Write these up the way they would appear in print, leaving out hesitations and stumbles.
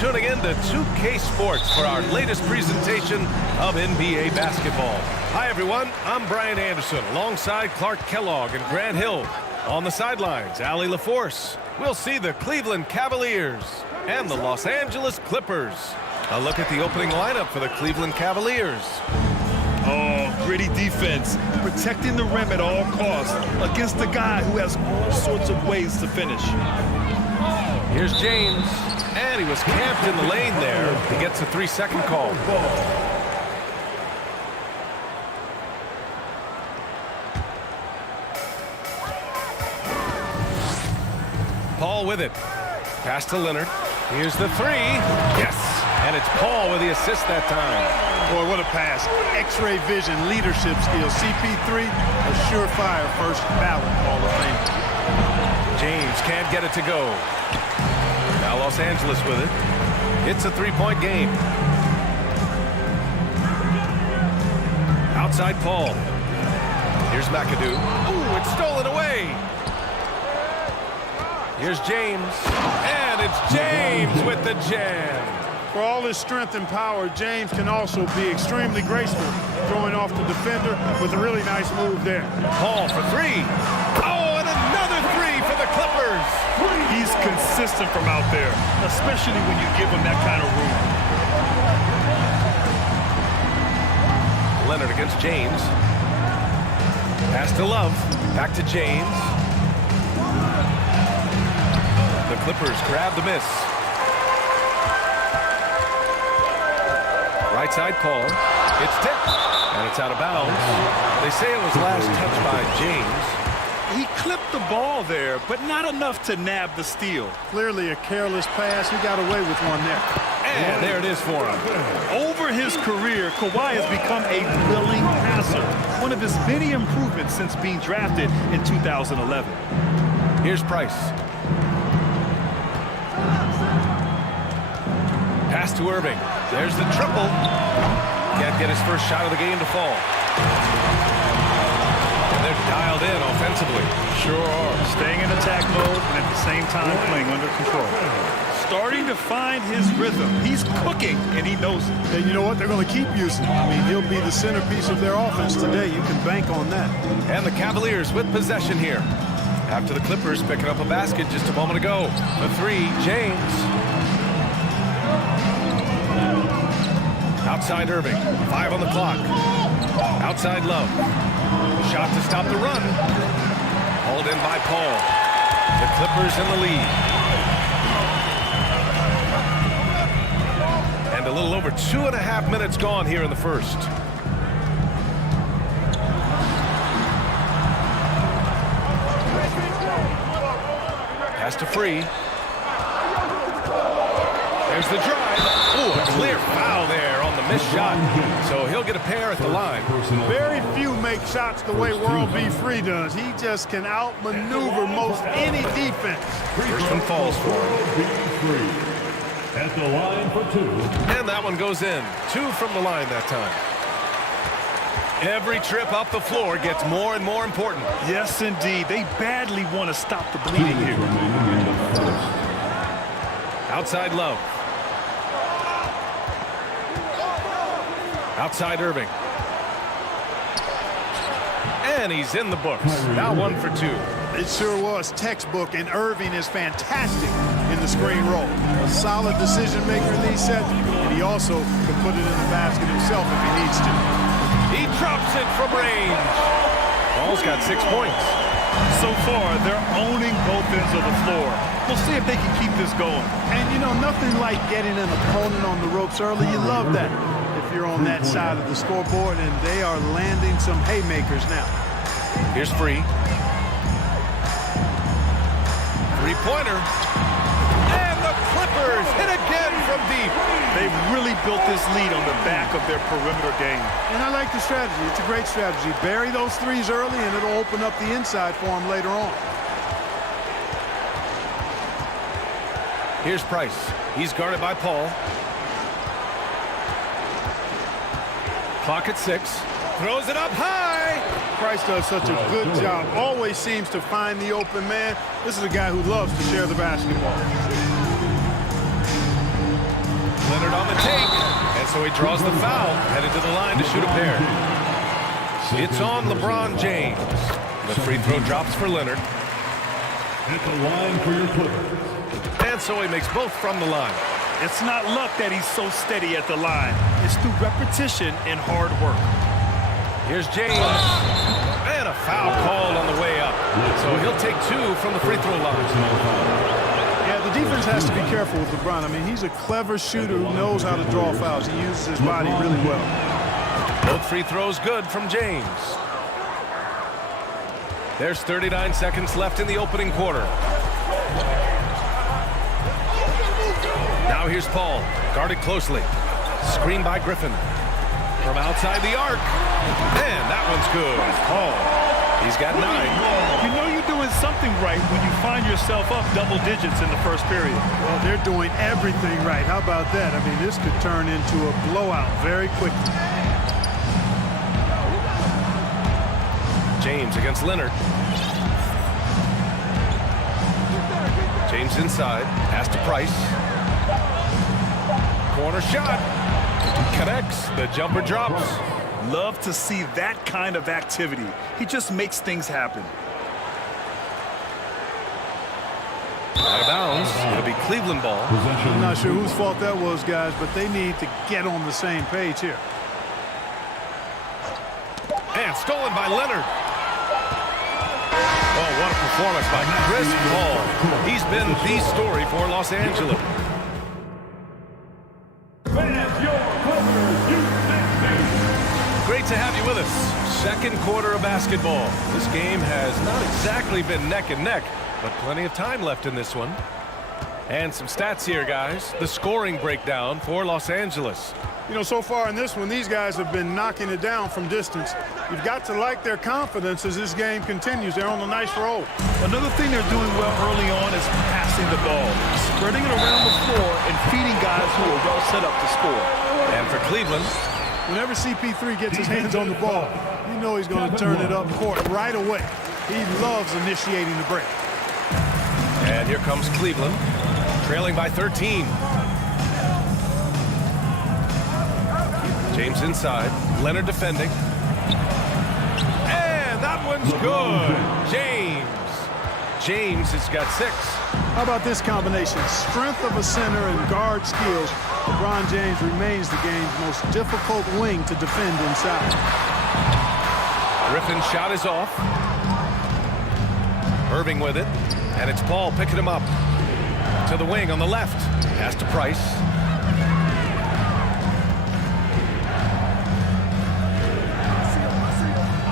tuning in to 2K Sports for our latest presentation of NBA basketball. Hi, everyone. I'm Brian Anderson alongside Clark Kellogg and Grant Hill. On the sidelines, Allie LaForce. We'll see the Cleveland Cavaliers and the Los Angeles Clippers. A look at the opening lineup for the Cleveland Cavaliers. Oh, gritty defense, protecting the rim at all costs against a guy who has all sorts of ways to finish. Here's James, and he was camped in the lane there. He gets a 3-second call. Paul with it. Pass to Leonard. Here's the three. Yes. And it's Paul with the assist that time. Boy, what a pass. X-ray vision, leadership skills. CP3, a surefire first ballot Hall of Fame. James can't get it to go. Now Los Angeles with it. It's a three-point game. Outside Paul. Here's McAdoo. Ooh, it's stolen away. Here's James. And it's James with the jam. For all his strength and power, James can also be extremely graceful, throwing off the defender with a really nice move there. Paul for three. Oh, and another three for the Clippers. He's consistent from out there, especially when you give him that kind of room. Leonard against James. Pass to Love. Back to James. The Clippers grab the miss. Right side Paul. It's tipped. And it's out of bounds. They say it was last touched by James. He clipped the ball there, but not enough to nab the steal. Clearly a careless pass. He got away with one there. And there it is for him. Over his career, Kawhi has become a willing passer. One of his many improvements since being drafted in 2011. Here's Price. Pass to Irving. There's the triple. Can't get his first shot of the game to fall. And they're dialed in offensively. Sure are. Staying in attack mode and at the same time playing under control. Starting to find his rhythm. He's cooking, and he knows it. And you know what? They're going to keep using him. I mean, he'll be the centerpiece of their offense today. You can bank on that. And the Cavaliers with possession here. After the Clippers picking up a basket just a moment ago. The three, James. Outside Irving. 5 on the clock. Outside Love. Shot to stop the run. Hauled in by Paul. The Clippers in the lead. And a little over 2.5 minutes gone here in the first. Pass to Free. There's the drive. Ooh, a clear foul there on the missed shot. So he'll get a pair at the line. Very few make shots the way World B. Free does. He just can outmaneuver most any defense. First one falls for him. At the line for two. And that one goes in. 2 from the line that time. Every trip up the floor gets more and more important. Yes, indeed. They badly want to stop the bleeding here. Outside Love. Outside Irving. And he's in the books. Now 1 for 2. It sure was textbook, and Irving is fantastic in the screen roll. A solid decision maker in these sets, and he also can put it in the basket himself if he needs to. He drops it from range. Paul's got 6 points. So far, they're owning both ends of the floor. We'll see if they can keep this going. And you know, nothing like getting an opponent on the ropes early. You love that if you're on that side of the scoreboard, and they are landing some haymakers now. Here's Free. Three-pointer. And the Clippers hit again from deep. They've really built this lead on the back of their perimeter game. And I like the strategy. It's a great strategy. Bury those threes early, and it'll open up the inside for them later on. Here's Price. He's guarded by Paul. Clock at 6. Throws it up high. Price does such a good job. Always seems to find the open man. This is a guy who loves to share the basketball. Leonard on the take. And so he draws the foul. Headed to the line to shoot a pair. It's on LeBron James. The free throw drops for Leonard. At the line for your Clippers. And so he makes both from the line. It's not luck that he's so steady at the line. It's through repetition and hard work. Here's James. And a foul called on the way up. So he'll take 2 from the free throw line. Yeah, the defense has to be careful with LeBron. I mean, he's a clever shooter who knows how to draw fouls. He uses his body really well. Both free throws good from James. There's 39 seconds left in the opening quarter. Now here's Paul, guarded closely. Screen by Griffin. From outside the arc. And that one's good. Paul, he's got 9. You know you're doing doing something right when you find yourself up double digits in the first period. Well, they're doing everything right. How about that? I mean, this could turn into a blowout very quickly. James against Leonard. James inside. Pass to Price. Corner shot. Connects. The jumper drops. Love to see that kind of activity. He just makes things happen. Out of bounds. It'll be Cleveland ball. I'm not sure whose fault that was, guys, but they need to get on the same page here. And stolen by Leonard. Oh, what a performance by Chris Paul. He's been the story for Los Angeles. Great to have you with us. Second quarter of basketball. This game has not exactly been neck and neck, but plenty of time left in this one. And some stats here, guys. The scoring breakdown for Los Angeles. You know, so far in this one, these guys have been knocking it down from distance. You've got to like their confidence as this game continues. They're on a nice roll. Another thing they're doing well early on is passing the ball, spreading it around the floor and feeding guys who are well set up to score. And for Cleveland, whenever CP3 gets his hands on the ball, you know he's going to turn it up court right away. He loves initiating the break. And here comes Cleveland, trailing by 13. James inside. Leonard defending. And that one's good. James has got 6. How about this combination? Strength of a center and guard skills. LeBron James remains the game's most difficult wing to defend inside. Griffin's shot is off. Irving with it. And it's Paul picking him up. To the wing on the left. Pass to Price.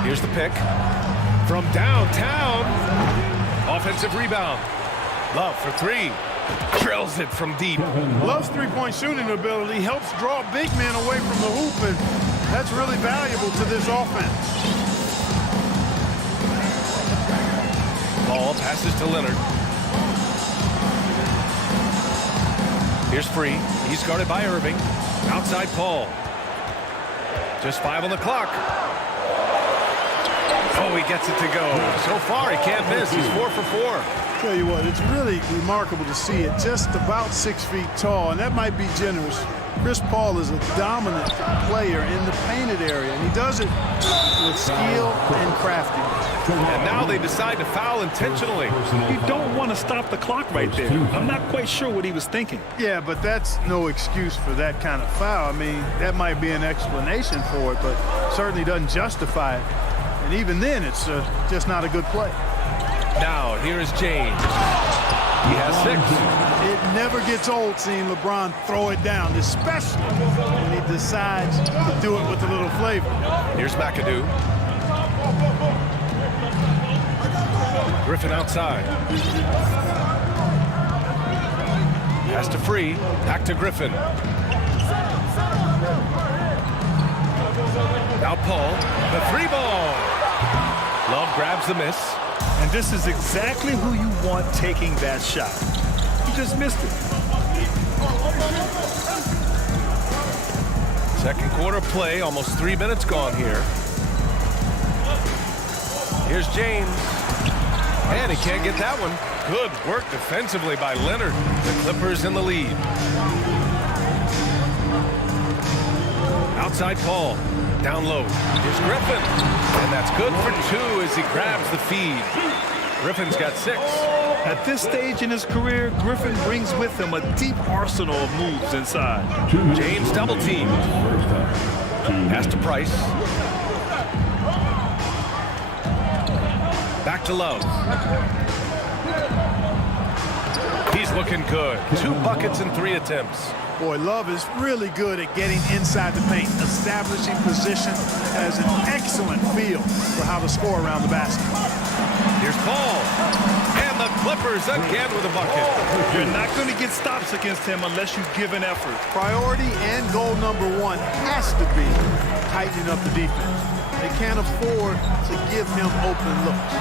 Here's the pick. From downtown. Offensive rebound. Love for 3. Drills it from deep. Love's three-point shooting ability helps draw big men away from the hoop, and that's really valuable to this offense. Ball passes to Leonard. Here's Free. He's guarded by Irving. Outside Paul. Just 5 on the clock. Oh, he gets it to go. So far, he can't miss. He's 4 for 4. Tell you what, it's really remarkable to see it. Just about 6 feet tall, and that might be generous. Chris Paul is a dominant player in the painted area, and he does it with skill and craftiness. And now they decide to foul intentionally. You don't want to stop the clock right there. I'm not quite sure what he was thinking. Yeah, but that's no excuse for that kind of foul. I mean, that might be an explanation for it, but certainly doesn't justify it. And even then, it's just not a good play. Now, here is James. He has 6. It never gets old seeing LeBron throw it down, especially when he decides to do it with a little flavor. Here's McAdoo. Griffin outside. Pass to Free. Back to Griffin. Now Paul. The 3 ball. Love grabs the miss. And this is exactly who you want taking that shot. He just missed it. Second quarter play, almost 3 minutes gone here. Here's James. And he can't get that one. Good work defensively by Leonard. The Clippers in the lead. Outside Paul. Down low. Here's Griffin. And that's good for 2 as he grabs the feed. Griffin's got 6. At this stage in his career, Griffin brings with him a deep arsenal of moves inside. James double teamed. Pass to Price. Back to Love. He's looking good. 2 buckets in 3 attempts. Boy, Love is really good at getting inside the paint, establishing position, has an excellent feel for how to score around the basket. Here's Paul. And the Clippers again with a bucket. You're not going to get stops against him unless you give an effort. Priority and goal number 1 has to be tightening up the defense. They can't afford to give him open looks.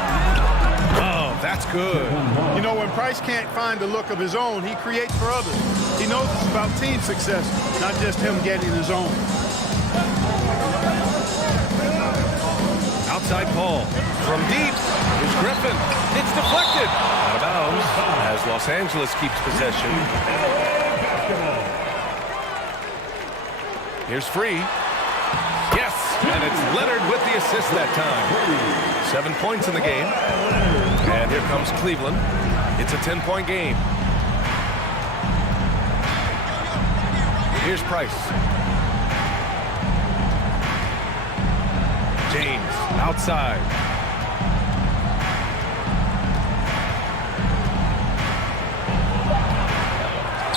Love That's good. You know, when Price can't find the look of his own, he creates for others. He knows it's about team success, not just him getting his own. Outside Paul. From deep is Griffin. It's deflected. Out of bounds as Los Angeles keeps possession. Here's Free. Yes, and it's Leonard with the assist that time. 7 points in the game. And here comes Cleveland. It's a 10-point game. Here's Price. James outside.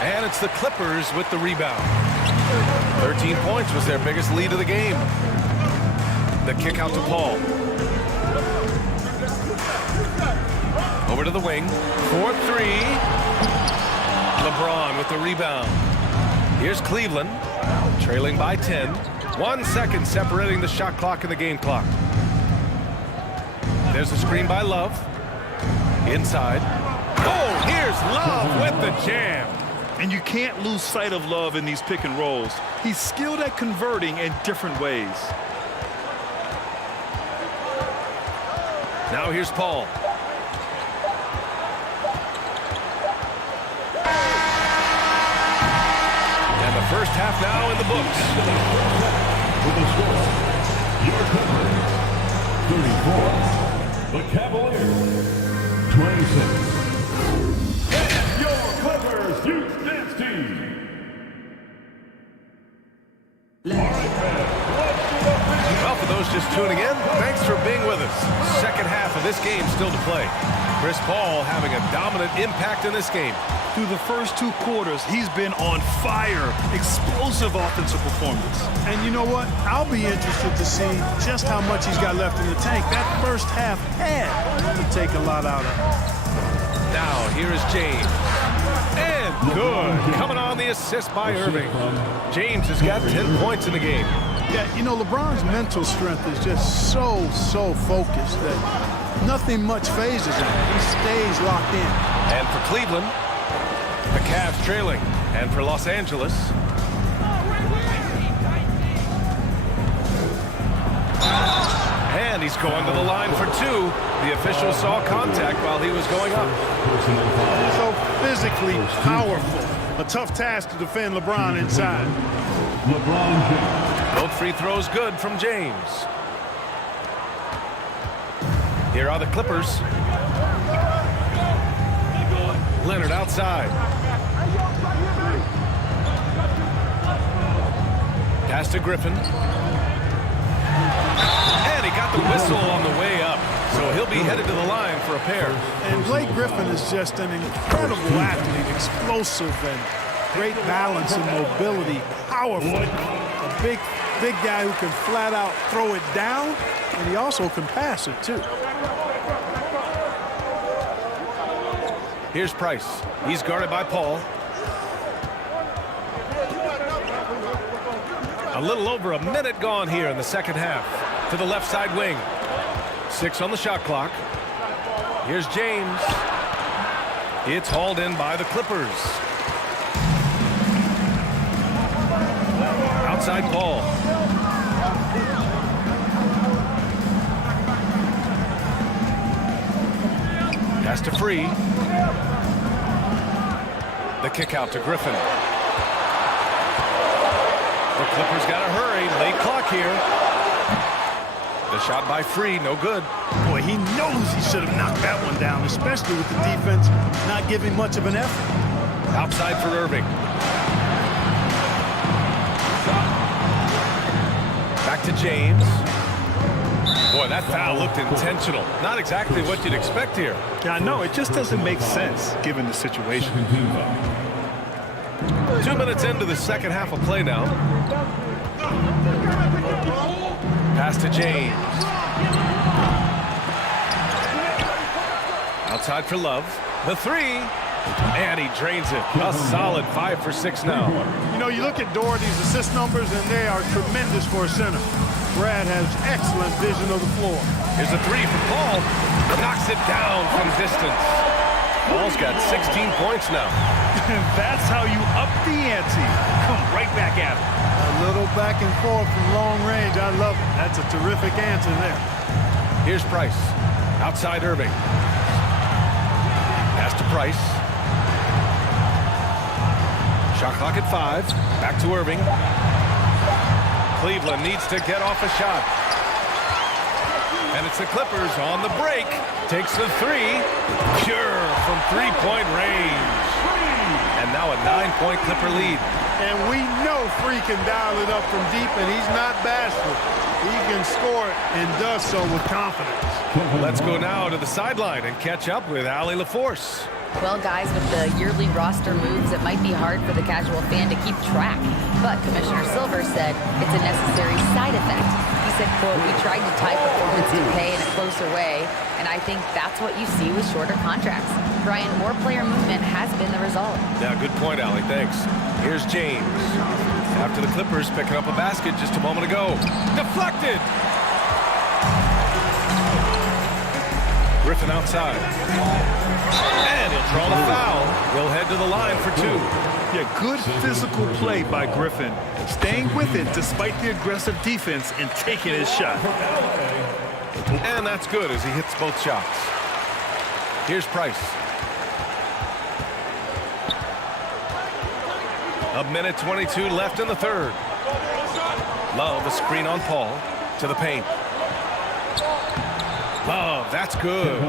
And it's the Clippers with the rebound. 13 points was their biggest lead of the game. The kick out to Paul. Over to the wing. 4-3. LeBron with the rebound. Here's Cleveland, trailing by 10. 1 second separating the shot clock and the game clock. There's a screen by Love. Inside. Oh, here's Love with the jam. And you can't lose sight of Love in these pick and rolls. He's skilled at converting in different ways. Now here's Paul. And the first half now in the books. With the score, your Clippers 34, the Cavaliers 26. And your Clippers Youth Dance Team. Well, for those just tuning in, thanks for being with us. Second half of this game still to play. Chris Paul having a dominant impact in this game. Through the first 2 quarters, he's been on fire. Explosive offensive performance. And you know what? I'll be interested to see just how much he's got left in the tank. That first half had to take a lot out of him. Now, here is James. And good. Coming on the assist by Irving. James has got 10 points in the game. Yeah, you know, LeBron's mental strength is just so focused that nothing much phases him. He stays locked in. And for Cleveland, the Cavs trailing. And for Los Angeles, and he's going to the line for 2. The official saw contact while he was going up. So physically powerful. A tough task to defend LeBron inside. LeBron James. Both free throws good from James. Here are the Clippers. Leonard outside. Pass to Griffin. And he got the whistle on the way up. So he'll be headed to the line for a pair. And Blake Griffin is just an incredible athlete, explosive and great balance and mobility, powerful. A big guy who can flat out throw it down, and he also can pass it too. Here's Price. He's guarded by Paul. A little over a minute gone here in the second half. To the left side wing. 6 on the shot clock. Here's James. It's hauled in by the Clippers. Outside Paul. Pass to Free. The kick out to Griffin. The Clippers got to hurry. Late clock here. The shot by Free, no good. Boy, he knows he should have knocked that one down, especially with the defense not giving much of an effort. Outside for Irving. Back to James. Boy, that foul looked intentional. Not exactly what you'd expect here. Yeah, no, it just doesn't make sense given the situation. 2 minutes into the second half of play now. Pass to James. Outside for Love. The 3. And he drains it. A solid 5 for 6 now. You know, you look at Doherty's assist numbers, and they are tremendous for a center. Brad has excellent vision of the floor. Here's a 3 from Paul. Knocks it down from distance. Paul's got 16 points now. And that's how you up the ante. Come right back at him. A little back and forth from long range. I love it. That's a terrific answer there. Here's Price. Outside Irving. Pass to Price. Shot clock at 5. Back to Irving. Cleveland needs to get off a shot. And it's the Clippers on the break. Takes the 3. Pure from three-point range. And now a 9-point Clipper lead. And we know Free can dial it up from deep, and he's not bashful. He can score it and does so with confidence. Let's go now to the sideline and catch up with Allie LaForce. Well, guys, with the yearly roster moves, it might be hard for the casual fan to keep track. But Commissioner Silver said it's a necessary side effect. He said, quote, "We tried to tie performance to pay in a closer way, and I think that's what you see with shorter contracts." Brian, more player movement has been the result. Yeah, good point, Allie. Thanks. Here's James. After the Clippers picking up a basket just a moment ago. Deflected! Griffin outside. And he'll draw the foul. He'll head to the line for 2. Yeah, good physical play by Griffin. Staying with it despite the aggressive defense and taking his shot. And that's good as he hits both shots. Here's Price. A minute 22 left in the third. Love, a screen on Paul. To the paint. Love, that's good.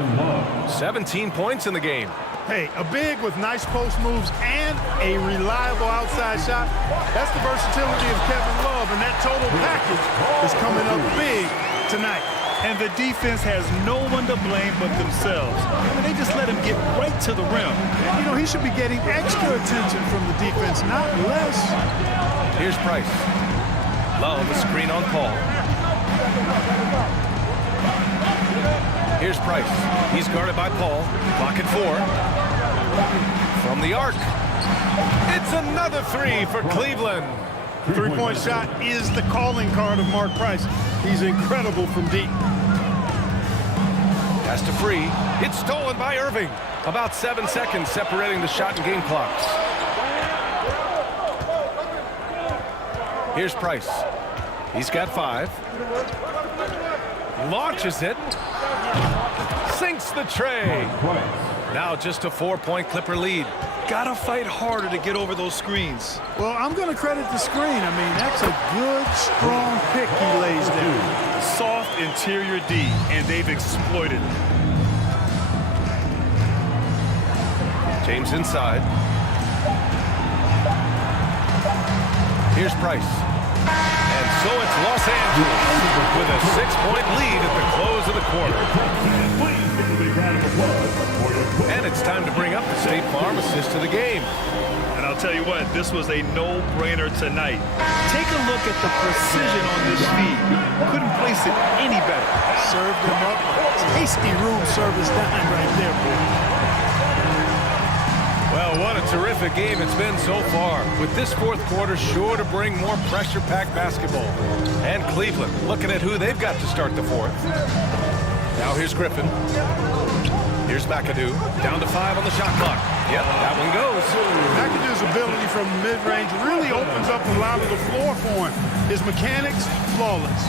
17 points in the game. Hey, a big with nice post moves and a reliable outside shot. That's the versatility of Kevin Love, and that total package is coming up big tonight. And the defense has no one to blame but themselves. And they just let him get right to the rim. You know, he should be getting extra attention from the defense, not less. Here's Price. Love, a screen on Paul. Here's Price. He's guarded by Paul. Clock at 4. From the arc. It's another 3 for Cleveland. Three-point shot is the calling card of Mark Price. He's incredible from deep. Pass to Free. It's stolen by Irving. About 7 seconds separating the shot and game clocks. Here's Price. He's got 5. Launches it. Sinks the tray. Now just a 4-point Clipper lead. Gotta fight harder to get over those screens. Well, I'm going to credit the screen. I mean, that's a good, strong pick he lays down. Soft interior D, and they've exploited it. James inside. Here's Price. And so it's Los Angeles with a 6-point lead at the close of the quarter. And it's time to bring up the State Farm assist of the game. And I'll tell you what, this was a no-brainer tonight. Take a look at the precision on this feed. Couldn't place it any better. Served him up. Tasty room service dime right there, boy. Well, what a terrific game it's been so far, with this fourth quarter sure to bring more pressure-packed basketball. And Cleveland looking at who they've got to start the fourth. Now here's Griffin. Here's McAdoo. Down to 5 on the shot clock. Yep, that one goes. McAdoo's ability from mid-range really opens up a lot of the floor for him. His mechanics, flawless.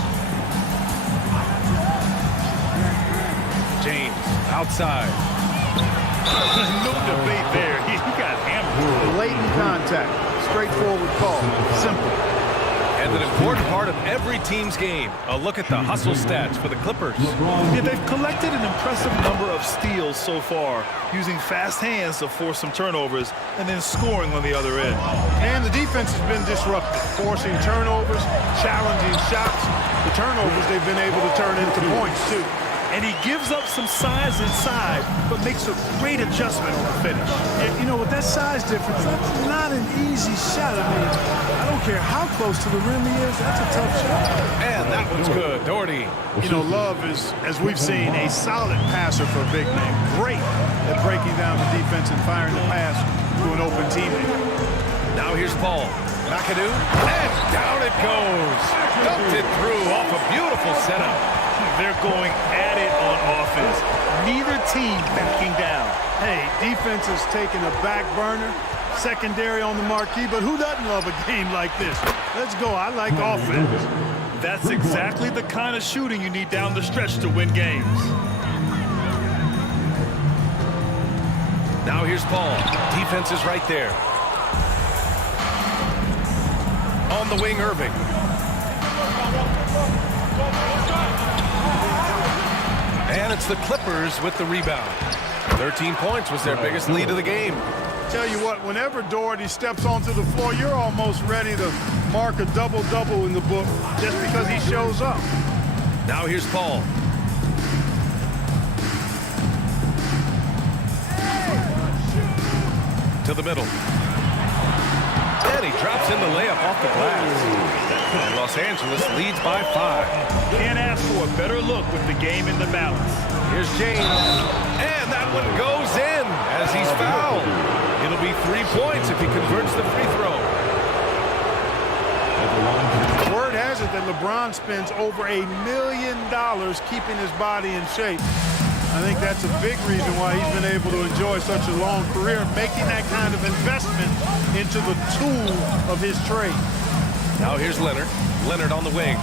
James, outside. No debate there. He got hammered. Blatant contact. Straightforward call. Simple. And an important part of every team's game. A look at the hustle stats for the Clippers. Yeah, they've collected an impressive number of steals so far, using fast hands to force some turnovers and then scoring on the other end. And the defense has been disruptive, forcing turnovers, challenging shots. The turnovers they've been able to turn into points, too. And he gives up some size inside, but makes a great adjustment on the finish. And, you know, with that size difference, that's not an easy shot. I mean, I don't care how close to the rim he is, that's a tough shot. And that one's good. Doherty. You know, Love is, as we've seen, a solid passer for a big man. Great at breaking down the defense and firing the pass to an open teammate. Now here's Paul. McAdoo, and down it goes. Dumped it through off a beautiful setup. They're going at it on offense. Neither team backing down. Hey, defense is taking a back burner, secondary on the marquee, but who doesn't love a game like this? Let's go. I like offense. That's exactly the kind of shooting you need down the stretch to win games. Now here's Paul. Defense is right there. On the wing, Irving. And it's the Clippers with the rebound. 13 points was their biggest lead of the game. Tell you what, whenever Doherty steps onto the floor, you're almost ready to mark a double-double in the book just because he shows up. Now here's Paul. To the middle. And he drops in the layup off the glass. And Los Angeles leads by 5. Can't ask for a better look with the game in the balance. Here's James. And that one goes in as he's fouled. It'll be 3 points if he converts the free throw. Word has it that LeBron spends over $1 million keeping his body in shape. I think that's a big reason why he's been able to enjoy such a long career, making that kind of investment into the tool of his trade. Now here's Leonard. Leonard on the wing.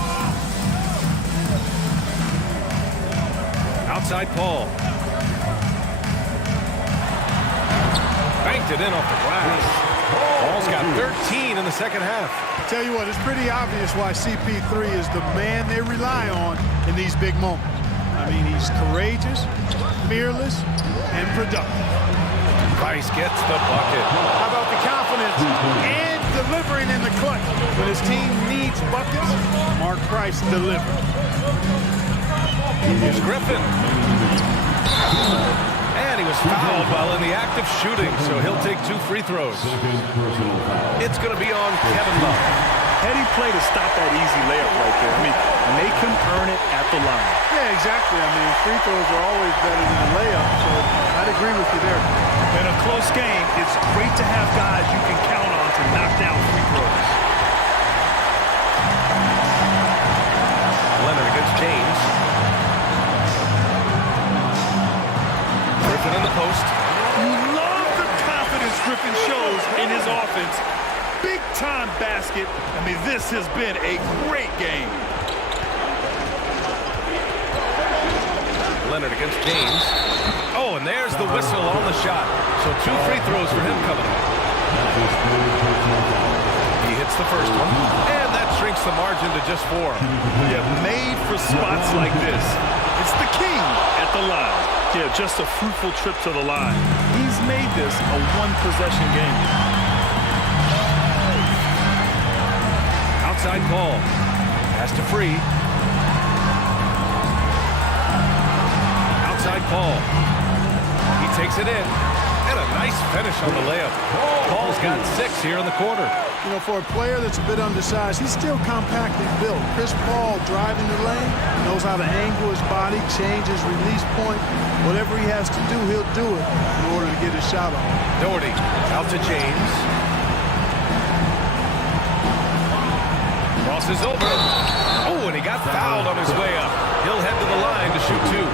Outside Paul. Banked it in off the glass. Paul's got 13 in the second half. Tell you what, it's pretty obvious why CP3 is the man they rely on in these big moments. I mean, he's courageous, fearless, and productive. Price gets the bucket. How about the confidence and delivering in the clutch? When his team needs buckets, Mark Price delivers. Here's Griffin. And he was fouled while in the act of shooting, so he'll take 2 free throws. It's going to be on Kevin Love. Heady play to stop that easy layup right there. I mean, make him earn it at the line. Yeah, exactly. I mean, free throws are always better than a layup, so I'd agree with you there. In a close game, it's great to have guys you can count on to knock down free throws. Leonard against James. Griffin in the post. You love the confidence Griffin shows in his offense. Big-time basket. I mean, this has been a great game. Leonard against James. Oh, and there's the whistle on the shot. So 2 free throws for him coming up. He hits the first one, and that shrinks the margin to just 4. Yeah, made for spots like this. It's the king at the line. Yeah, just a fruitful trip to the line. He's made this a one-possession game. Outside Paul. Pass to Free. Outside Paul. He takes it in. And a nice finish on the layup. Paul's got 6 here in the quarter. You know, for a player that's a bit undersized, he's still compactly built. Chris Paul driving the lane, knows how to angle his body, change his release point. Whatever he has to do, he'll do it in order to get his shot off. Doherty out to James. Crosses over. Oh, and he got fouled on his way up. He'll head to the line to shoot 2.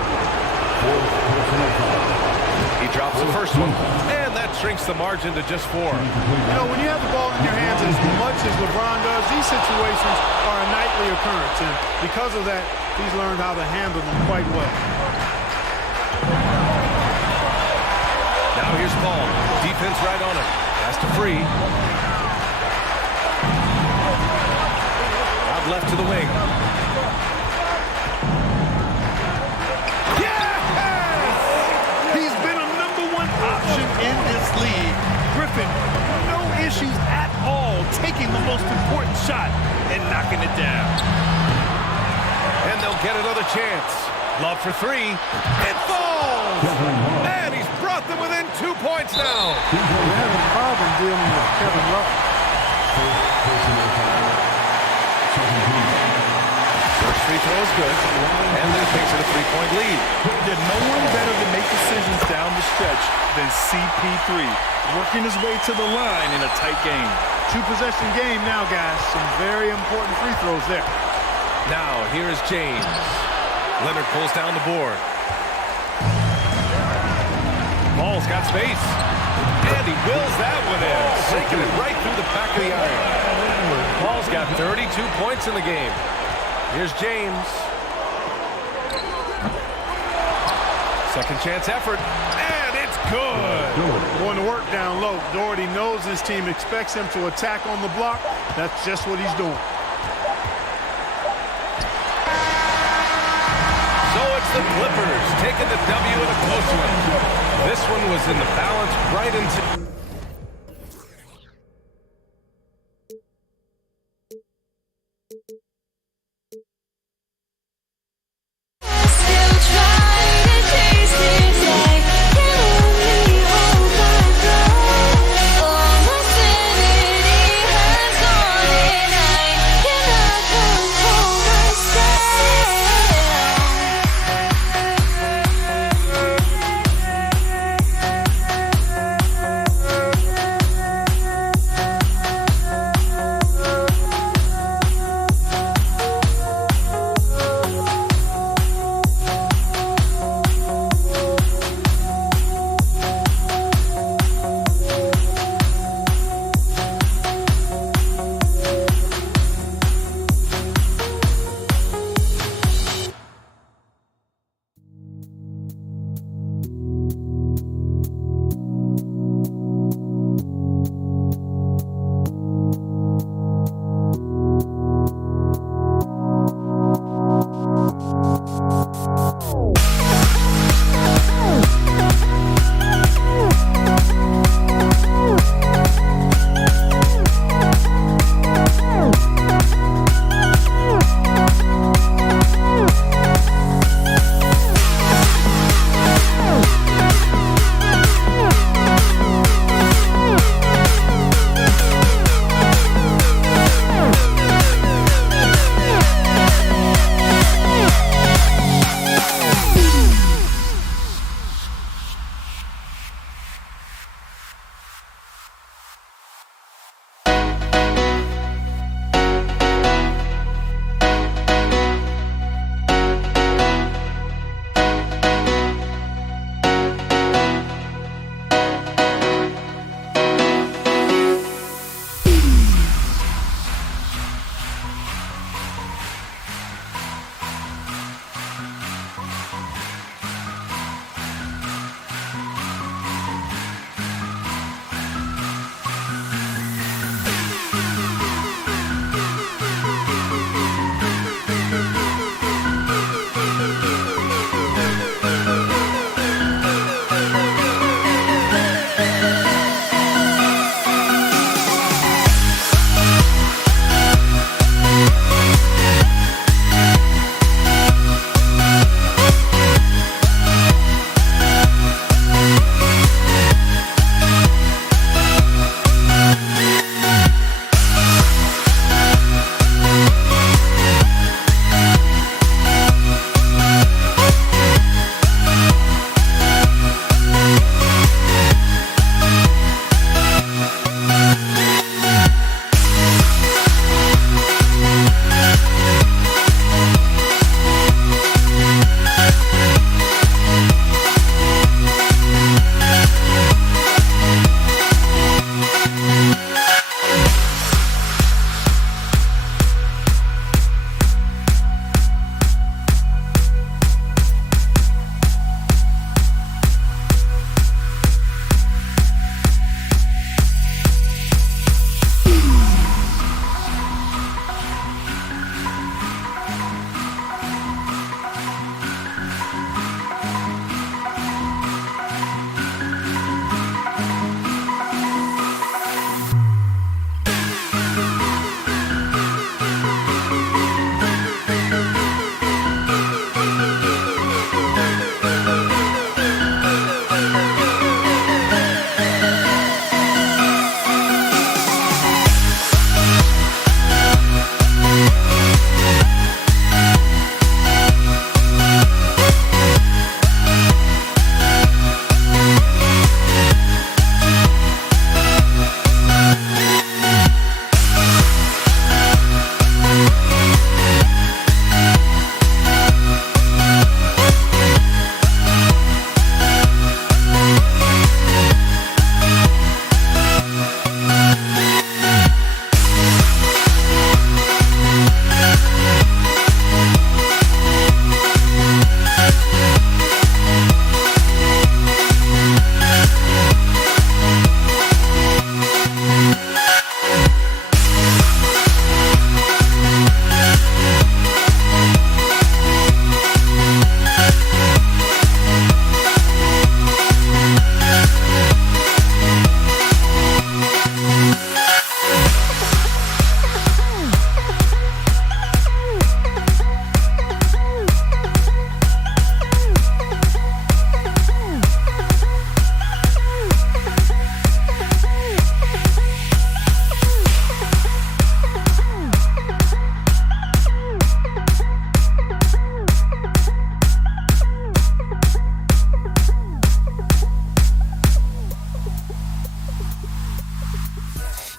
He drops the first one, and that shrinks the margin to just 4. You know, when you have the ball in your hands as much as LeBron does, these situations are a nightly occurrence, and because of that, he's learned how to handle them quite well. Now here's Paul. Defense right on it. Pass to Free. Out left to the wing. In this league, Griffin, no issues at all taking the most important shot and knocking it down. And they'll get another chance. Love for 3. It falls! And he's brought them within 2 points now. They're having a problem dealing with Kevin Love. First free throw is good, and that makes it a 3-point lead. Yeah, no one better to make decisions down the stretch than CP3, working his way to the line in a tight game. 2-possession game now, guys. Some very important free throws there. Now, here is James. Leonard pulls down the board. Ball's got space. And he wills that one in, sinking it right through the back of the iron. Paul's got 32 points in the game. Here's James. Second chance effort, and it's good. Going to work down low. Doherty knows his team expects him to attack on the block. That's just what he's doing. So it's the Clippers taking the W in a close one. This one was in the balance right into...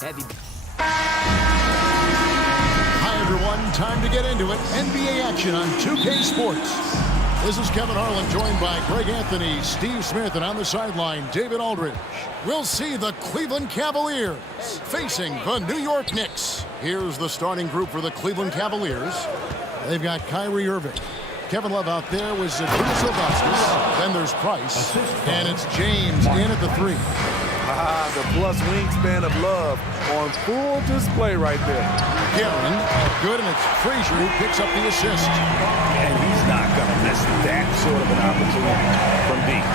Heavy. Hi, everyone. Time to get into it. NBA action on 2K Sports. This is Kevin Harlan, joined by Greg Anthony, Steve Smith, and on the sideline, David Aldridge. We'll see the Cleveland Cavaliers facing the New York Knicks. Here's the starting group for the Cleveland Cavaliers. They've got Kyrie Irving. Kevin Love out there with Zydrunas Ilgauskas. Then there's Price. And it's James in at the 3. The plus wingspan of Love on full display right there. Guerin, good, and it's Frazier who picks up the assist. And he's not going to miss that sort of an opportunity from deep.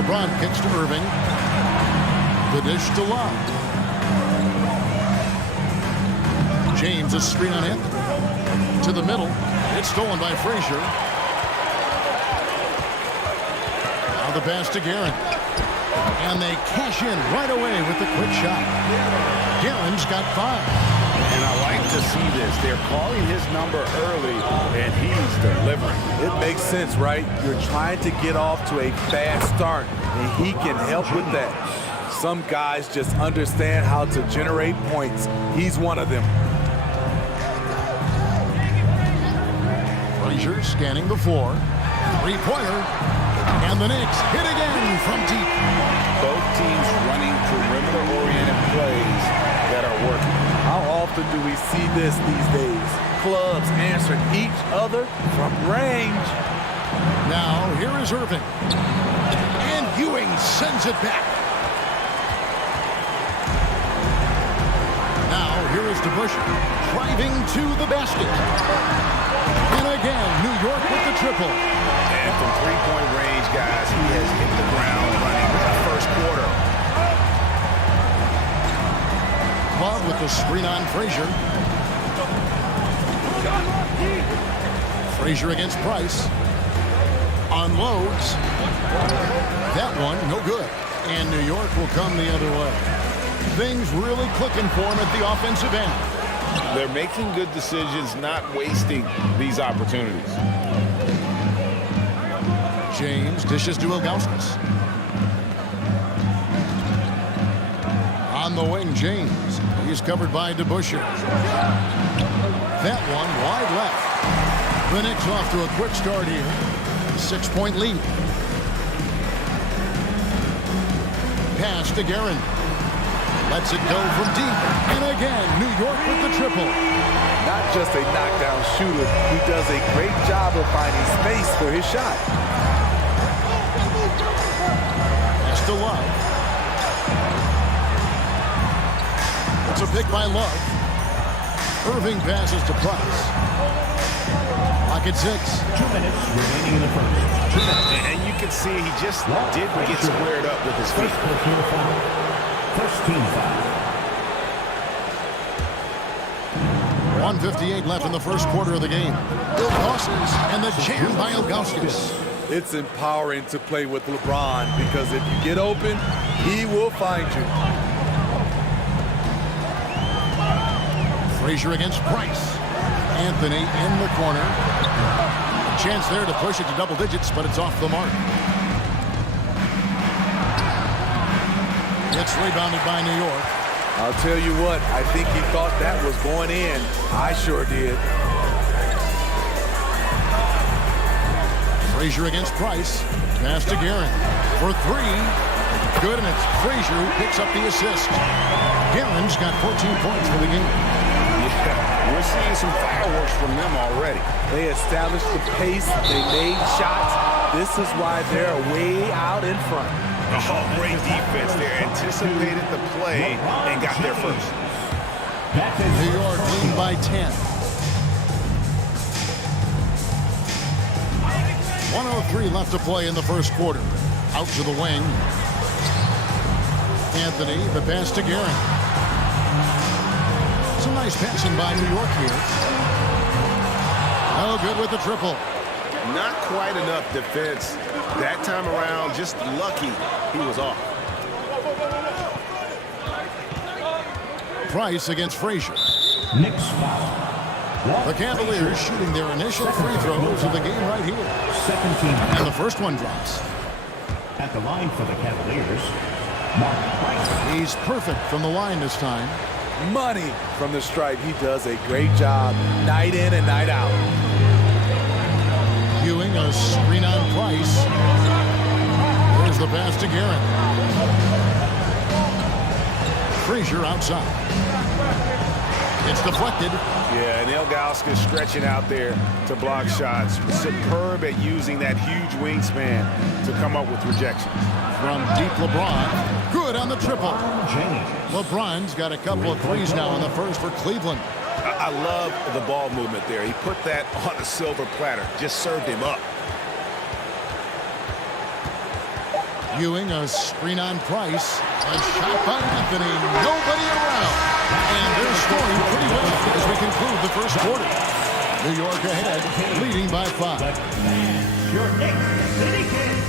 LeBron kicks to Irving. The dish to Love. James, a screen on Anthony. To the middle. It's stolen by Frazier. Now the pass to Guerin. And they cash in right away with the quick shot. Guerin's got 5. And I like to see this. They're calling his number early, and he's delivering. It makes sense, right? You're trying to get off to a fast start, and he can help with that. Some guys just understand how to generate points. He's one of them. Frazier scanning the floor. 3-pointer. And the Knicks hit again from deep. Both teams running perimeter-oriented plays that are working. How often do we see this these days? Clubs answering each other from range. Now, here is Irving. And Ewing sends it back. Now, here is DeBusschere, driving to the basket. And again, New York with the triple. And from three-point range, guys, he has hit the ground running in the first quarter. Love with the screen on Frazier. Frazier against Price. Unloads. That one, no good. And New York will come the other way. Things really clicking for him at the offensive end. They're making good decisions, not wasting these opportunities. James dishes to Ilgauskas. On the wing, James. He's covered by DeBusschere. That one wide left. The Knicks off to a quick start here. 6-point lead. Pass to Guerin. Lets it go from deep. And again, New York with the triple. Not just a knockdown shooter, he does a great job of finding space for his shot. Pass to Love. It's a pick by Love. Irving passes to Price. Clock at 6. 2 minutes remaining in the first. And you can see he just didn't get squared up with his feet. First team foul. 1:58 left in the first quarter of the game. Ilgauskas and the jam by Ilgauskas. It's empowering to play with LeBron because if you get open, he will find you. Frazier against Price. Anthony in the corner. Chance there to push it to double digits, but it's off the mark. It's rebounded by New York. I'll tell you what, I think he thought that was going in. I sure did. Frazier against Price. Pass to Guerin for 3. Good, and it's Frazier who picks up the assist. Guerin's got 14 points for the game. Yeah, we're seeing some fireworks from them already. They established the pace. They made shots. This is why they're way out in front. Oh, great defense there. Anticipated the play and got there first. New York lead by 10. 1:03 left to play in the first quarter. Out to the wing. Anthony, the pass to Guerin. Some nice passing by New York here. No good with the triple. Not quite enough defense that time around. Just lucky he was off. Price against Frazier. Knicks foul. The Cavaliers shooting their initial free throws of the game right here. Second team. And the first one drops. At the line for the Cavaliers, Mark Price. He's perfect from the line this time. Money from the stripe. He does a great job night in and night out. Ewing, a screen on Price. There's the pass to Guerin. Frazier outside. It's deflected. Yeah, and Ilgauskas stretching out there to block shots. Superb at using that huge wingspan to come up with rejection. From deep, LeBron. Good on the triple. LeBron's got a couple of threes now in the first for Cleveland. I love the ball movement there. He put that on a silver platter. Just served him up. Ewing, a screen on Price. A shot by Anthony. Nobody around. And they're scoring pretty well as we conclude the first quarter. New York ahead, leading by 5. Your next City Kings.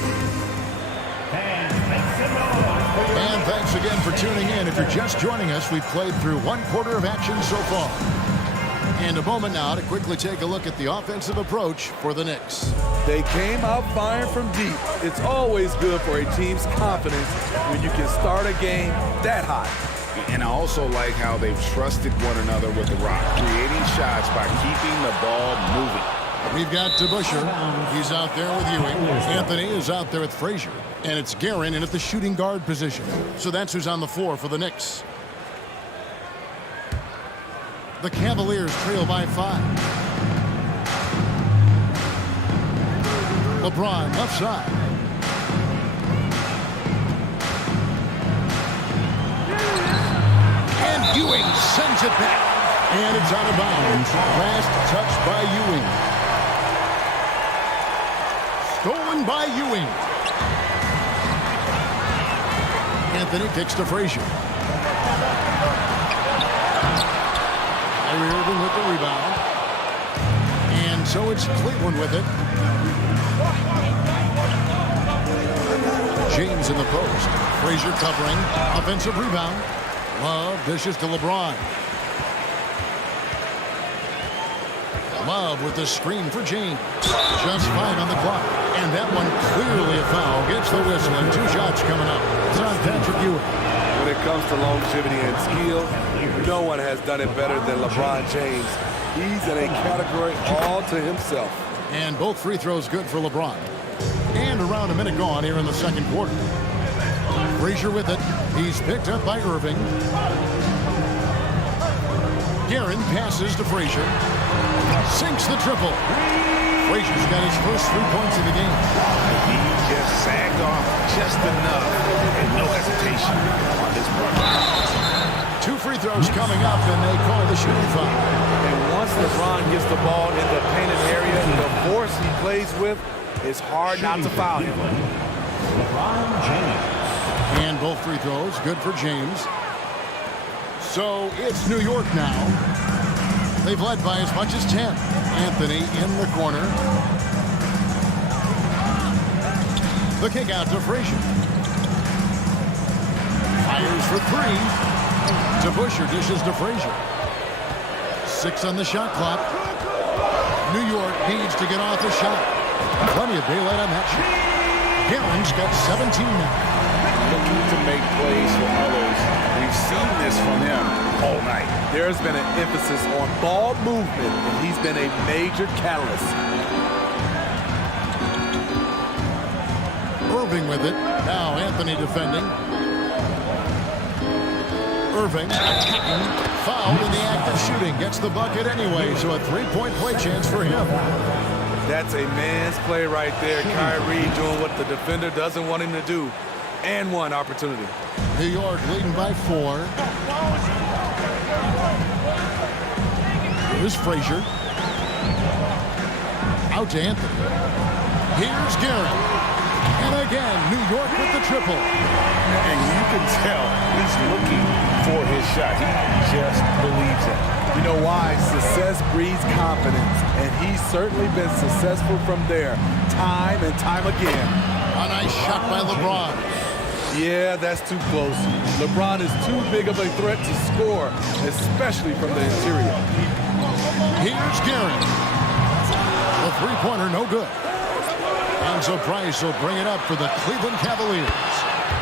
And thanks again for tuning in. If you're just joining us, we've played through one quarter of action so far. And a moment now to quickly take a look at the offensive approach for the Knicks. They came out firing from deep. It's always good for a team's confidence when you can start a game that hot. And I also like how they've trusted one another with the rock, creating shots by keeping the ball moving. We've got DeBusschere. He's out there with Ewing. Anthony is out there with Frazier. And it's Guerin in at the shooting guard position. So that's who's on the floor for the Knicks. The Cavaliers trail by 5. LeBron left side. And Ewing sends it back. And it's out of bounds. Last touch by Ewing. Stolen by Ewing. Anthony kicks to Frazier. Kyrie Irving with the rebound. And so it's Cleveland with it. James in the post. Frazier covering. Offensive rebound. Love dishes to LeBron. Love with the screen for James. Just 5 on the clock. And that one clearly a foul. Gets the whistle and 2 shots coming up. It's on Patrick Ewing. When it comes to longevity and skill, no one has done it better than LeBron James. He's in a category all to himself. And both free throws good for LeBron. And around a minute gone here in the second quarter. Frazier with it. He's picked up by Irving. Guerin passes to Frazier. Sinks the triple. Frazier's got his first 3 points of the game. He just sagged off just enough and no hesitation on this run. 2 free throws coming up, and they call the shooting foul. And once LeBron gets the ball in the painted area, the force he plays with, it's hard not to foul him. LeBron James. And both free throws good for James. So it's New York now. They've led by as much as 10. Anthony in the corner. The kick out to Frazier. Fires for 3. DeBusschere dishes to Frazier. 6 on the shot clock. New York needs to get off a shot. Plenty of daylight on that shot. Guerin's got 17 now. Looking to make plays for others. We've seen this from him all night. There's been an emphasis on ball movement, and he's been a major catalyst. Irving with it. Now Anthony defending. Irving attacking. Fouled in the act of shooting. Gets the bucket anyway, so a 3-point play chance for him. That's a man's play right there. Kyrie doing what the defender doesn't want him to do. And 1 opportunity. New York leading by 4. Here's Frazier. Out to Anthony. Here's Guerin. And again, New York with the triple. And you can tell he's looking for his shot. He just believes it. You know why? Success breeds confidence, and he's certainly been successful from there, time and time again. A nice shot by LeBron. Yeah, that's too close. LeBron is too big of a threat to score, especially from the interior. Here's Guerin. The three-pointer, no good. And so Price will bring it up for the Cleveland Cavaliers,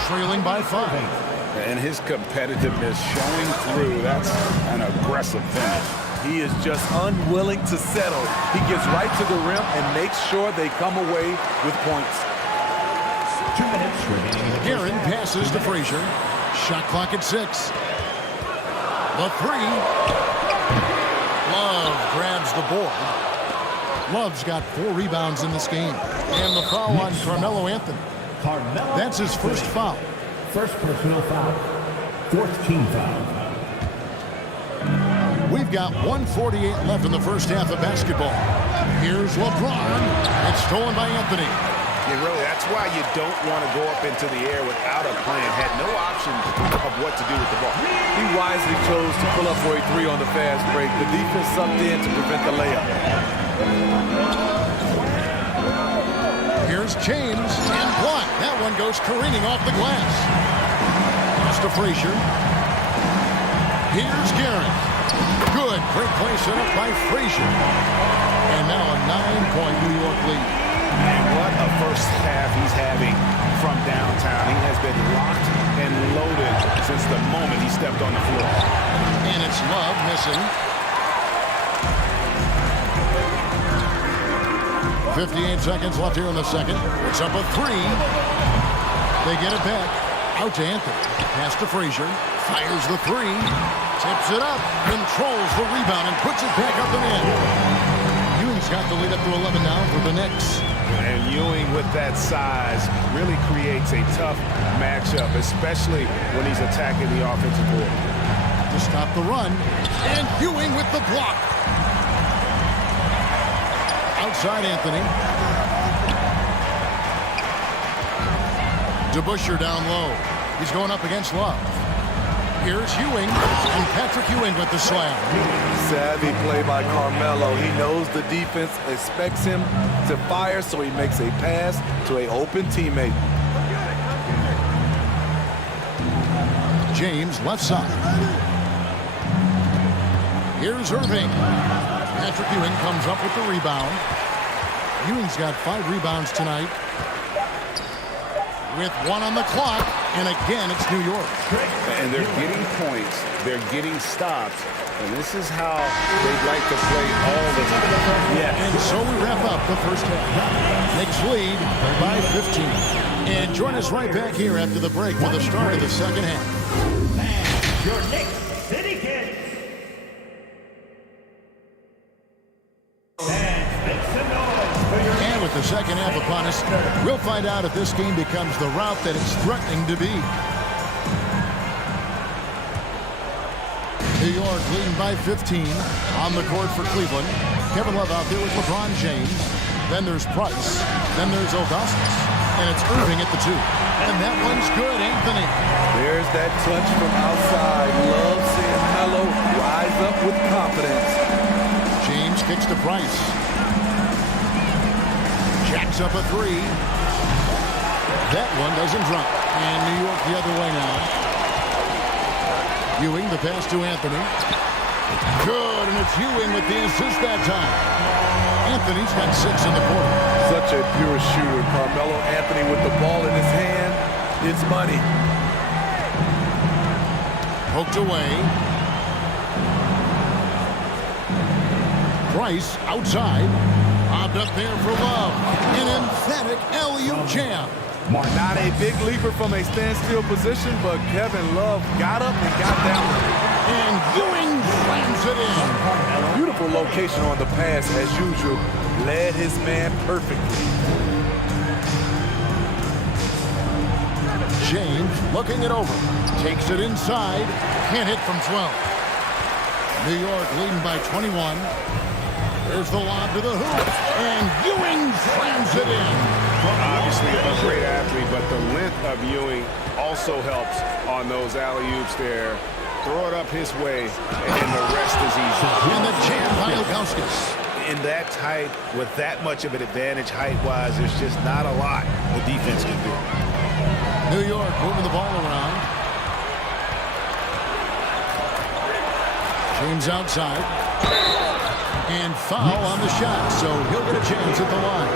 trailing by 5. And his competitiveness showing through. That's an aggressive finish. He is just unwilling to settle. He gets right to the rim and makes sure they come away with points. 2 minutes remaining. Guerin passes to Frazier. Shot clock at 6. The three. Love grabs the board. Love's got 4 rebounds in this game. And the foul on Carmelo Anthony. That's his first foul. First personal foul. 4th team foul. We've got 1:48 left in the first half of basketball. Here's LeBron. It's stolen by Anthony. Yeah, really, that's why you don't want to go up into the air without a plan. Had no option of what to do with the ball. He wisely chose to pull up for a 3 on the fast break. The defense sucked in to prevent the layup. Here's James and blocked. That one goes careening off the glass. Pass to Frazier. Here's Guerin. Good. Great play set up by Frazier. And now a 9-point New York lead. And what a first half he's having from downtown. He has been locked and loaded since the moment he stepped on the floor. And it's Love missing. 58 seconds left here in the second. It's up a 3. They get it back. Out to Anthony. Pass to Frazier. Fires the 3. Tips it up. Controls the rebound and puts it back up and in. Ewing's got the lead up to 11 now for the Knicks. And Ewing with that size really creates a tough matchup, especially when he's attacking the offensive board. To stop the run. And Ewing with the block. Outside Anthony. DeBusschere down low. He's going up against Love. Here's Ewing, and Patrick Ewing with the slam. Savvy play by Carmelo. He knows the defense expects him to fire, so he makes a pass to an open teammate. James left side. Here's Irving. Patrick Ewing comes up with the rebound. Ewing's got 5 rebounds tonight. With 1 on the clock, and again, it's New York. And they're getting points, they're getting stops, and this is how they'd like to play all the time. Yeah. And so we wrap up the first half. Knicks lead by 15. And join us right back here after the break for the start of the second half. Your Knicks City Kids. And with the second half upon us, we'll find out if this game becomes the route that it's threatening to be. New York leading by 15 on the court for Cleveland. Kevin Love out there with LeBron James. Then there's Price. Then there's Augustus. And it's Irving at the 2. And that one's good, Anthony. There's that touch from outside. Love seeing Melo rise up with confidence. James kicks to Price. Jacks up a 3. That one doesn't drop. And New York the other way now. Ewing, the pass to Anthony. Good, and it's Ewing with the assist that time. Anthony's got 6 in the quarter. Such a pure shooter. Carmelo Anthony with the ball in his hand. It's money. Poked away. Price outside. Bobbed up there for Love. An emphatic alley-oop jam. Not a big leaper from a standstill position, but Kevin Love got up and got down. And Ewing slams it in. Beautiful location on the pass, as usual. Led his man perfectly. James looking it over. Takes it inside. Can't hit from 12. New York leading by 21. There's the lob to the hoop. And Ewing slams it in. Obviously a great athlete, but the length of Ewing also helps on those alley-oops there. Throw it up his way, and the rest is easy. And the jam by Augustus. In that tight, with that much of an advantage height-wise, there's just not a lot the defense can do. New York moving the ball around. James outside. And foul on the shot, so he'll get a chance at the line.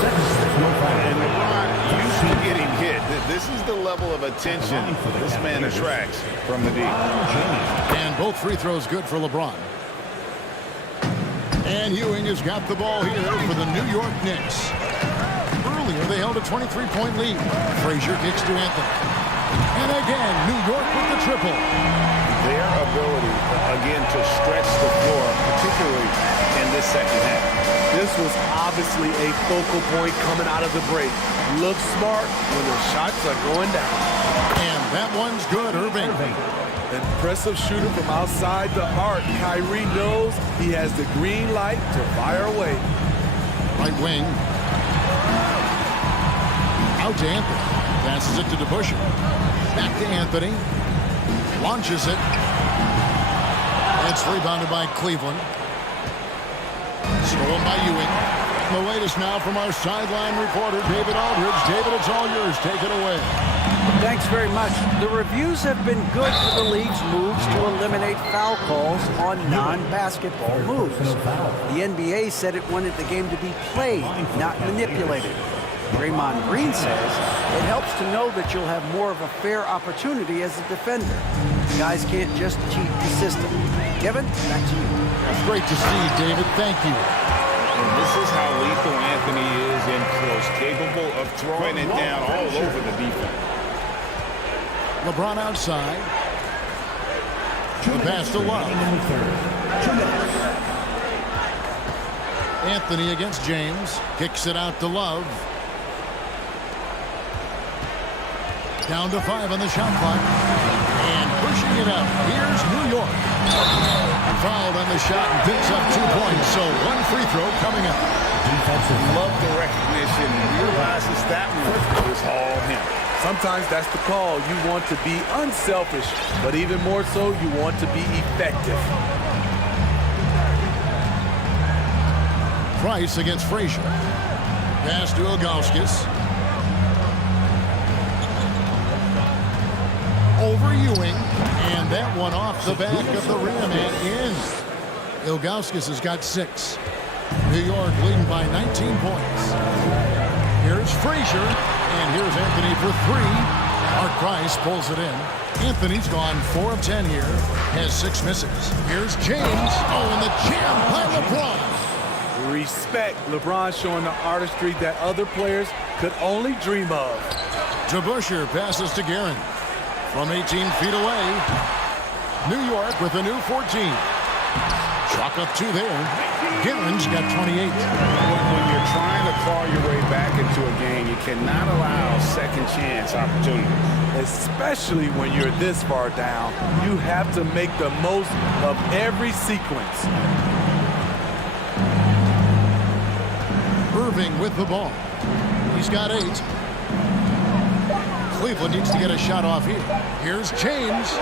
And LeBron used to getting hit. This is the level of attention this man attracts from the deep. And both free throws good for LeBron. And Ewing has got the ball here for the New York Knicks. Earlier, they held a 23-point lead. Frazier kicks to Anthony. And again, New York with the triple. Their ability, again, to stretch the floor, particularly in this second half. This was obviously a focal point coming out of the break. Look smart when the shots are going down. And that one's good, Irving. Impressive shooter from outside the arc. Kyrie knows he has the green light to fire away. Right wing. Out to Anthony. Passes it to DeBusschere. Back to Anthony. Launches it. It's rebounded by Cleveland. Stolen by Ewing. The latest now from our sideline reporter, David Aldridge. David, it's all yours. Take it away. Thanks very much. The reviews have been good for the league's moves to eliminate foul calls on non-basketball moves. The NBA said it wanted the game to be played, not manipulated. Draymond Green says it helps to know that you'll have more of a fair opportunity as a defender. Guys can't just cheat the system. Kevin, back to you. That's great to see, David. Thank you. And this is how lethal Anthony is in close, capable of throwing it down all over the defense. LeBron outside. The pass to Love. Anthony against James. Kicks it out to Love. Down to 5 on the shot clock. And pushing it up. Here's New York. Fouled on the shot and picks up 2 points. So one free throw coming up. Love the recognition. Realizes that one was all him. Sometimes that's the call. You want to be unselfish, but even more so, you want to be effective. Price against Frazier. Pass to Ilgauskas. Over Ewing. And that one off the back of the rim and in. Ilgauskas has got 6. New York leading by 19 points. Here's Frazier. And here's Anthony for 3. Mark Price pulls it in. Anthony's gone 4 of 10 here. Has 6 misses. Here's James. Oh, and the jam by LeBron. Respect. LeBron showing the artistry that other players could only dream of. DeBusschere passes to Guerin. From 18 feet away. New York with a new 14. Chalk up 2 there. Guerin's got 28. When you're trying to claw your way back into a game, you cannot allow second chance opportunities. Especially when you're this far down, you have to make the most of every sequence. Irving with the ball. He's got 8. Cleveland needs to get a shot off here. Here's James.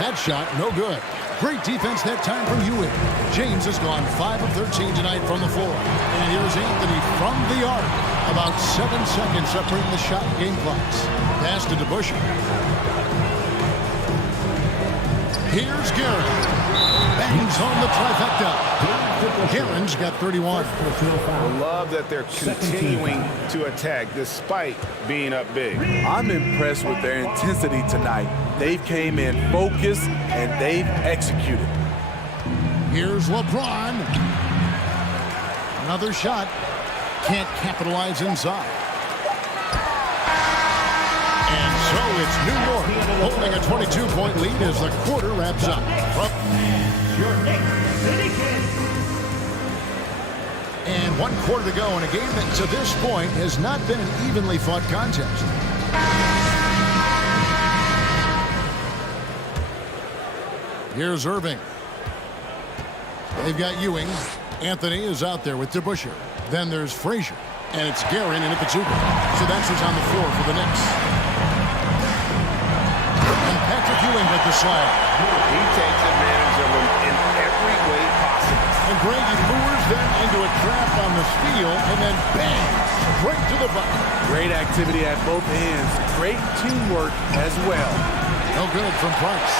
That shot, no good. Great defense that time from Ewing. James has gone 5 of 13 tonight from the floor. And here's Anthony from the arc. About 7 seconds separating the shot game clocks. Pass to DeBusschere. Here's Guerin. Bangs on the trifecta. Guerin's got 31. I love that they're continuing to attack despite being up big. I'm impressed with their intensity tonight. They've came in focused and they've executed. Here's LeBron. Another shot. Can't capitalize inside. And so it's New York holding a 22-point lead as the quarter wraps up. Your next City Kings. And 1 quarter to go in a game that to this point has not been an evenly fought contest. Here's Irving. They've got Ewing. Anthony is out there with DeBusschere. Then there's Frazier. And it's Guerin and Ipazzuba. So that's who's on the floor for the Knicks. And Patrick Ewing with the slide. He takes advantage of him in every way possible. And Greg, he lures them into a trap on the steal, and then bang, straight to the bucket. Great activity at both ends. Great teamwork as well. No good from Price.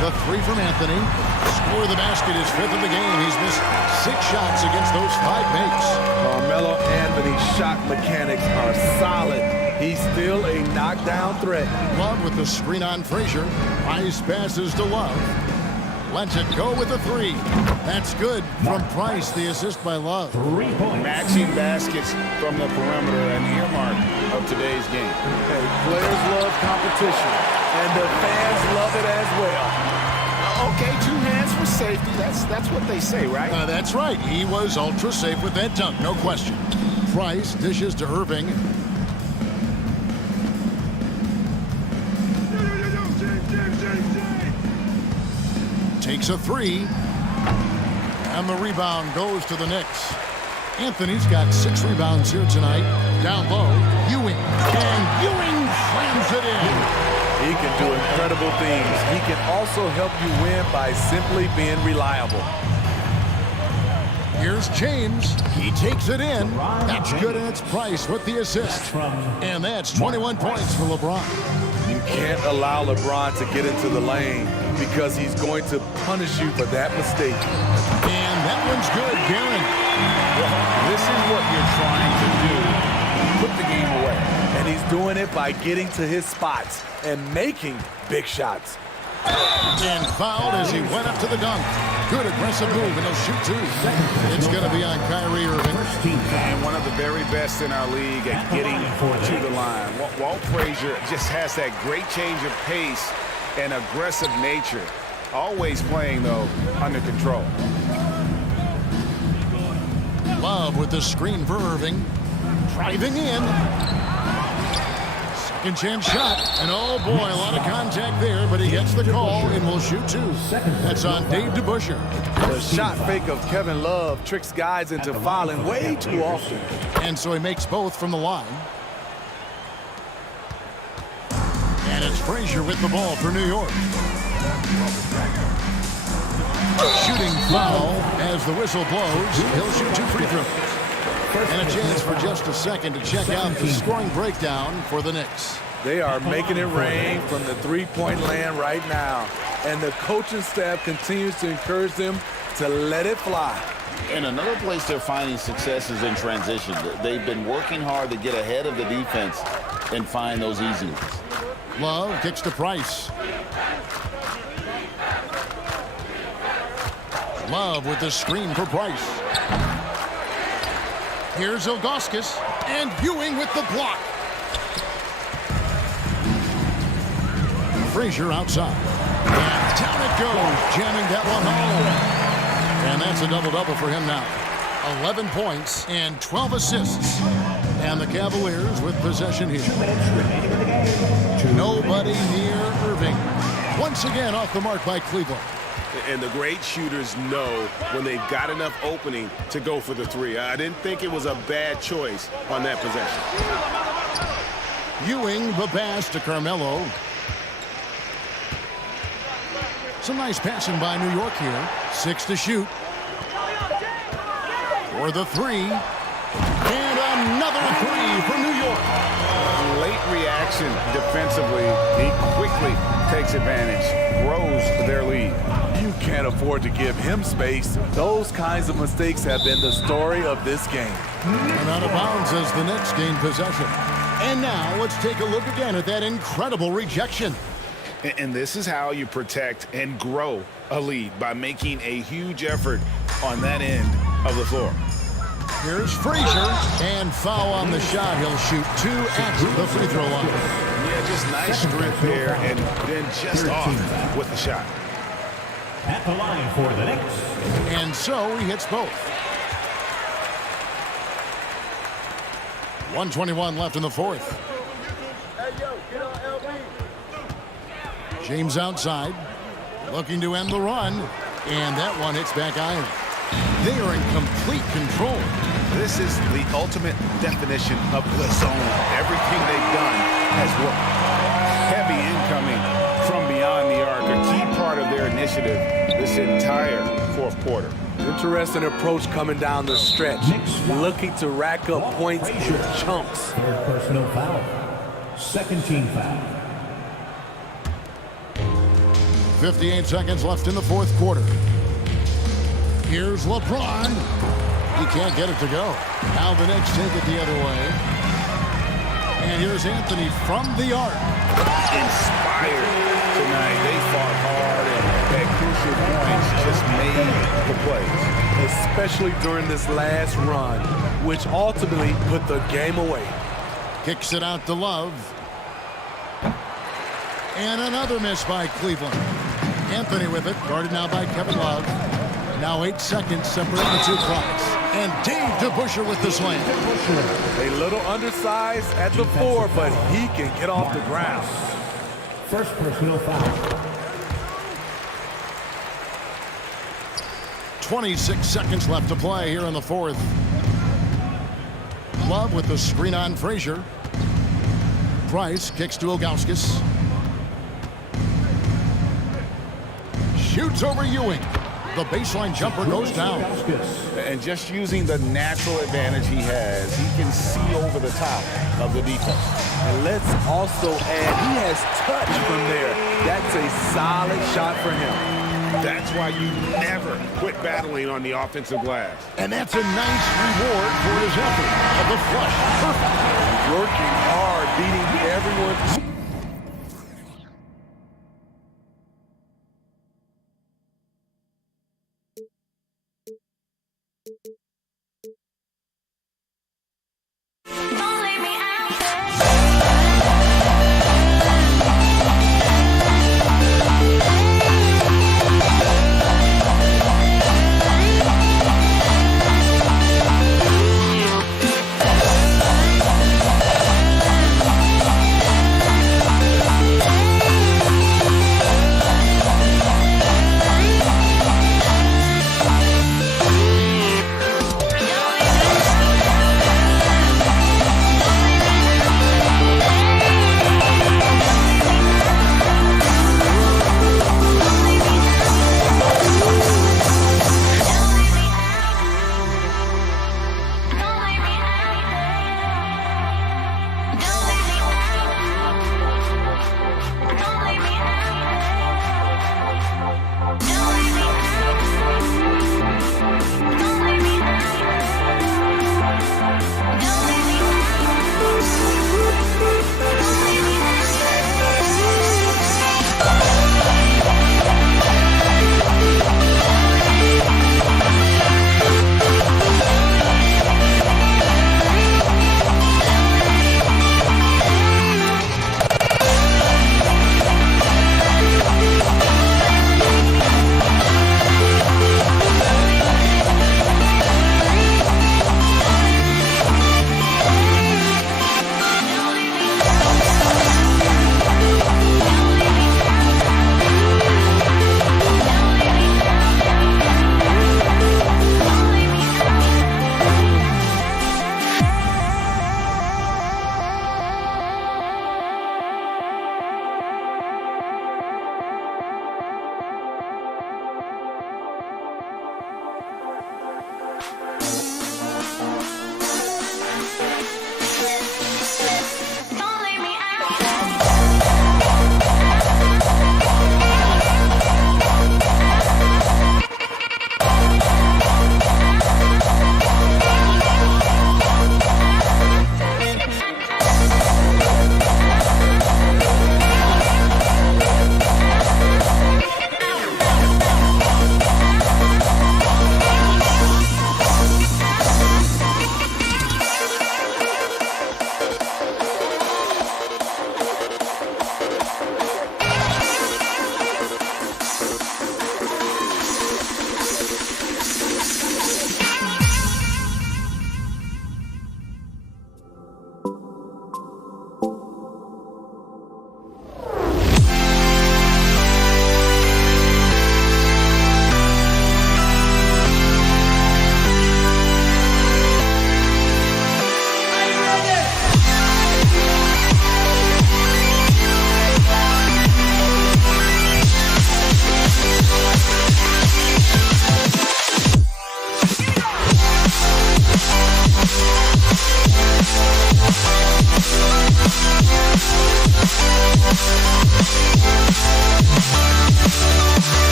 The 3 from Anthony. Score the basket, his 5th of the game. He's missed 6 shots against those 5 makes. Carmelo Anthony's shot mechanics are solid. He's still a knockdown threat. Love with the screen on Frazier. Price passes to Love. Lets it go with a 3. That's good from Price, the assist by Love. 3 points. Matching baskets from the perimeter, an earmark of today's game. Hey, players love competition, and the fans love it as well. Okay, 2 hands for safety. That's what they say, right? That's right. He was ultra safe with that dunk, no question. Price dishes to Irving. Takes a 3. And the rebound goes to the Knicks. Anthony's got 6 rebounds here tonight. Down low, Ewing. And Ewing slams it in. He can do incredible things. He can also help you win by simply being reliable. Here's James. He takes it in. That's good, and it's Price with the assist. And that's 21 points for LeBron. You can't allow LeBron to get into the lane because he's going to punish you for that mistake. And that one's good, Garen. This is what you're trying to do. Put the game away. And he's doing it by getting to his spots and making big shots. And fouled as he went up to the dunk. Good aggressive move, and he'll shoot 2. It's going to be on Kyrie Irving. And one of the very best in our league at getting to the line. Walt Frazier just has that great change of pace and aggressive nature. Always playing, though, under control. Love with the screen for Irving. Driving in. Second chance shot. And oh boy, a lot of contact there, but he gets the call and will shoot 2. That's on Dave DeBusschere. The shot fake of Kevin Love tricks guys into fouling way too often. And so he makes both from the line. And it's Frazier with the ball for New York. Shooting foul as the whistle blows. He'll shoot 2 free throws. And a chance for just a second to check out the scoring breakdown for the Knicks. They are making it rain from the three-point land right now. And the coaching staff continues to encourage them to let it fly. And another place they're finding success is in transition. They've been working hard to get ahead of the defense and find those easy ones. Love kicks to Price. Love with the screen for Price. Here's Ilgauskas, and Ewing with the block. Frazier outside. And down it goes, jamming that one home. And that's a double-double for him now. 11 points and 12 assists. And the Cavaliers with possession here. Nobody near Irving. Once again off the mark by Cleveland. And the great shooters know when they've got enough opening to go for the 3. I didn't think it was a bad choice on that possession. Ewing, the pass to Carmelo. Some nice passing by New York here. 6 to shoot. For the 3. And another 3 for New York. Late reaction defensively. He quickly takes advantage, grows their lead. You can't afford to give him space. Those kinds of mistakes have been the story of this game. And out of bounds as the Knicks gain possession. And now let's take a look again at that incredible rejection. And this is how you protect and grow a lead, by making a huge effort on that end of the floor. Here's Frazier, and foul on the shot. He'll shoot 2 at the free throw line. Yeah, just nice strength there, and then just off with the shot. At the line for the Knicks. And so he hits both. 1:21 left in the 4th. James outside, looking to end the run, and that one hits back iron. They are in complete control. This is the ultimate definition of the zone. Everything they've done has worked. Heavy incoming from beyond the arc, a key part of their initiative this entire 4th quarter. Interesting approach coming down the stretch, looking to rack up points in chunks. 3rd personal foul. 2nd team foul. 58 seconds left in the fourth quarter. Here's LeBron. He can't get it to go. Now the Knicks take it the other way. And here's Anthony from the arc. Inspired tonight. They fought hard and at crucial points just made the plays. Especially during this last run, which ultimately put the game away. Kicks it out to Love. And another miss by Cleveland. Anthony with it, guarded now by Kevin Love. Now 8 seconds separate the two clocks. And Dave DeBusschere with the slam. A little undersized at the 4, but he can get off the ground. First personal foul. 26 seconds left to play here in the fourth. Love with the screen on Frazier. Price kicks to Ilgauskas. Shoots over Ewing. The baseline jumper goes down. And just using the natural advantage he has, he can see over the top of the defense. And let's also add, he has touch from there. That's a solid shot for him. That's why you never quit battling on the offensive glass. And that's a nice reward for his effort. The flush, perfect. Working hard, beating everyone.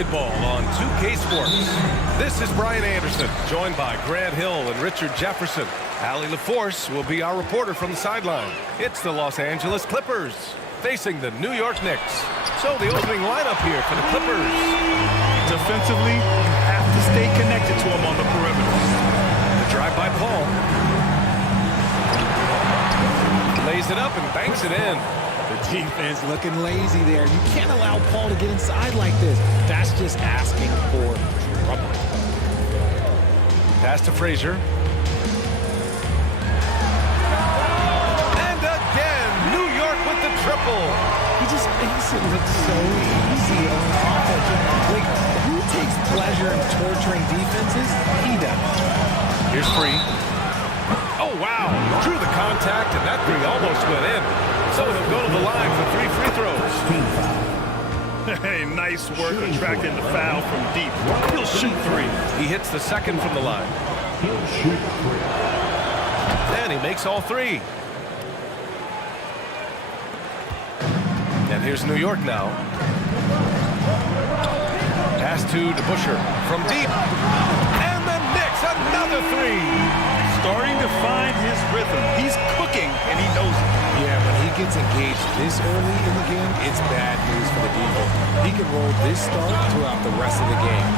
basketball on 2K Sports. This is Brian Anderson, joined by Grant Hill and Richard Jefferson. Allie LaForce will be our reporter from the sideline. It's the Los Angeles Clippers facing the New York Knicks. So the opening lineup here for the Clippers. Defensively, you have to stay connected to him on the perimeter. The drive by Paul. Lays it up and banks it in. The defense looking lazy there. You can't allow Paul to get inside like this. That's just asking for trouble. Pass to Frazier. And again, New York with the triple. He just makes it look so easy on offense. Like, who takes pleasure in torturing defenses? He does. Here's Free. Oh, wow. Drew the contact, and that three almost went in. So he'll go to the line for 3 free throws. Hey, nice work attracting the foul from deep. He'll shoot 3. He hits the second from the line. He'll shoot 3. And he makes all 3. And here's New York now. Pass to DeBusschere from deep. And the Knicks, another 3. Starting to find his rhythm. He's cooking, and he knows it. Yeah, when he gets engaged this early in the game, it's bad news for the defense. He can roll this start throughout the rest of the game.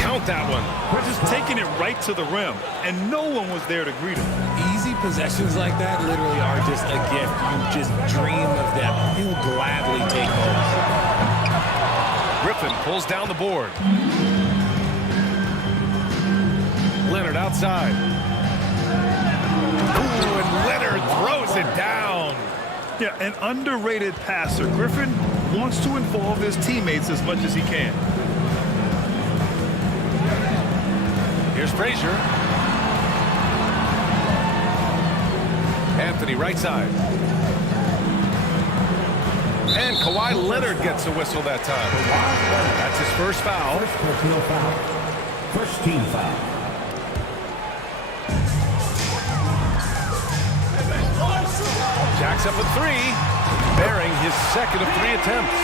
Count that one. We're just taking it right to the rim, and no one was there to greet him. Easy possessions like that literally are just a gift. You just dream of them. He'll gladly take those. Griffin pulls down the board. Leonard outside. Ooh, and Leonard throws it down. Yeah, an underrated passer. Griffin wants to involve his teammates as much as he can. Here's Frazier. Anthony right side. And Kawhi Leonard gets a whistle that time. That's his first foul. First personal foul. First team foul. Jacks up a 3, bearing his second of 3 attempts.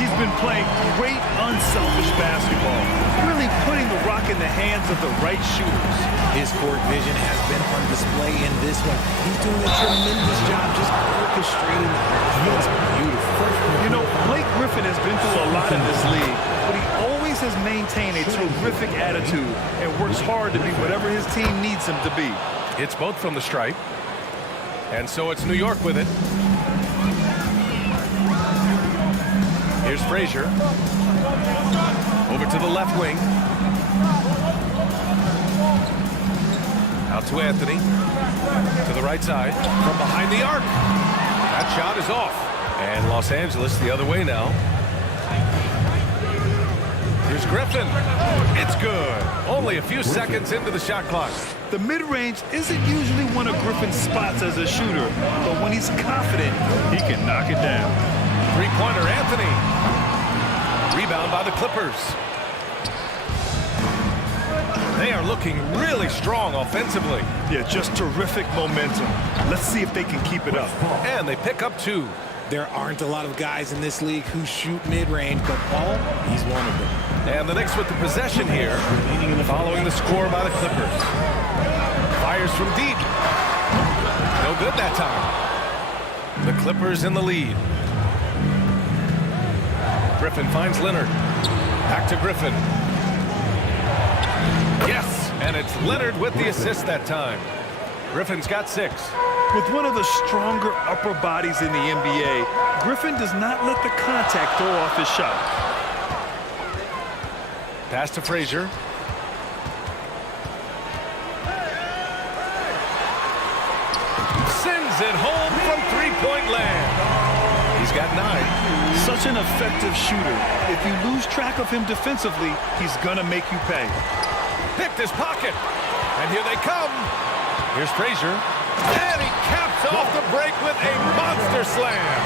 He's been playing great, unselfish basketball, really putting the rock in the hands of the right shooters. His court vision has been on display in this one. He's doing a tremendous job just orchestrating. It's beautiful. You know, Blake Griffin has been through a lot in this league, but he always has maintained a terrific attitude and works hard to be whatever his team needs him to be. It's both from the stripe. And so it's New York with it. Here's Frazier. Over to the left wing. Out to Anthony. To the right side. From behind the arc. That shot is off. And Los Angeles the other way now. Here's Griffin. It's good. Only a few seconds into the shot clock. The mid-range isn't usually one of Griffin's spots as a shooter, but when he's confident, he can knock it down. Three-pointer, Anthony. Rebound by the Clippers. They are looking really strong offensively. Yeah, just terrific momentum. Let's see if they can keep it up. And they pick up 2. There aren't a lot of guys in this league who shoot mid-range, but Paul, he's one of them. And the Knicks with the possession here, following the score by the Clippers. Fires from deep. No good that time. The Clippers in the lead. Griffin finds Leonard. Back to Griffin. Yes, and it's Leonard with the assist that time. Griffin's got 6. With one of the stronger upper bodies in the NBA, Griffin does not let the contact throw off his shot. Pass to Frazier. Sends it home from three-point land. He's got 9. Such an effective shooter. If you lose track of him defensively, he's gonna make you pay. Picked his pocket. And here they come. Here's Frazier. And he caps off the break with a monster slam.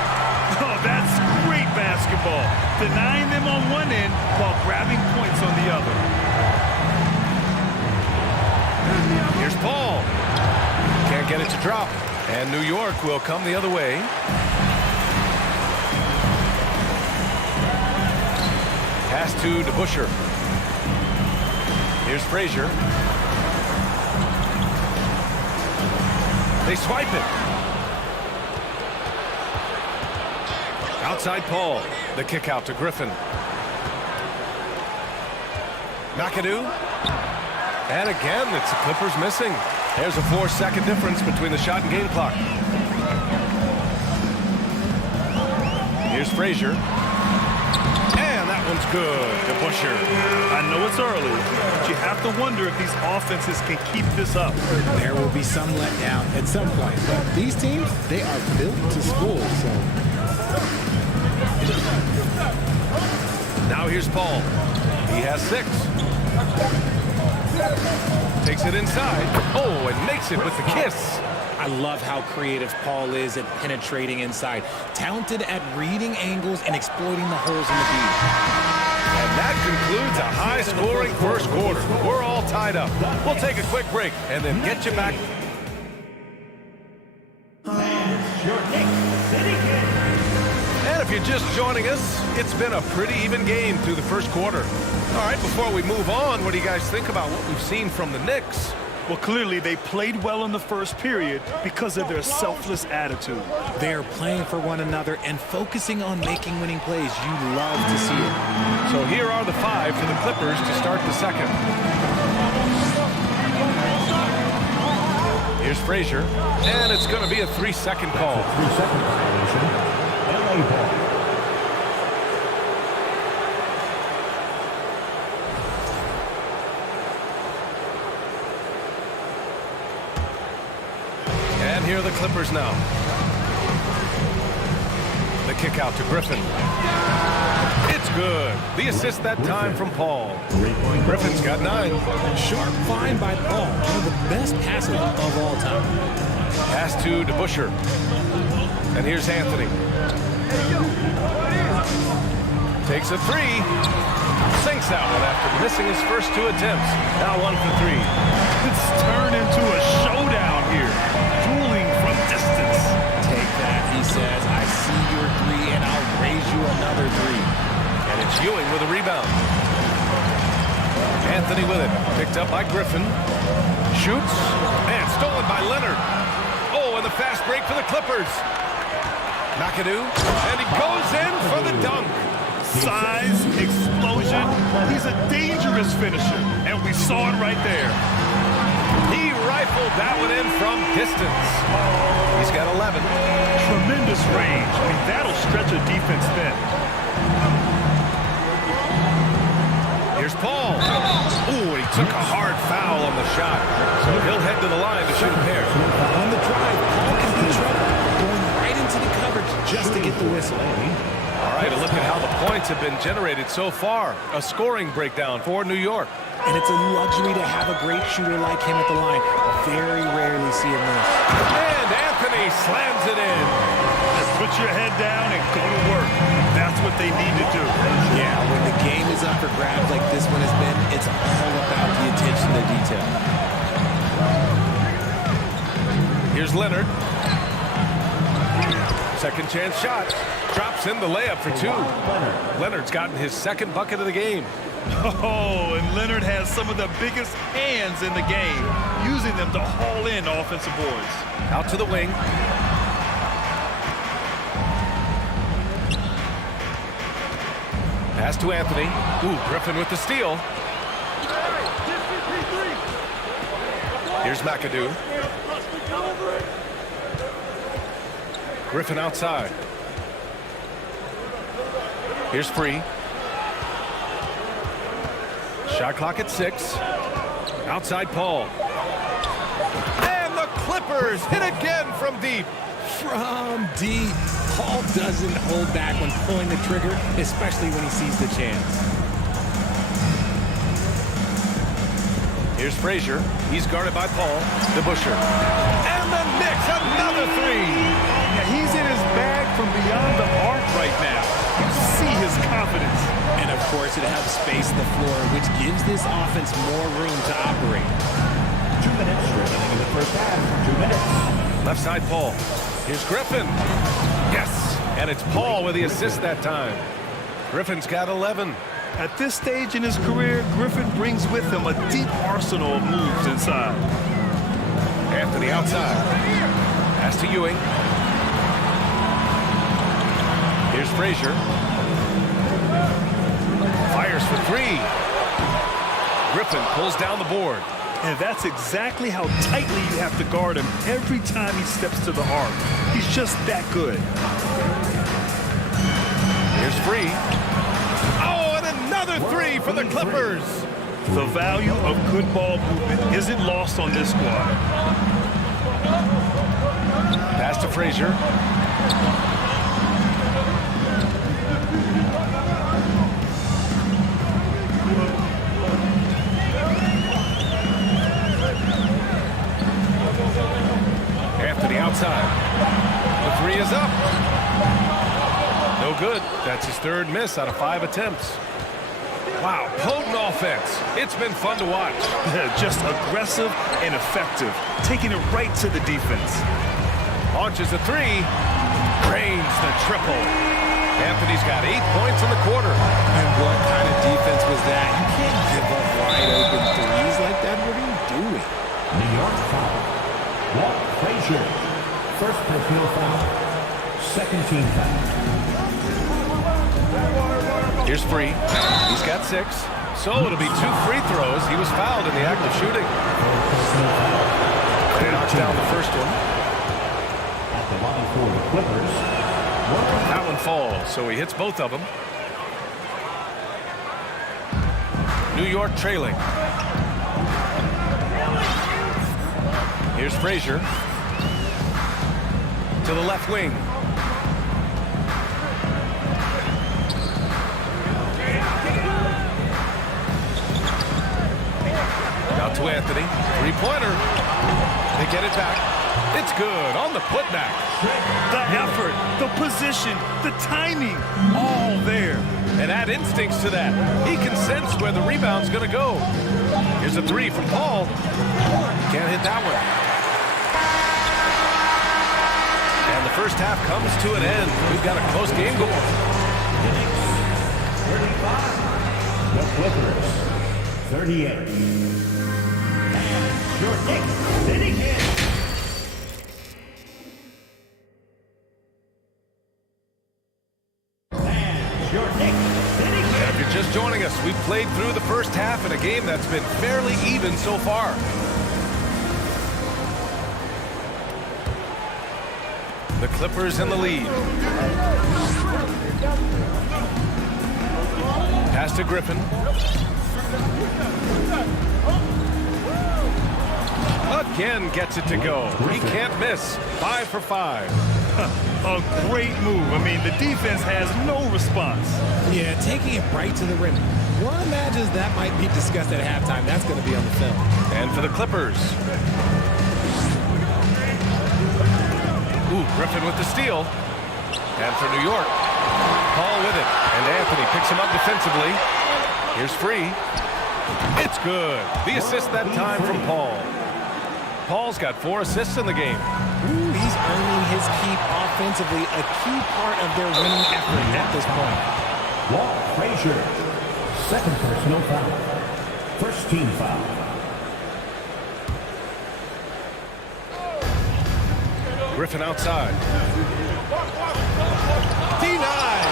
Oh, that's great basketball. Denying them on one end while grabbing points on the other. Here's Paul. Can't get it to drop. And New York will come the other way. Pass to DeBusschere. Here's Frazier. They swipe it. Outside Paul. The kick out to Griffin. McAdoo. And again, it's the Clippers missing. There's a 4-second difference between the shot and game clock. Here's Frazier. And that one's good. DeBusschere. I know it's early, but you have to wonder if these offenses can keep this up. There will be some letdown at some point, but these teams, they are built to score, so. Now here's Paul. He has 6. Takes it inside. Oh, and makes it with the kiss. I love how creative Paul is at penetrating inside. Talented at reading angles and exploiting the holes in the beat. And that concludes a high-scoring first quarter. We're all tied up. We'll take a quick break and then get you back. And if you're just joining us, it's been a pretty even game through the first quarter. All right, before we move on, what do you guys think about what we've seen from the Knicks? Well, clearly they played well in the first period because of their selfless attitude. They are playing for one another and focusing on making winning plays. You love to see it. So here are the 5 for the Clippers to start the second. Here's Frazier, and it's going to be a 3-second call. 3-second violation. LA ball. And here are the Clippers now. The kick out to Griffin. It's good. The assist that time from Paul. Griffin's got 9. Sharp find by Paul. One of the best passes of all time. Pass to DeBusschere. And here's Anthony. Takes a 3. Sinks that one after missing his first 2 attempts. Now 1 for 3. It's turned into a showdown here. Dueling from distance. Take that, he says. I see your 3 and I'll raise you another 3. And it's Ewing with a rebound. Anthony with it. Picked up by Griffin. Shoots. And stolen by Leonard. Oh, and the fast break for the Clippers. McAdoo. And he goes in for the dunk. Size, explosion. He's a dangerous finisher. And we saw it right there. He rifled that one in from distance. He's got 11. Tremendous range. I mean, that'll stretch a defense thin. Here's Paul. Ooh, he took a hard foul on the shot. So he'll head to the line to shoot a pair. On the drive, Paul can be trouble. Going right into the coverage just to get the whistle. All right, a look at how the points have been generated so far. A scoring breakdown for New York. And it's a luxury to have a great shooter like him at the line. Very rarely see him miss. And Anthony slams it in. Just put your head down and go to work. That's what they need to do. Yeah, when the game is up for grabs like this one has been, it's all about the attention to detail. Here's Leonard. Second chance shot. Drops in the layup for 2. Leonard's gotten his second bucket of the game. Oh, and Leonard has some of the biggest hands in the game, using them to haul in offensive boards. Out to the wing. Pass to Anthony. Ooh, Griffin with the steal. Here's McAdoo. Griffin outside. Here's Free. Shot clock at 6. Outside Paul. And the Clippers hit again from deep. From deep. Paul doesn't hold back when pulling the trigger, especially when he sees the chance. Here's Frazier. He's guarded by Paul. DeBusschere. And the Knicks, another 3. Yeah, he's in his bag from beyond the arc right now. You see his confidence. And of course, it helps space the floor, which gives this offense more room to operate. 2 minutes remaining in the first half. 2 minutes. Left side Paul. Here's Griffin. Yes. And it's Paul with the assist that time. Griffin's got 11. At this stage in his career, Griffin brings with him a deep arsenal of moves inside. Anthony outside. Pass to Ewing. Here's Frazier. Fires for three. Griffin pulls down the board. And that's exactly how tightly you have to guard him every time he steps to the arc. He's just that good. Here's Free. Oh, and another three for the Clippers. The value of good ball movement isn't lost on this squad. Pass to Frazier. Anthony outside. The three is up. No good. That's his third miss out of 5 attempts. Wow, potent offense. It's been fun to watch. Just aggressive and effective, taking it right to the defense. Launches a three. Drains the triple. Anthony's got 8 points in the quarter. And what kind of defense was that? You can't give up wide open threes like that. What are you doing? New York foul. Walt Frazier. First personal foul. Second team foul. Here's Free. He's got 6. So it'll be 2 free throws. He was fouled in the act of shooting. They knocks down the first one. At the line for the Clippers. That one falls, so he hits both of them. New York trailing. Here's Frazier. To the left wing. Out to Anthony. Three-pointer. They get it back. It's good on the putback. The effort, the position, the timing, all there. And add instincts to that. He can sense where the rebound's going to go. Here's a three from Paul. Can't hit that one. And the first half comes to an end. We've got a close game going. The Clippers, 38. And your Knicks sitting in. If you're just joining us, we've played through the first half in a game that's been fairly even so far. The Clippers in the lead. Pass to Griffin. Again gets it to go. He can't miss. 5 for 5. A great move. I mean, the defense has no response. Yeah, taking it right to the rim. One imagines that might be discussed at halftime. That's going to be on the film. And for the Clippers. Ooh, Griffin with the steal. And for New York, Paul with it. And Anthony picks him up defensively. Here's Free. It's good. The assist that time from Paul. Paul's got 4 assists in the game. Ooh, he's earning his keep offensively, a key part of their winning effort at this point. Walt Frazier, second personal foul. First team foul. Griffin outside. Denied.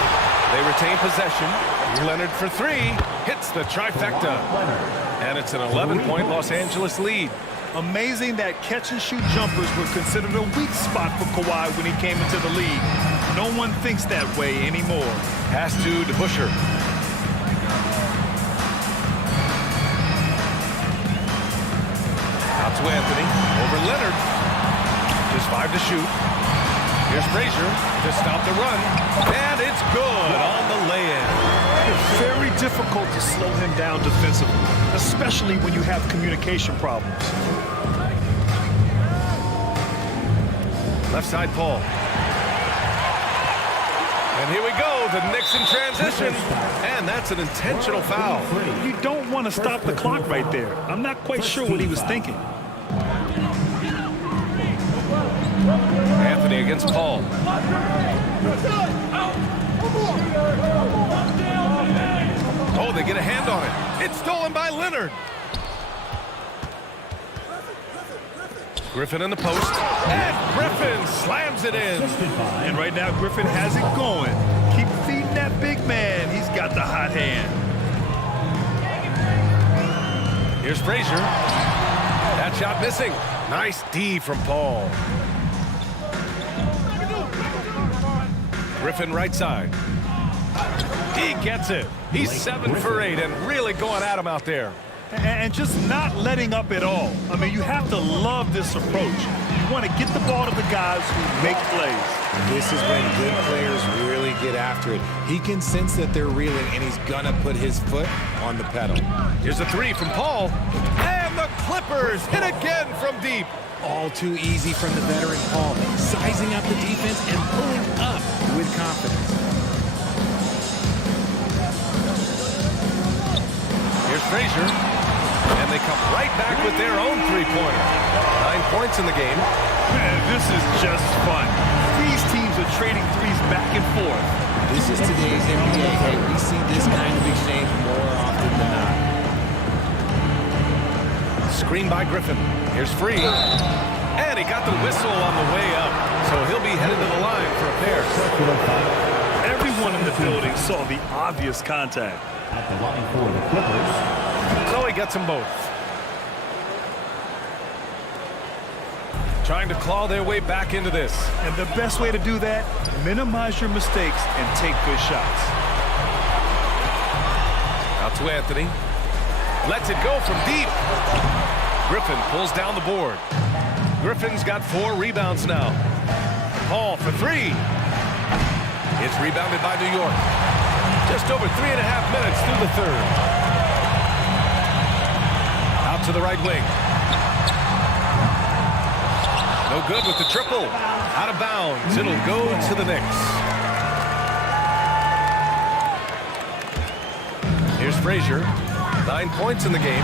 They retain possession. Leonard for 3. Hits the trifecta. And it's an 11-point Los Angeles lead. Amazing that catch-and-shoot jumpers were considered a weak spot for Kawhi when he came into the league. No one thinks that way anymore. Pass to DeBusschere. Out to Anthony. Over Leonard. Just 5 to shoot. Here's Frazier to stop the run. And it's good on the lay-in. It's very difficult to slow him down defensively, especially when you have communication problems. Left side, Paul. And here we go, the Knicks in transition. And that's an intentional foul. You don't want to stop the clock right there. I'm not quite sure what he was thinking. Anthony against Paul. Oh, they get a hand on it. It's stolen by Leonard. Griffin in the post. And Griffin slams it in. And right now, Griffin has it going. Keep feeding that big man. He's got the hot hand. Here's Frazier. That shot missing. Nice D from Paul. Griffin right side. He gets it. He's 7 for 8 and really going at him out there. And just not letting up at all. I mean, you have to love this approach. You want to get the ball to the guys who make plays. This is when good players really get after it. He can sense that they're reeling, and he's going to put his foot on the pedal. Here's a 3 from Paul. And the Clippers hit again from deep. All too easy from the veteran Paul, sizing up the defense and pulling up with confidence. Here's Frazier. And they come right back with their own three-pointer. 9 points in the game. Man, this is just fun. These teams are trading threes back and forth. This is today's NBA, and we see this kind of exchange more often than not. Screen by Griffin. Here's Free. And he got the whistle on the way up. So he'll be headed to the line for a pair. Everyone in the building saw the obvious contact. At the line for the Clippers. So he gets them both. Trying to claw their way back into this. And the best way to do that, minimize your mistakes and take good shots. Out to Anthony. Lets it go from deep. Griffin pulls down the board. Griffin's got 4 rebounds now. Paul for 3. It's rebounded by New York. Just over 3.5 minutes through the third. Out to the right wing. No good with the triple. Out of bounds. It'll go to the Knicks. Here's Frazier. 9 points in the game.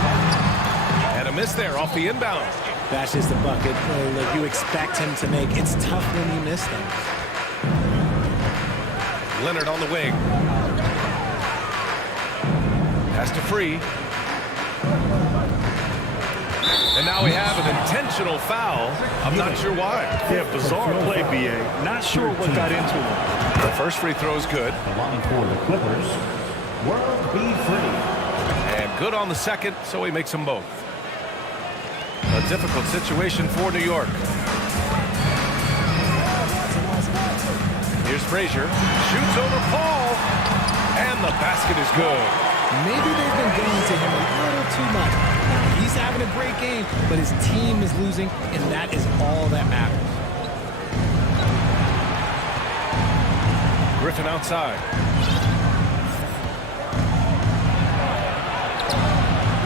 And a miss there off the inbound. That's just the bucket that you expect him to make. It's tough when you miss them. Leonard on the wing. Pass to Free. And now we have an intentional foul. I'm not sure why. Yeah, bizarre play, B.A. Not sure what got into him. The first free throw is good. The line for the Clippers. World B free. And good on the second, so he makes them both. A difficult situation for New York. Here's Frazier. Shoots over Paul. And the basket is good. Maybe they've been going to him a little too much. Now, he's having a great game, but his team is losing, and that is all that matters. Griffin outside.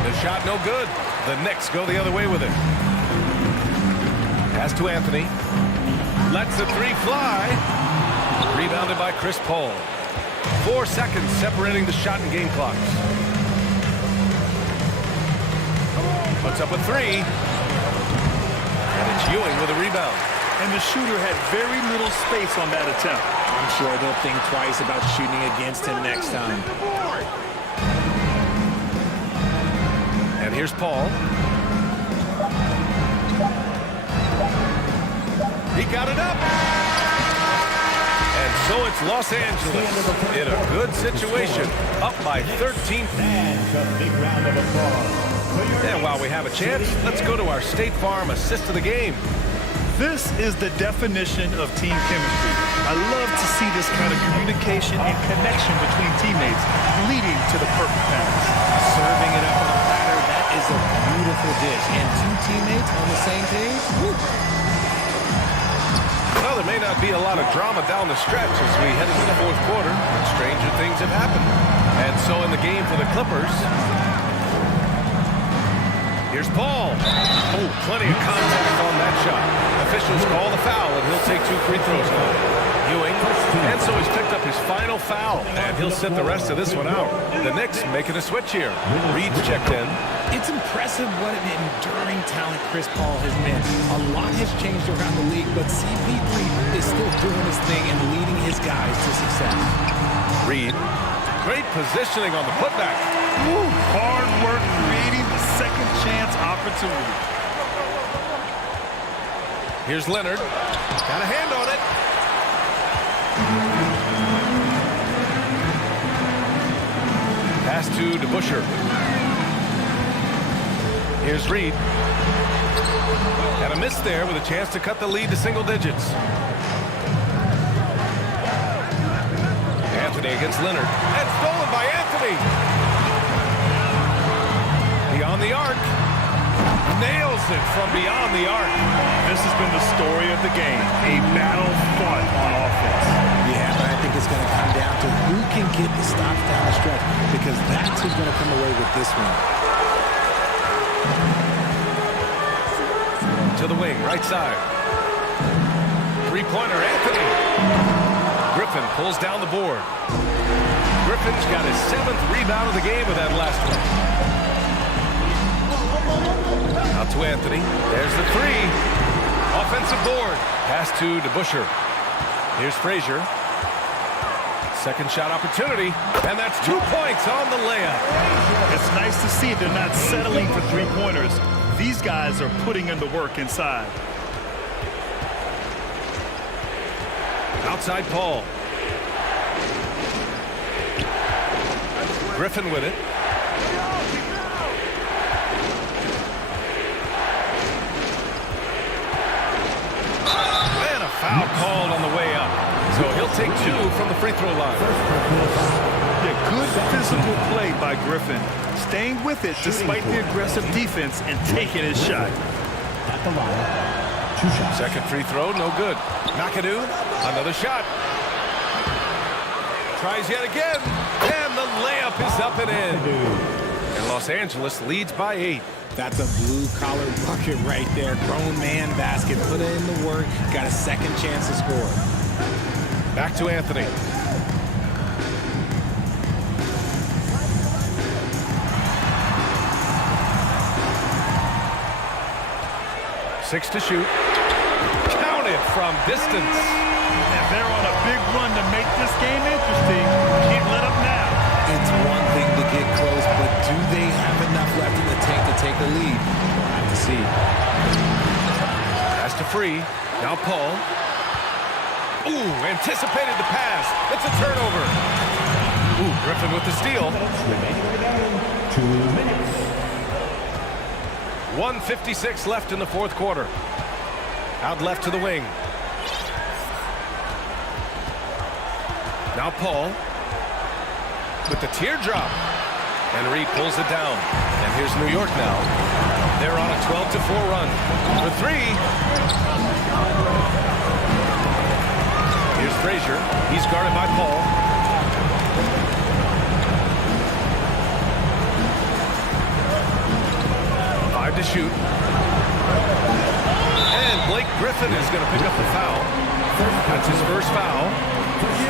The shot no good. The Knicks go the other way with it. Pass to Anthony. Lets the 3 fly. Rebounded by Chris Paul. 4 seconds separating the shot and game clocks. Puts up a 3. And it's Ewing with a rebound. And the shooter had very little space on that attempt. I'm sure they'll think twice about shooting against him next time. And here's Paul. He got it up. And so it's Los Angeles in a good situation, up by 13. And while we have a chance, let's go to our State Farm assist of the game. This is the definition of team chemistry. I love to see this kind of communication and connection between teammates leading to the perfect pass. Serving it up on a platter, that is a beautiful dish. And 2 teammates on the same page, woo. Well, there may not be a lot of drama down the stretch as we head into the 4th quarter, but stranger things have happened. And so in the game for the Clippers, here's Paul. Oh, plenty of contact on that shot. Officials call the foul, and he'll take 2 free throws now. Ewing, and so he's picked up his final foul, and he'll sit the rest of this one out. The Knicks making a switch here. Reed's checked in. It's impressive what an enduring talent Chris Paul has been. A lot has changed around the league, but CP3 is still doing his thing and leading his guys to success. Reed Great positioning on the putback. Ooh, hard work creating the second chance opportunity. Here's Leonard. Got a hand on it. Pass to DeBusschere. Here's Reed. Had a miss there with a chance to cut the lead to single digits. Anthony against Leonard. And stolen by Anthony. Beyond the arc. Nails it from beyond the arc. This has been the story of the game. A battle fought on offense. Yeah, but I think it's going to come down to who can get the stops down the stretch, because that's who's going to come away with this one. To the wing, right side. Three-pointer, Anthony. Griffin pulls down the board. Griffin's got his 7th rebound of the game with that last one. Out to Anthony. There's the 3. Offensive board. Pass to DeBusschere. Here's Frazier. Second shot opportunity. And that's 2 points on the layup. It's nice to see they're not settling for three-pointers. These guys are putting in the work inside. Outside Paul. Griffin with it. And a foul called on the way up. So he'll take 2 from the free throw line. Yeah, good physical play by Griffin. Staying with it despite the aggressive defense and taking his shot. At the line, 2 shots. Second free throw, no good. McAdoo, another shot. Tries yet again. And the layup is up and in. And Los Angeles leads by 8. That's a blue-collar bucket right there. Grown man basket. Put in the work. Got a second chance to score. Back to Anthony. Six to shoot. Count it from distance. And they're on a big run to make this game interesting. Can't let up now. It's one thing to get close, but do they have enough left in the tank to take the lead? We'll have to see. Pass to Free. Now Paul. Ooh, anticipated the pass. It's a turnover. Ooh, Griffin with the steal. Remaining in the game, 2 minutes. 1:56 left in the fourth quarter. Out left to the wing. Now Paul with the teardrop. And Reed pulls it down. And here's New York now. They're on a 12-4 run. For 3. Here's Frazier. He's guarded by Paul. To shoot. And Blake Griffin is going to pick up the foul. That's his first foul.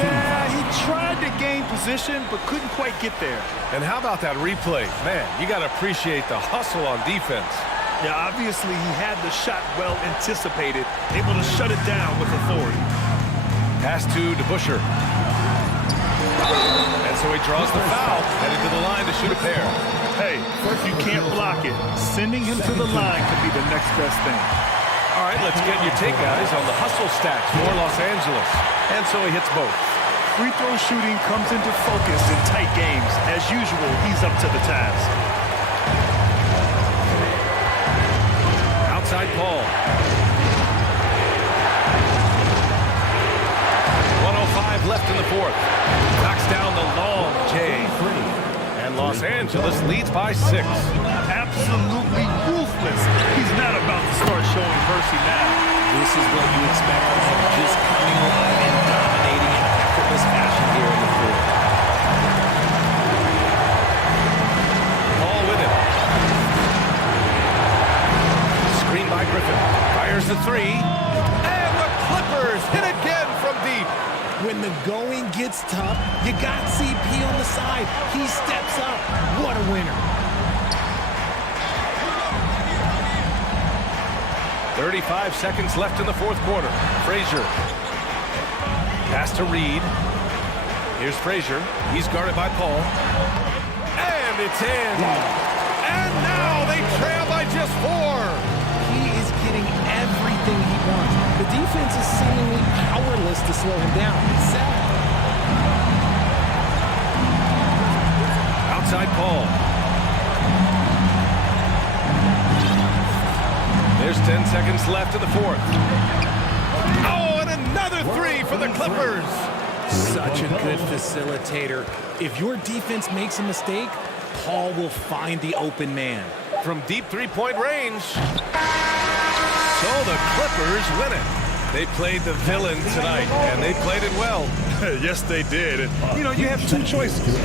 Yeah, he tried to gain position, but couldn't quite get there. And how about that replay? Man, you got to appreciate the hustle on defense. Yeah, obviously he had the shot well anticipated, able to shut it down with authority. Pass to DeBusschere. And so he draws the foul, headed to the line to shoot a pair. Hey, you can't block it. Sending him to the line could be the next best thing. All right, let's get your take, guys, on the hustle stats for Los Angeles. And so he hits both. Free throw shooting comes into focus in tight games. As usual, he's up to the task. Outside Paul. 1:05 left in the fourth. Knocks down the long J. And Los Angeles leads by 6. Absolutely ruthless. He's not about to start showing mercy now. This is what you expect from him, just coming alive and dominating in effortless fashion here in the fourth. Paul with it. Screen by Griffin. Fires the 3. And the Clippers hit again from deep. When the going gets tough, you got CP on the side. He steps up. What a winner. 35 seconds left in the fourth quarter. Frazier. Pass to Reed. Here's Frazier. He's guarded by Paul. And it's in. And now they trail by just 4. He is getting everything he wants. The defense is seemingly powerless to slow him down. It's sad. Outside Paul. There's 10 seconds left in the 4th. Oh, and another 3 for the Clippers. Such a good facilitator. If your defense makes a mistake, Paul will find the open man. From deep 3-point range. So the Clippers win it. They played the villain tonight, and they played it well. Yes, they did. You know, you have 2 choices.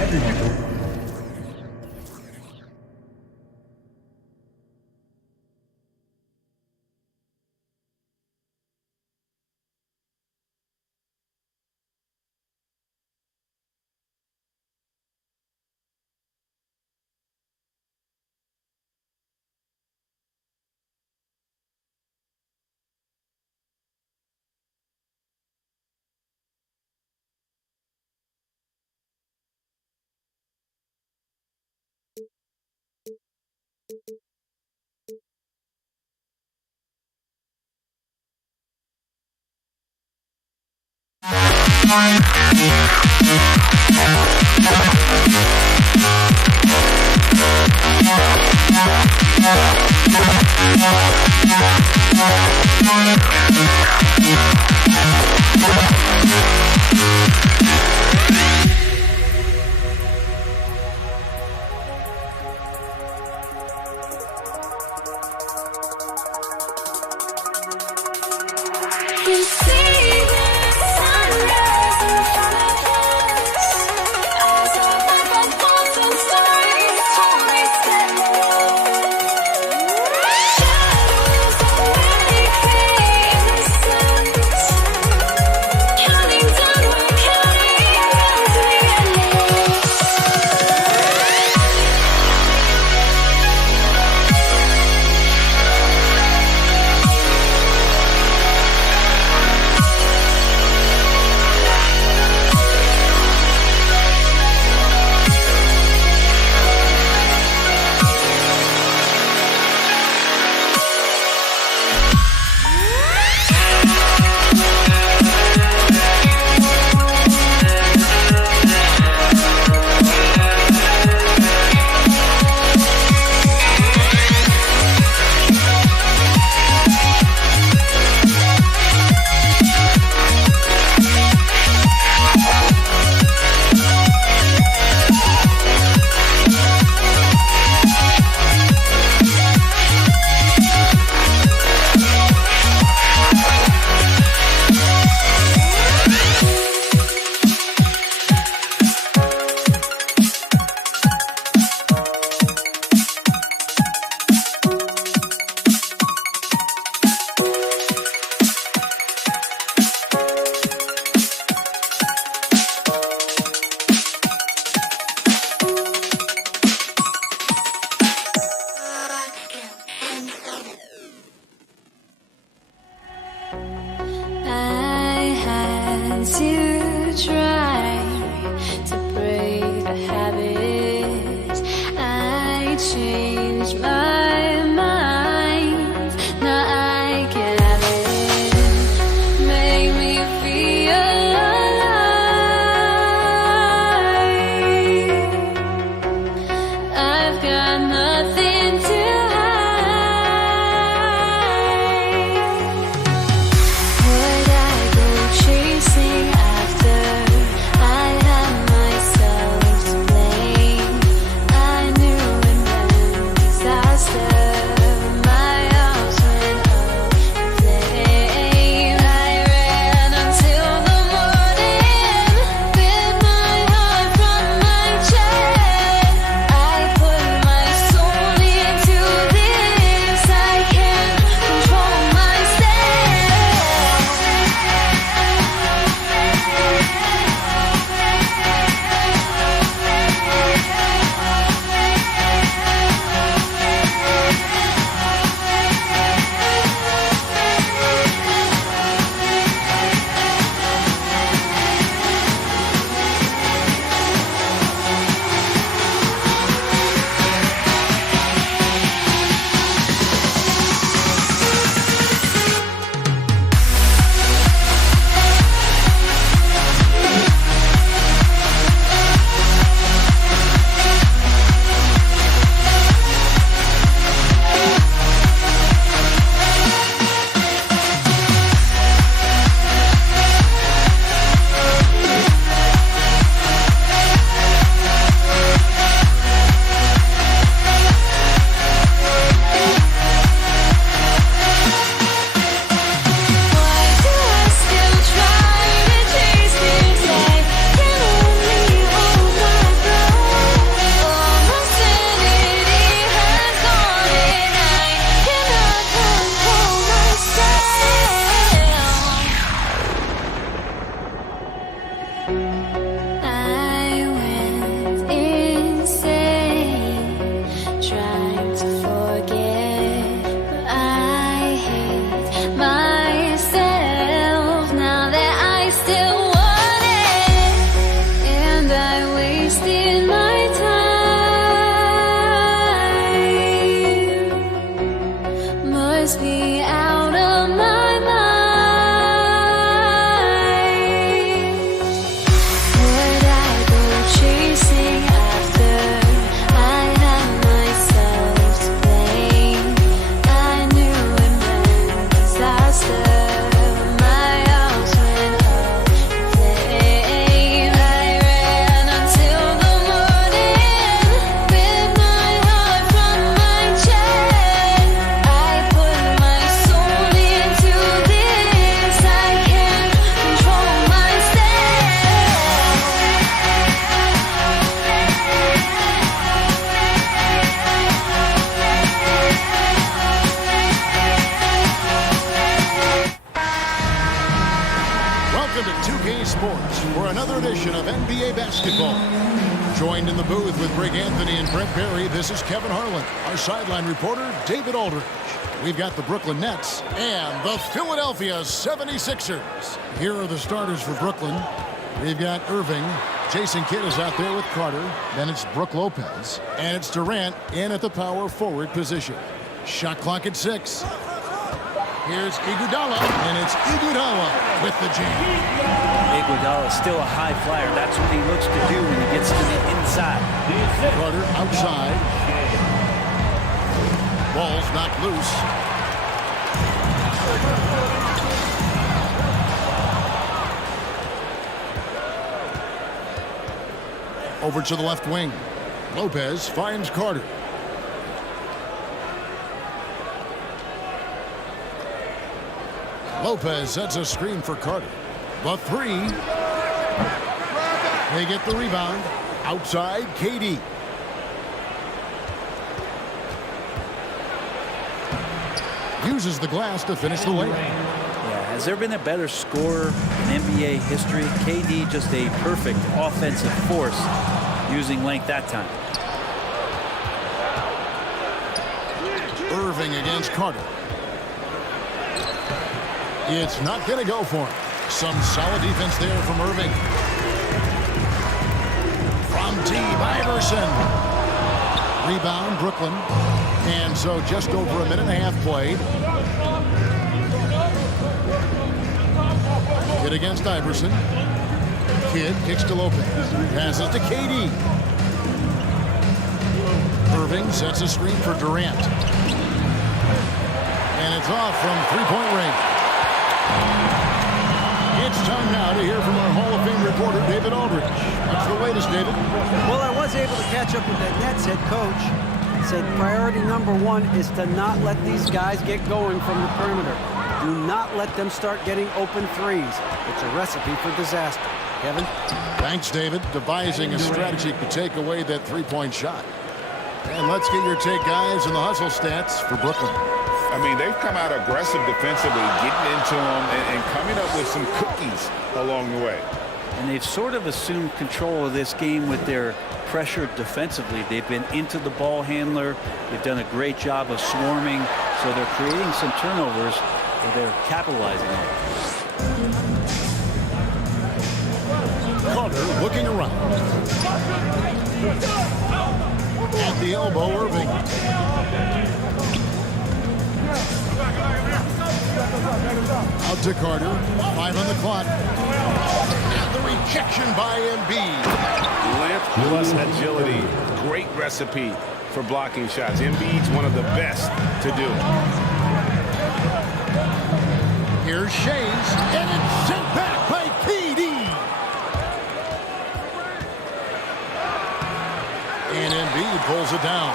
Would I go chasing after I Welcome to 2K Sports for another edition of NBA basketball. Joined in the booth with Greg Anthony and Brent Barry, this is Kevin Harlan. Our sideline reporter, David Aldridge. We've got the Brooklyn Nets and the Philadelphia 76ers. Here are the starters for Brooklyn. We've got Irving. Jason Kidd is out there with Carter. Then it's Brook Lopez. And it's Durant in at the power forward position. Shot clock at 6. Here's Iguodala, and it's Iguodala with the jam. Iguodala still a high flyer. That's what he looks to do when he gets to the inside. Carter outside. Ball's knocked loose. Over to the left wing. Lopez finds Carter. Lopez sets a screen for Carter. The three. They get the rebound. Outside, KD. Uses the glass to finish the layup. Yeah, has there been a better scorer in NBA history? KD just a perfect offensive force using length that time. Irving against Carter. It's not going to go for him. Some solid defense there from Irving. From Steve Iverson. Rebound, Brooklyn. And so just over a minute and a half played. Kidd against Iverson. Kidd kicks to Lopez. Passes to KD. Irving sets a screen for Durant. And it's off from three-point range. It's time now to hear from our Hall of Fame reporter, David Aldridge. What's the latest, David? Well, I was able to catch up with that Nets head coach. He said priority number one is to not let these guys get going from the perimeter. Do not let them start getting open threes. It's a recipe for disaster. Kevin? Thanks, David. Devising a strategy to take away that three-point shot. And let's get your take, guys, on the hustle stats for Brooklyn. I mean, they've come out aggressive defensively, getting into them and coming up with some cookies along the way. And they've sort of assumed control of this game with their pressure defensively. They've been into the ball handler. They've done a great job of swarming. So they're creating some turnovers that they're capitalizing on. Carter looking around. At the elbow, Irving. Out to Carter. 5 on the clock. And the rejection by Embiid. Length plus agility. Great recipe for blocking shots. Embiid's one of the best to do it. Here's Shays. And it's sent back by KD. And Embiid pulls it down.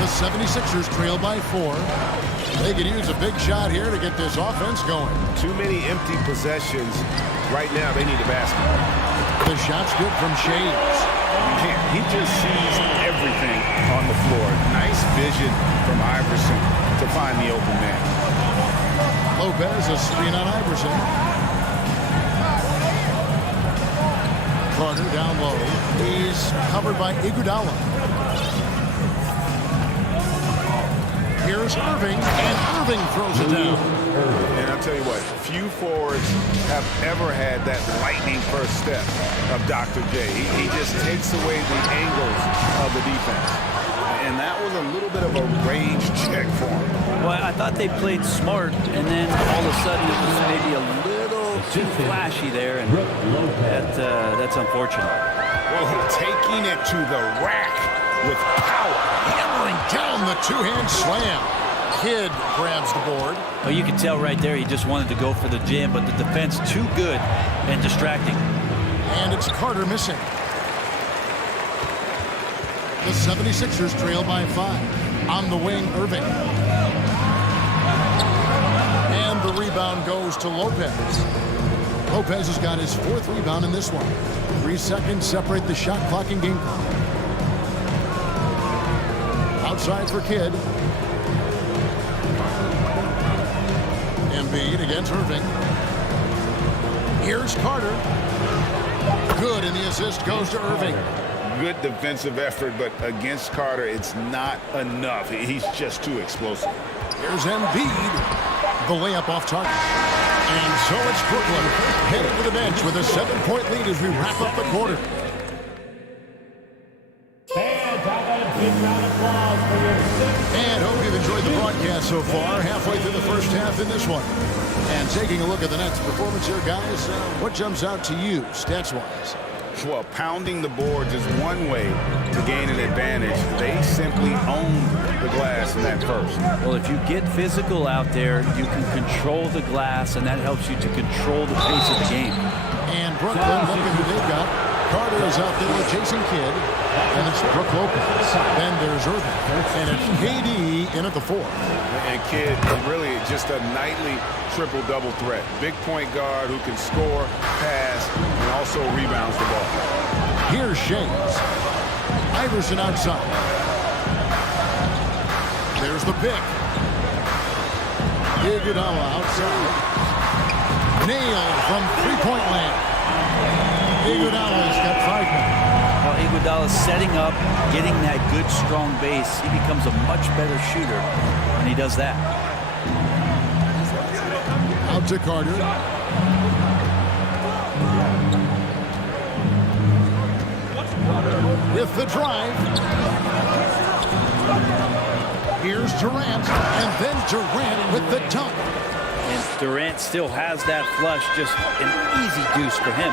The 76ers trail by 4. They could use a big shot here to get this offense going. Too many empty possessions. Right now, they need a basket. The shot's good from Shays. He just sees everything on the floor. Nice vision from Iverson to find the open man. Lopez, a screen on Iverson. Carter down low. He's covered by Iguodala. Here's Irving, and Irving throws it down. And I'll tell you what, few forwards have ever had that lightning first step of Dr. J. He just takes away the angles of the defense. And that was a little bit of a range check for him. Well, I thought they played smart, and then all of a sudden it was maybe a little too flashy there, and that's unfortunate. Well, taking it to the rack with power. Hammering down the two-hand slam. Kidd grabs the board. Well, you can tell right there he just wanted to go for the jam, but the defense too good and distracting. And it's Carter missing. The 76ers trail by 5. On the wing, Irving. And the rebound goes to Lopez. Lopez has got his 4th rebound in this one. 3 seconds separate the shot clock and game clock. Outside for Kidd. Embiid against Irving. Here's Carter. Good, and the assist goes to Irving. Good defensive effort, but against Carter, it's not enough. He's just too explosive. Here's Embiid. The layup off target. And so it's Brooklyn headed to the bench with a 7-point lead as we wrap up the quarter. And hope you've enjoyed the broadcast so far. Halfway through the first half in this one. And taking a look at the Nets' performance here, guys, what jumps out to you stats-wise? Well, pounding the boards is one way to gain an advantage. They simply owned the glass in that first. Well, if you get physical out there, you can control the glass, and that helps you to control the pace of the game. And Brooklyn, look at who they've got. Carter is out there with Jason Kidd, and it's Brook Lopez. Then there's Irving, and it's KD in at the 4. And Kidd is really just a nightly triple-double threat. Big point guard who can score, pass, and also rebounds the ball. Here's Shays. Iverson outside. There's the pick. Iguodala outside. Nailed from three-point land. Iguodala's got 5 minutes. Well, Iguodala's setting up, getting that good, strong base. He becomes a much better shooter when he does that. Out to Carter. With the drive. Here's Durant, and then Durant with the dunk. And Durant still has that flush, just an easy deuce for him.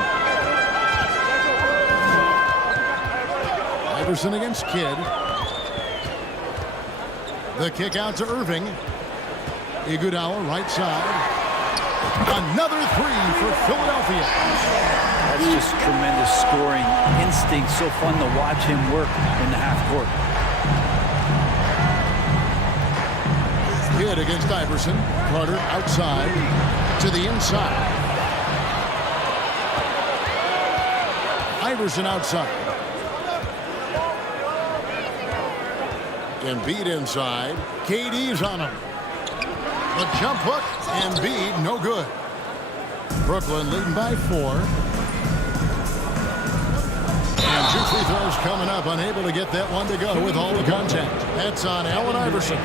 Iverson against Kidd. The kick out to Irving. Iguodala right side. Another 3 for Philadelphia. That's just tremendous scoring instinct. So fun to watch him work in the half court. Kidd against Iverson. Carter outside to the inside. Iverson outside. Embiid inside. KD's on him. The jump hook. Embiid no good. Brooklyn leading by 4. And 2 free throws coming up. Unable to get that one to go with all the contact. That's on Allen Iverson.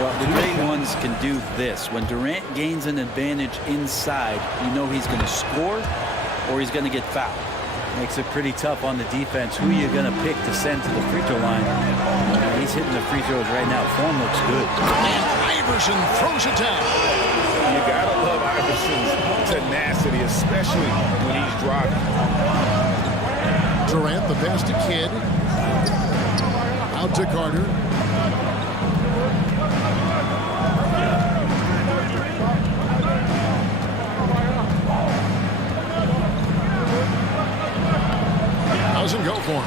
Well, the great ones can do this. When Durant gains an advantage inside, you know he's going to score or he's going to get fouled. Makes it pretty tough on the defense. Who are you going to pick to send to the free throw line? He's hitting the free throws right now. Form looks good. And Iverson throws it down. You got to love Iverson's tenacity, especially when he's driving. Durant, the pass to Kidd. Out to Carter. Doesn't go for him.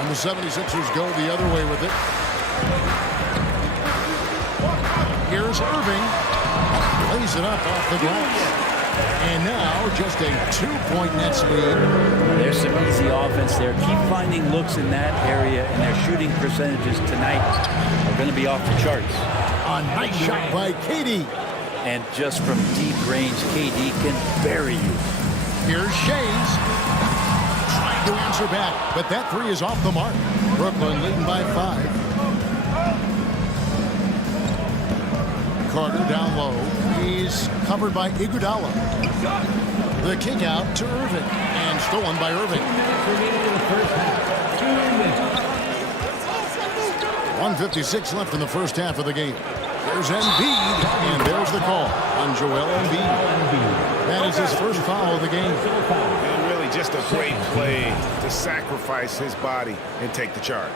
And the 76ers go the other way with it. Here's Irving. Lays it up off the glass. And now just a 2-point Nets lead. There's some easy offense there. Keep finding looks in that area, and their shooting percentages tonight are going to be off the charts. A nice shot by KD. And just from deep range, KD can bury you. Here's Shays. Trying to answer back, but that 3 is off the mark. Brooklyn leading by 5. Carter down low. He's covered by Iguodala. The kick out to Irving. And stolen by Irving. 1:56 left in the first half of the game. There's Embiid. And there's the call on Joel Embiid. That is his first foul of the game. And really just a great play to sacrifice his body and take the charge.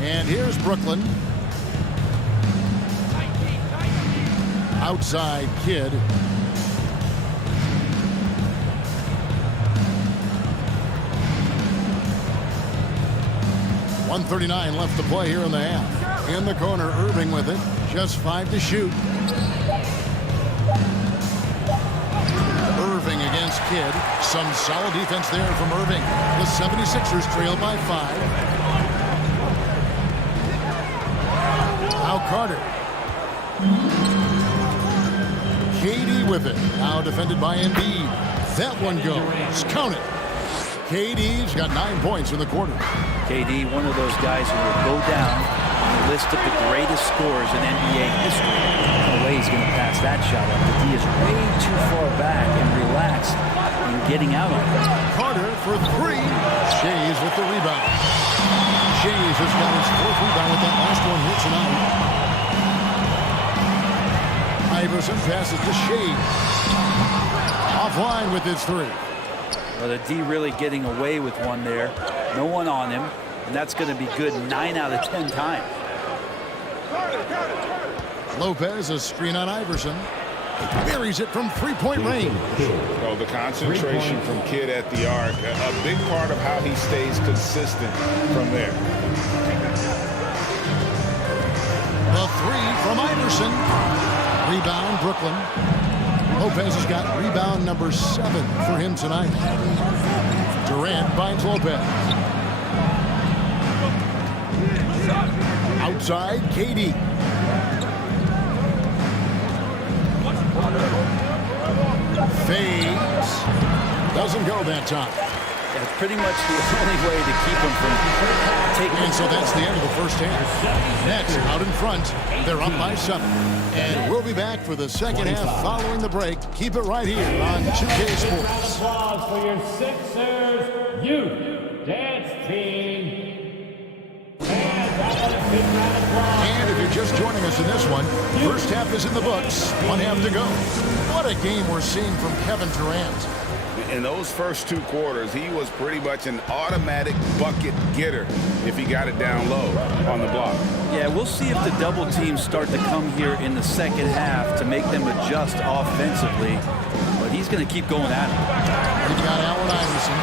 And here's Brooklyn. Outside Kidd. .139 left to play here in the half. In the corner, Irving with it. Just 5 to shoot. Irving against Kidd. Some solid defense there from Irving. The 76ers trail by 5. Now Carter. KD with it. Now defended by Embiid. That one goes. Count it. KD's got 9 points in the quarter. KD, one of those guys who will go down on the list of the greatest scorers in NBA history. No way he's going to pass that shot up. But he is way too far back and relaxed in getting out of it. Carter for 3. Shays with the rebound. Shays has got his 4th rebound with that last one here tonight. Iverson passes to Shea. Offline with his 3. Well, the D really getting away with one there. No one on him, and that's going to be good 9 out of 10 times. Lopez, a screen on Iverson. Buries it from 3-point range. Oh, the concentration from Kidd at the arc, a big part of how he stays consistent from there. The 3 from Iverson. Rebound, Brooklyn. Lopez has got rebound number 7 for him tonight. Durant finds Lopez. Outside, KD. Fades. Doesn't go that time. That's pretty much the only way to keep him from taking. And so that's the end of the first half. Nets out in front. They're up by 7. And we'll be back for the second half following the break. Keep it right here on 2K Sports. Applause for your Sixers Youth Dance Team. And if you're just joining us in this one, first half is in the books. 1 half to go. What a game we're seeing from Kevin Durant. In those first 2 quarters, he was pretty much an automatic bucket getter if he got it down low on the block. Yeah, we'll see if the double teams start to come here in the second half to make them adjust offensively. But he's going to keep going at it. We've got Allen Iverson.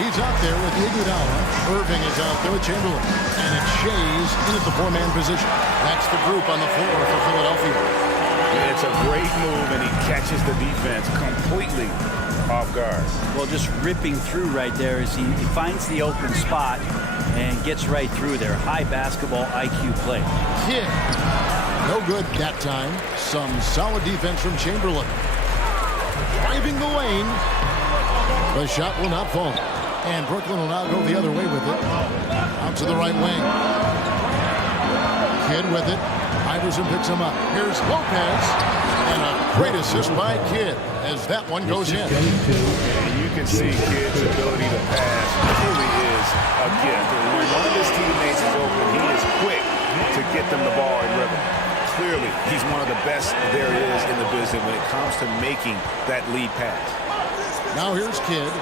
He's out there with Iguodala. Irving is out there with Chamberlain. And it's Shays in at the 4-man position. That's the group on the floor for Philadelphia. It's a great move, and he catches the defense completely off guard. Well, just ripping through right there as he finds the open spot and gets right through there. High basketball IQ play. Kidd. No good that time. Some solid defense from Chamberlain. Driving the lane. The shot will not fall. And Brooklyn will now go the other way with it. Out to the right wing. Kidd with it. Iverson picks him up. Here's Lopez. And a great assist by Kidd as that one goes in. And you can see Kidd's ability to pass really is a gift. When one of his teammates is open, he is quick to get them the ball in rhythm. Clearly, he's one of the best there is in the business when it comes to making that lead pass. Now here's Kidd.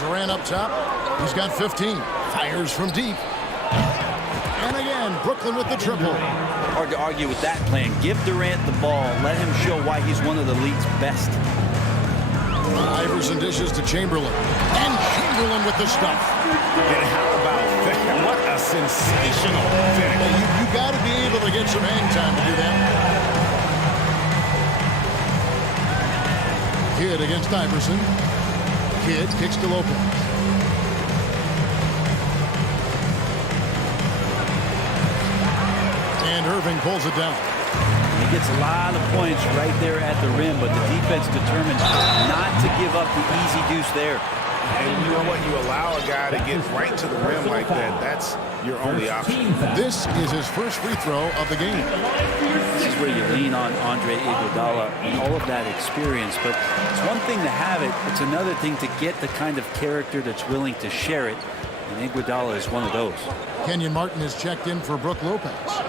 Durant up top. He's got 15. Fires from deep. And again, Brooklyn with the triple. Hard to argue with that plan. Give Durant the ball. Let him show why he's one of the league's best. Iverson dishes to Chamberlain. And Chamberlain with the stuff. And how about that? What a sensational finish. You got to be able to get some hang time to do that. Kidd against Iverson. Kidd kicks to Lopez. And Irving pulls it down. He gets a lot of points right there at the rim, but the defense determined not to give up the easy deuce there. And you know what? You allow a guy to get right to the rim like that. That's your only option. This is his first free throw of the game. This is where you lean on Andre Iguodala and all of that experience. But it's one thing to have it. It's another thing to get the kind of character that's willing to share it. And Iguodala is one of those. Kenyon Martin has checked in for Brook Lopez.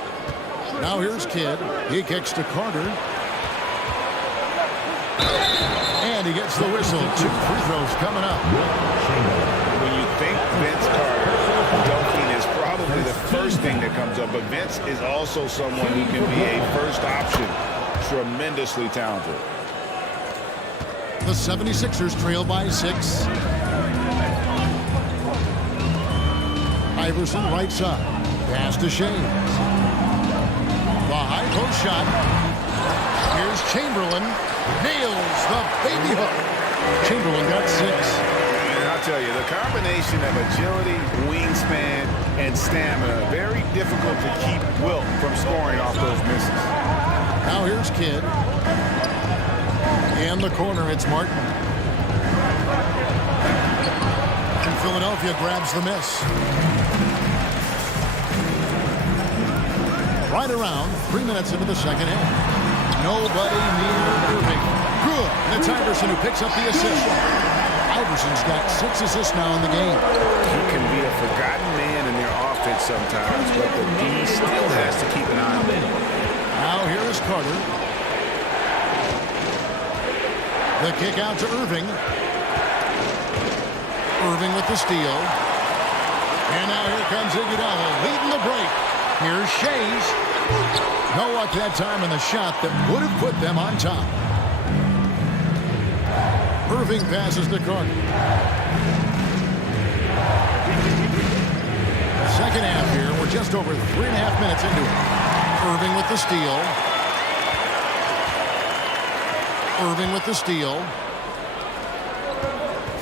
Now here's Kidd. He kicks to Carter. And he gets the whistle. 2 free throws coming up. When you think Vince Carter, dunking is probably the first thing that comes up. But Vince is also someone who can be a first option. Tremendously talented. The 76ers trail by 6. Iverson right side. Pass to Shays. The high post shot. Here's Chamberlain. Nails the baby hook. Chamberlain got 6. And I'll I'll tell you, the combination of agility, wingspan, and stamina, very difficult to keep Wilt from scoring off those misses. Now here's Kidd. In the corner, it's Martin. And Philadelphia grabs the miss. Right around 3 minutes into the second half. Nobody near Irving. Good. And it's Iverson who picks up the assist. Iverson's got 6 assists now in the game. He can be a forgotten man in their offense sometimes, but the D still has to keep an eye on him. Now here is Carter. The kick out to Irving. Irving with the steal. And now here comes Iguodala leading the break. Here's Shays. No luck that time in the shot that would have put them on top. Irving passes to Carter. Second half here. We're just over 3.5 minutes into it. Irving with the steal. Irving with the steal.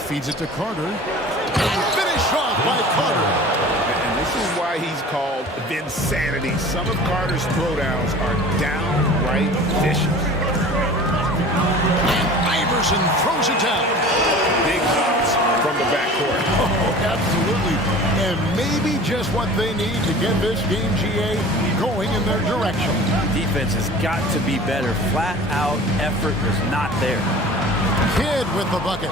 Feeds it to Carter. And finished off by Carter. And this is why he's called Vinsanity. Some of Carter's throwdowns are downright vicious. And Iverson throws it down. Big hops from the backcourt. Oh, absolutely. And maybe just what they need to get this game, GA, going in their direction. Defense has got to be better. Flat out effort was not there. Kidd with the bucket.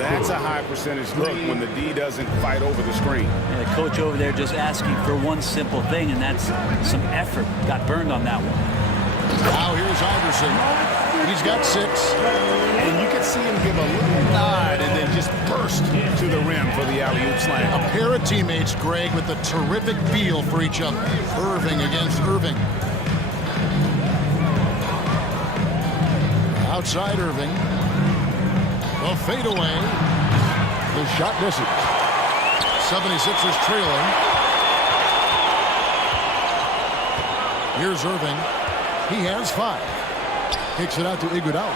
That's a high percentage look when the D doesn't fight over the screen. And the coach over there just asking for one simple thing, and that's some effort. Got burned on that one. Now here's Iverson. He's got 6. And you can see him give a little nod and then just burst to the rim for the alley-oop slam. A pair of teammates, Greg, with a terrific feel for each other. Irving against Irving. Outside Irving. The fadeaway. The shot misses. 76ers trailing. Here's Irving. He has 5. Kicks it out to Iguodala.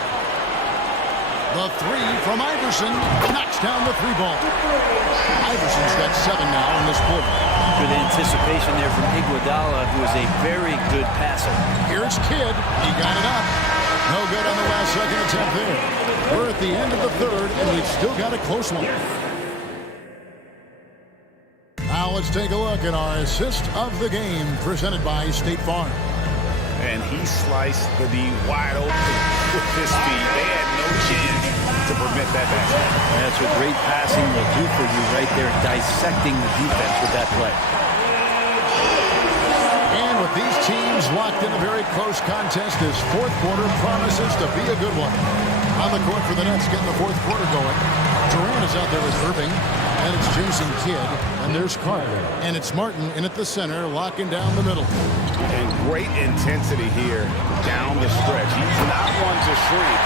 The 3 from Iverson. Knocks down the 3-ball. Iverson's got 7 now in this quarter. Good anticipation there from Iguodala, who is a very good passer. Here's Kidd. He got it up. No good on the last second attempt there. We're at the end of the third, and we've still got a close one. Now let's take a look at our assist of the game, presented by State Farm. And he sliced the D wide open with his feet. They had no chance to prevent that basket. That's what great passing will do for you right there, dissecting the defense with that play. And with these teams locked in a very close contest, this fourth quarter promises to be a good one. On the court for the Nets, getting the fourth quarter going. Durant is out there with Irving, and it's Jason Kidd, and there's Carter. And it's Martin in at the center, locking down the middle. And great intensity here down the stretch. He's not one to shrink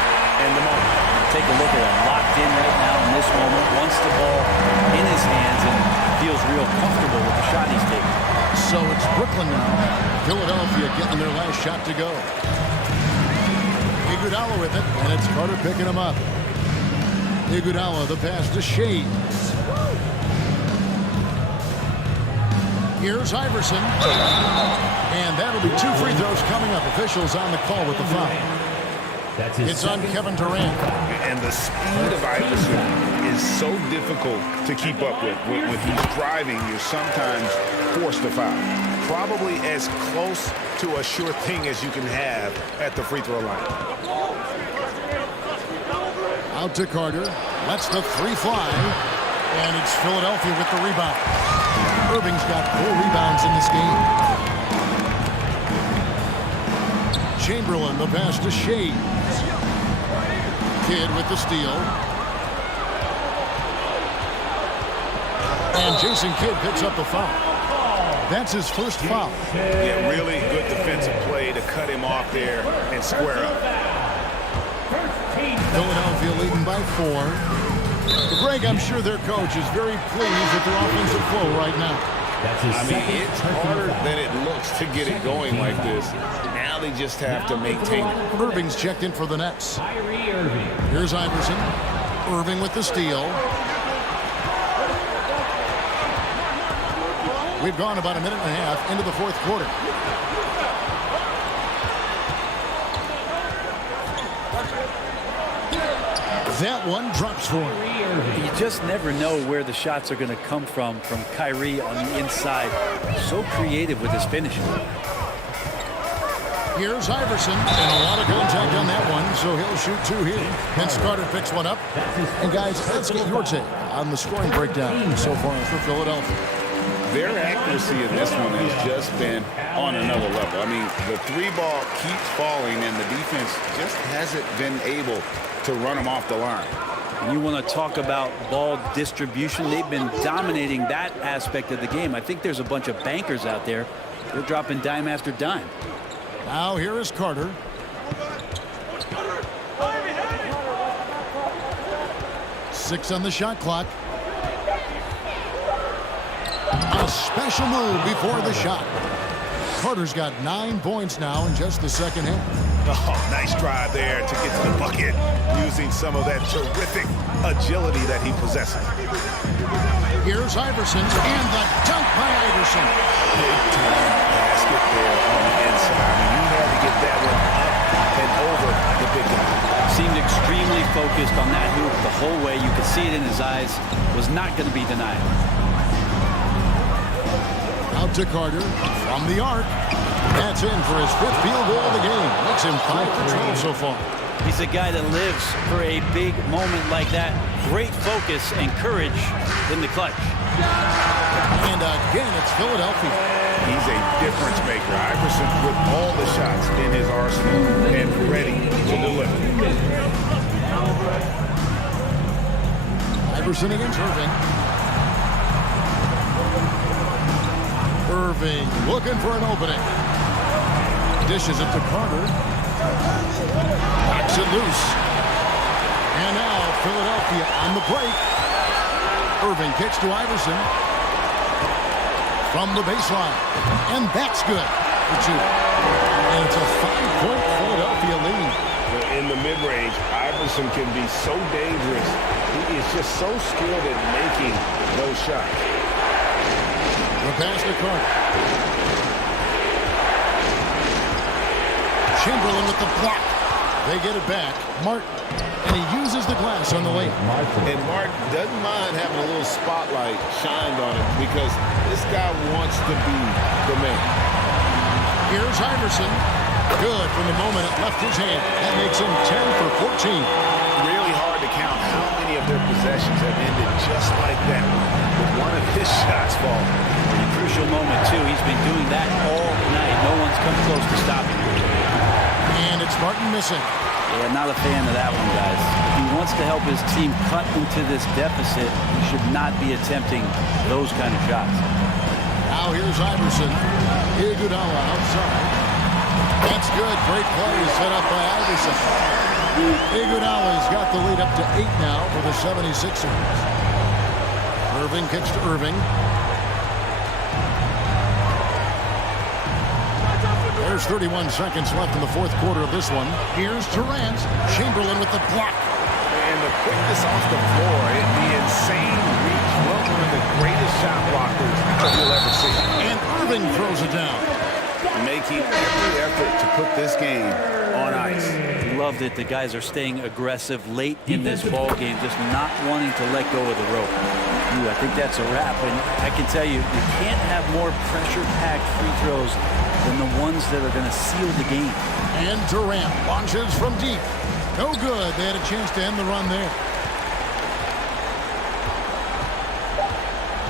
in the moment. Take a look at him, locked in right now in this moment, wants the ball in his hands and feels real comfortable with the shot he's taking. So it's Brooklyn now. Philadelphia getting their last shot to go. Iguodala with it, and it's Carter picking him up. Iguodala, the pass to Shea. Here's Iverson. And that'll be 2 free throws coming up. Officials on the call with the foul. It's on Kevin Durant. And the speed of Iverson is so difficult to keep up with. When he's driving, you're sometimes forced to foul. Probably as close to a sure thing as you can have at the free throw line. Out to Carter. Lets the 3 fly. And it's Philadelphia with the rebound. Irving's got 4 rebounds in this game. Chamberlain, the pass to Shea. Kidd with the steal. And Jason Kidd picks up the foul. That's his first foul. Yeah, really good defensive play to cut him off there and square up. Philadelphia leading by 4. Greg, I'm sure their coach is very pleased with their offensive flow right now. I mean, it's harder than it looks to get it going like this. Now they just have to maintain it. Irving's checked in for the Nets. Here's Iverson. Irving with the steal. We've gone about a minute and a half into the fourth quarter. That one drops for him. You just never know where the shots are going to come from Kyrie on the inside. So creative with his finishing. Here's Iverson, and a lot of contact on that one, so he'll shoot two here. Vince Carter picks one up. And guys, let's get your take on the scoring breakdown so far for Philadelphia. Their accuracy in this one has just been on another level. I mean, the three ball keeps falling, and the defense just hasn't been able to run them off the line. And you want to talk about ball distribution. They've been dominating that aspect of the game. I think there's a bunch of bankers out there. They're dropping dime after dime. Now here is Carter. Six on the shot clock. A special move before the shot. Carter's got 9 points now in just the second half. Oh, nice drive there to get to the bucket, using some of that terrific agility that he possesses. Here's Iverson, and the dunk by Iverson. Big time basket there on the inside. I mean, you had to get that one up and over the big guy. Seemed extremely focused on that hoop the whole way. You could see it in his eyes. Was not going to be denied. Out to Carter from the arc. That's in for his 5th field goal of the game. Makes him 5 for 12 so far. He's a guy that lives for a big moment like that. Great focus and courage in the clutch. And again, it's Philadelphia. He's a difference maker. Iverson with all the shots in his arsenal and ready to deliver. Iverson against Irving. Irving looking for an opening. Dishes it to Carter. Knocks it loose. And now Philadelphia on the break. Irving kicks to Iverson. From the baseline. And that's good for 2. And it's a 5-point Philadelphia lead. In the mid-range, Iverson can be so dangerous. He is just so skilled at making those shots. The pass to Carter. Chamberlain with the block. They get it back. Martin. And he uses the glass on the layup. And Martin doesn't mind having a little spotlight shined on him because this guy wants to be the man. Here's Iverson. Good from the moment it left his hand. That makes him 10 for 14. Really hard to count how many of their possessions have ended just like that with one of his shots falling. A crucial moment, too. He's been doing that all night. No one's come close to stopping him. And it's Martin missing. Yeah, not a fan of that one, guys. If he wants to help his team cut into this deficit, he should not be attempting those kind of shots. Now here's Iverson. Iguodala outside. That's good. Great play set up by Iverson. Iguodala's got the lead up to 8 now for the 76ers. Irving kicks to Irving. There's 31 seconds left in the fourth quarter of this one. Here's Durant. Chamberlain with the block. And the quickness off the floor, the insane reach. One of the greatest shot blockers you'll ever see. And Irving throws it down. Making every effort to put this game on ice. Love that the guys are staying aggressive late in this ball game, just not wanting to let go of the rope. Ooh, I think that's a wrap. And I can tell you, you can't have more pressure-packed free throws than the ones that are going to seal the game. And Durant launches from deep. No good. They had a chance to end the run there.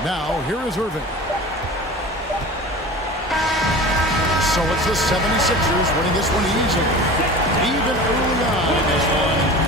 Now, here is Irving. So it's the 76ers winning this one easily. Even early on in this one.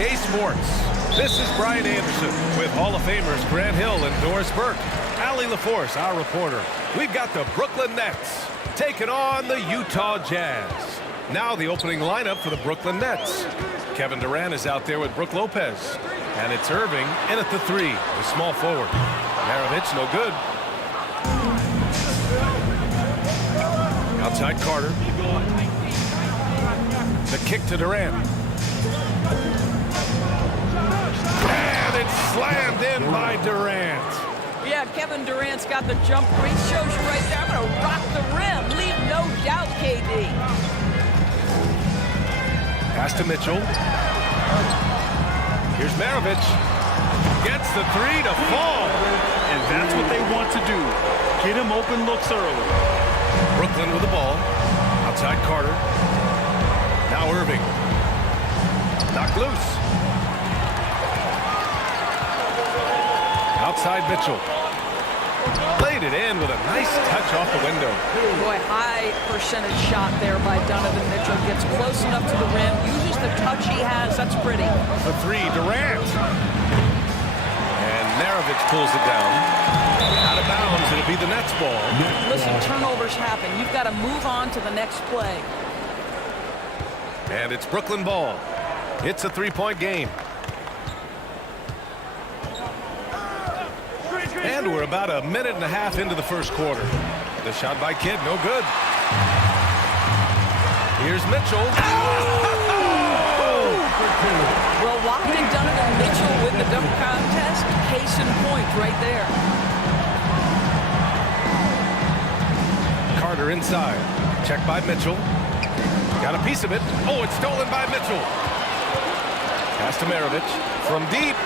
2K Sports. This is Brian Anderson with Hall of Famers Grant Hill and Doris Burke. Allie LaForce, our reporter. We've got the Brooklyn Nets taking on the Utah Jazz. Now the opening lineup for the Brooklyn Nets. Kevin Durant is out there with Brook Lopez. And it's Irving in at the 3, the small forward. Maravich, no good. Outside Carter. The kick to Durant. And it's slammed in by Durant. Yeah, Kevin Durant's got the jumper. He shows you right there. I'm going to rock the rim. Leave no doubt, KD. Pass to Mitchell. Here's Maravich. Gets the 3 to fall. And that's what they want to do. Get him open looks early. Brooklyn with the ball. Outside Carter. Now Irving. Knocked loose. Outside Mitchell. Played it in with a nice touch off the window. Boy, high percentage shot there by Donovan Mitchell. Gets close enough to the rim. Uses the touch he has. That's pretty. The 3, Durant. And Maravich pulls it down. Out of bounds. It'll be the Nets ball. Listen, turnovers happen. You've got to move on to the next play. And it's Brooklyn ball. It's a 3-point game. And we're about a minute and a half into the first quarter. The shot by Kidd, no good. Here's Mitchell. Well, why did Donovan Mitchell win the dunk contest? Case in point right there. Carter inside. Check by Mitchell. Got a piece of it. Oh, it's stolen by Mitchell. Pass to Maravich. From deep.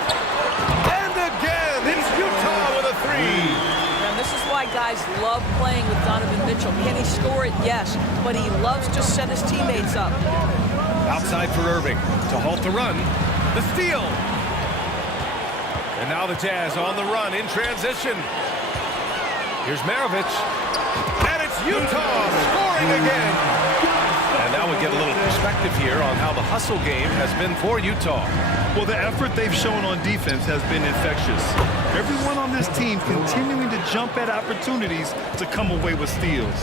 And again, it's Utah with a 3. And this is why guys love playing with Donovan Mitchell. Can he score it? Yes. But he loves to set his teammates up. Outside for Irving to halt the run. The steal. And now the Jazz on the run in transition. Here's Maravich. And it's Utah scoring again. And now we get a little perspective here on how the hustle game has been for Utah. Well, the effort they've shown on defense has been infectious. Everyone on this team continuing to jump at opportunities to come away with steals.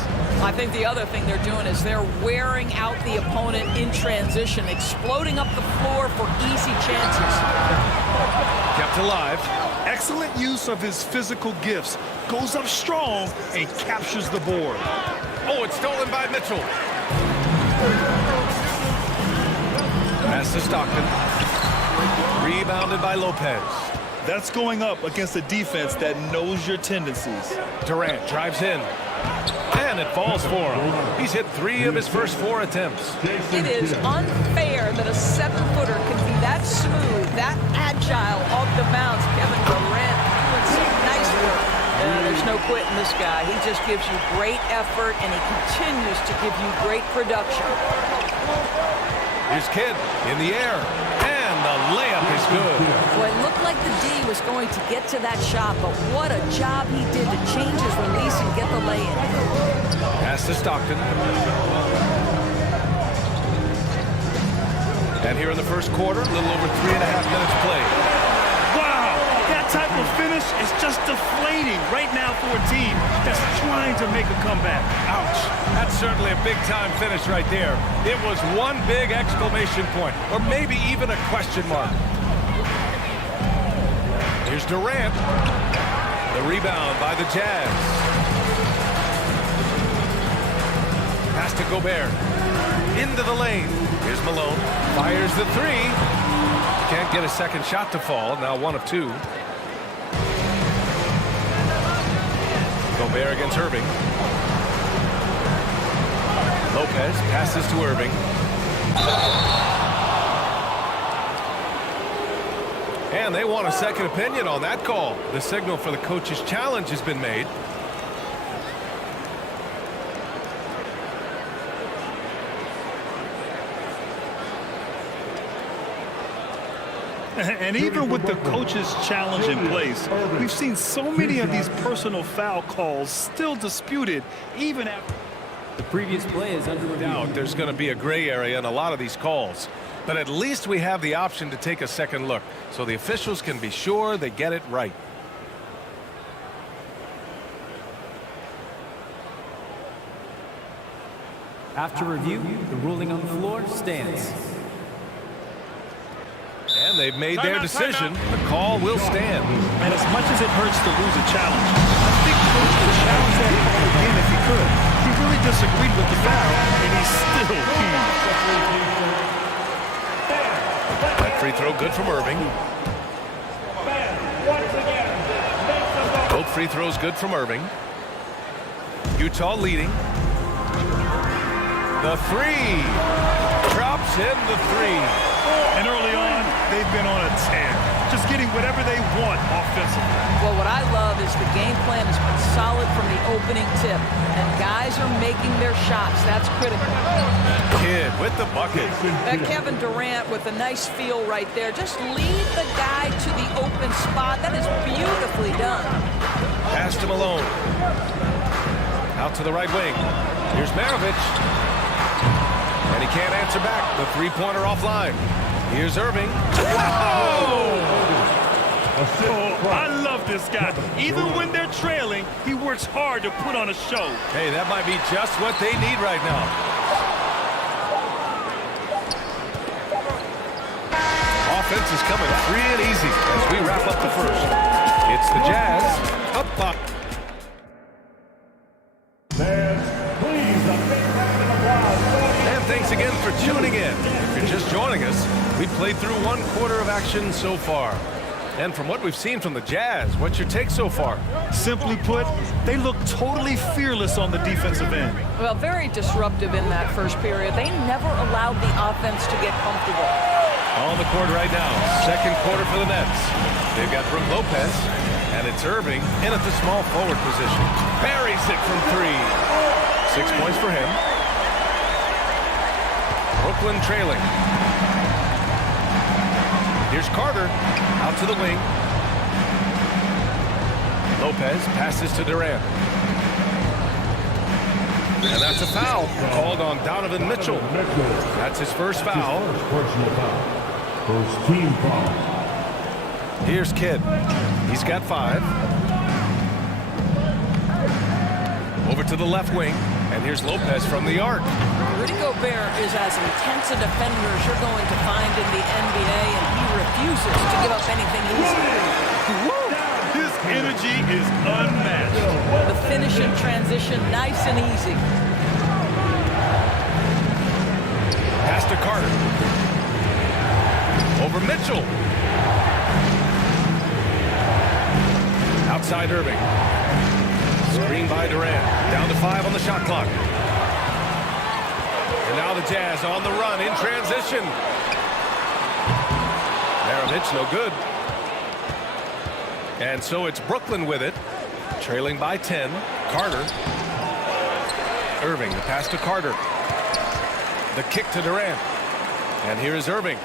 I think the other thing they're doing is they're wearing out the opponent in transition, exploding up the floor for easy chances. Kept alive. Excellent use of his physical gifts. Goes up strong and captures the board. Oh, it's stolen by Mitchell. Pass to Stockton. Rebounded by Lopez. That's going up against a defense that knows your tendencies. Durant drives in. And it falls for him. He's hit 3 of his first 4 attempts. It is unfair that a 7-footer can be that smooth, that agile off the bounce. Kevin Durant doing some nice work. There's no quitting this guy. He just gives you great effort, and he continues to give you great production. Here's Kidd in the air, and the layup is good. Well, it looked like the D was going to get to that shot, but what a job he did to change his release and get the lay-in. Pass to Stockton. And here in the first quarter, a little over 3.5 minutes played. Wow, that type of finish is just deflating right now for a team that's trying to make a comeback. Ouch. That's certainly a big-time finish right there. It was one big exclamation point, or maybe even a question mark. Here's Durant. The rebound by the Jazz. Pass to Gobert. Into the lane. Here's Malone. Fires the 3. Can't get a second shot to fall. Now 1 of 2. Gobert against Irving. Lopez passes to Irving. And they want a second opinion on that call. The signal for the coach's challenge has been made. And even with the coach's challenge in place, we've seen so many of these personal foul calls still disputed even after. The previous play is under review. There's going to be a gray area in a lot of these calls. But at least we have the option to take a second look, so the officials can be sure they get it right. After review, the ruling on the floor stands. And they've made their decision. The call will stand. And as much as it hurts to lose a challenge, I think Coach would challenge that call again if he could. He really disagreed with the foul, and he's still peeved. That free throw good from Irving. Both free throws good from Irving. Utah leading. The three. Drops in the three. And early on, they've been on a tear, just getting whatever they want offensively. Well, what I love is the game plan has been solid from the opening tip, and guys are making their shots. That's critical. Kidd with the bucket. Kevin Durant with a nice feel right there. Just lead the guy to the open spot. That is beautifully done. Pass to Malone. Out to the right wing. Here's Maravich. And he can't answer back. The three-pointer offline. Here's Irving. Oh, I love this guy. Even when they're trailing, he works hard to put on a show. Hey, that might be just what they need right now. Offense is coming free and easy as we wrap up the first. It's the Jazz up top. And thanks again for tuning in. If you're just joining us, we played through one quarter of action so far. And from what we've seen from the Jazz, what's your take so far? Simply put, they look totally fearless on the defensive end. Well, very disruptive in that first period. They never allowed the offense to get comfortable. On the court right now, second quarter for the Nets. They've got Brook Lopez, and it's Irving in at the small forward position. Buries it from three. 6 points for him. Brooklyn trailing. Here's Carter, out to the wing. Lopez passes to Durant. And that's a foul called on Donovan Mitchell. That's his first foul. Personal foul. First team foul. Here's Kidd. He's got 5. Over to the left wing. And here's Lopez from the arc. Rudy Gobert is as intense a defender as you're going to find in the NBA, and he refuses to give up anything easy. His energy is unmatched. The finish in transition, nice and easy. Pass to Carter. Over Mitchell. Outside Irving. Screen by Durant. Down to 5 on the shot clock. And now the Jazz on the run in transition. Maravich, no good. And so it's Brooklyn with it. Trailing by 10. Carter. Irving, the pass to Carter. The kick to Durant. And here is Irving.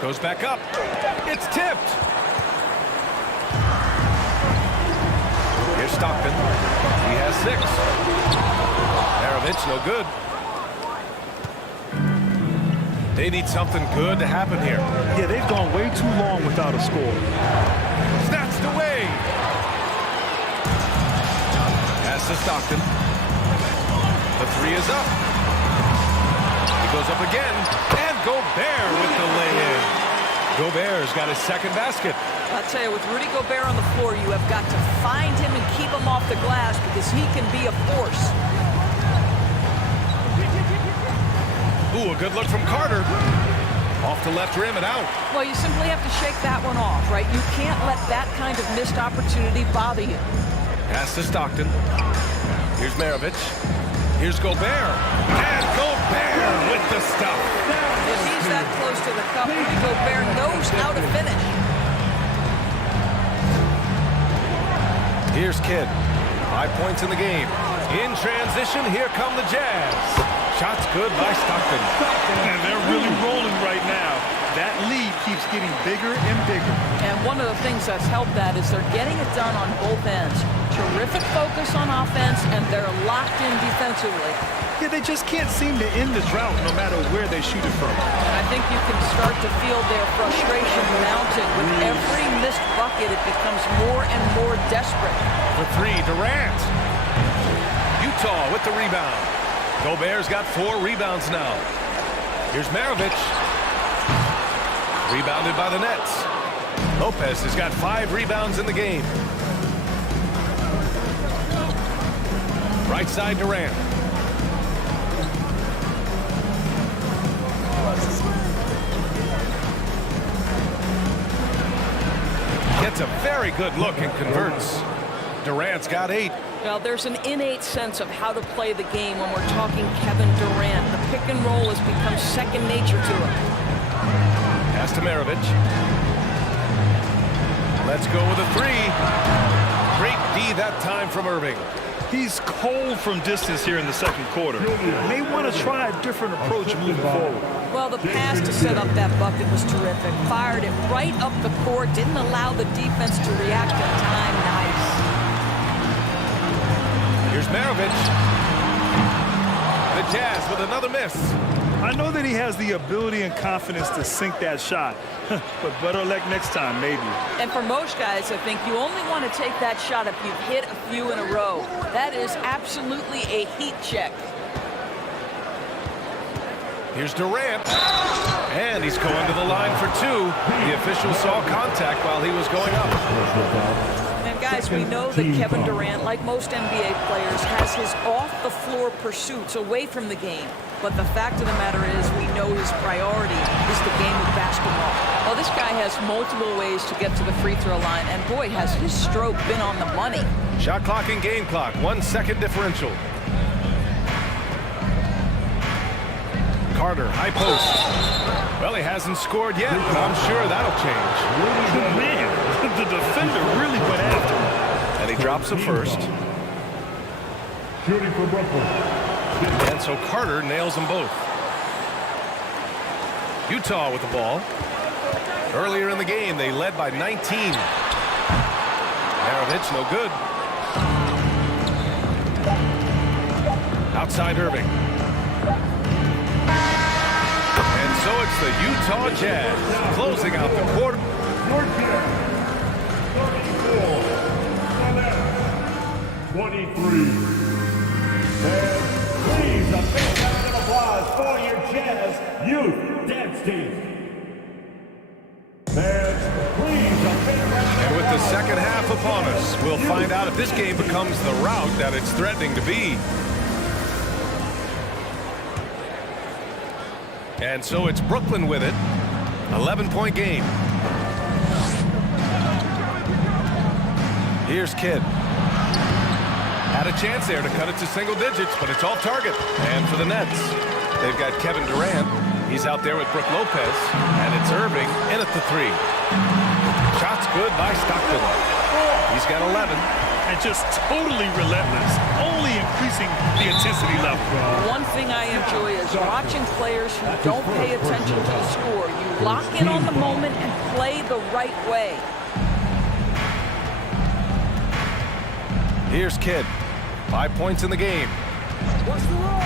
Goes back up. It's tipped. Here's Stockton. He has 6. Maravich, no good. They need something good to happen here. Yeah, they've gone way too long without a score. Snatched away. Pass to Stockton. The 3 is up. He goes up again. And Gobert with the lay-in. Gobert's got his second basket. I'll tell you, with Rudy Gobert on the floor, you have got to find him and keep him off the glass because he can be a force. Ooh, a good look from Carter. Off the left rim and out. Well, you simply have to shake that one off, right? You can't let that kind of missed opportunity bother you. Pass to Stockton. Here's Maravich. Here's Gobert. And Gobert with the stop. If he's that close to the cup, Rudy Gobert knows how to finish. Here's Kidd. 5 points in the game. In transition, here come the Jazz. Shots good by Stockton. And they're really rolling right now. That lead keeps getting bigger and bigger. And one of the things that's helped that is they're getting it done on both ends. terrific focus on offense, and they're locked in defensively. Yeah, they just can't seem to end the drought no matter where they shoot it from. And I think you can start to feel their frustration mounting. With every missed bucket, it becomes more and more desperate. For three, Durant. Utah with the rebound. Gobert's got 4 rebounds now. Here's Maravich. Rebounded by the Nets. Lopez has got 5 rebounds in the game. Right side, Durant. Gets a very good look and converts. Durant's got 8. Well, there's an innate sense of how to play the game when we're talking Kevin Durant. The pick and roll has become second nature to him. Pass to Maravich. Let's go with a 3. Great D that time from Irving. He's cold from distance here in the second quarter. May want to try a different approach moving forward. Well, the pass to set up that bucket was terrific. Fired it right up the court. Didn't allow the defense to react in time. Nice. Here's Maravich. The Jazz with another miss. I know that he has the ability and confidence to sink that shot, but better luck next time, maybe. And for most guys, I think you only want to take that shot if you've hit a few in a row. That is absolutely a heat check. Here's Durant. And he's going to the line for 2. The official saw contact while he was going up. And guys, we know that Kevin Durant, like most NBA players, has his off-the-floor pursuits away from the game. But the fact of the matter is, we know his priority is the game of basketball. Well, this guy has multiple ways to get to the free throw line, and boy, has his stroke been on the money. Shot clock and game clock, 1 second differential. Carter, high post. Well, he hasn't scored yet, but I'm sure that'll change. Man, the defender really went after him. And he drops the first. Shooting for Brooklyn. And so Carter nails them both. Utah with the ball. Earlier in the game, they led by 19. Maravich, no good. Outside Irving. And so it's the Utah Jazz closing out the quarter. 23. Please, a big round of applause for your Jazz Youth Dance Team. And with the second half upon us, we'll find out if this game becomes the rout that it's threatening to be. And so it's Brooklyn with it. 11-point game. Here's Kidd. Had a chance there to cut it to single digits, but it's off target. And for the Nets, they've got Kevin Durant. He's out there with Brook Lopez, and it's Irving in at the 3. Shot's good by Stockton. He's got 11. And just totally relentless, only increasing the intensity level. One thing I enjoy is watching players who don't pay attention to the score. You lock in on the moment and play the right way. Here's Kidd. 5 points in the game. What's the roll?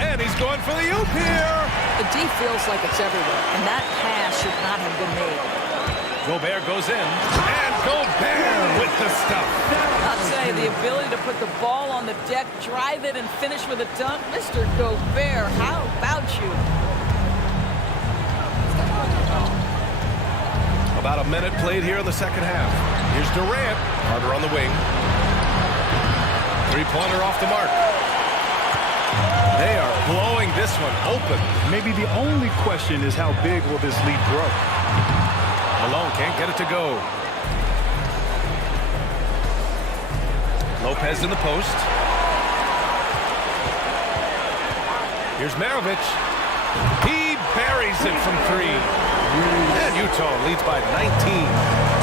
And he's going for the oop here. The D feels like it's everywhere, and that pass should not have been made. Gobert goes in, and Gobert with the stuff. I'll say the ability to put the ball on the deck, drive it, and finish with a dunk. Mr. Gobert, how about you? About a minute played here in the second half. Here's Durant. Carter on the wing. Three-pointer off the mark. They are blowing this one open. Maybe the only question is how big will this lead grow? Malone can't get it to go. Lopez in the post. Here's Maravich. He buries it from 3. And Utah leads by 19.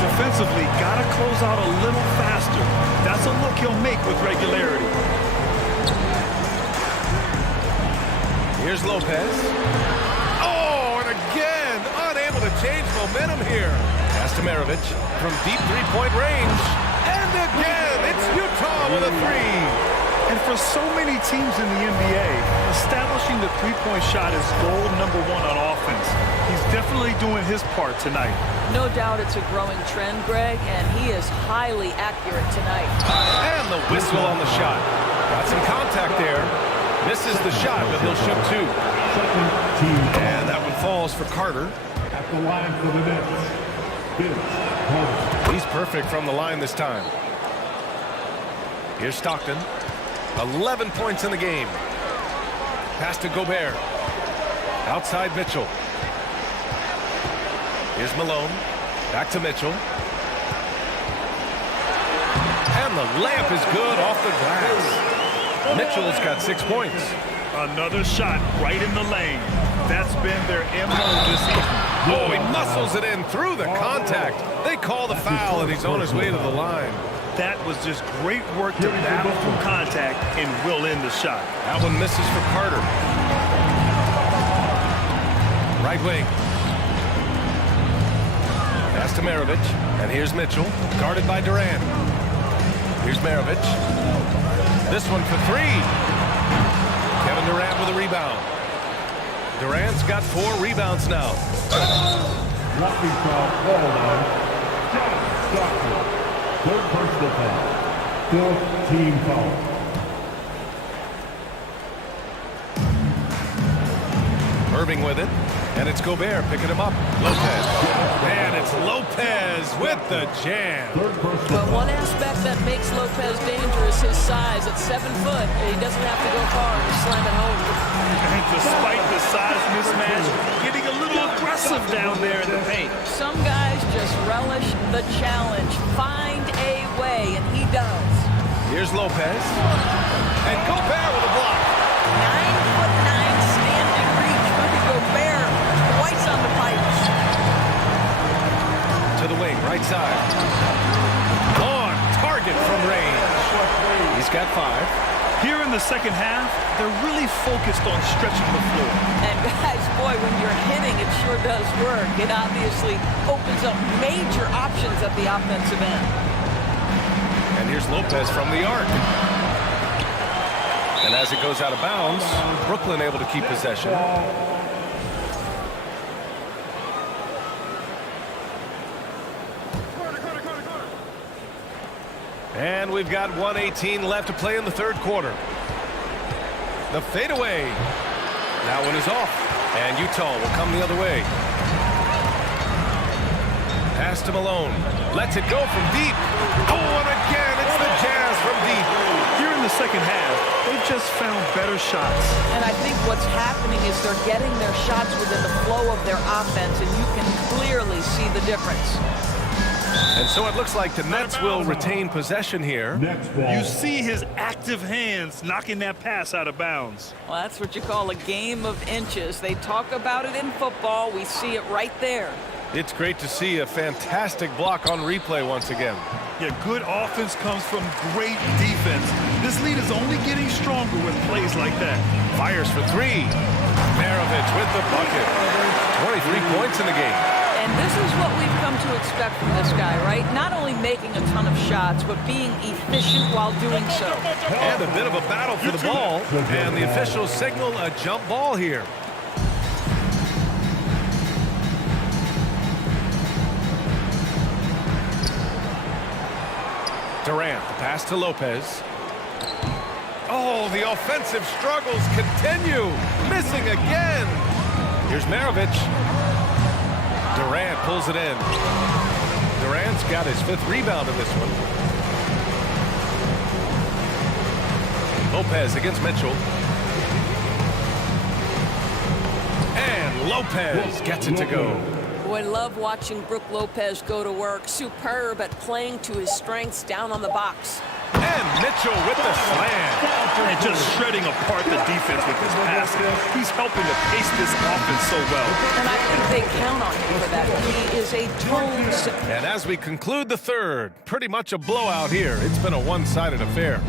Defensively, gotta close out a little faster. That's a look he'll make with regularity. Here's Lopez. Oh, and again, unable to change momentum here. Pass to Maravich from deep 3-point range. And And again, it's Utah with a three. And for so many teams in the NBA, establishing the three-point shot is goal number one on offense. He's definitely doing his part tonight. No doubt it's a growing trend, Greg, and he is highly accurate tonight. And the whistle on the shot. Got some contact there. Misses the shot, but he'll shoot two. And that one falls for Carter. At the line for the Nets. He's perfect from the line this time. Here's Stockton. 11 points in the game. Pass to Gobert. Outside Mitchell. Here's Malone. Back to Mitchell. And the layup is good off the glass. Mitchell's got 6 points. Another shot right in the lane. That's been their MO this season. Oh, he muscles it in through the contact. They call the foul, and he's on his way to the line. That was just great work to battle through contact and will in the shot. That one misses for Carter. Right wing. Pass to Maravich. And here's Mitchell, guarded by Durant. Here's Maravich. This one for three. Kevin Durant with a rebound. Durant's got 4 rebounds now. Dropping foul, called on John Stockton. Third personal foul. 4th team foul. Irving with it. And it's Gobert picking him up. Lopez. And it's Lopez with the jam. But one aspect that makes Lopez dangerous is his size. At 7 foot, he doesn't have to go far to slam it home. And despite the size mismatch, getting a little aggressive down there in the paint. Some guys just relish the challenge. Find a way, and he does. Here's Lopez. And Gobert with a block. 9'9" standing reach. Look at Gobert. Twice on the pipes. To the wing, right side. On target from range. He's got 5. Here in the second half, they're really focused on stretching the floor. And guys, boy, when you're hitting, it sure does work. It obviously opens up major options at the offensive end. And here's Lopez from the arc. And as it goes out of bounds, Brooklyn able to keep possession. And we've got 1:18 left to play in the third quarter. The fadeaway. That one is off. And Utah will come the other way. Pass to Malone. Lets it go from deep. Oh, and again, it's the Jazz from deep. Here in the second half, they've just found better shots. And I think what's happening is they're getting their shots within the flow of their offense, and you can clearly see the difference. And so it looks like the Nets will retain possession here. You see his active hands knocking that pass out of bounds. Well, that's what you call a game of inches. They talk about it in football. We see it right there. It's great to see a fantastic block on replay once again. Yeah, good offense comes from great defense. This lead is only getting stronger with plays like that. Fires for 3. Maravich with the bucket. 23 points in the game. And this is what we've come to expect from this guy, right? Not only making a ton of shots, but being efficient while doing so. And a bit of a battle for the ball. And the officials signal a jump ball here. Durant, the pass to Lopez. Oh, the offensive struggles continue. Missing again. Here's Maravich. Durant pulls it in. Durant's got his 5th rebound in this one. Lopez against Mitchell. And Lopez gets it to go. Boy, love watching Brook Lopez go to work. Superb at playing to his strengths down on the box. And Mitchell with the slam. And just shredding apart the defense with his passing. He's helping to pace this offense so well. And I think they count on him for that. He is a tone setter. And as we conclude the third, pretty much a blowout here. It's been a one-sided affair.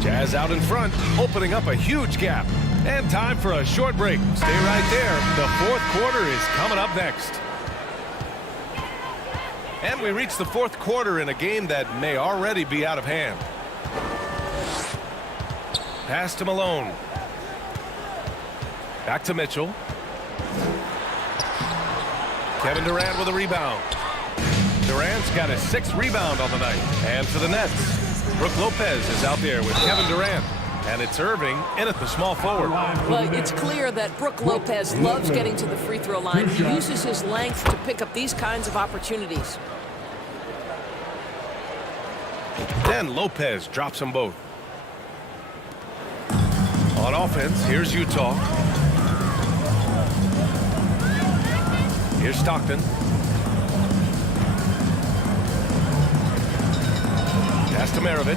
Jazz out in front, opening up a huge gap. And time for a short break. Stay right there. The fourth quarter is coming up next. And we reach the fourth quarter in a game that may already be out of hand. Pass to Malone. Back to Mitchell. Kevin Durant with a rebound. Durant's got his 6th rebound on the night. And to the Nets, Brook Lopez is out there with Kevin Durant. And it's Irving in at the small forward. Well, it's clear that Brook Lopez loves getting to the free throw line. He uses his length to pick up these kinds of opportunities. Then Lopez drops them both. On offense, here's Utah. Here's Stockton. Pass to Maravich.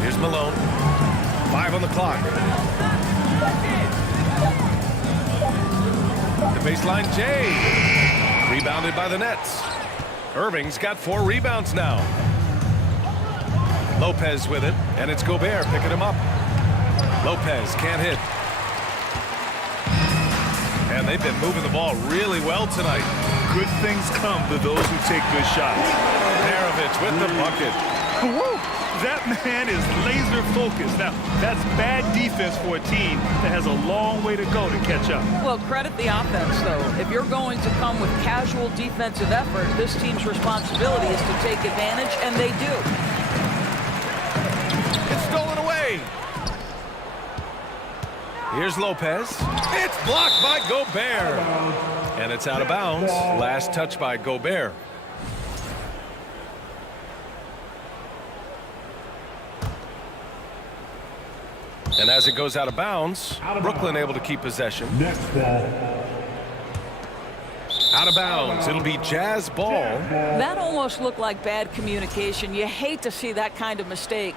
Here's Malone. 5 on the clock. The baseline, Jay. Rebounded by the Nets. Irving's got 4 rebounds now. Lopez with it, and it's Gobert picking him up. Lopez can't hit. And they've been moving the ball really well tonight. Good things come to those who take good shots. Maravich with the bucket. Woo! That man is laser focused. Now, that's bad defense for a team that has a long way to go to catch up. Well, credit the offense, though. If you're going to come with casual defensive effort, this team's responsibility is to take advantage, and they do. It's stolen away. Here's Lopez. It's blocked by Gobert. And it's out of bounds. Last touch by Gobert. And as it goes out of bounds, Brooklyn able to keep possession. Next ball. Out of bounds. It'll be Jazz ball. That almost looked like bad communication. You hate to see that kind of mistake.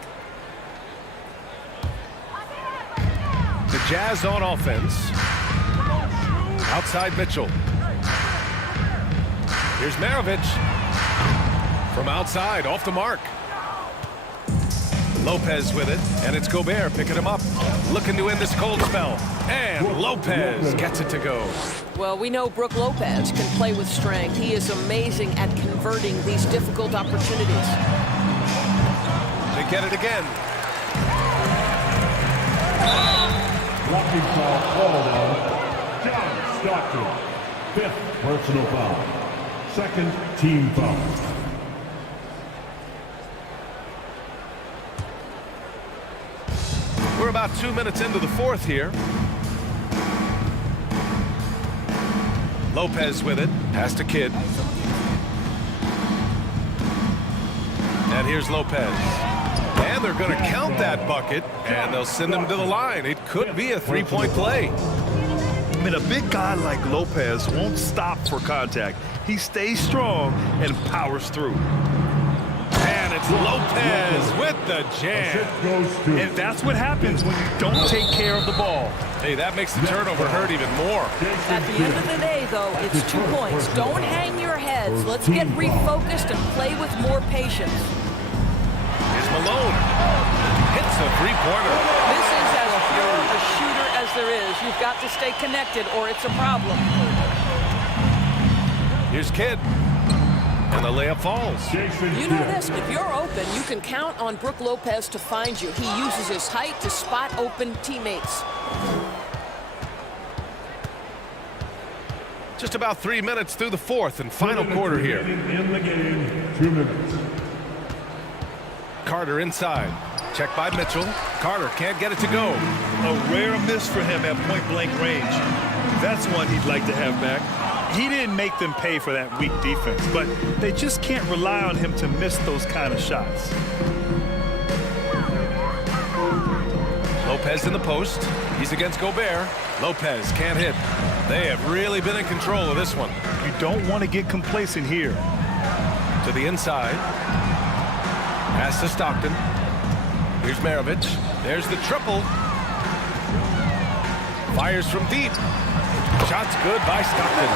The Jazz on offense. Outside Mitchell. Here's Maravich. From outside, off the mark. Lopez with it, and it's Gobert picking him up. Looking to end this cold spell. And Lopez gets it to go. Well, we know Brook Lopez can play with strength. He is amazing at converting these difficult opportunities. They get it again. Blocking foul called on John Stockton. 5th personal foul. 2nd team foul. We're about 2 minutes into the fourth here. Lopez with it. Pass to Kidd. And here's Lopez. And they're going to count that bucket, and they'll send him to the line. It could be a 3-point play. I mean, a big guy like Lopez won't stop for contact. He stays strong and powers through. And it's Lopez with the jam. And that's what happens when you don't take care of the ball. Hey, that makes the turnover hurt even more. At the end of the day, though, it's 2 points. Don't hang your heads. Let's get refocused and play with more patience. Here's Malone. Hits a 3-pointer. This is as pure a shooter as there is. You've got to stay connected or it's a problem. Here's Kidd. And the layup falls. You know this, if you're open, you can count on Brook Lopez to find you. He uses his height to spot open teammates. Just about 3 minutes through the fourth and final quarter here. In the game, 2 minutes. Carter inside. Checked by Mitchell. Carter can't get it to go. A rare miss for him at point-blank range. That's one he'd like to have back. He didn't make them pay for that weak defense, but they just can't rely on him to miss those kind of shots. Lopez in the post. He's against Gobert. Lopez can't hit. They have really been in control of this one. You don't want to get complacent here. To the inside. Pass to Stockton. Here's Maravich. There's the triple. Fires from deep. Shot's good by Stockton.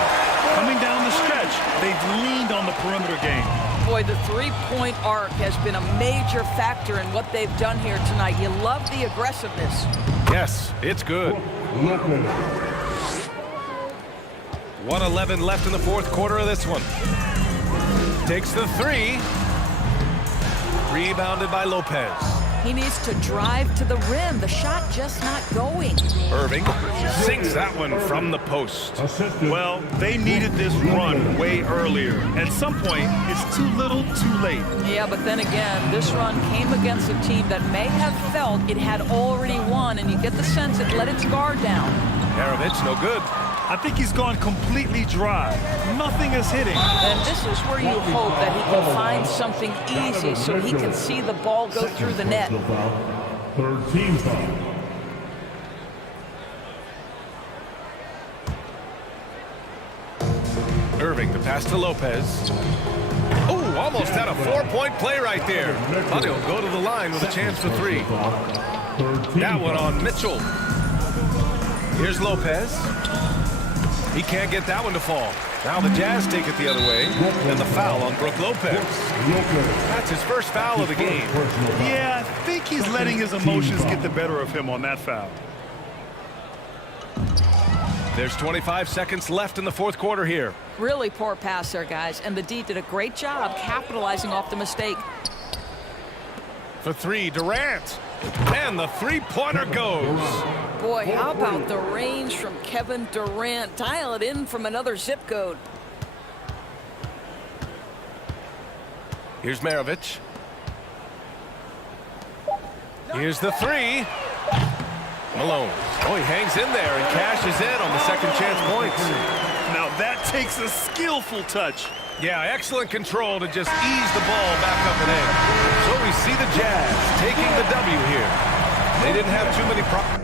Coming down the stretch, they've leaned on the perimeter game. Boy, the three-point arc has been a major factor in what they've done here tonight. You love the aggressiveness. Yes, it's good. 1:11 left in the fourth quarter of this one. Takes the three. Rebounded by Lopez. He needs to drive to the rim. The shot just not going. Irving sinks that one from the post. Well, they needed this run way earlier. At some point, it's too little, too late. Yeah, but then again, this run came against a team that may have felt it had already won, and you get the sense it let its guard down. Maravich, no good. I think he's gone completely dry. Nothing is hitting. And this is where you hope that he can find something easy so he can see the ball go through the net. Third team foul. Irving, the pass to Lopez. Oh, almost had a 4-point play right there. Thought he'll go to the line with a chance for three. That one on Mitchell. Here's Lopez. He can't get that one to fall. Now the Jazz take it the other way. And the foul on Brook Lopez. That's his first foul of the game. Yeah, I think he's letting his emotions get the better of him on that foul. There's 25 seconds left in the fourth quarter here. Really poor pass there, guys. And the D did a great job capitalizing off the mistake. For three, Durant. And the three-pointer goes. Boy, how about the range from Kevin Durant? Dial it in from another zip code. Here's Maravich. Here's the three. Malone. Oh, he hangs in there and cashes in on the second chance points. Now that takes a skillful touch. Yeah, excellent control to just ease the ball back up and in. So we see the Jazz taking the W here. They didn't have too many problems.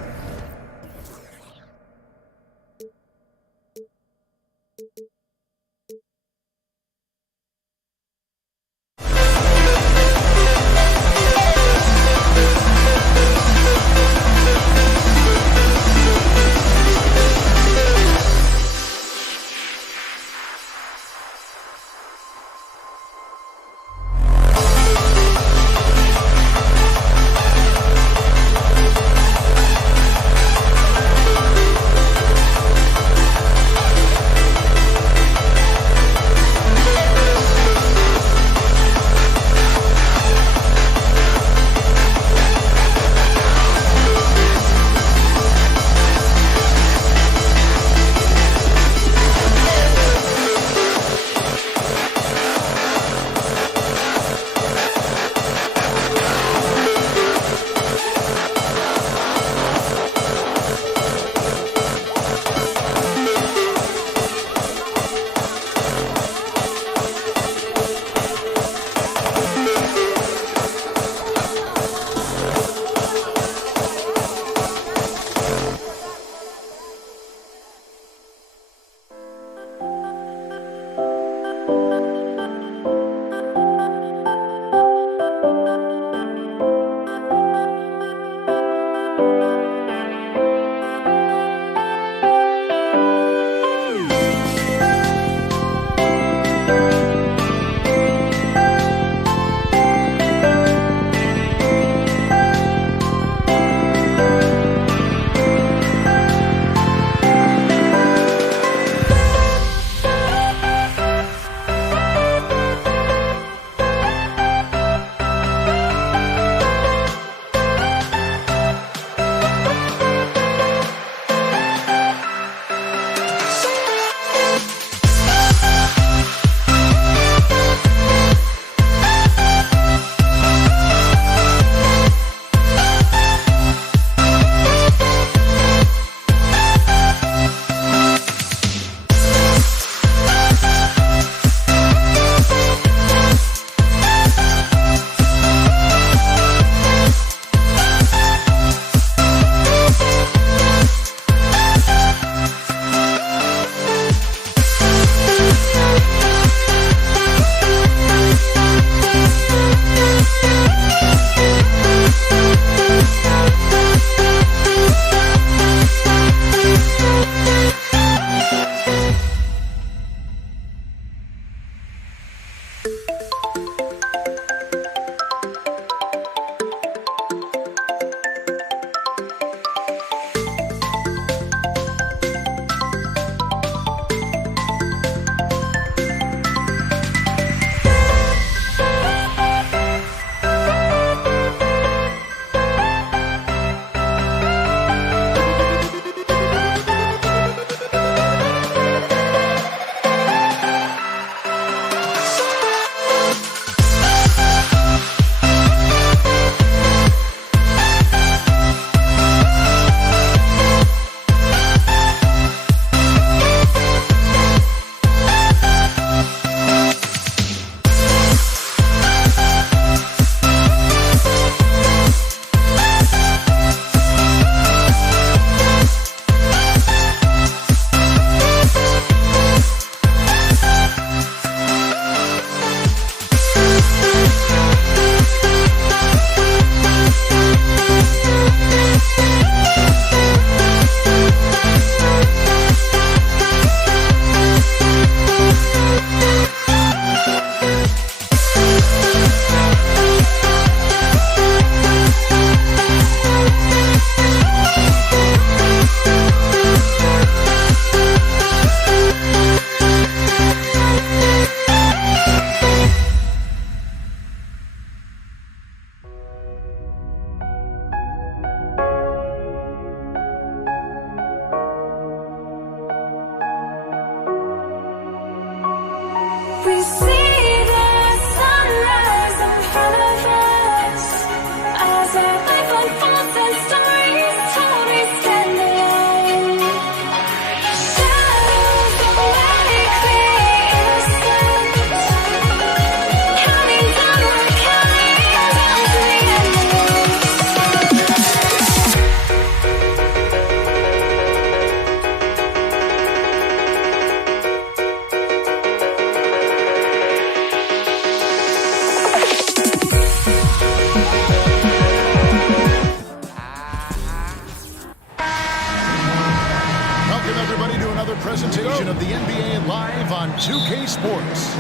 edition of the NBA Live on 2K Sports.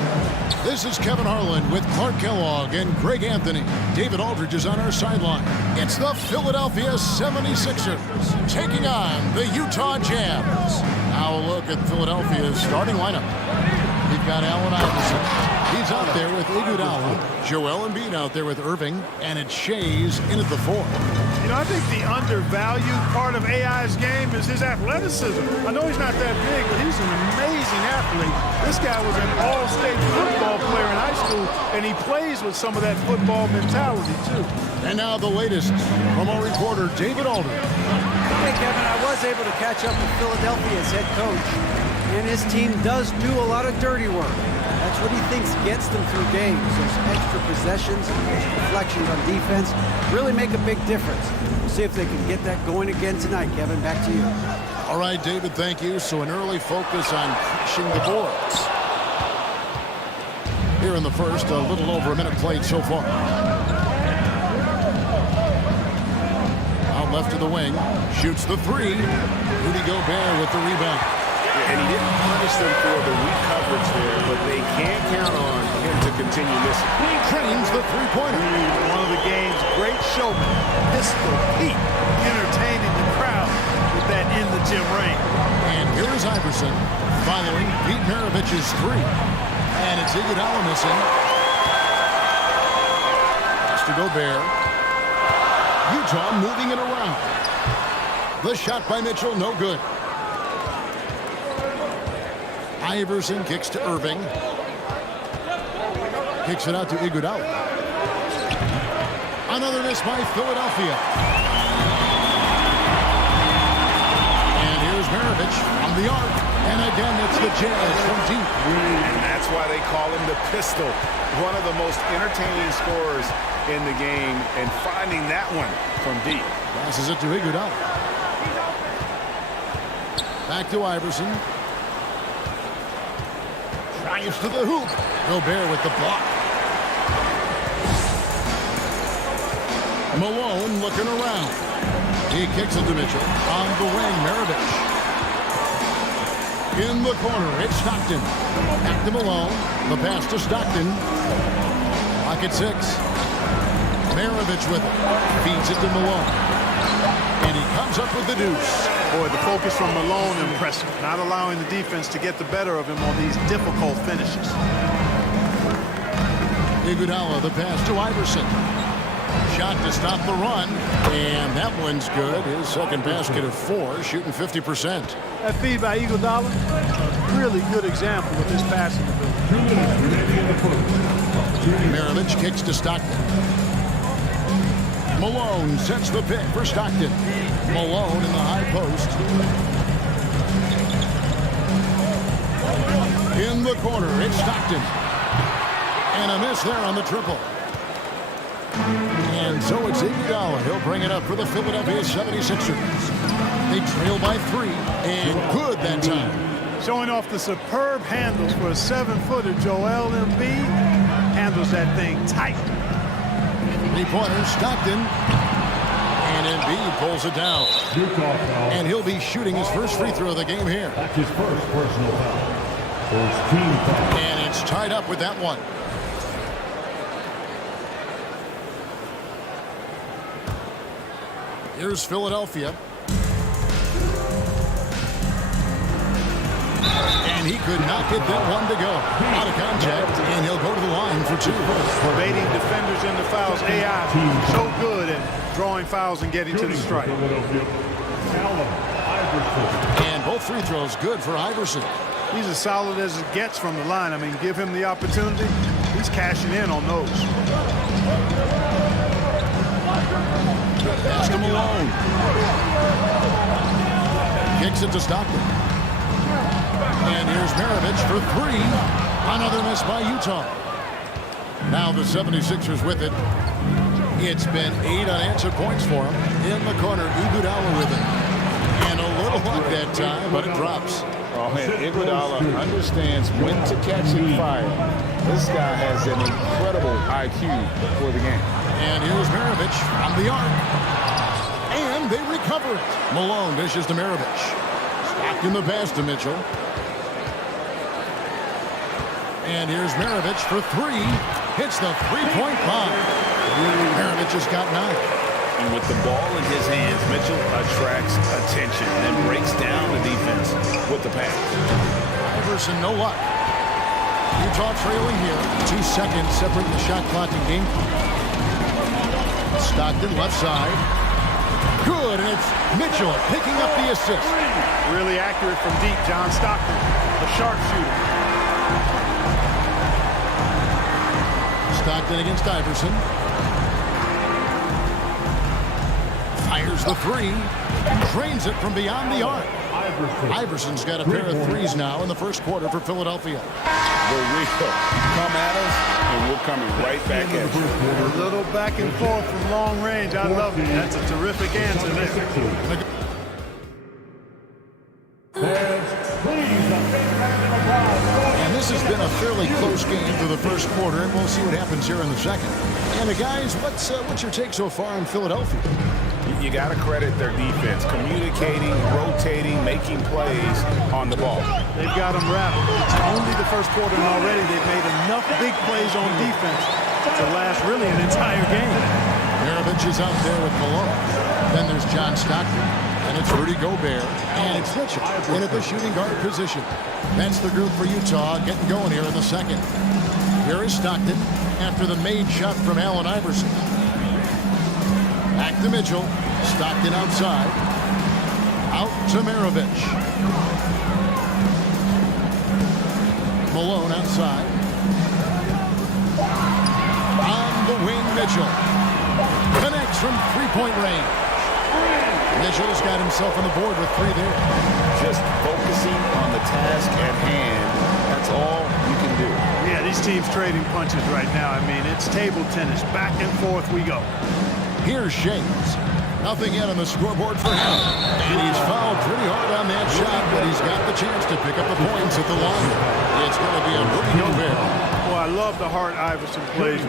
This is Kevin Harlan with Clark Kellogg and Greg Anthony. David Aldridge is on our sideline. It's the Philadelphia 76ers taking on the Utah Jazz. Now a look at Philadelphia's starting lineup. We've got Allen Iverson. He's out there with Iguodala. Joel Embiid out there with Irving. And it's Shays in at the 4. You know, I think the undervalued part of AI's game is his athleticism. I know he's not that big, but he's an amazing athlete. This guy was an all-state football player in high school, and he plays with some of that football mentality, too. And now the latest from our reporter, David Aldridge. Hey, Kevin, I was able to catch up with Philadelphia's head coach, and his team does do a lot of dirty work. That's what he thinks gets them through games. Those extra possessions, those deflections on defense really make a big difference. We'll see if they can get that going again tonight. Kevin, back to you. All right, David, thank you. So an early focus on crashing the boards. Here in the first, a little over a minute played so far. Out left to the wing, shoots the 3. Rudy Gobert with the rebound. And he didn't punish them for the weak coverage there, but they can't count on him to continue missing. Trains the three-pointer. One of the game's great showmen, Pistol Pete, entertaining the crowd with that in-the-gym ring. And here is Iverson following Pete Maravich's 3. And it's Iguodala missing. Pass to Gobert. Utah moving it around. The shot by Mitchell, no good. Iverson kicks to Irving. Kicks it out to Iguodala. Another miss by Philadelphia. And here's Maravich on the arc. And again, it's the Jazz from deep. And that's why they call him the Pistol. One of the most entertaining scorers in the game. And finding that one from deep. Passes it to Iguodala. Back to Iverson. Drives to the hoop. Gobert with the block. Malone looking around. He kicks it to Mitchell. On the wing, Maravich. In the corner, it's Stockton. Back to Malone. The pass to Stockton. Clock at 6. Maravich with it. Feeds it to Malone. And he comes up with the deuce. Boy, the focus from Malone impressive. Not allowing the defense to get the better of him on these difficult finishes. Iguodala, the pass to Iverson. Shot to stop the run. And that one's good. His second basket of 4, shooting 50%. That feed by Iguodala, really good example of his passing ability. Maravich kicks to Stockton. Malone sets the pick for Stockton. Malone in the high post. In the corner, it's Stockton. And a miss there on the triple. And so it's Iguodala. He'll bring it up for the Philadelphia 76ers. They trail by 3, and good that time. Showing off the superb handles for a 7-footer. Joel Embiid handles that thing tight. 3-pointer, Stockton. And Embiid pulls it down. And he'll be shooting his first free throw of the game here. That's his first personal foul. First team foul. And it's tied up with that one. Here's Philadelphia. And he could not get that one to go. Out of contact, and he'll go to the line for 2. Evading defenders into fouls. AI so good at drawing fouls and getting to the strike. And both free throws good for Iverson. He's as solid as it gets from the line. I mean, give him the opportunity. He's cashing in on those. Pass to Malone. Kicks it to Stockton. And here's Maravich for 3. Another miss by Utah. Now the 76ers with it. It's been 8 unanswered points for him. In the corner, Iguodala with it. And a little luck that time, but it drops. Oh, man, Iguodala understands when to catch and fire. This guy has an incredible IQ for the game. And here's Maravich on the arc. And they recover it. Malone dishes to Maravich. Stockton the pass to Mitchell. And here's Maravich for three. Hits the three-point bomb. Maravich has got 9. And with the ball in his hands, Mitchell attracts attention and then breaks down the defense with the pass. Iverson, no luck. Utah trailing here. 2 seconds separating the shot clock and game clock. Stockton left side. Good, and it's Mitchell picking up the assist. Really accurate from deep, John Stockton, a sharpshooter. Stockton against Iverson. Fires the three. Drains it from beyond the arc. Iverson's got a pair of threes now in the first quarter for Philadelphia. The real come at us, and we're coming right back at you. A little back and forth from long range. I love it. That's a terrific answer there. And this has been a fairly close game for the first quarter, and we'll see what happens here in the second. And guys, what's your take so far on Philadelphia? You got to credit their defense, communicating, rotating, making plays on the ball. They've got them wrapped. It's only the first quarter, and already they've made enough big plays on defense to last really an entire game. Maravich is out there with Malone. Then there's John Stockton, and it's Rudy Gobert, and it's Mitchell in at the shooting guard position. That's the group for Utah getting going here in the second. Here is Stockton after the made shot from Allen Iverson. Back to Mitchell. Stockton outside. Out to Maravich. Malone outside. On the wing, Mitchell. Connects from three-point range. Mitchell's got himself on the board with 3 there. Just focusing on the task at hand. That's all you can do. Yeah, these teams trading punches right now. I mean, it's table tennis. Back and forth we go. Here's Shames. Nothing yet on the scoreboard for him. And he's fouled pretty hard on that shot, but he's got the chance to pick up the points at the line. It's going to be a Rudy Gobert. Boy, I love the heart Iverson plays.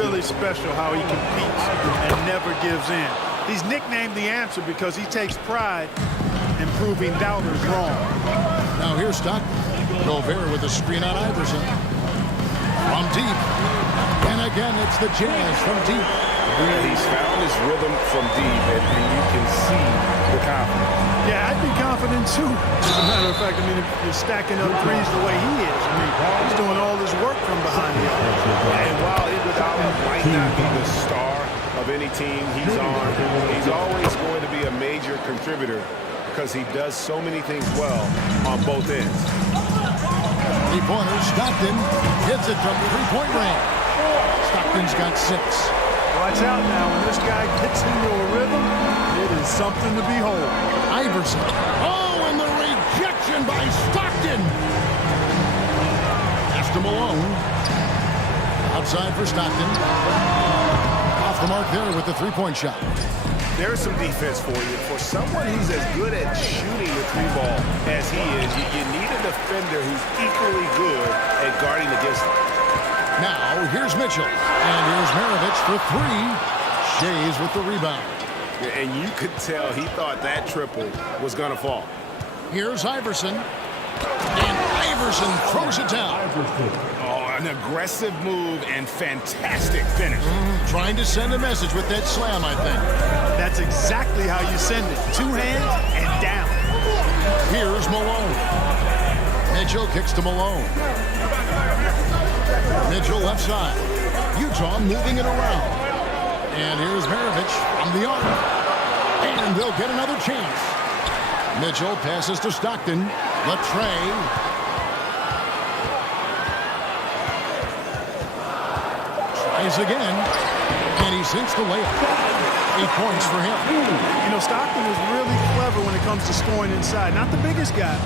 Really special how he competes and never gives in. He's nicknamed the answer because he takes pride in proving doubters wrong. Now here's Stockton. Gobert with a screen on Iverson. From deep. And again, it's the Jazz from deep. He's found his rhythm from deep, and you can see the confidence. Yeah, I'd be confident too. As a matter of fact, I mean, if you're stacking up threes the way he is, I mean, he's doing all this work from behind the arc. And while Iguodala might not be the star of any team he's on, he's always going to be a major contributor because he does so many things well on both ends. 3-pointer, Stockton hits it from three-point range. Stockton's got 6. Watch out now. When this guy gets into a rhythm, it is something to behold. Iverson. Oh, and the rejection by Stockton. Pass to Malone. Outside for Stockton. Off the mark there with the three-point shot. There's some defense for you. For someone who's as good at shooting the 3-ball as he is, you need a defender who's equally good at guarding against him. Now, here's Mitchell. And here's Maravich for 3. Shays with the rebound. Yeah, and you could tell he thought that triple was going to fall. Here's Iverson. And Iverson throws it down. Oh, an aggressive move and fantastic finish. Trying to send a message with that slam, I think. That's exactly how you send it. 2 hands and down. Here's Malone. Mitchell kicks to Malone. Mitchell left side. Utah moving it around. And here's Maravich from the arc. And they'll get another chance. Mitchell passes to Stockton. Latrey. Tries again. And he sinks the layup. 8 points for him. You know, Stockton is really clever when it comes to scoring inside. Not the biggest guy,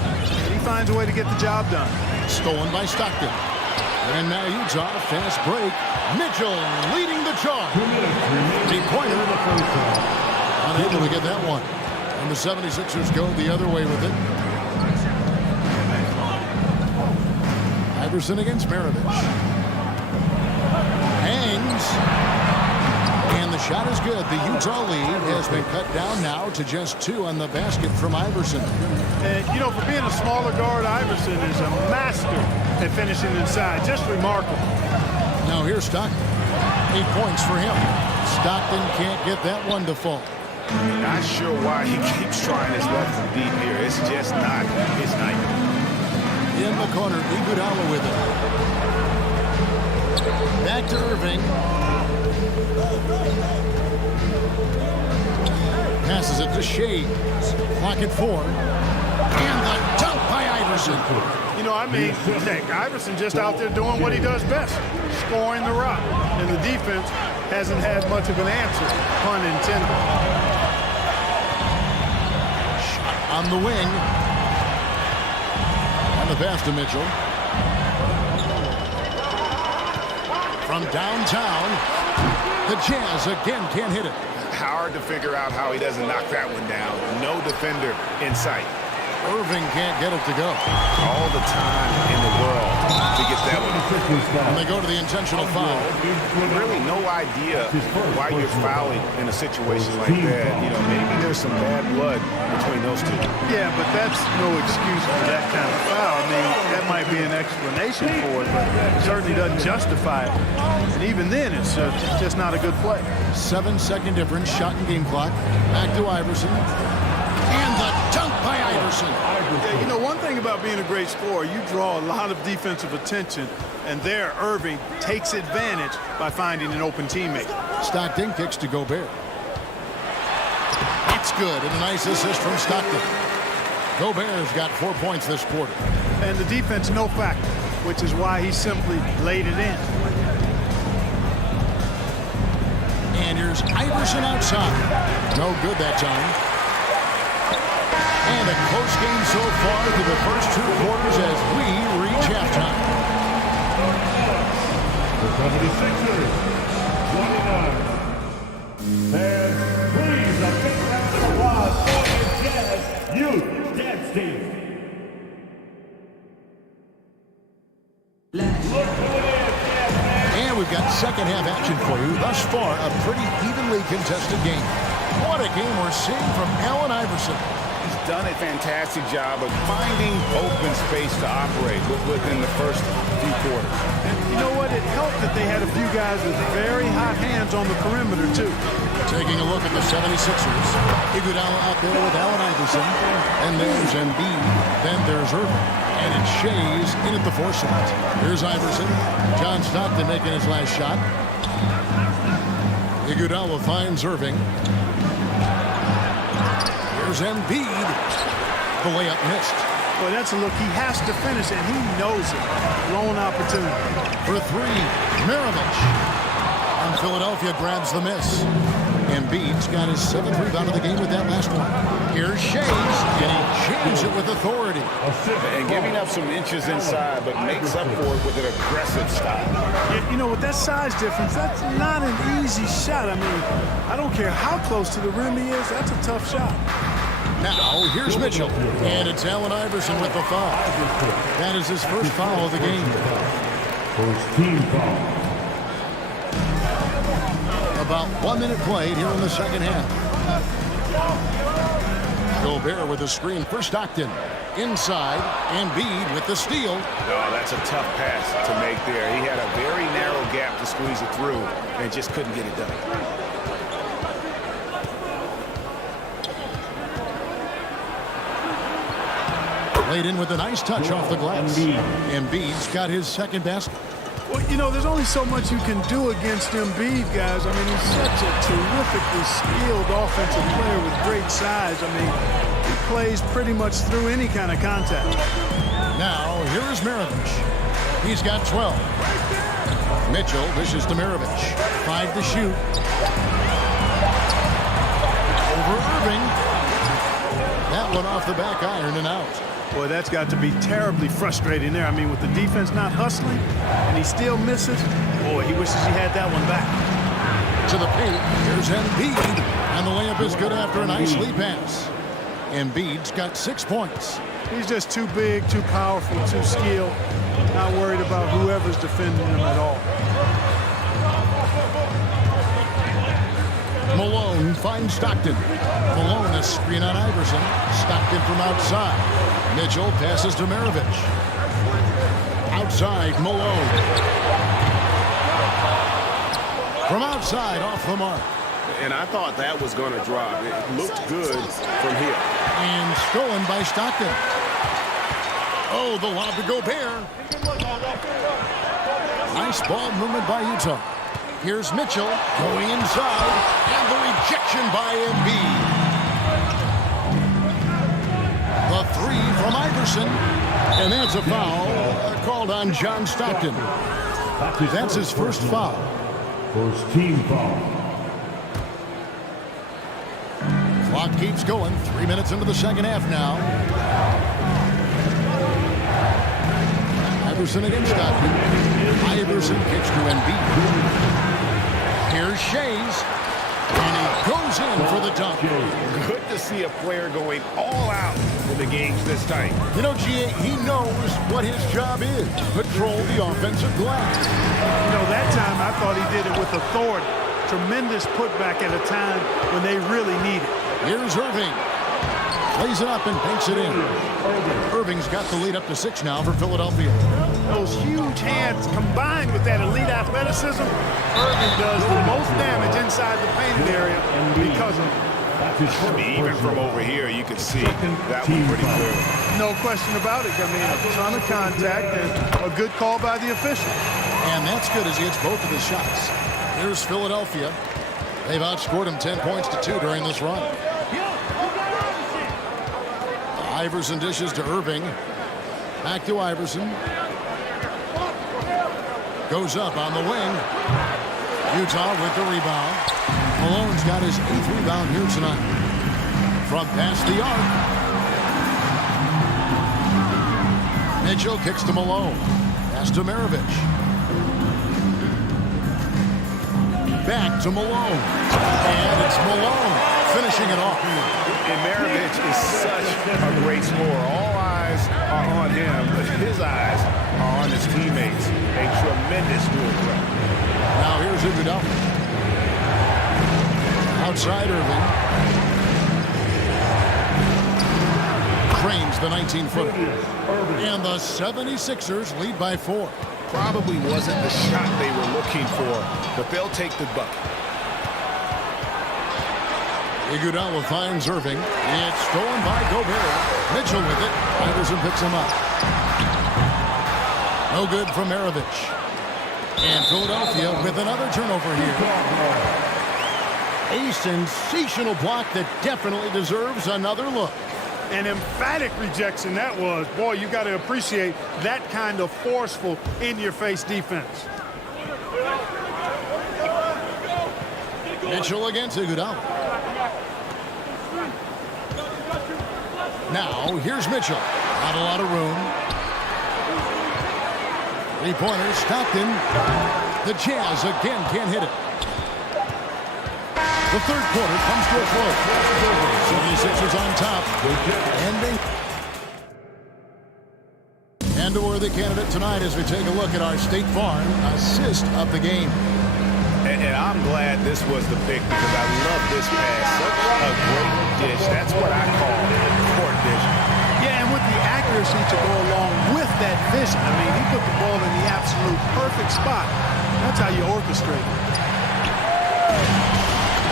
but he finds a way to get the job done. Stolen by Stockton. And now Utah, fast break. Mitchell leading the charge. 3-pointer. Unable to get that one. And the 76ers go the other way with it. Iverson against Maravich. Hangs. And the shot is good. The Utah lead has been cut down now to just 2 on the basket from Iverson. And, you know, for being a smaller guard, Iverson is a master and finishing inside. Just remarkable. Now here's Stockton. 8 points for him. Stockton can't get that one to fall. Not sure why he keeps trying his luck from deep here. It's just not his night. In the corner, Iguodala with it. Back to Irving. Passes it to Shea. Clock at 4. And the dunk by Iverson. You know, I mean, heck, Iverson just out there doing what he does best, scoring the rock. And the defense hasn't had much of an answer, pun intended. On the wing. And the pass to Mitchell. From downtown, the Jazz again can't hit it. Hard to figure out how he doesn't knock that one down. No defender in sight. Irving can't get it to go. All the time in the world to get that one. And they go to the intentional foul. Really no idea why you're fouling in a situation like that. You know, maybe there's some bad blood between those two. Yeah, but that's no excuse for that kind of foul. I mean, that might be an explanation for it, but it certainly doesn't justify it. And even then, it's just not a good play. 7-second difference, shot and game clock. Back to Iverson. And the dunk by Iverson. Yeah, you know, one thing about being a great scorer, you draw a lot of defensive attention, and there Irving takes advantage by finding an open teammate. Stockton kicks to Gobert. It's good, and a nice assist from Stockton. Gobert's got 4 points this quarter. And the defense no factor, which is why he simply laid it in. And here's Iverson outside. No good that time. And a close game so far through the first 2 quarters as we reach halftime. The 76ers, 29. And please, a big round of applause for the Jazz Youth Dance Team. And we've got second half action for you. Thus far, a pretty evenly contested game. What a game we're seeing from Allen Iverson. He's done a fantastic job of finding open space to operate within the first few quarters. And you know what? It helped that they had a few guys with very hot hands on the perimeter, too. Taking a look at the 76ers. Iguodala out there with Allen Iverson. And there's Embiid. Then there's Irving. And it's Shea's in at the 4 slot. Here's Iverson. John Stockton making his last shot. Iguodala finds Irving. Here's Embiid. The layup missed. Boy, that's a look. He has to finish, and he knows it. Lone opportunity. For 3, Maravich. And Philadelphia grabs the miss. Embiid's got his 7th rebound of the game with that last one. Here's Shea's, and he changes it with authority. And giving up some inches inside, but makes up for it with an aggressive style. You know, with that size difference, that's not an easy shot. I mean, I don't care how close to the rim he is. That's a tough shot. Now, here's Mitchell. And it's Allen Iverson with the foul. That is his first foul of the game. First team foul. About 1 minute played here in the second half. Gobert with a screen for Stockton. Inside, Embiid with the steal. Oh, that's a tough pass to make there. He had a very narrow gap to squeeze it through and just couldn't get it done. Laid in with a nice touch off the glass. Embiid's got his second basket. Well, you know, there's only so much you can do against Embiid, guys. I mean, he's such a terrifically skilled offensive player with great size. I mean, he plays pretty much through any kind of contact. Now, here is Maravich. He's got 12. Mitchell dishes to Maravich. 5 to shoot. Over Irving. That one off the back iron and out. Boy, that's got to be terribly frustrating there. I mean, with the defense not hustling and he still misses, boy, he wishes he had that one back. To the paint, here's Embiid, and the layup is good after a nice lead pass. Embiid's got 6 points. He's just too big, too powerful, too skilled. Not worried about whoever's defending him at all. Malone finds Stockton. Malone a screen on Iverson. Stockton from outside. Mitchell passes to Maravich. outside, Malone. From outside, off the mark. And I thought that was going to drop. It looked good from here. And stolen by Stockton. Oh, the lob to Gobert. Nice ball movement by Utah. Here's Mitchell going inside. And the rejection by Embiid. The three from Iverson. And that's a foul called on John Stockton. That's his first foul. First team foul. Clock keeps going. 3 minutes into the second half now. Iverson against Stockton. Iverson kicks to Embiid. Here's Shays. And he goes in for the dunk. Good to see a player going all out in the games this tight. You know, G.A., he knows what his job is. Control the offensive glass. You know, that time I thought he did it with authority. Tremendous putback at a time when they really need it. Here's Irving. Plays it up and banks it in. Irving's got the lead up to 6 now for Philadelphia. Those huge hands combined with that elite athleticism, Irving does the most damage inside the painted area because of it. Even from over here, you can see that one pretty clearly. No question about it. I mean, a ton of contact and a good call by the official. And that's good as he hits both of his shots. Here's Philadelphia. They've outscored him 10 points to 2 during this run. Iverson dishes to Irving. Back to Iverson. Goes up on the wing. Utah with the rebound. Malone's got his 8th rebound here tonight. From past the arc. Mitchell kicks to Malone. Pass to Maravich. Back to Malone. And it's Malone finishing it off. And Maravich is such a great scorer. All eyes are on him, but his eyes are on his teammates. A tremendous doing job. Now here's Iguodala. Outside Irving. Cranes the 19-footer. And the 76ers lead by 4. Probably wasn't the shot they were looking for, but they'll take the bucket. Iguodala finds Irving. It's stolen by Gobert. Mitchell with it. Iverson picks him up. No good from Maravich. And Philadelphia with another turnover here. A sensational block that definitely deserves another look. An emphatic rejection that was. Boy, you got to appreciate that kind of forceful, in-your-face defense. Mitchell against Iguodala. Now, here's Mitchell. Not a lot of room. Three-pointer, Stockton. The Jazz again can't hit it. The third quarter comes to a close. 76ers on top. And a worthy candidate tonight as we take a look at our State Farm assist of the game. And I'm glad this was the pick because I love this pass. Such a great dish. That's what I call court dish. Yeah, and with the accuracy to go along with that vision. I mean, he put the ball in the absolute perfect spot. That's how you orchestrate it.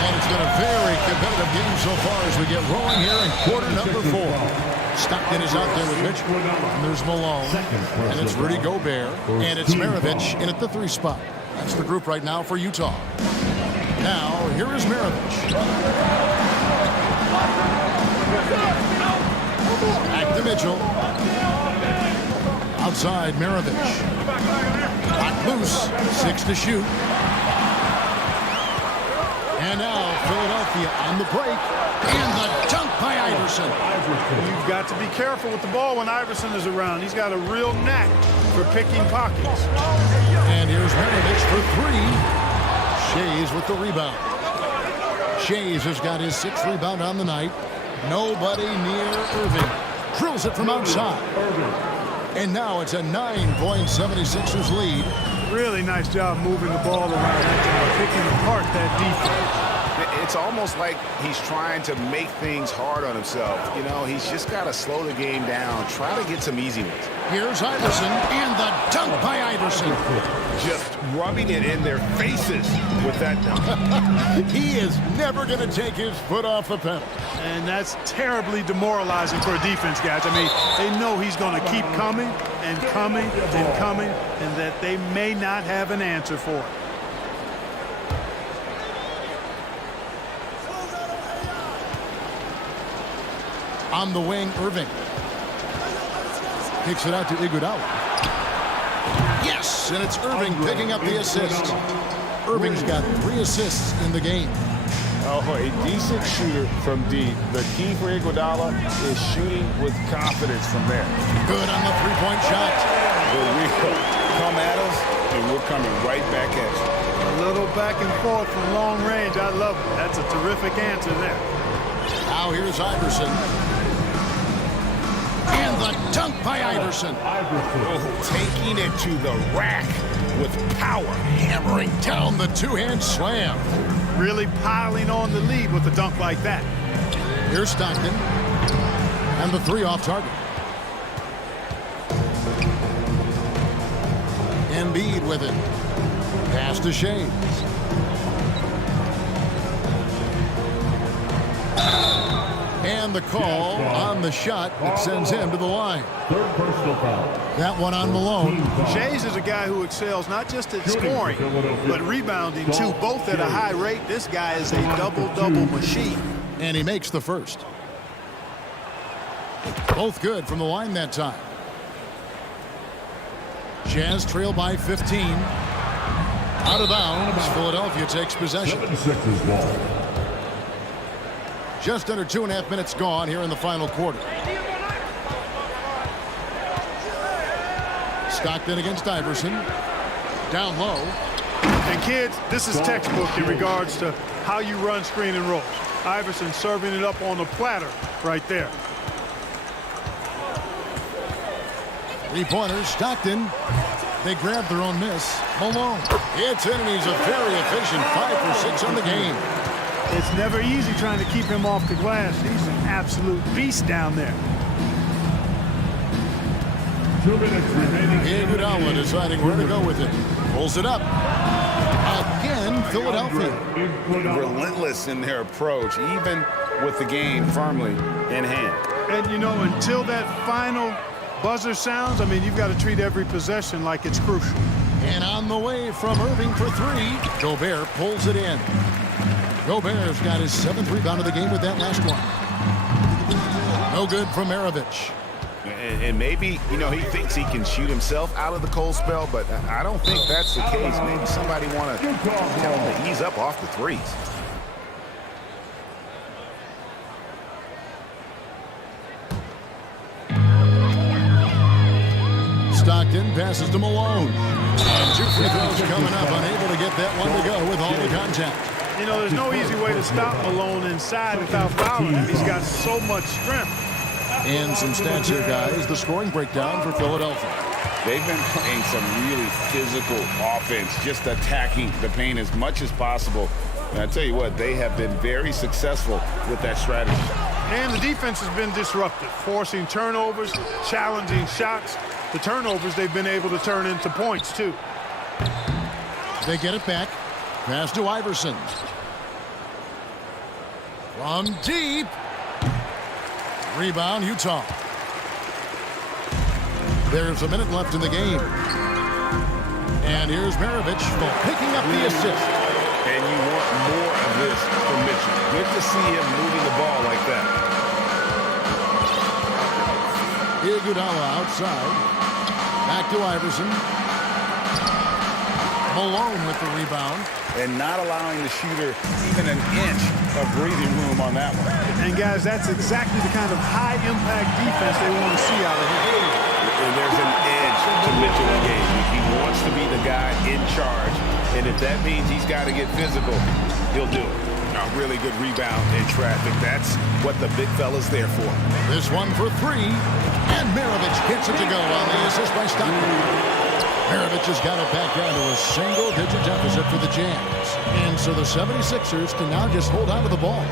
And it's been a very competitive game so far as we get rolling here in quarter number 4. Stockton is out there with Mitchell. And there's Malone. And it's Rudy Gobert. And it's Maravich in at the 3 spot. That's the group right now for Utah. Now, here is Maravich. Back to Mitchell. Outside, Maravich. Locked loose. 6 to shoot. And now, Philadelphia on the break. And the dunk by Iverson. You've got to be careful with the ball when Iverson is around. He's got a real knack for picking pockets. And here's Maravich for 3. Shays with the rebound. Shays has got his 6th rebound on the night. Nobody near Irving. Drills it from outside. And now it's a 9-point 76ers lead. Really nice job moving the ball around that time, picking apart that defense. it's almost like he's trying to make things hard on himself. You know, he's just got to slow the game down, try to get some easy ones. Here's Iverson, and the dunk by Iverson. Just rubbing it in their faces with that dunk. He is never going to take his foot off the pedal. And that's terribly demoralizing for a defense, guys. I mean, they know he's going to keep coming and coming and coming, and that they may not have an answer for it. On the wing, Irving. Kicks it out to Iguodala. Yes, and it's Irving picking up the assist. Irving's got 3 assists in the game. Oh, a decent shooter from deep. The key for Iguodala is shooting with confidence from there. Good on the three-point shot. But we'll come at us, and we're coming right back at you. A little back and forth from long range. I love it. That's a terrific answer there. Now here's Iverson. And the dunk by Iverson. Oh, taking it to the rack with power. Hammering down the two-hand slam. Really piling on the lead with a dunk like that. Here's Stockton. And the 3 off target. Embiid with it. Pass to Shea. And the call on the shot that sends him to the line. Third personal foul. That one on Malone. Shays is a guy who excels not just at scoring, but rebounding too, both at a high rate. This guy is a double-double machine. And he makes the first. Both good from the line that time. Jazz trail by 15. Out of bounds. Philadelphia takes possession. 76ers ball. Just under 2.5 minutes gone here in the final quarter. Stockton against Iverson. Down low. And kids, this is textbook in regards to how you run screen and rolls. Iverson serving it up on the platter right there. 3-pointers. Stockton. They grab their own miss. Malone. It's in, and he's a very efficient 5 for 6 on the game. It's never easy trying to keep him off the glass. He's an absolute beast down there. 2 minutes remaining. Iguodala deciding where to go with it. Pulls it up. Again, Philadelphia. Relentless in their approach, even with the game firmly in hand. And, you know, until that final buzzer sounds, I mean, you've got to treat every possession like it's crucial. And on the way from Irving for 3. Gobert pulls it in. Gobert's got his 7th rebound of the game with that last one. No good from Maravich. And maybe, you know, he thinks he can shoot himself out of the cold spell, but I don't think that's the case. Maybe somebody want to tell him to ease up off the threes. Stockton passes to Malone. And 2 free throws coming up, unable to get that one to go with all the contact. You know, there's no easy way to stop Malone inside without fouling him. He's got so much strength. And some stats here, guys. The scoring breakdown for Philadelphia. They've been playing some really physical offense, just attacking the paint as much as possible. And I tell you what, they have been very successful with that strategy. And the defense has been disruptive, forcing turnovers, challenging shots. The turnovers they've been able to turn into points, too. They get it back. Pass to Iverson. From deep. Rebound, Utah. There's a minute left in the game. And here's Maravich picking up the assist. And you want more of this from Mitchell. Good to see him moving the ball like that. Iguodala outside. Back to Iverson. Malone with the rebound. And not allowing the shooter even an inch of breathing room on that one. And, guys, that's exactly the kind of high-impact defense they want to see out of him. And there's an edge to Mitchell in the game. He wants to be the guy in charge. And if that means he's got to get physical, he'll do it. A really good rebound in traffic. That's what the big fella's there for. This one for 3. And Maravich gets it to go on the assist by Stockton. Maravich has got it back down to a single-digit deficit for the Jams. And so the 76ers can now just hold on to the ball.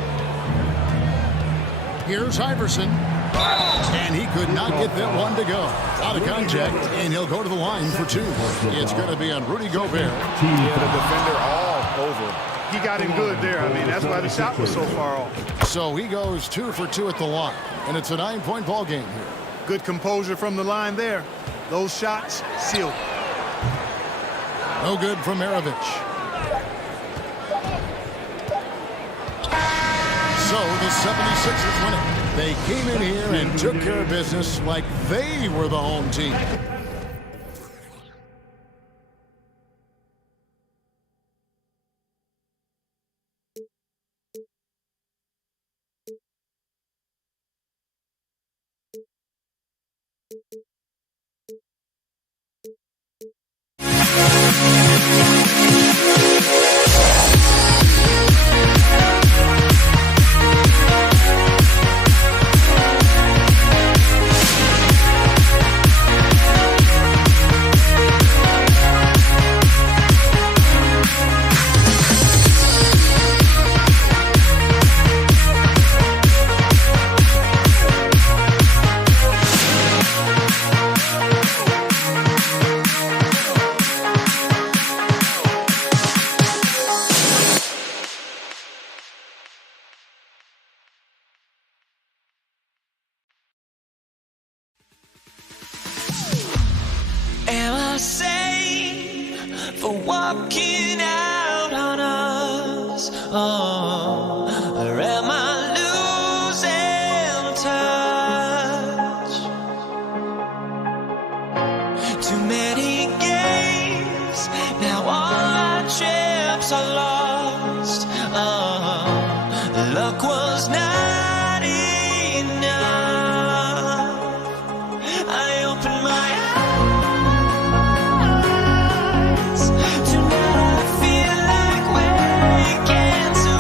Here's Iverson. And he could not get that one to go. Out of contact, and he'll go to the line for two. It's going to be on Rudy Gobert. Yeah, the defender all over. He got him good there. I mean, that's why the shot was so far off. So he goes 2 for 2 at the line. And it's a 9-point ball game here. Good composure from the line there. Those shots sealed. No good from Maravich. So the 76ers win it. They came in here and took care of business like they were the home team. Am I sane for walking out on us? Oh, or am I losing touch? Too many games, now all our chips are lost. Oh, luck was not enough. I opened my eyes. Tonight I feel like waking to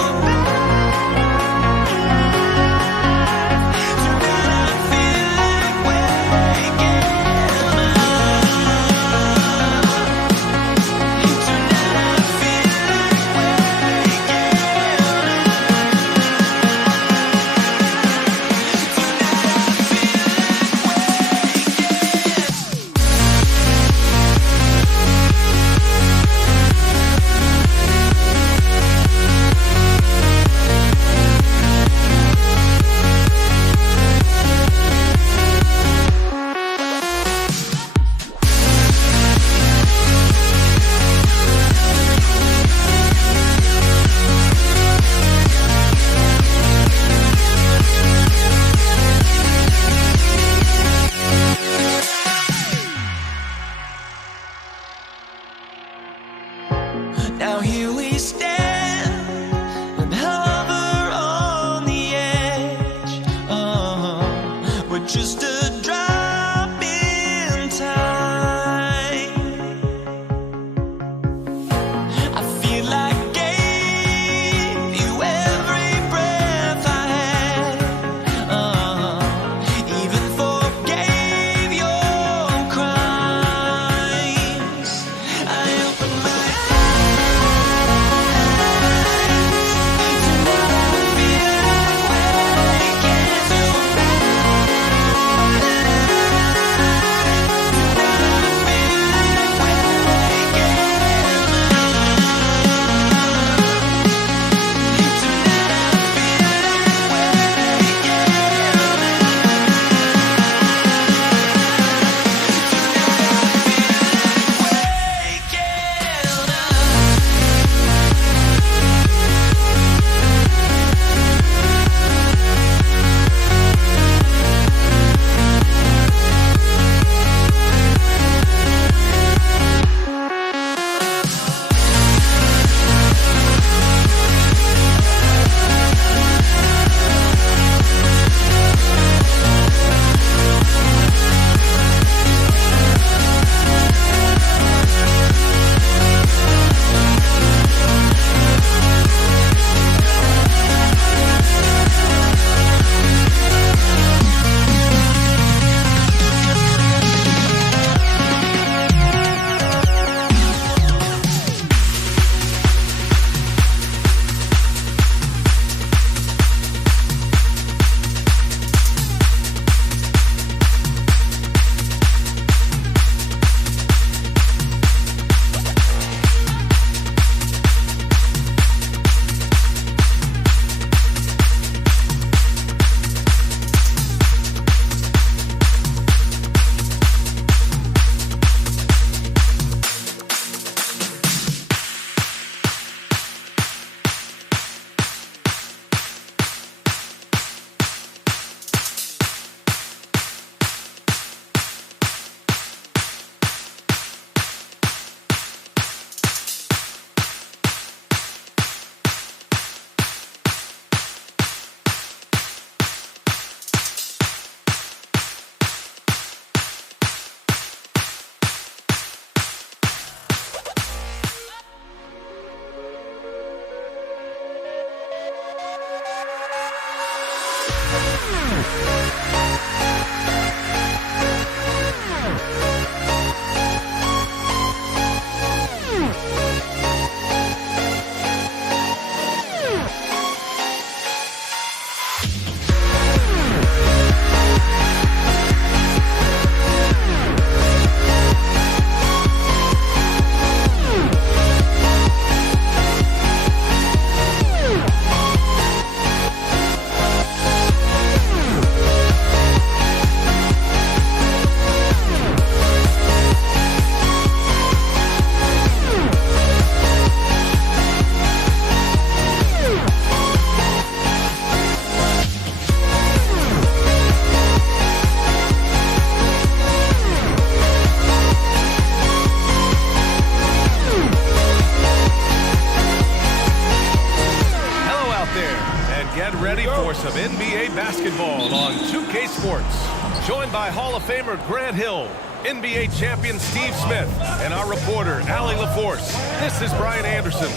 Some NBA basketball on 2K Sports. Joined by Hall of Famer Grant Hill, NBA champion Steve Smith, and our reporter, Allie LaForce. This is Brian Anderson.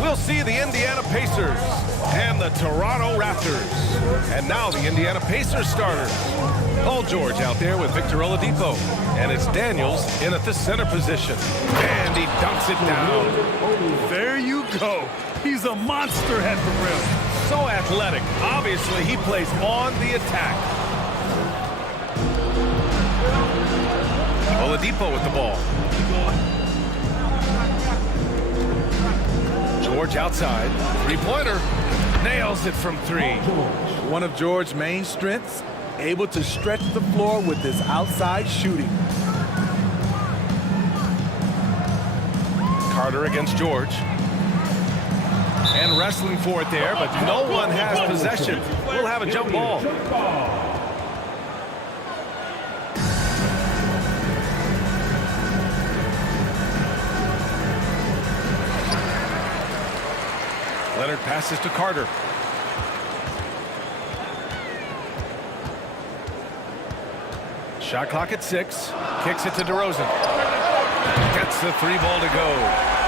We'll see the Indiana Pacers and the Toronto Raptors. And now the Indiana Pacers starters. Paul George out there with Victor Oladipo. And it's Daniels in at the center position. And he dunks it down. There you go. He's a monster at the rim. So athletic. Obviously, he plays on the attack. Oladipo with the ball. George outside. Three-pointer. Nails it from three. One of George's main strengths, able to stretch the floor with his outside shooting. Carter against George. And wrestling for it there, but no one has possession. We'll have a jump ball. Leonard passes to Carter. Shot clock at 6. Kicks it to DeRozan. Gets the three ball to go.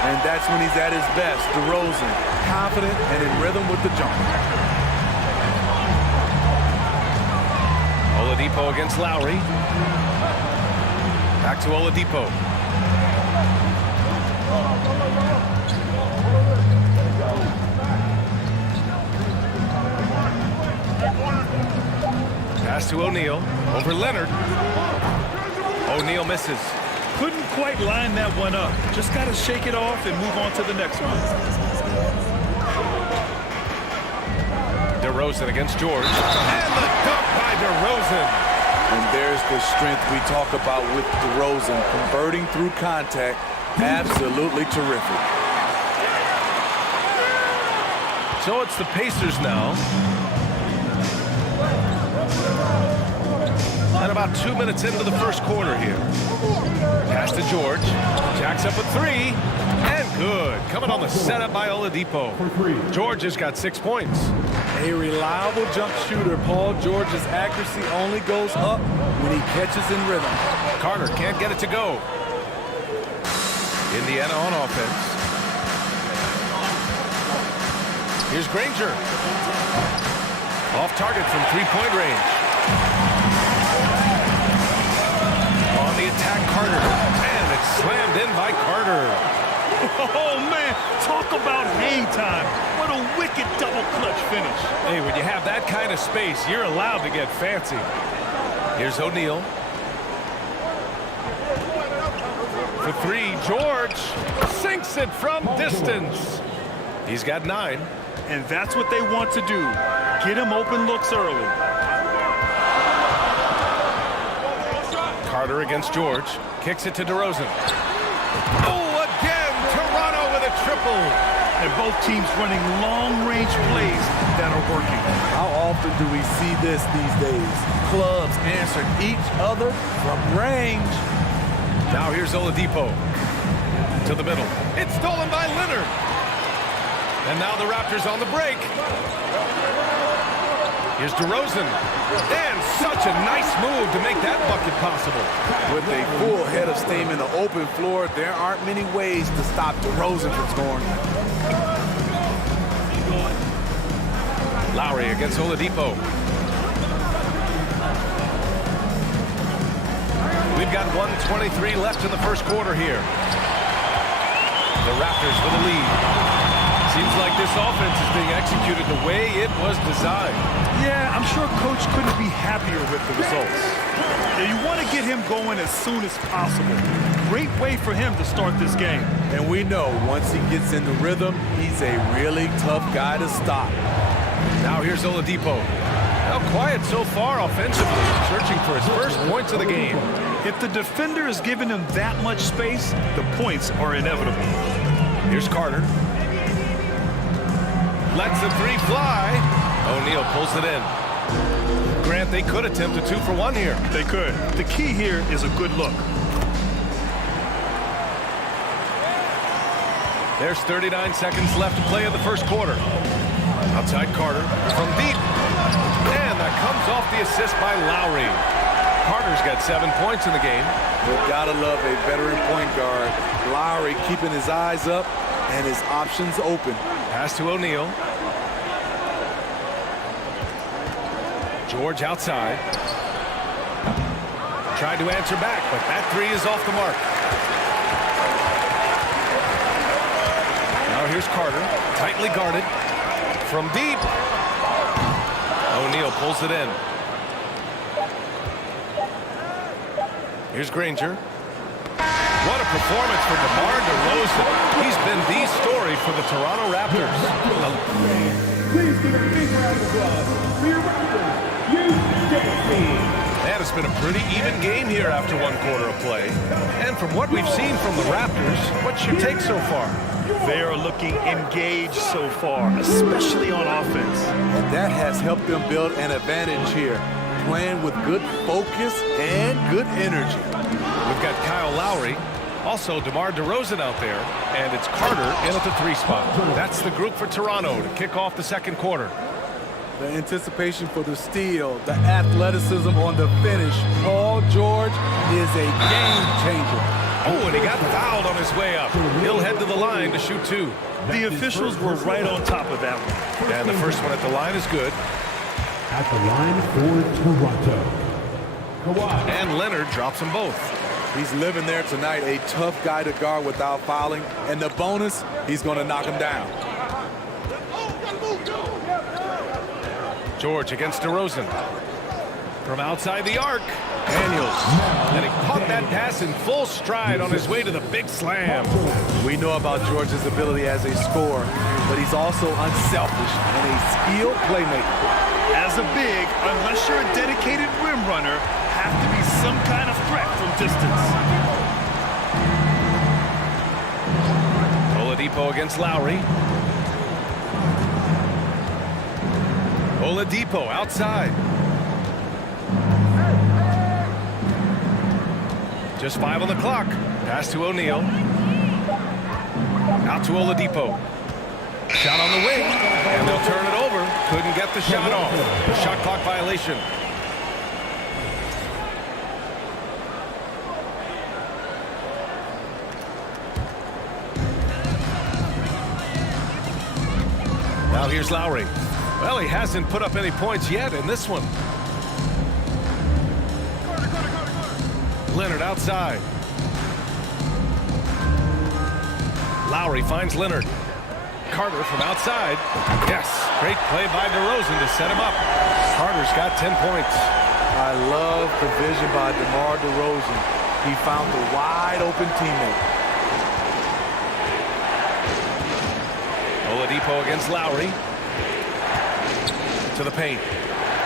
And that's when he's at his best. DeRozan, confident and in rhythm with the jump. Oladipo against Lowry. Back to Oladipo. Pass to O'Neal. Over Leonard. O'Neal misses. Couldn't quite line that one up. Just got to shake it off and move on to the next one. DeRozan against George. And the dunk by DeRozan. And there's the strength we talk about with DeRozan. Converting through contact. Absolutely terrific. So it's the Pacers now. And about 2 minutes into the first quarter here. Pass to George. Jacks up a three. And good. Coming on the setup by Oladipo. George has got 6 points. A reliable jump shooter. Paul George's accuracy only goes up when he catches in rhythm. Carter can't get it to go. Indiana on offense. Here's Granger. Off target from three-point range. On the attack, Carter. And it's slammed in by Carter. Oh, man. Talk about hang time. What a wicked double clutch finish. Hey, when you have that kind of space, you're allowed to get fancy. Here's O'Neal. For three, George sinks it from distance. He's got 9. And that's what they want to do. Get him open looks early. Carter against George. Kicks it to DeRozan. Oh, again, Toronto with a triple. And both teams running long-range plays that are working. How often do we see this these days? Clubs answering each other from range. Now here's Oladipo. To the middle. It's stolen by Leonard. And now the Raptors on the break. Here's DeRozan. And such a nice move to make that bucket possible. With a full head of steam in the open floor, there aren't many ways to stop DeRozan from scoring. Lowry against Oladipo. We've got 1:23 left in the first quarter here. The Raptors with the lead. Seems like this offense is being executed the way it was designed. Yeah, I'm sure Coach couldn't be happier with the results. Yeah, you want to get him going as soon as possible. Great way for him to start this game. And we know once he gets in the rhythm, he's a really tough guy to stop. Now here's Oladipo. Now quiet so far offensively, searching for his first points of the game. If the defender is giving him that much space, the points are inevitable. Here's Carter. Lets the three fly. O'Neal pulls it in. Grant, they could attempt a 2-for-1 here. They could. The key here is a good look. There's 39 seconds left to play in the first quarter. Outside Carter from deep. And that comes off the assist by Lowry. Carter's got 7 points in the game. You've got to love a veteran point guard. Lowry keeping his eyes up and his options open. Pass to O'Neal. George outside. Tried to answer back, but that three is off the mark. Now here's Carter, tightly guarded. From deep. O'Neal pulls it in. Here's Granger. What a performance for DeMar DeRozan. He's been the story for the Toronto Raptors. Please give a big round of applause for your Raptors. Man, it's been a pretty even game here after 1 quarter of play. And from what we've seen from the Raptors, what's your take so far? They are looking engaged so far, especially on offense. And that has helped them build an advantage here, playing with good focus and good energy. We've got Kyle Lowry, also DeMar DeRozan out there, and it's Carter in at the 3 spot. That's the group for Toronto to kick off the second quarter. The anticipation for the steal, the athleticism on the finish. Paul George is a game changer. Oh, and he got fouled on his way up. He'll head to the line to shoot 2. The officials were right on top of that one. And the first one at the line is good. At the line for Toronto, Kawhi. And Leonard drops them both. He's living there tonight, a tough guy to guard without fouling. And the bonus, he's going to knock him down. George against DeRozan. From outside the arc, Daniels. And he caught that pass in full stride on his way to the big slam. We know about George's ability as a scorer, but he's also unselfish and a skilled playmaker. As a big, unless you're a dedicated rim runner, have to be some kind of threat from distance. Oladipo against Lowry. Oladipo outside. Just 5 on the clock. Pass to O'Neal. Out to Oladipo. Shot on the wing, and they'll turn it over. Couldn't get the shot off. The shot clock violation. Now here's Lowry. Well, he hasn't put up any points yet in this one. Leonard outside. Lowry finds Leonard. Carter from outside. Yes, great play by DeRozan to set him up. Carter's got 10 points. I love the vision by DeMar DeRozan. He found the wide open teammate. Oladipo against Lowry. To the paint.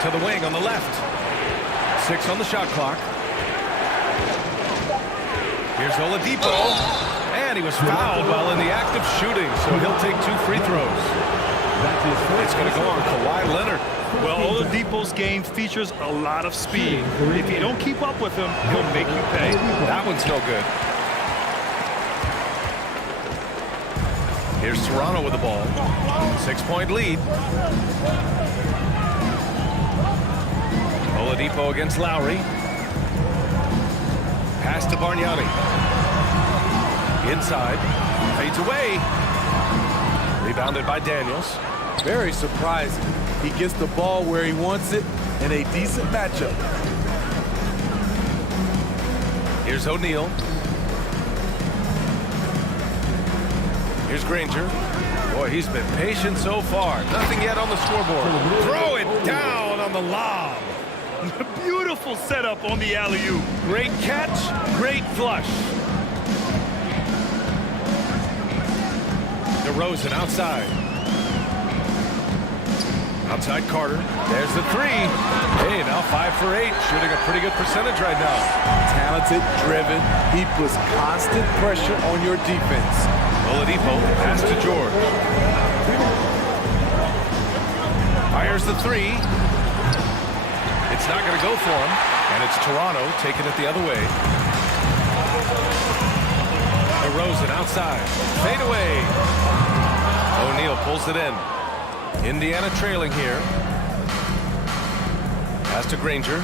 To the wing on the left. 6 on the shot clock. Here's Oladipo. And he was fouled while in the act of shooting, so he'll take 2 free throws. It's going to go on Kawhi Leonard. Well, Oladipo's game features a lot of speed. If you don't keep up with him, he'll make you pay. That one's no good. Here's Toronto with the ball. 6-point lead. Oladipo against Lowry. Pass to Bargnani. Inside. Fades away. Rebounded by Daniels. Very surprising. He gets the ball where he wants it in a decent matchup. Here's O'Neal. Here's Granger. Boy, he's been patient so far. Nothing yet on the scoreboard. Throw it down on the lob. Beautiful setup on the alley-oop. Great catch, great flush. DeRozan outside. Outside Carter. There's the three. Hey, now 5 for 8. Shooting a pretty good percentage right now. Talented, driven. He puts constant pressure on your defense. Oladipo pass to George. Fires the three. It's not going to go for him. And it's Toronto taking it the other way. DeRozan outside. Fade away. O'Neal pulls it in. Indiana trailing here. Pass to Granger.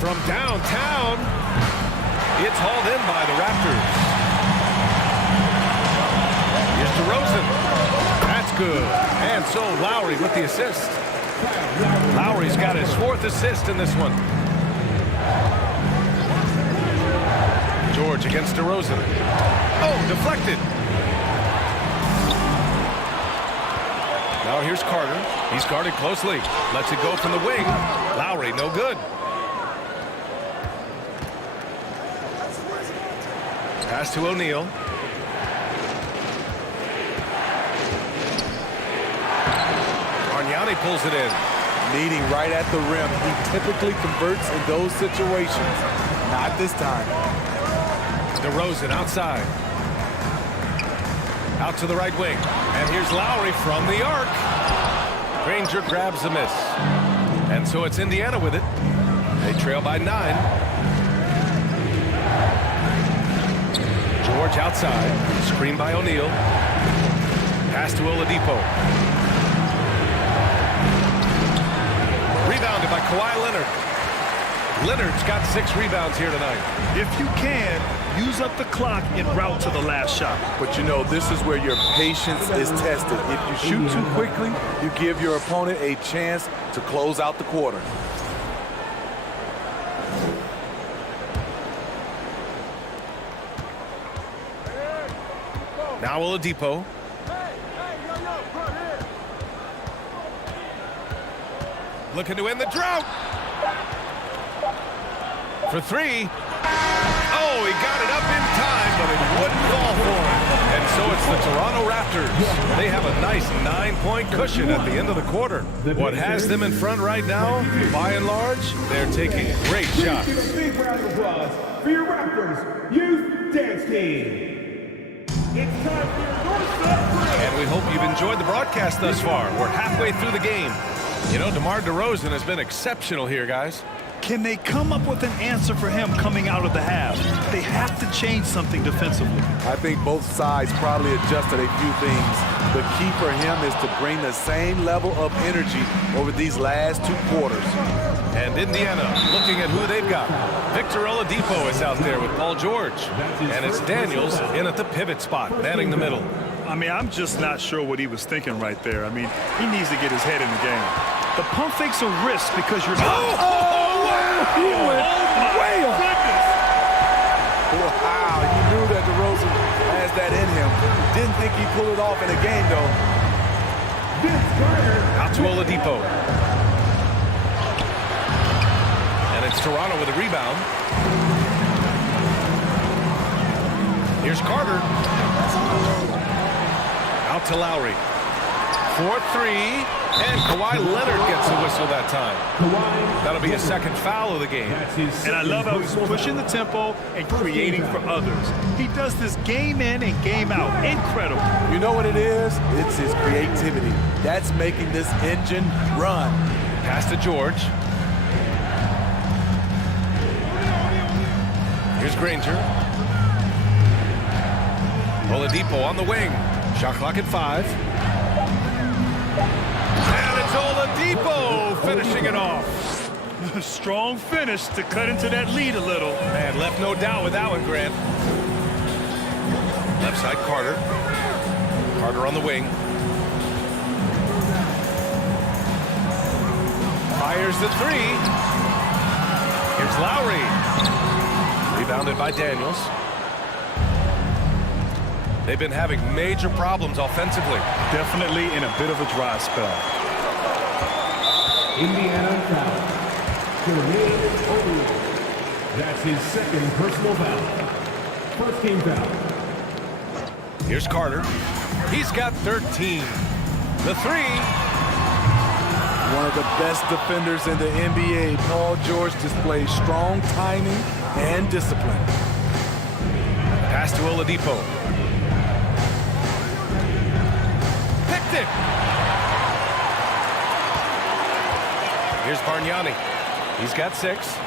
From downtown. It's hauled in by the Raptors. Here's DeRozan. That's good. And so Lowry with the assist. Lowry's got his 4th assist in this one. George against DeRozan. Oh, deflected. Now here's Carter. He's guarded closely. Lets it go from the wing. Lowry, no good. Pass to O'Neal. Bargnani pulls it in. Meeting right at the rim. He typically converts in those situations. Not this time. DeRozan outside. Out to the right wing. And here's Lowry from the arc. Granger grabs the miss. And so it's Indiana with it. They trail by 9. George outside. Screen by O'Neal. Pass to Oladipo. Rebounded by Kawhi Leonard. Leonard's got 6 rebounds here tonight. If you can, use up the clock en route to the last shot. But you know, this is where your patience is tested. If you shoot too quickly, you give your opponent a chance to close out the quarter. Now Oladipo. Looking to end the drought. For 3. Oh, he got it up in time, but it wouldn't fall for him. And so it's the Toronto Raptors. They have a nice 9-point cushion at the end of the quarter. What has them in front right now, by and large, they're taking great shots. Give a big round of applause for your Raptors Youth Dance Team. It's time for your Northside. And we hope you've enjoyed the broadcast thus far. We're halfway through the game. You know, DeMar DeRozan has been exceptional here, guys. Can they come up with an answer for him coming out of the half? They have to change something defensively. I think both sides probably adjusted a few things. The key for him is to bring the same level of energy over these last 2 quarters. And Indiana looking at who they've got. Victor Oladipo is out there with Paul George. And it's Daniels in at the pivot spot, manning the middle. I mean, I'm just not sure what he was thinking right there. I mean, he needs to get his head in the game. The pump fake's a risk because you're not. He went way up. Wow, you knew that DeRozan has that in him. Didn't think he'd pull it off in a game, though. Out to Oladipo. And it's Toronto with a rebound. Here's Carter. Out to Lowry. 4-3. And Kawhi Leonard gets a whistle that time. That'll be his 2nd foul of the game. And I love how he's pushing the tempo and creating for others. He does this game in and game out. Incredible. You know what it is? It's his creativity. That's making this engine run. Pass to George. Here's Granger. Oladipo on the wing. Shot clock at 5. And it's Oladipo finishing it off. Strong finish to cut into that lead a little. Man, left no doubt with that one, Grant. Left side, Carter. Carter on the wing. Fires the 3. Here's Lowry. Rebounded by Daniels. They've been having major problems offensively. Definitely in a bit of a dry spell. Indiana foul. Jermaine O'Neal. That's his second personal foul. First team foul. Here's Carter. He's got 13. The three. One of the best defenders in the NBA, Paul George displays strong timing and discipline. Pass to Oladipo. Picked it. Here's Bargnani. He's got 6.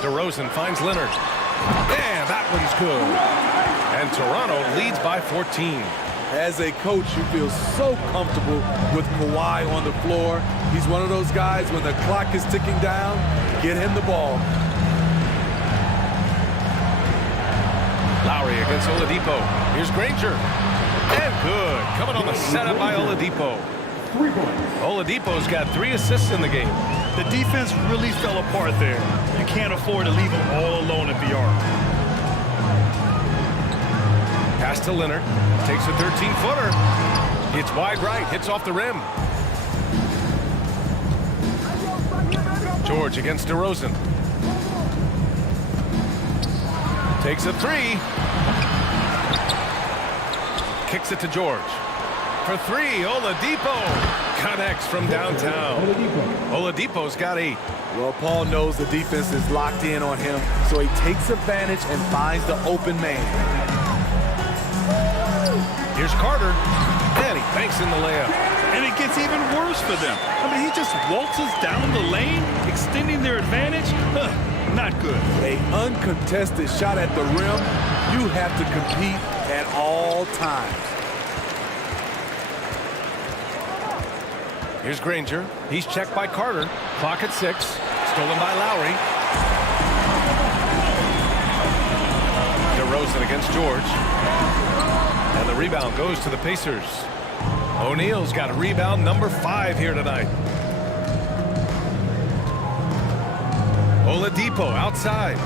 DeRozan finds Leonard. And that one's good. And Toronto leads by 14. As a coach, you feel so comfortable with Kawhi on the floor. He's one of those guys, when the clock is ticking down, get him the ball. Lowry against Oladipo. Here's Granger. And good. Coming on the setup by Oladipo. Oladipo's got 3 assists in the game. The defense really fell apart there. You can't afford to leave them all alone at the arc. Pass to Leonard. Takes a 13-footer. It's wide right. Hits off the rim. George against DeRozan. Takes a 3. Kicks it to George. For 3, Oladipo connects from downtown. Oladipo's got 8. Well, Paul knows the defense is locked in on him, so he takes advantage and finds the open man. Here's Carter. And he banks in the layup. And it gets even worse for them. I mean, he just waltzes down the lane, extending their advantage. Not good. An uncontested shot at the rim, you have to compete at all times. Here's Granger. He's checked by Carter. Clock at 6. Stolen by Lowry. DeRozan against George. And the rebound goes to the Pacers. O'Neal's got a rebound number 5 here tonight. Oladipo outside.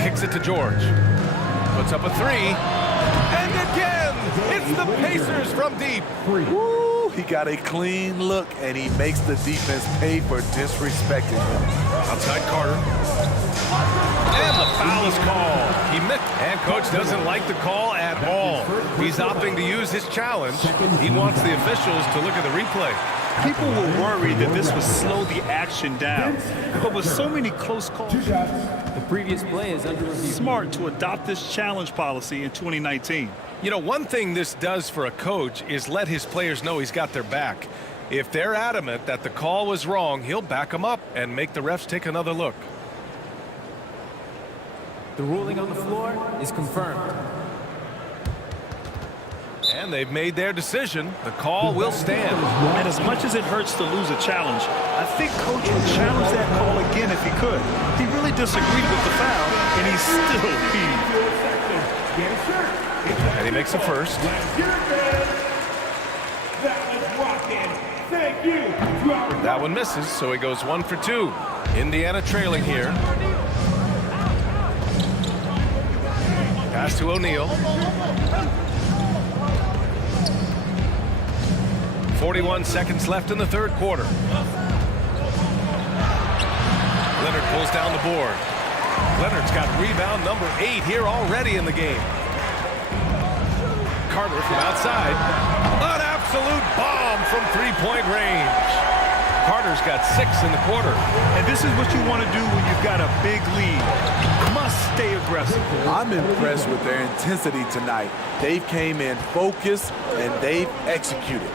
Kicks it to George. Puts up a 3. And again, it's the Pacers from deep. Woo, he got a clean look, and he makes the defense pay for disrespecting him. Outside Carter. And the foul is called. He missed. And coach doesn't like the call at all. He's opting to use his challenge. He wants the officials to look at the replay. People were worried that this would slow the action down. But with so many close calls, the previous play is under review. Smart to adopt this challenge policy in 2019. You know, one thing this does for a coach is let his players know he's got their back. If they're adamant that the call was wrong, he'll back them up and make the refs take another look. The ruling on the floor is confirmed. And they've made their decision. The call will stand. And as much as it hurts to lose a challenge, I think Coach would challenge that call again if he could. He really disagreed with the foul, and he's still heated. And he makes a first. That one misses, so he goes 1 for 2. Indiana trailing here. Pass to O'Neal. 41 seconds left in the third quarter. Leonard pulls down the board. Leonard's got rebound number 8 here already in the game. Carter from outside. An absolute bomb from three-point range. Carter's got 6 in the quarter. And this is what you want to do when you've got a big lead. Must stay aggressive. I'm impressed with their intensity tonight. They came in focused, and they've executed.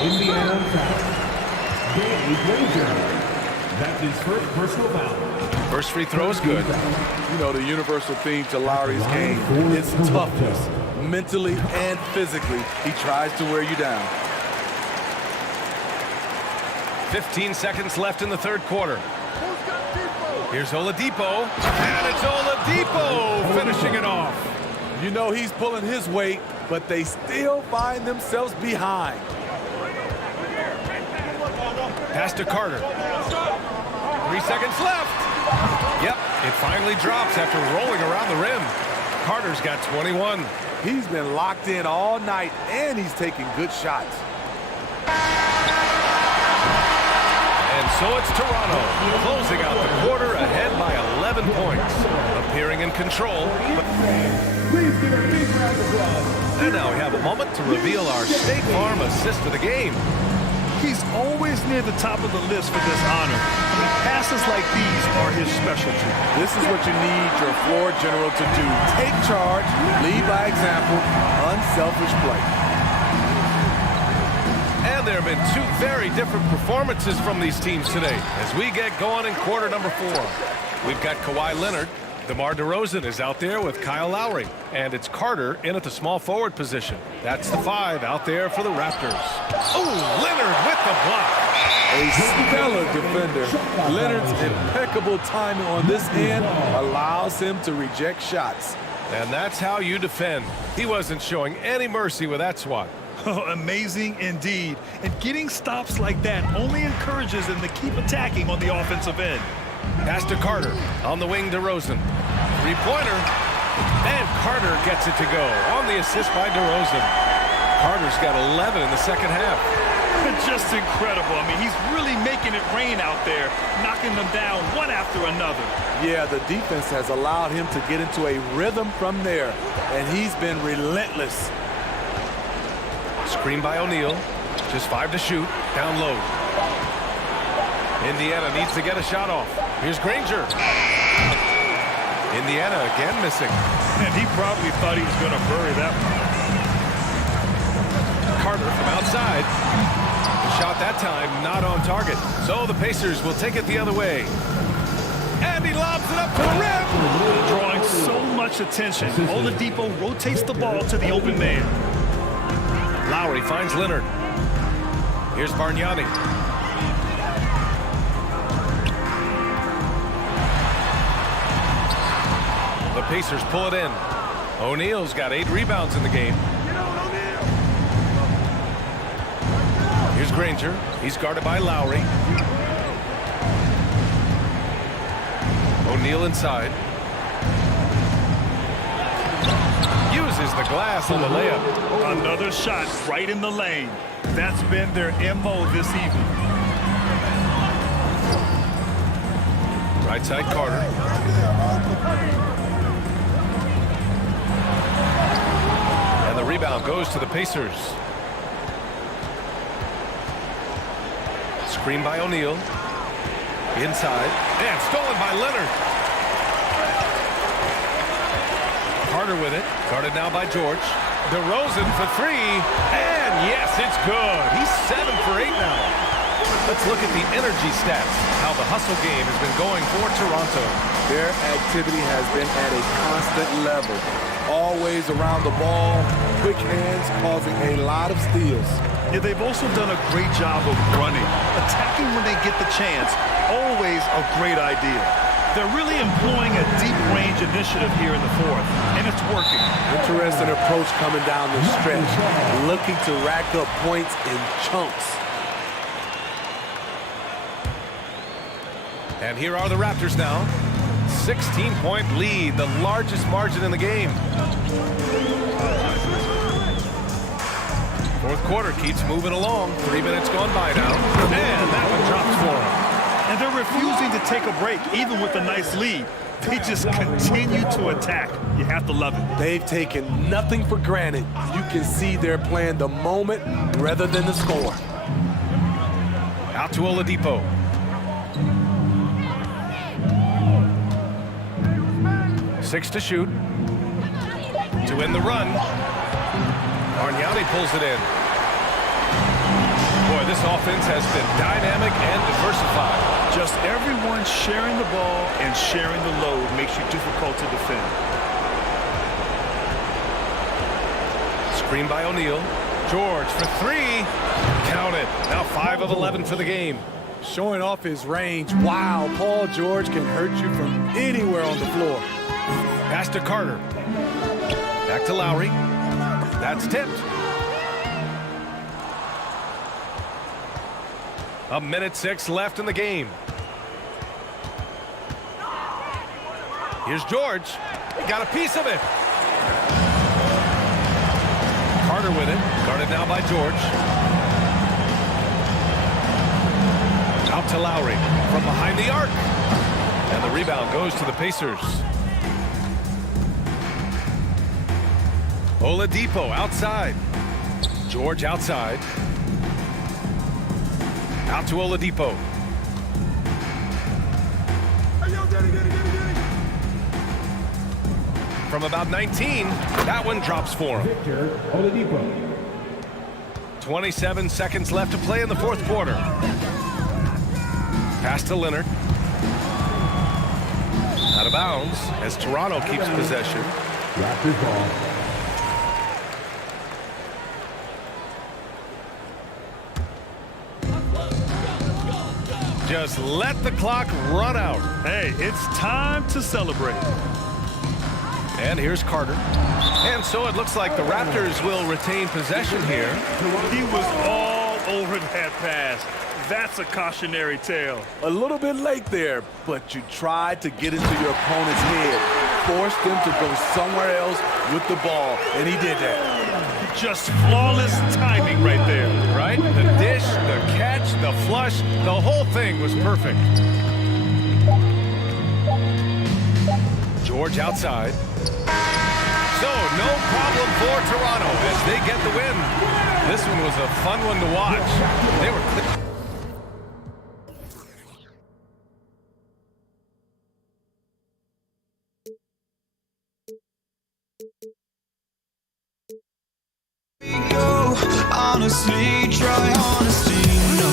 Indiana foul. Danny Granger. That's his first personal foul. First free throw is good. You know, the universal theme to Lowry's game is toughness. Mentally and physically, he tries to wear you down. 15 seconds left in the third quarter. Here's Oladipo. And it's Oladipo finishing it off. You know he's pulling his weight, but they still find themselves behind. Pass to Carter. 3 seconds left. Yep, it finally drops after rolling around the rim. Carter's got 21. He's been locked in all night, and he's taking good shots. And so it's Toronto, closing out the quarter ahead by 11 points. Appearing in control. Please give a big round of applause. And now we have a moment to reveal our State Farm assist of the game. He's always near the top of the list for this honor. I mean, passes like these are his specialty. This is what you need your floor general to do. Take charge, lead by example, unselfish play. And there have been two very different performances from these teams today as we get going in quarter number 4. We've got Kawhi Leonard. DeMar DeRozan is out there with Kyle Lowry. And it's Carter in at the small forward position. That's the 5 out there for the Raptors. Oh, Leonard with the block. A stellar defender. Leonard's impeccable timing on this end allows him to reject shots. And that's how you defend. He wasn't showing any mercy with that swat. Oh, amazing indeed. And getting stops like that only encourages him to keep attacking on the offensive end. Pass to Carter. On the wing, DeRozan. Three-pointer. And Carter gets it to go on the assist by DeRozan. Carter's got 11 in the second half. Just incredible. I mean, he's really making it rain out there, knocking them down one after another. Yeah, the defense has allowed him to get into a rhythm from there, and he's been relentless. Screen by O'Neal. Just 5 to shoot. Down low. Indiana needs to get a shot off. Here's Granger. Indiana again missing. And he probably thought he was going to bury that one. Carter from outside. The shot that time not on target. So the Pacers will take it the other way. And he lobs it up to the rim. Drawing so much attention. Oladipo rotates the ball to the open man. Lowry finds Leonard. Here's Bargnani. The Pacers pull it in. O'Neal's got 8 rebounds in the game. Here's Granger. He's guarded by Lowry. O'Neal inside. Uses the glass on the layup. Another shot right in the lane. That's been their MO this evening. Right side Carter. And the rebound goes to the Pacers. Screen by O'Neal. Inside. And stolen by Leonard. Carter with it. Guarded now by George. DeRozan for 3. And yes, it's good. He's 7 for 8 now. Let's look at the energy stats. How the hustle game has been going for Toronto. Their activity has been at a constant level. Always around the ball. Quick hands causing a lot of steals. Yeah, they've also done a great job of running. Attacking when they get the chance. Always a great idea. They're really employing a deep range initiative here in the 4th, and it's working. Interesting approach coming down the stretch, looking to rack up points in chunks. And here are the Raptors now. 16-point lead, the largest margin in the game. Fourth quarter keeps moving along. 3 minutes gone by now. And that one drops for them. And they're refusing to take a break, even with a nice lead. They just continue to attack. You have to love it. They've taken nothing for granted. You can see they're playing the moment rather than the score. Out to Oladipo. Six to shoot. To win the run. Bargnani pulls it in. Boy, this offense has been dynamic and diversified. Just everyone sharing the ball and sharing the load makes you difficult to defend. Screen by O'Neal. George for 3. Count it. Now 5 of 11 for the game. Showing off his range. Wow, Paul George can hurt you from anywhere on the floor. Pass to Carter. Back to Lowry. That's tipped. 1:06 left in the game. Here's George. He got a piece of it. Carter with it. Guarded now by George. Out to Lowry from behind the arc. And the rebound goes to the Pacers. Oladipo outside. George outside. Out to Oladipo. From about 19, that one drops for him. Victor Oladipo. 27 seconds left to play in the fourth quarter. Pass to Leonard. Out of bounds as Toronto keeps possession. Raptors ball. Just let the clock run out. Hey, it's time to celebrate. And here's Carter. And so it looks like the Raptors will retain possession here. He was all over that pass. That's a cautionary tale. A little bit late there, but you tried to get into your opponent's head. Forced them to go somewhere else with the ball, and he did that. Just flawless timing right there. Right? The dish, the catch, the flush, the whole thing was perfect. George outside. So no problem for Toronto as they get the win. This one was a fun one to watch. They were honestly, try honesty, no.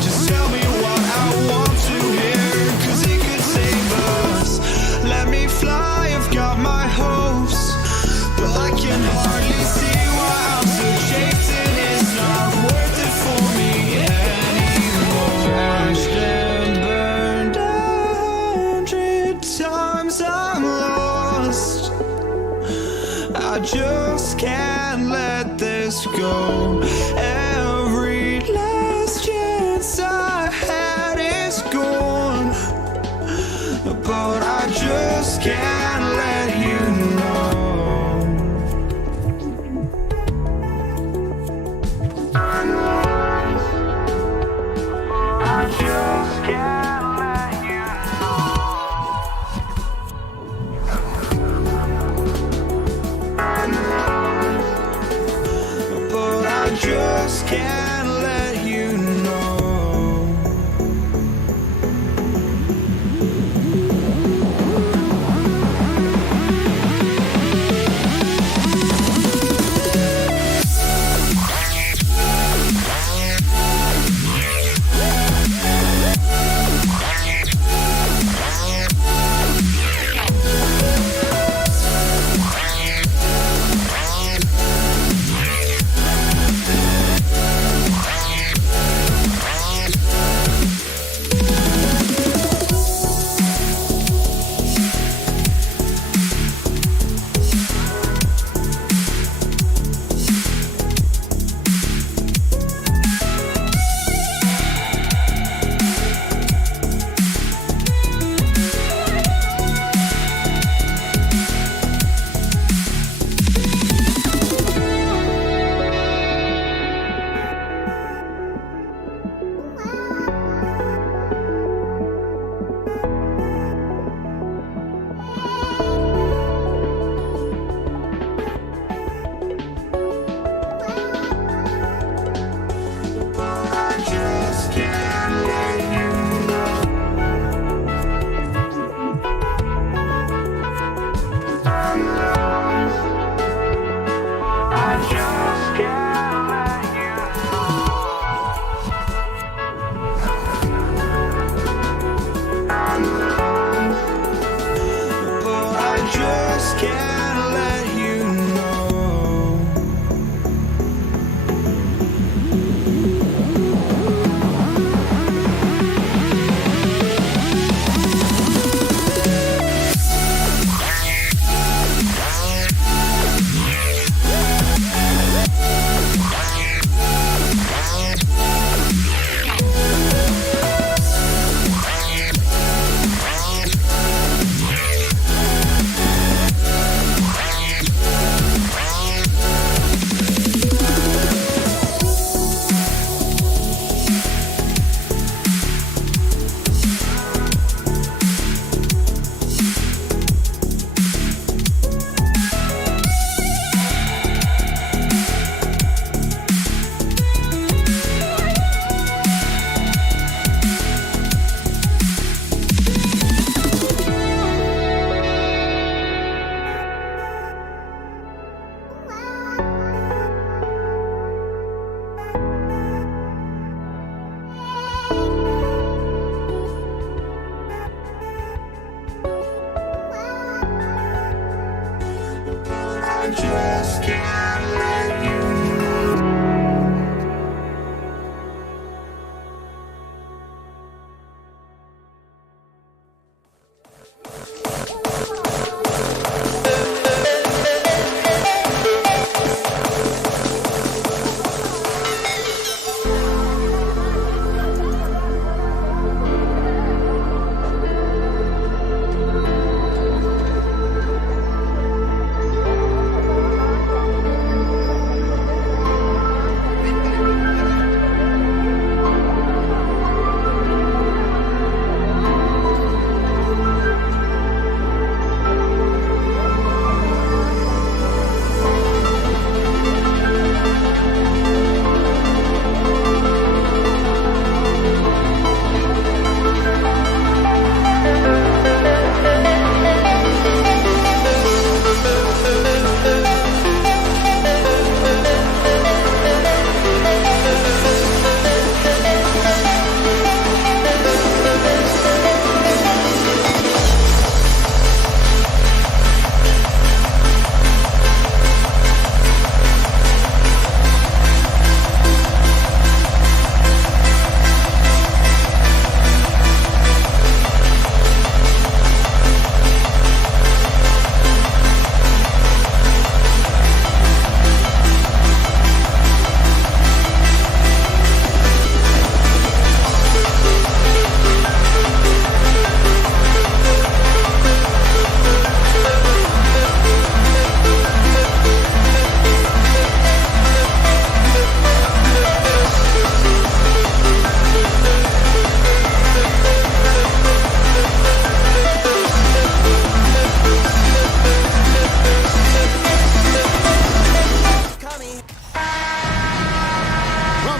Just tell me what I want to hear, 'cause it could save us. Let me fly, I've got my hopes, but I can hardly see why I'm so chasing. It's not worth it for me anymore. Crashed and burned 100 times, I'm lost. I just can't let this go. Every last chance I had is gone, but I just can't let you know. I just can't let you know. But I just can't let you know.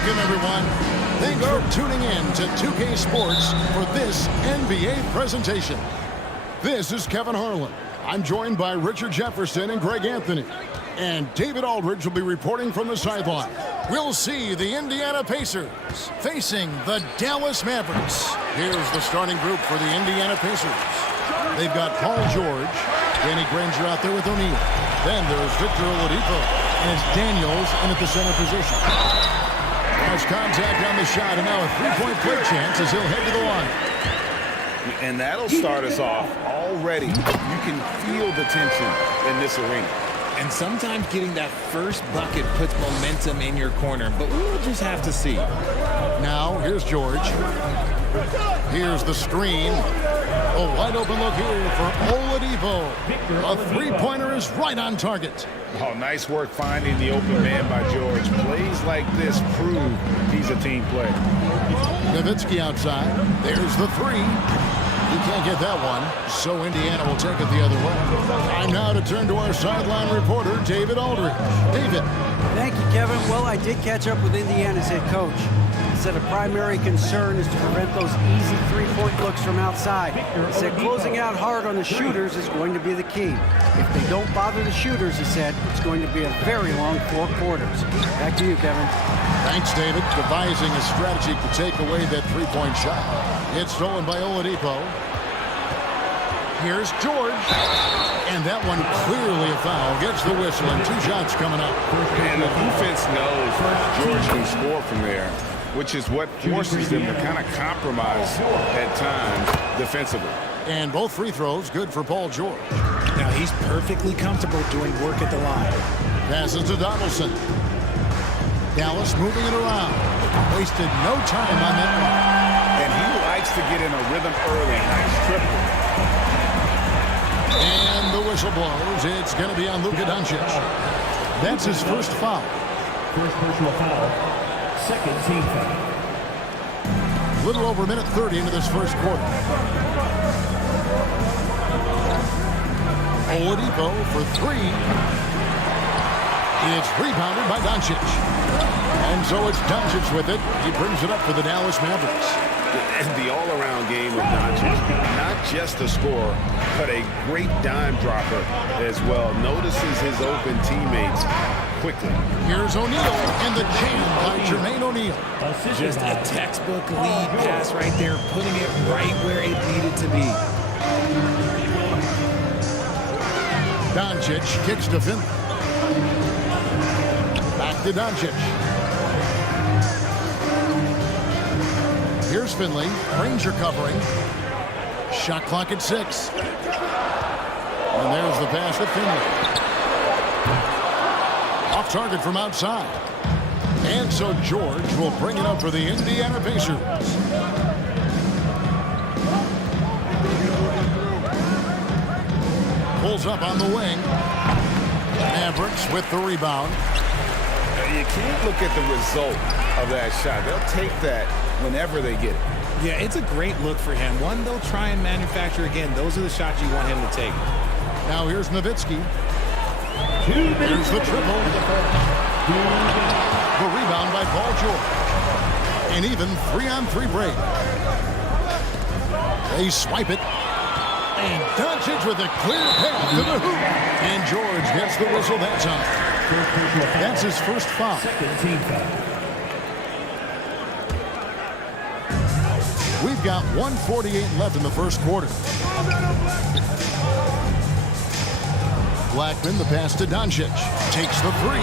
Welcome, everyone. Thanks for tuning in to 2K Sports for this NBA presentation. This is Kevin Harlan. I'm joined by Richard Jefferson and Greg Anthony. And David Aldridge will be reporting from the sideline. We'll see the Indiana Pacers facing the Dallas Mavericks. Here's the starting group for the Indiana Pacers. They've got Paul George, Danny Granger out there with O'Neal. Then there's Victor Oladipo, and it's Daniels in at the center position. There's contact on the shot, and now a three-point play chance as he'll head to the line. And that'll start us off already. You can feel the tension in this arena. And sometimes getting that first bucket puts momentum in your corner, but we'll just have to see. Now, here's George. Here's the screen. A wide open look here for Oladipo. A three-pointer is right on target. Oh, nice work finding the open man by George. Plays like this prove he's a team player. Nowitzki outside. There's the three. He can't get that one, so Indiana will take it the other way. Time now to turn to our sideline reporter, David Aldridge. David. Thank you, Kevin. Well, I did catch up with Indiana's head coach. He said a primary concern is to prevent those easy three-point looks from outside. He said closing out hard on the shooters is going to be the key. If they don't bother the shooters, he said, it's going to be a very long 4 quarters. Back to you, Kevin. Thanks, David. Devising a strategy to take away that three-point shot. It's stolen by Oladipo. Here's George. And that one clearly a foul. Gets the whistle and 2 shots coming up. And the defense knows George can score from there, which is what forces them to kind of compromise at times defensively. And both free throws good for Paul George. Now he's perfectly comfortable doing work at the line. Passes to Donaldson. Dallas moving it around. Wasted no time on that one. And he likes to get in a rhythm early. Nice triple. And the whistle blows. It's going to be on Luka Doncic. That's his first foul. First personal foul. Second team foul. A little over a minute 30 into this first quarter. Oladipo for 3. It's rebounded by Doncic. And so it's Doncic with it. He brings it up for the Dallas Mavericks. And the all-around game of Doncic, not just a scorer, but a great dime dropper as well. Notices his open teammates quickly. Here's O'Neal and the jam by Jermaine O'Neal. Just a textbook lead pass right there, putting it right where it needed to be. Doncic kicks to Finley. Back to Doncic. Here's Finley. Granger covering. Shot clock at 6. And there's the pass to Finley. Off target from outside. And so George will bring it up for the Indiana Pacers. Pulls up on the wing. Mavericks with the rebound. You can't look at the result of that shot. They'll take that whenever they get it. Yeah, it's a great look for him. One, they'll try and manufacture again. Those are the shots you want him to take. Now here's Nowitzki. Here's the triple. The rebound by Paul George. An even 3-on-3 break. They swipe it. And Doncic with a clear path to the hoop. And George gets the whistle that time. That's his first foul. Second team foul. We've got 1:48 left in the first quarter. Blackman, the pass to Doncic. Takes the 3.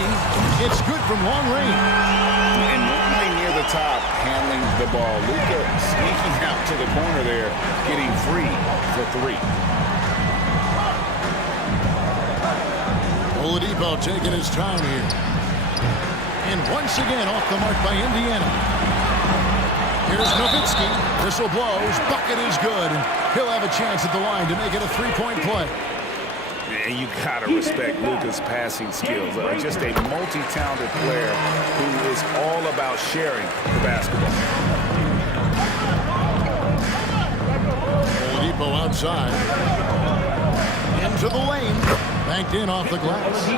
It's good from long range. And normally near the top, handling the ball. Luka sneaking out to the corner there, getting free for 3. Oladipo taking his time here. And once again off the mark by Indiana. Here's Nowitzki. Whistle blows. Bucket is good. And he'll have a chance at the line to make it a 3-point play. And you gotta respect Luka's passing skills. Just a multi-talented player who is all about sharing the basketball. Oladipo outside. Into the lane. Banked in off the glass.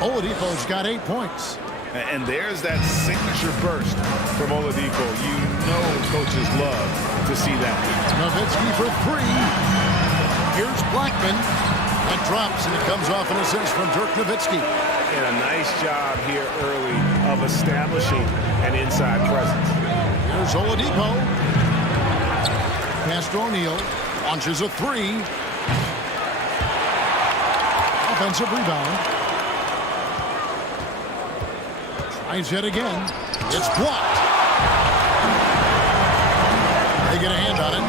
Oladipo's got 8 points. And there's that signature burst from Oladipo. You know coaches love to see that. Nowitzki for three. Here's Blackman. That drops, and it comes off an assist from Dirk Nowitzki. And a nice job here early of establishing an inside presence. Here's Oladipo. Pass to O'Neal. Launches a three. Offensive rebound. Tries yet again. It's blocked. They get a hand on it.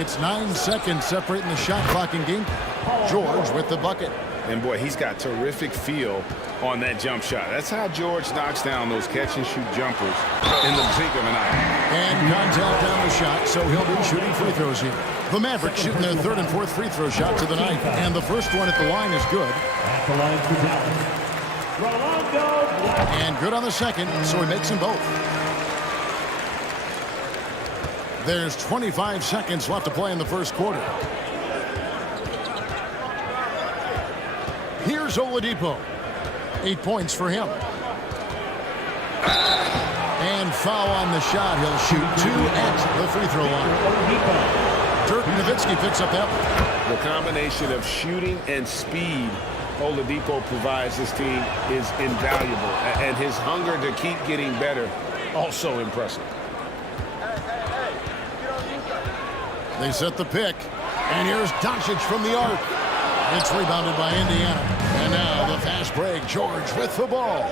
It's 9 seconds separating the shot clock in game. George with the bucket. And boy, he's got terrific feel on that jump shot. That's how George knocks down those catch-and-shoot jumpers in the blink of an eye. And contact on the shot, so he'll be shooting free throws here. The Mavericks shooting their third and fourth free throw shots of the night. And the first one at the line is good. At the line for Dallas, Rolando. And good on the second, so he makes them both. There's 25 seconds left to play in the first quarter. Here's Oladipo. 8 points for him. And foul on the shot. He'll shoot 2 at the free throw line. Dirk Nowitzki picks up that one. The combination of shooting and speed Oladipo provides this team is invaluable. And his hunger to keep getting better, also impressive. They set the pick. And here's Doncic from the arc. It's rebounded by Indiana. And now the fast break. George with the ball.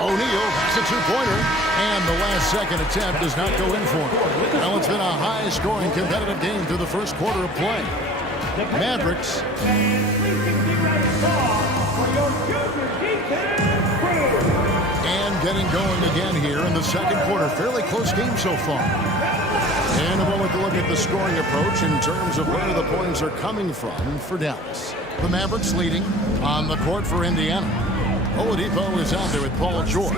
O'Neal has a two-pointer. And the last second attempt does not go in for him. Well, it's been a high-scoring competitive game through the first quarter of play. Mavericks. And getting going again here in the second quarter. Fairly close game so far. And a moment to look at the scoring approach in terms of where the points are coming from for Dallas. The Mavericks leading on the court for Indiana. Oladipo is out there with Paul George.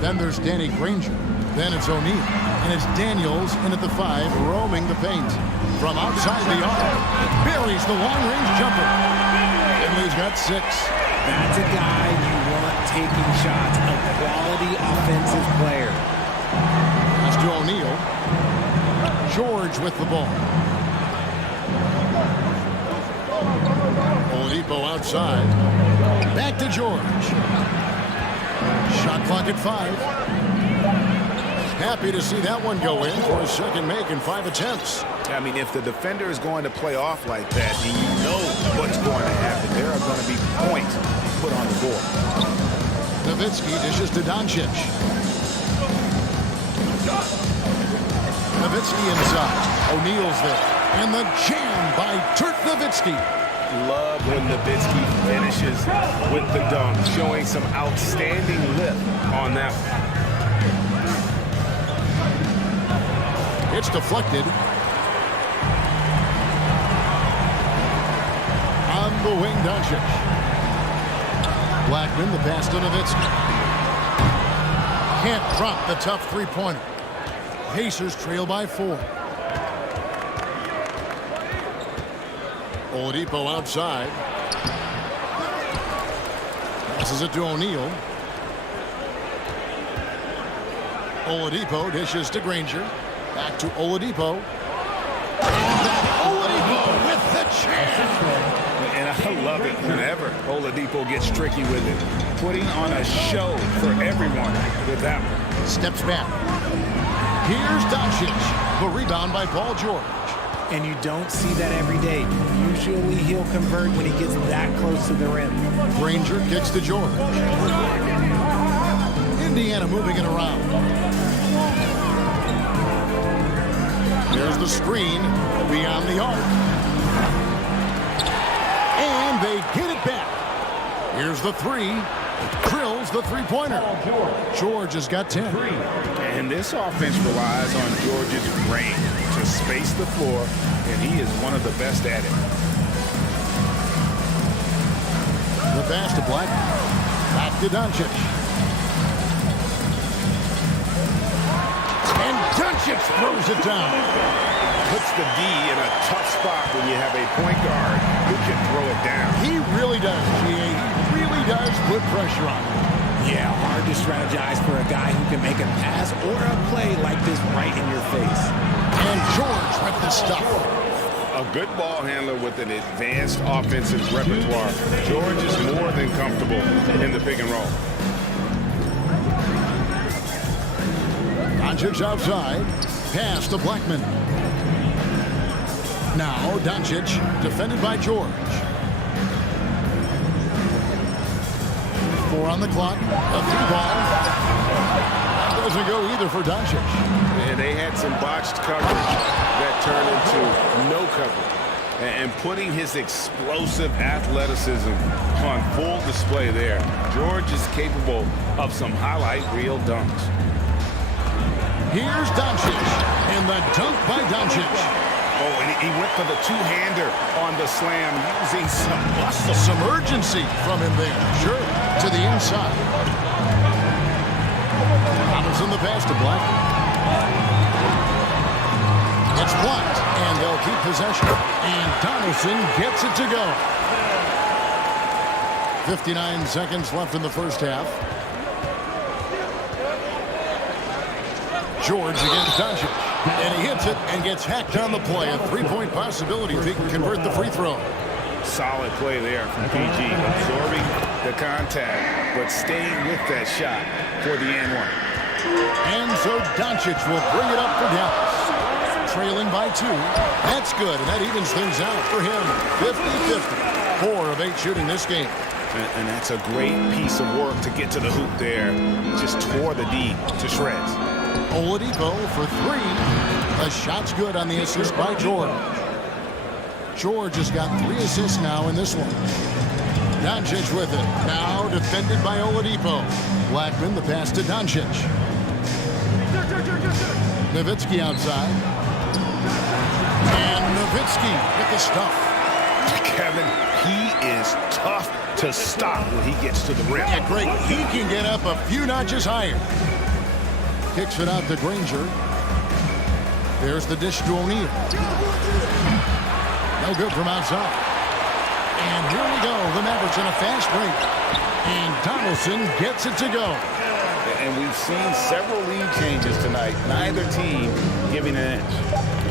Then there's Danny Granger. Then it's O'Neal. And it's Daniels in at the 5, roaming the paint. From outside the arc, buries the long-range jumper. Finley's got 6. That's a guy you want taking shots, a quality offensive player. That's to O'Neal. George with the ball. Oladipo outside. Back to George. Shot clock at 5. Happy to see that one go in for a second make in 5 attempts. I mean, if the defender is going to play off like that, and you know what's going to happen, there are going to be points put on the board. Nowitzki dishes to Doncic. Nowitzki inside. O'Neal's there. And the jam by Dirk Nowitzki. Love when Nowitzki finishes with the dunk, showing some outstanding lift on that one. It's deflected. On the wing, Doncic. Blackman, the pass to Nowitzki. Can't drop the tough three-pointer. Pacers trail by 4. Oladipo outside. Passes it to O'Neal. Oladipo dishes to Granger. Back to Oladipo. Oladipo with the chance. And I love it whenever Oladipo gets tricky with it. Putting on a show for everyone with that one. Steps back. Here's Doncic. The rebound by Paul George. And you don't see that every day. Usually he'll convert when he gets that close to the rim. Granger kicks to George. Indiana moving it around. There's the screen beyond the arc. And they get it back. Here's the 3. Drills the three-pointer. George has got 10. And this offense relies on George's range to space the floor, and he is one of the best at it. The pass to Black. Back to Doncic. And Doncic throws it down. Puts the D in a tough spot when you have a point guard who can throw it down. He really does, G.A. He really really does put pressure on him. Yeah, hard to strategize for a guy who can make a pass or a play like this right in your face. And George with the stuff. A good ball handler with an advanced offensive repertoire. George is more than comfortable in the pick and roll. Doncic outside. Pass to Blackman. Now Doncic defended by George. 4 on the clock. A 3-ball. Doesn't go either for Doncic. And they had some botched coverage that turned into no coverage. And putting his explosive athleticism on full display there. George is capable of some highlight reel dunks. Here's Doncic. And the dunk by Doncic. Oh, and he went for the two-hander on the slam using some muscle. Some urgency from him there. Sure. To the inside. Robinson the pass to Black. It's blocked, and they'll keep possession. And Donaldson gets it to go. 59 seconds left in the first half. George against Doncic. And he hits it and gets hacked on the play. A 3-point possibility if he can convert the free throw. Solid play there from PG. Absorbing the contact, but staying with that shot for the and one. And so Doncic will bring it up for Dallas. Trailing by 2. That's good, and that evens things out for him. 50-50. 4 of 8 shooting this game. And that's a great piece of work to get to the hoop there. Just tore the D to shreds. Oladipo for 3. The shot's good on the assist by George. George has got 3 assists now in this one. Doncic with it. Now defended by Oladipo. Blackman the pass to Doncic. Nowitzki outside. And Nowitzki with the stuff. Kevin, he is tough to stop when he gets to the rim. Yeah, great. He can get up a few notches higher. Kicks it out to Granger. There's the dish to O'Neal. No good from outside. And here we go. The Mavericks in a fast break. And Donaldson gets it to go. And we've seen several lead changes tonight. Neither team giving an edge.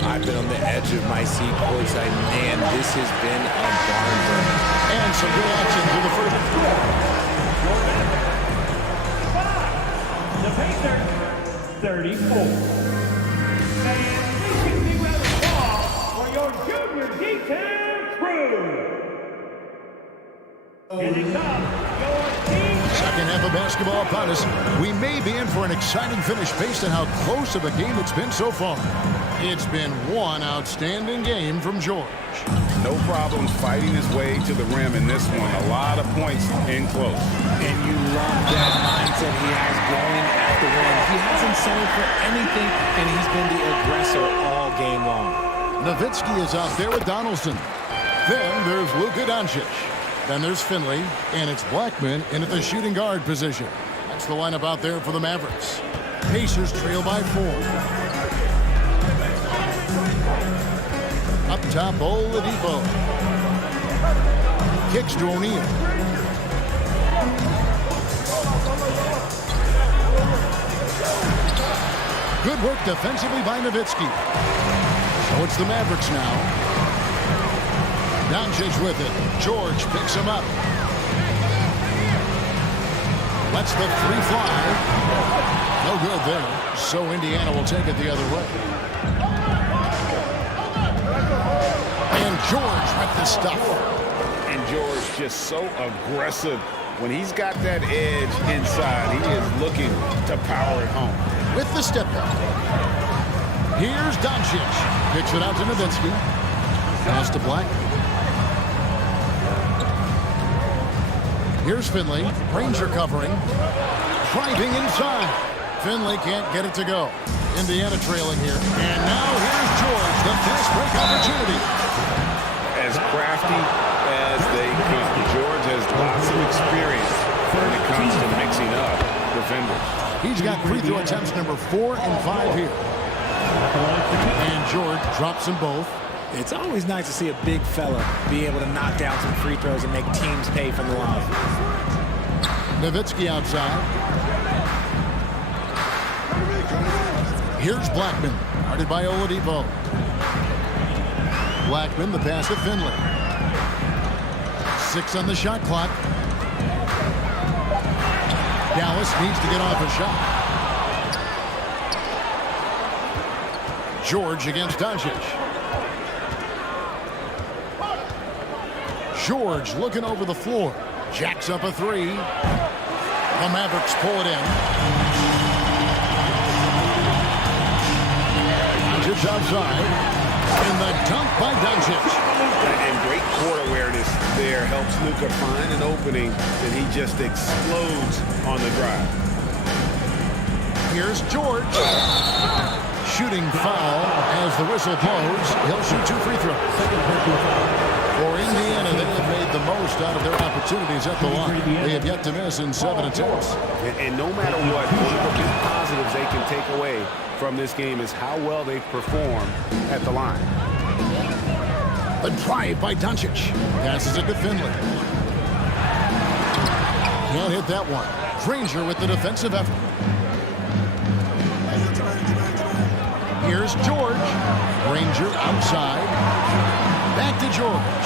I've been on the edge of my seat courtside. Man, this has been a barn burner. And some good action to the first. The Pacers, 34. And please give me a applause for your junior detail crew. And it comes your team. Second half of basketball upon us. We may be in for an exciting finish based on how close of a game it's been so far. It's been one outstanding game from George. No problems fighting his way to the rim in this one. A lot of points in close. And you love that mindset he has going at the rim. He hasn't settled for anything, and he's been the aggressor all game long. Nowitzki is out there with Donaldson. Then there's Luka Doncic. Then there's Finley, and it's Blackman in at the shooting guard position. That's the lineup out there for the Mavericks. Pacers trail by 4. Up top, Oladipo. Kicks to O'Neal. Good work defensively by Nowitzki. So it's the Mavericks now. Doncic with it. George picks him up. Lets the 3 fly. No good there. So Indiana will take it the other way. And George with the stuff. And George just so aggressive. When he's got that edge inside, he is looking to power it home. With the step back. Here's Doncic. Picks it out to Nowitzki. Pass to Black. Here's Finley. Ranger covering. Driving inside. Finley can't get it to go. Indiana trailing here. And now here's George. The fast break opportunity. As crafty as they come. George has lots of experience when it comes to mixing up defenders. He's got free throw attempts number 4 and 5 here. And George drops them both. It's always nice to see a big fella be able to knock down some free throws and make teams pay from the line. Nowitzki outside. Here's Blackman, guarded by Oladipo. Blackman, the pass to Finley. 6 on the shot clock. Dallas needs to get off a shot. George against Doncic. George looking over the floor. Jacks up a 3. The Mavericks pull it in. Doncic outside. And the dunk by Doncic. And great court awareness there helps Luka find an opening, and he just explodes on the drive. Here's George. Shooting foul as the whistle blows. He'll shoot 2 free throws. For Indiana, they have made the most out of their opportunities at the line. They have yet to miss in 7 attempts. And no matter what, one of the big positives they can take away from this game is how well they perform at the line. The drive by Doncic. Passes it to Finley. Can't hit that one. Granger with the defensive effort. Here's George. Granger outside. Back to George.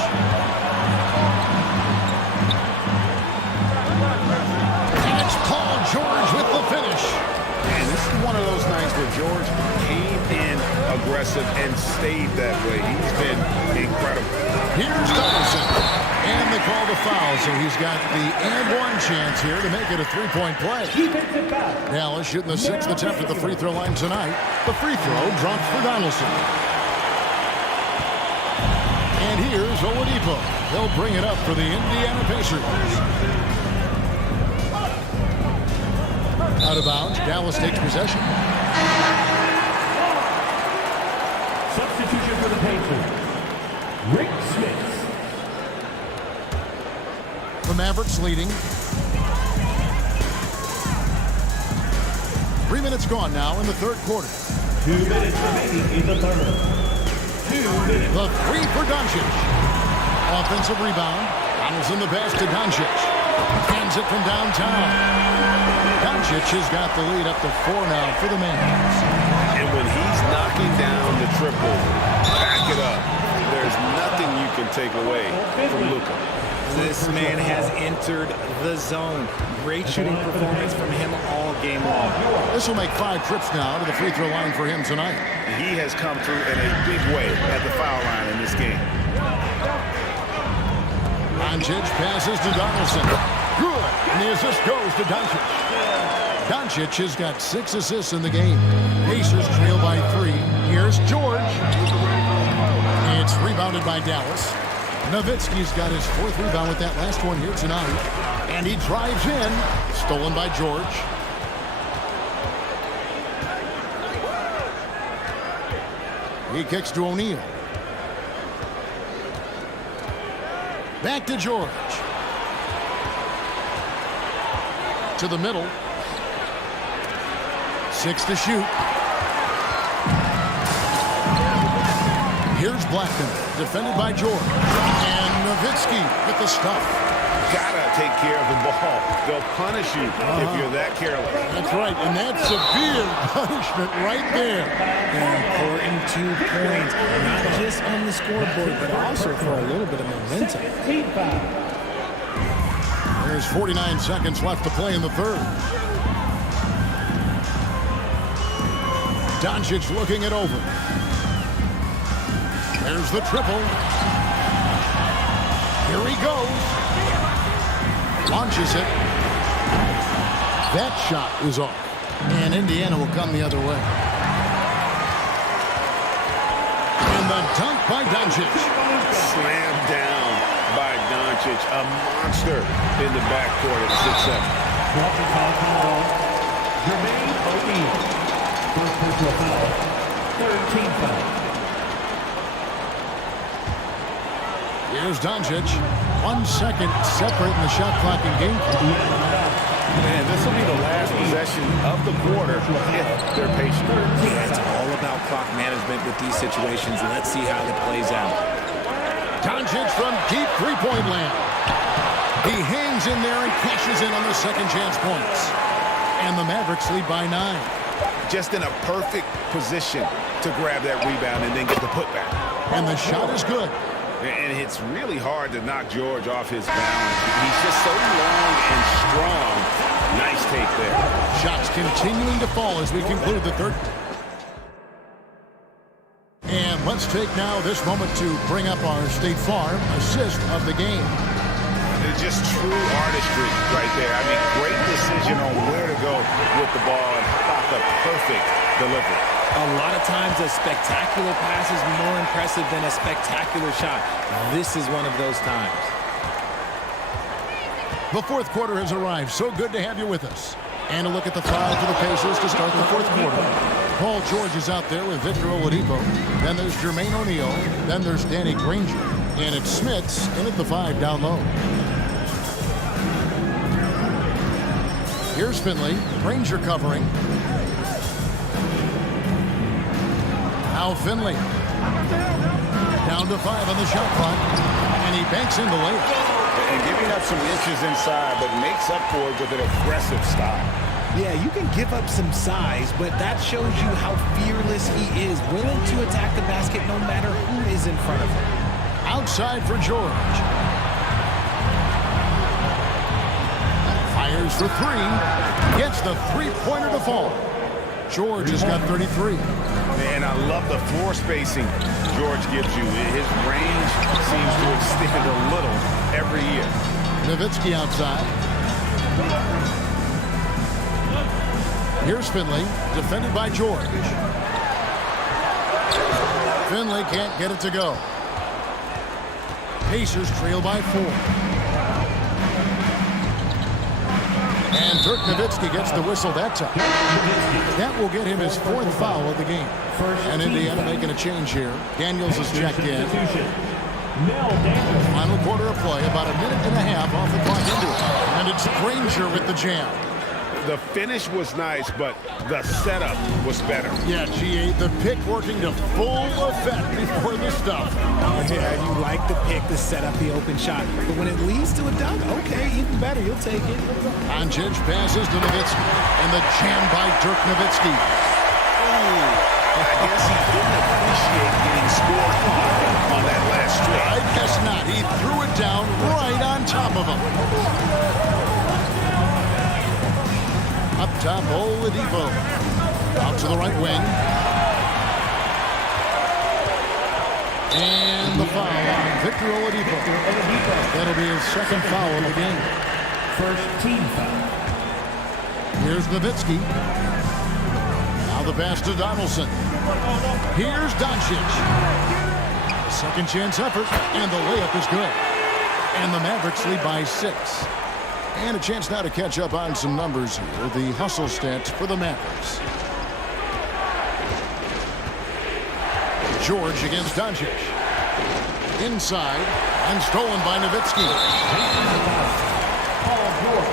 And it's Paul George with the finish. And this is one of those nights where George came in aggressive and stayed that way. He's been incredible. Here's Donovan. And they call the foul, so he's got the and-one chance here to make it a 3-point play. Dallas shooting the 6th attempt at the free throw line tonight. The free throw drops for Donaldson. And here's Oladipo. He'll bring it up for the Indiana Pacers. Out of bounds, Dallas takes possession. Substitution for the Pacers. Rick Smith. The Mavericks leading. 3 minutes gone now in the third quarter. 2 minutes remaining in the third. 2 minutes. The 3 for Doncic. Offensive rebound. Donaldson the pass to Doncic. Hands it from downtown. Doncic has got the lead up to 4 now for the Mavs. And when he's knocking down the triple, back it up. There's nothing you can take away from Luka. This man has entered the zone. Great shooting performance from him all game long. This will make 5 trips now to the free throw line for him tonight. He has come through in a big way at the foul line in this game. Doncic passes to Donaldson. Good. And the assist goes to Doncic. Doncic has got 6 assists in the game. Pacers trail by 3. Here's George. It's rebounded by Dallas. Nowitzki's got his 4th rebound with that last one here tonight. And he drives in. Stolen by George. He kicks to O'Neal. Back to George. To the middle. 6 to shoot. Here's Blackman, defended by George. And Nowitzki with the stuff. Gotta take care of the ball. They'll punish you if you're that careless. That's right, and that's severe punishment right there. Important 2 points, not just on the scoreboard, but also for a little bit of momentum. There's 49 seconds left to play in the third. Doncic looking it over. There's the triple. Here he goes. Launches it. That shot is off. And Indiana will come the other way. And the dunk by Doncic. Slammed down by Doncic. A monster in the backcourt at 6'7". Jermaine O'Neal. First personal foul. Third team foul. Here's Doncic. 1 second separate in the shot clock and game. Man, this will be the last possession of the quarter if they're patient. Yeah, it's all about clock management with these situations. Let's see how it plays out. Doncic from deep 3-point land. He hangs in there and cashes in on the second chance points. And the Mavericks lead by 9. Just in a perfect position to grab that rebound and then get the putback. And the shot is good. And it's really hard to knock George off his balance. He's just so long and strong. Nice take there. Shots continuing to fall as we conclude the third. And let's take now this moment to bring up our State Farm assist of the game. It's just true artistry right there. I mean, great decision on where to go with the ball and how about the perfect delivery. A lot of times a spectacular pass is more impressive than a spectacular shot. This is one of those times. The fourth quarter has arrived. So good to have you with us. And a look at the five for the Pacers to start the fourth quarter. Paul George is out there with Victor Oladipo. Then there's Jermaine O'Neal. Then there's Danny Granger. And it's Smits in at the 5 down low. Here's Finley. Granger covering. Now Finley. Down to 5 on the shot clock. And he banks in the layup. And giving up some inches inside, but makes up for it with an aggressive style. Yeah, you can give up some size, but that shows you how fearless he is, willing to attack the basket no matter who is in front of him. Outside for George. Fires for 3. Gets the three-pointer to fall. George has got 33. And I love the floor spacing George gives you. His range seems to extend a little every year. Nowitzki outside. Here's Finley, defended by George. Finley can't get it to go. Pacers trail by 4. And Dirk Nowitzki gets the whistle that time. That will get him his 4th foul of the game. And Indiana making a change here. Daniels is checked in. Final quarter of play, about a minute and a half off the clock into it. And it's Granger with the jam. The finish was nice, but the setup was better. Yeah, GA, the pick working to full effect before the stuff. Yeah, you like the pick to set up the open shot. But when it leads to a dunk, okay, even better, you'll take it. Doncic passes to Nowitzki. And the jam by Dirk Nowitzki. I guess he didn't appreciate getting scored on that last strip. I guess not. He threw it down right on top of him. Up top, Oladipo. Out to the right wing. And the foul on Victor Oladipo. That'll be his 2nd foul of the game. First team foul. Here's Nowitzki. Now the pass to Donaldson. Here's Doncic. Second chance effort, and the layup is good. And the Mavericks lead by 6. And a chance now to catch up on some numbers here. The hustle stats for the Mavericks. George against Doncic. Inside, and stolen by Nowitzki. Paul George.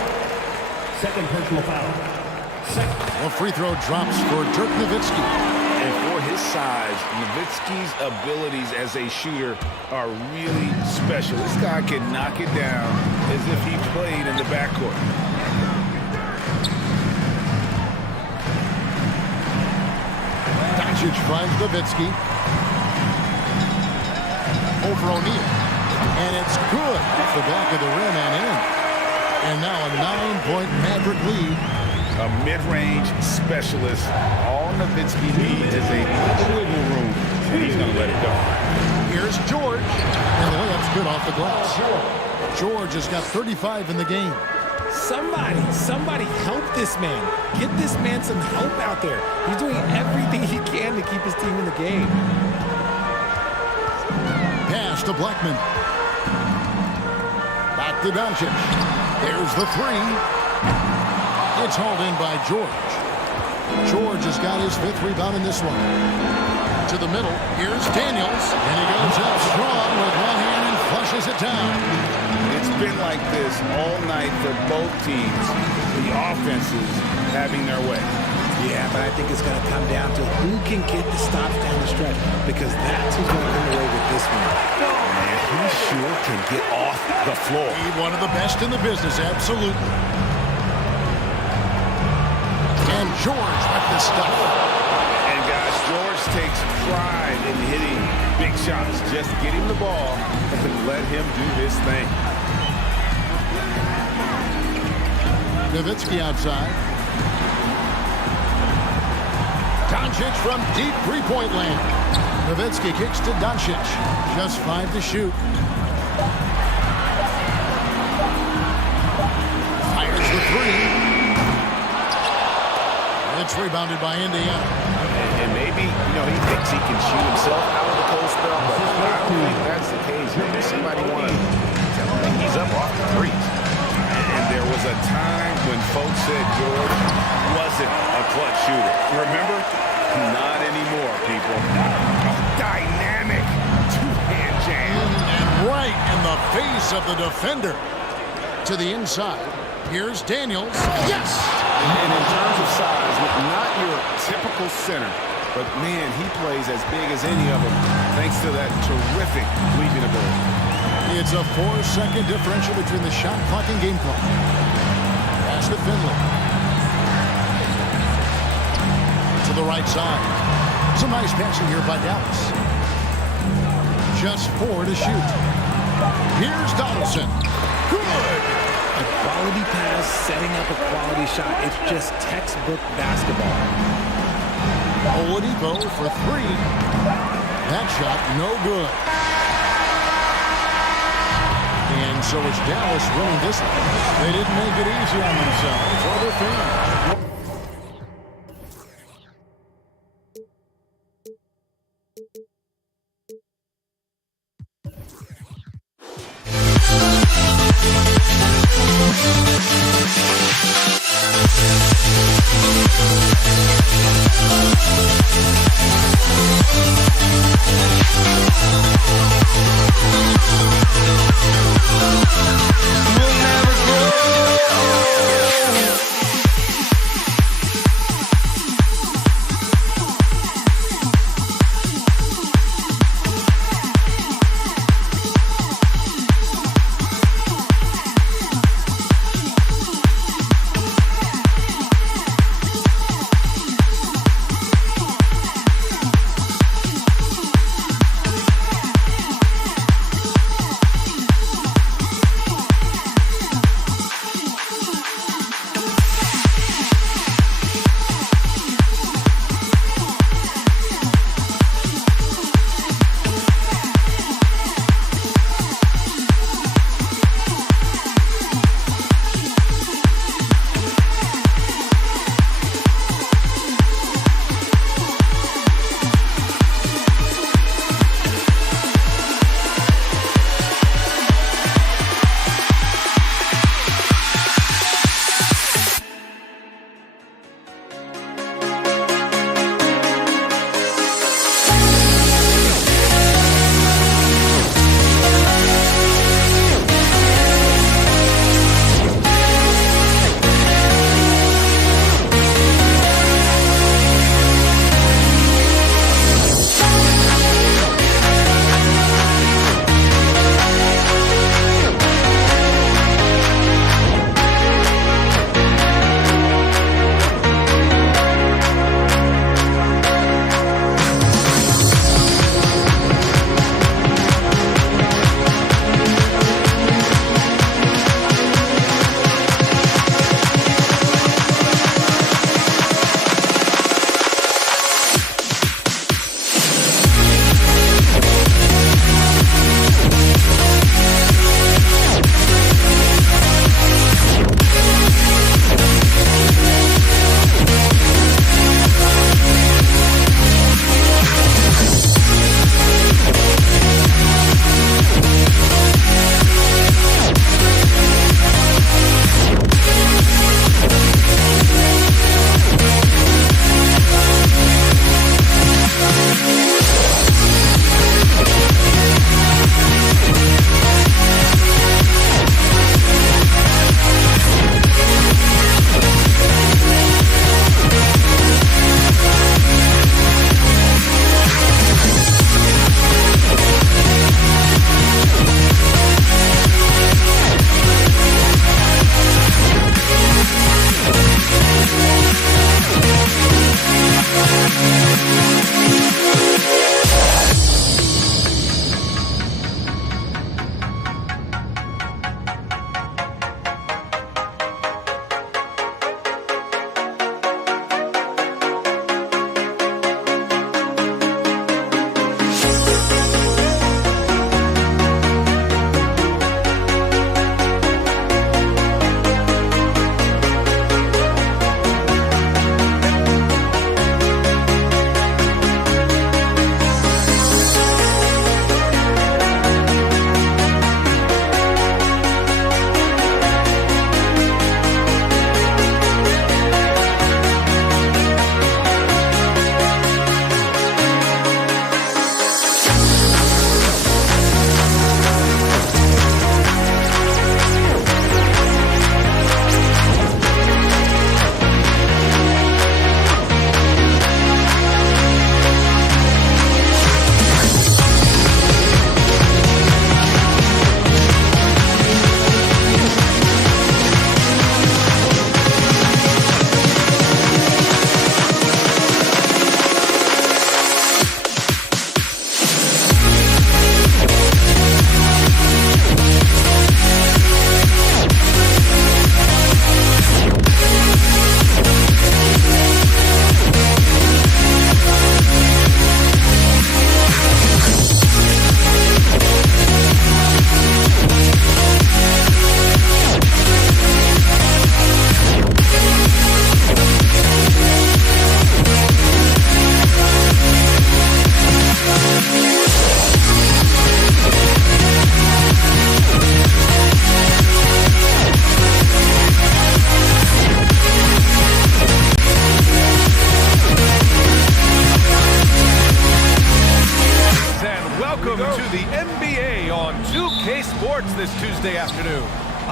Second personal foul. A free throw drops for Dirk Nowitzki. And for his size, Nowitzki's abilities as a shooter are really special. This guy can knock it down as if he played in the backcourt. Doncic finds Nowitzki. Over O'Neal. And it's good off the back of the rim and in. And now a 9-point Maverick lead. A mid-range specialist. All Nowitzki needs is a little wiggle room, and he's going to let it go. Here's George. And the layup's good off the glass. George has got 35 in the game. Somebody help this man. Get this man some help out there. He's doing everything he can to keep his team in the game. Pass to Blackman. Back to Doncic. There's the 3. It's hauled in by George. George has got his 5th rebound in this one. To the middle. Here's Daniels. And he goes up strong with one hand and flushes it down. It's been like this all night for both teams. The offenses having their way. Yeah, but I think it's going to come down to who can get the stops down the stretch, because that's who's going to come away with this one. Man, he sure can get off the floor. He's one of the best in the business, absolutely. And George with the stuff. And guys, George takes pride in hitting big shots. Just get him the ball and let him do his thing. Nowitzki outside. Doncic from deep three-point land. Nowitzki kicks to Doncic. Just 5 to shoot. Fires the three. It's rebounded by Indiana. And maybe, he thinks he can shoot himself out of the cold spell, but I don't think that's the case. Maybe somebody want to tell him that he's up off the threes. And there was a time when folks said George wasn't a clutch shooter. Remember? Not anymore, people. Dynamic two-hand jam. And right in the face of the defender. To the inside. Here's Daniels. Yes! And in terms of size, not your typical center, but man, he plays as big as any of them thanks to that terrific leaping ability. It's a 4-second differential between the shot clock and game clock. Pass to Finley. To the right side. Some nice passing here by Dallas. Just 4 to shoot. Here's Donaldson. Good! A quality pass, setting up a quality shot. It's just textbook basketball. Oladipo for 3. That shot no good. And so it's Dallas winning this one. They didn't make it easy on themselves or their fans.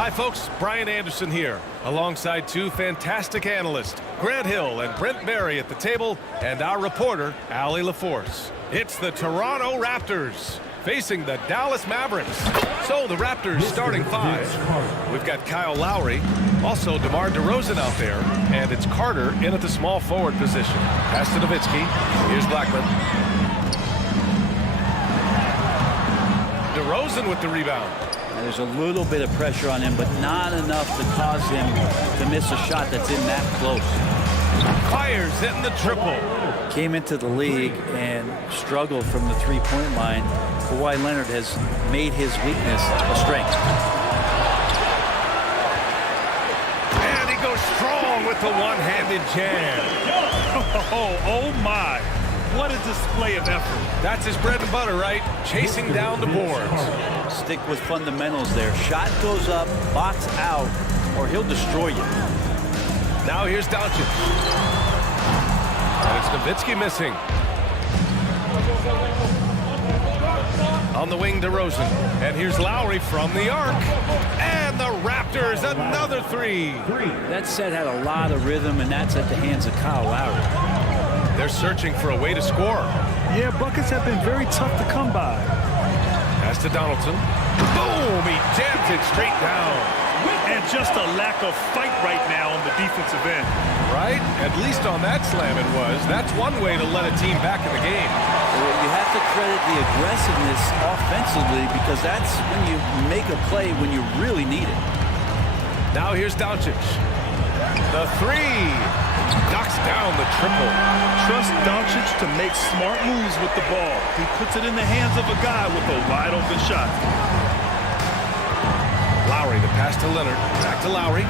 Hi, folks. Brian Anderson here, alongside two fantastic analysts, Grant Hill and Brent Barry at the table, and our reporter, Allie LaForce. It's the Toronto Raptors facing the Dallas Mavericks. So the Raptors starting five. We've got Kyle Lowry, also DeMar DeRozan out there, and it's Carter in at the small forward position. Pass to Nowitzki. Here's Blackman. DeRozan with the rebound. There's a little bit of pressure on him, but not enough to cause him to miss a shot that's in that close. Fires hitting the triple. Came into the league and struggled from the three-point line. Kawhi Leonard has made his weakness a strength. And he goes strong with the one-handed jam. Oh my. What a display of effort. That's his bread and butter, right? Chasing down the boards. Stick with fundamentals there. Shot goes up, box out, or he'll destroy you. Now here's Doncic. And it's Nowitzki missing. On the wing, DeRozan. And here's Lowry from the arc. And the Raptors, another three. That set had a lot of rhythm, and that's at the hands of Kyle Lowry. They're searching for a way to score. Yeah, buckets have been very tough to come by. Pass to Donaldson. Boom! He jams it straight down. And just a lack of fight right now on the defensive end. Right? At least on that slam it was. That's one way to let a team back in the game. You have to credit the aggressiveness offensively, because that's when you make a play when you really need it. Now here's Doncic. The three. Knocks down the triple. Trust Doncic to make smart moves with the ball. He puts it in the hands of a guy with a wide open shot. Lowry, the pass to Leonard. Back to Lowry.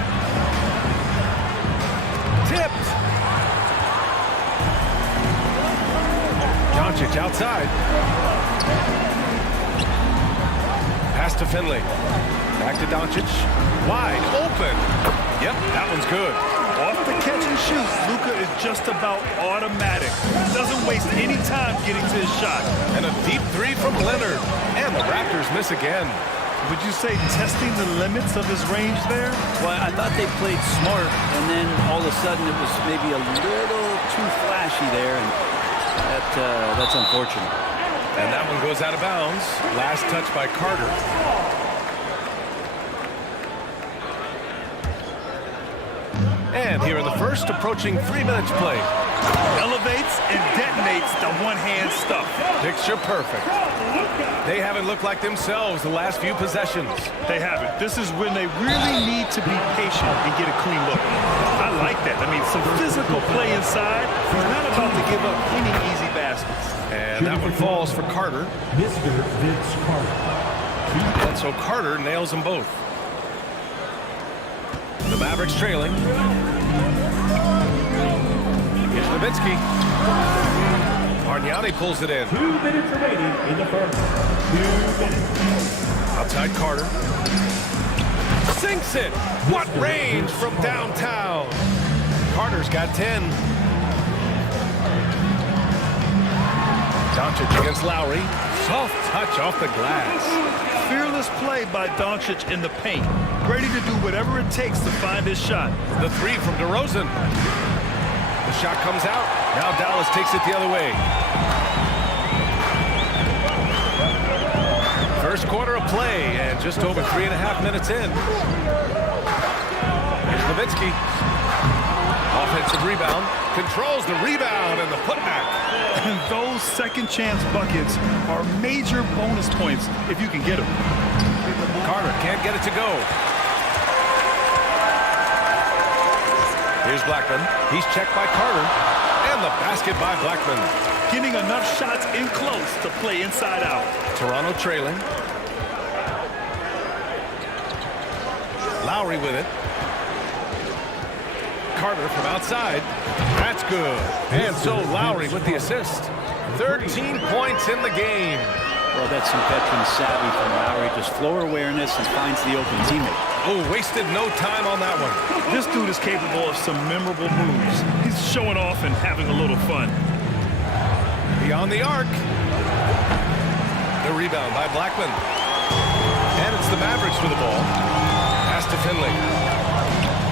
Tipped. Doncic outside. Pass to Finley. Back to Doncic. Wide open. Yep, that one's good. Off the catch and shoot, Luka is just about automatic. Doesn't waste any time getting to his shot. And a deep three from Leonard. And the Raptors miss again. Would you say testing the limits of his range there? Well, I thought they played smart, and then all of a sudden it was maybe a little too flashy there, and that's unfortunate. And that one goes out of bounds. Last touch by Carter. And here in the first, approaching 3 minutes play. Elevates and detonates the one-hand stuff. Picture perfect. They haven't looked like themselves the last few possessions. They haven't. This is when they really need to be patient and get a clean look. I like that. I mean, some physical play inside. He's not about to give up any easy baskets. And that one falls for Carter. Mr. Vince Carter. And so Carter nails them both. The Mavericks trailing. Here's Nowitzki. Bargnani pulls it in. 2 minutes remaining in the first. 2 minutes. Outside Carter. Sinks it. What range from downtown. Carter's got 10. Doncic against Lowry. Soft touch off the glass. Fearless play by Doncic in the paint. Ready to do whatever it takes to find his shot. The three from DeRozan. The shot comes out. Now Dallas takes it the other way. First quarter of play, and just over 3.5 minutes in. Here's Nowitzki. Offensive rebound. Controls the rebound and the putback. And those second chance buckets are major bonus points if you can get them. Carter can't get it to go. Here's Blackman. He's checked by Carter. And the basket by Blackman. Getting enough shots in close to play inside out. Toronto trailing. Lowry with it. Carter from outside. That's good. And so Lowry with the assist. 13 points in the game. Well, that's some veteran savvy from Lowry. Just floor awareness and finds the open teammate. Oh, wasted no time on that one. This dude is capable of some memorable moves. He's showing off and having a little fun. Beyond the arc. The rebound by Blackman. And it's the Mavericks with the ball. Pass to to Finley.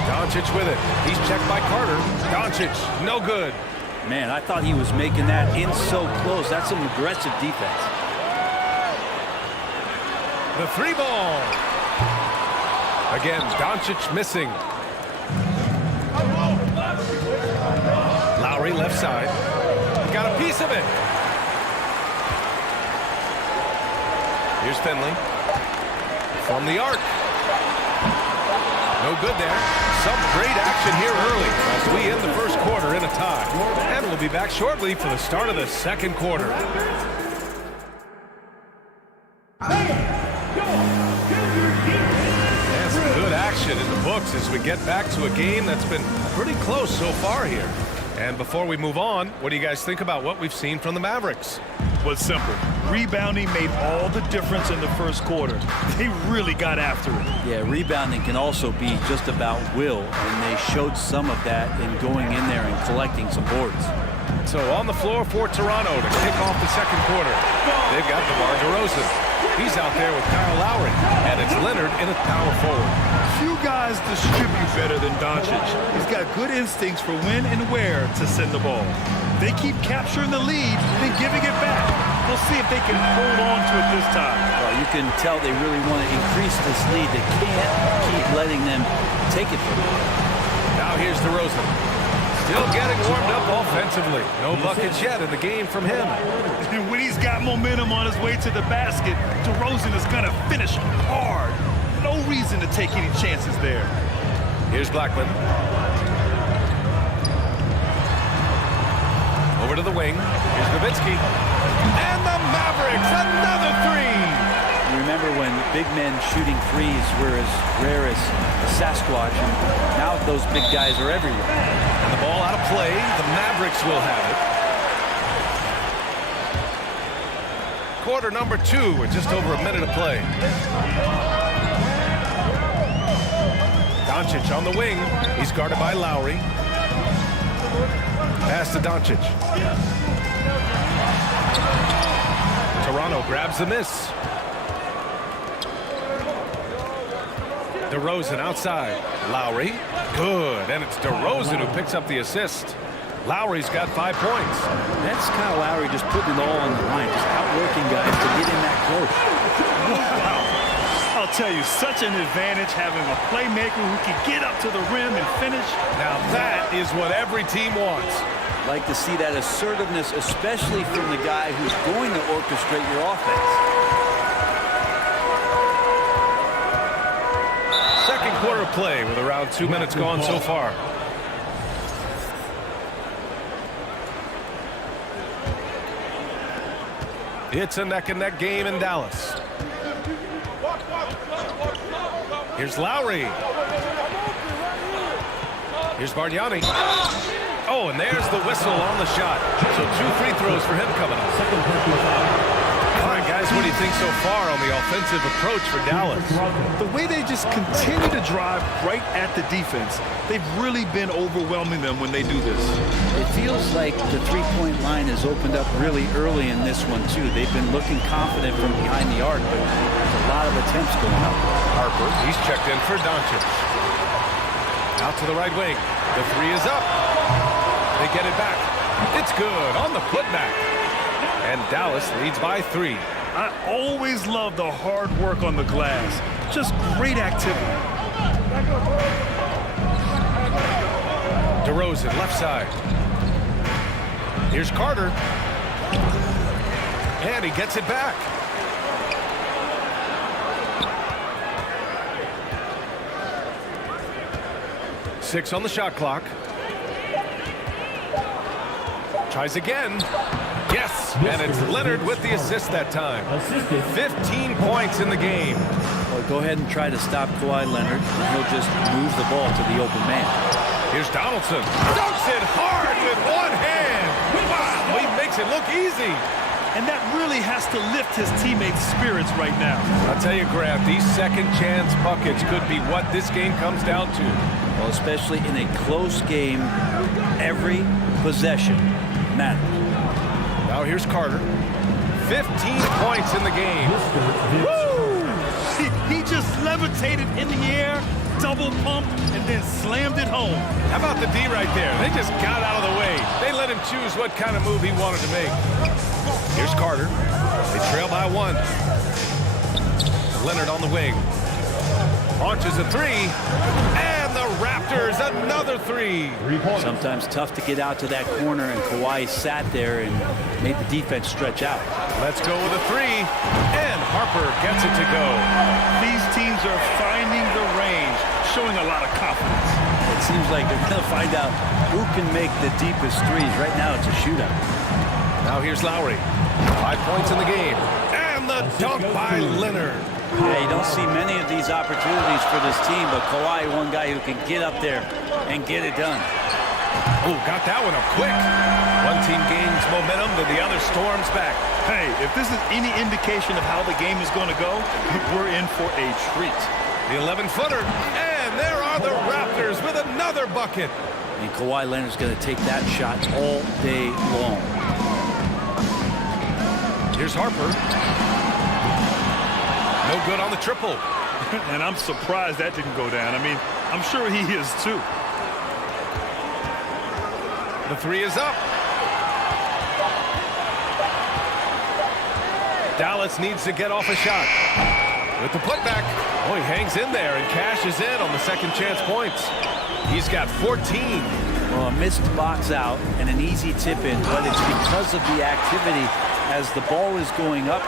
Doncic with it. He's checked by Carter. Doncic, no good. Man, I thought he was making that in so close. That's some aggressive defense. The 3 ball. Again, Doncic missing. Lowry left side. He got a piece of it. Here's Finley. From the arc. No good there. Some great action here early as we end the first quarter in a tie. And we'll be back shortly for the start of the second quarter. And some good action in the books as we get back to a game that's been pretty close so far here. And before we move on, what do you guys think about what we've seen from the Mavericks? Was simple. Rebounding made all the difference in the first quarter. They really got after it. Yeah, rebounding can also be just about will, and they showed some of that in going in there and collecting some boards. So on the floor for Toronto to kick off the second quarter, they've got DeMar DeRozan. He's out there with Kyle Lowry, and it's Leonard in a power forward. Few guys distribute better than Doncic. He's got good instincts for when and where to send the ball. They keep capturing the lead, then giving it back. We'll see if they can hold on to it this time. Well, you can tell they really want to increase this lead. They can't keep letting them take it from them. Now here's DeRozan. Still getting warmed up offensively. No buckets yet in the game from him. And when he's got momentum on his way to the basket, DeRozan is going to finish hard. No reason to take any chances there. Here's Blackman. Over to the wing. Here's Nowitzki. And the Mavericks, another 3. You remember when big men shooting threes were as rare as a Sasquatch, and now those big guys are everywhere. And the ball out of play. The Mavericks will have it. Quarter number 2 with just over a minute of play. Doncic on the wing. He's guarded by Lowry. Pass to Doncic. Toronto grabs the miss. DeRozan outside. Lowry. Good. And it's DeRozan who picks up the assist. Lowry's got 5 points. That's Kyle Lowry just putting it all on the line, just outworking guys to get in that close. Wow. I'll tell you, such an advantage having a playmaker who can get up to the rim and finish. Now that is what every team wants. Like to see that assertiveness, especially from the guy who's going to orchestrate your offense. Second quarter play with around 2 minutes gone so far. It's a neck-and-neck game in Dallas. Here's Lowry. Here's Bargnani. Oh, and there's the whistle on the shot. So 2 free throws for him coming up. All right, guys, what do you think so far on the offensive approach for Dallas? The way they just continue to drive right at the defense, they've really been overwhelming them when they do this. It feels like the three-point line has opened up really early in this one, too. They've been looking confident from behind the arc, but there's a lot of attempts going up. Harper, he's checked in for Doncic. Out to the right wing. The 3 is up. They get it back. It's good on the putback. And Dallas leads by 3. I always love the hard work on the glass. Just great activity. DeRozan, left side. Here's Carter. And he gets it back. Six on the shot clock. Tries again. Yes, and it's Leonard with the assist that time. 15 points in the game. Well, go ahead and try to stop Kawhi Leonard. He'll just move the ball to the open man. Here's Donaldson. Dunks it hard with one hand. Wow, he makes it look easy. And that really has to lift his teammates' spirits right now. I'll tell you, Graham, these second chance buckets could be what this game comes down to. Well, especially in a close game, every possession matters. Now here's Carter. 15 points in the game. Woo! He just levitated in the air double pump and then slammed it home. How about the D right there? They just got out of the way. They let him choose what kind of move he wanted to make. Here's Carter. They trail by 1. Leonard on the wing. Launches a 3. And the Raptors, another 3. Sometimes tough to get out to that corner, and Kawhi sat there and made the defense stretch out. Let's go with a 3. And Harper gets it to go. These teams are finding the range, showing a lot of confidence. It seems like they're going to find out who can make the deepest threes. Right now, it's a shootout. Now here's Lowry. 5 points in the game. And the dunk by Leonard. Yeah, you don't see many of these opportunities for this team, but Kawhi, one guy who can get up there and get it done. Oh, got that one up quick. One team gains momentum, then the other storms back. Hey, if this is any indication of how the game is going to go, we're in for a treat. The 11-footer, and there are the Raptors with another bucket. And Kawhi Leonard's going to take that shot all day long. Here's Harper. No good on the triple. And I'm surprised that didn't go down. I mean, I'm sure he is too. The 3 is up. Dallas needs to get off a shot. With the putback. Oh, he hangs in there and cashes in on the second chance points. He's got 14. Well, a missed box out and an easy tip in, but it's because of the activity as the ball is going up,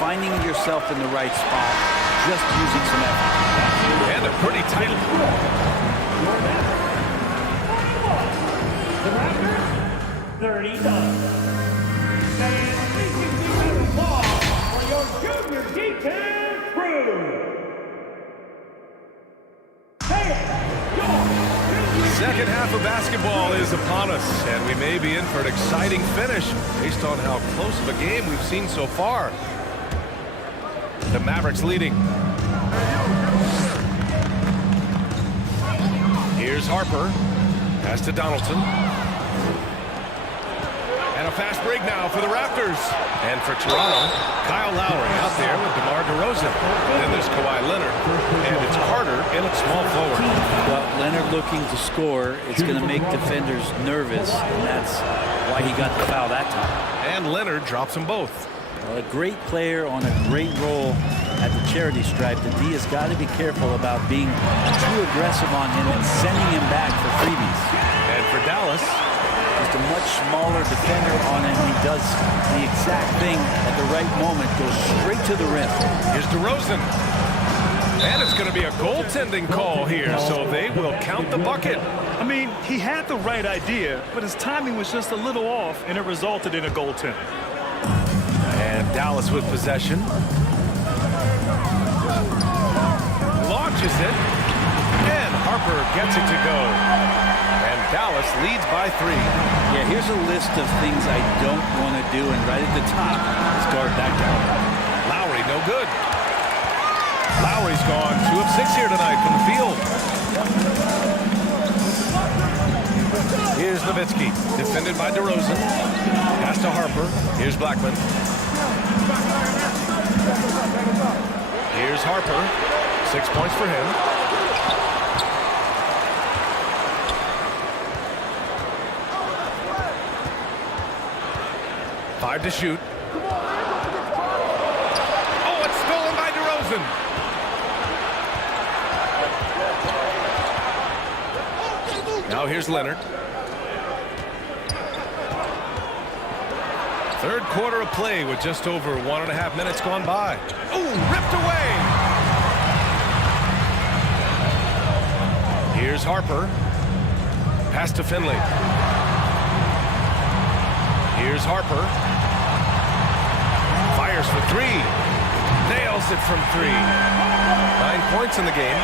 finding yourself in the right spot, just using some effort. And a pretty tight. The Raptors, 30 done. And 360 ball for your junior D-Town crew. Second half of basketball is upon us, and we may be in for an exciting finish based on how close of a game we've seen so far. The Mavericks leading. Here's Harper. Pass to Donaldson. And a fast break now for the Raptors. And for Toronto, Kyle Lowry out there with DeMar DeRozan. And then there's Kawhi Leonard. And it's Carter in at small forward. Well, Leonard looking to score. It's going to make defenders nervous, and that's why he got the foul that time. And Leonard drops them both. Well, a great player on a great role at the charity stripe. The D has got to be careful about being too aggressive on him and sending him back for freebies. And for Dallas, just a much smaller defender on him. He does the exact thing at the right moment, goes straight to the rim. Here's DeRozan. And it's going to be a goaltending call here, so they will count the bucket. I mean, he had the right idea, but his timing was just a little off, and it resulted in a goaltend. And Dallas with possession. Launches it. And Harper gets it to go. And Dallas leads by 3. Yeah, here's a list of things I don't want to do, and right at the top is guard that guy. Lowry, no good. Lowry's gone 2 of 6 here tonight from the field. Here's Nowitzki, defended by DeRozan. Pass to Harper. Here's Blackman. Here's Harper. 6 points for him. Five to shoot. Oh, it's stolen by DeRozan. Now here's Leonard. Third quarter of play with just over 1.5 minutes gone by. Oh, ripped away. Here's Harper. Pass to Finley. Here's Harper. Fires for 3. Nails it from 3. 9 points in the game.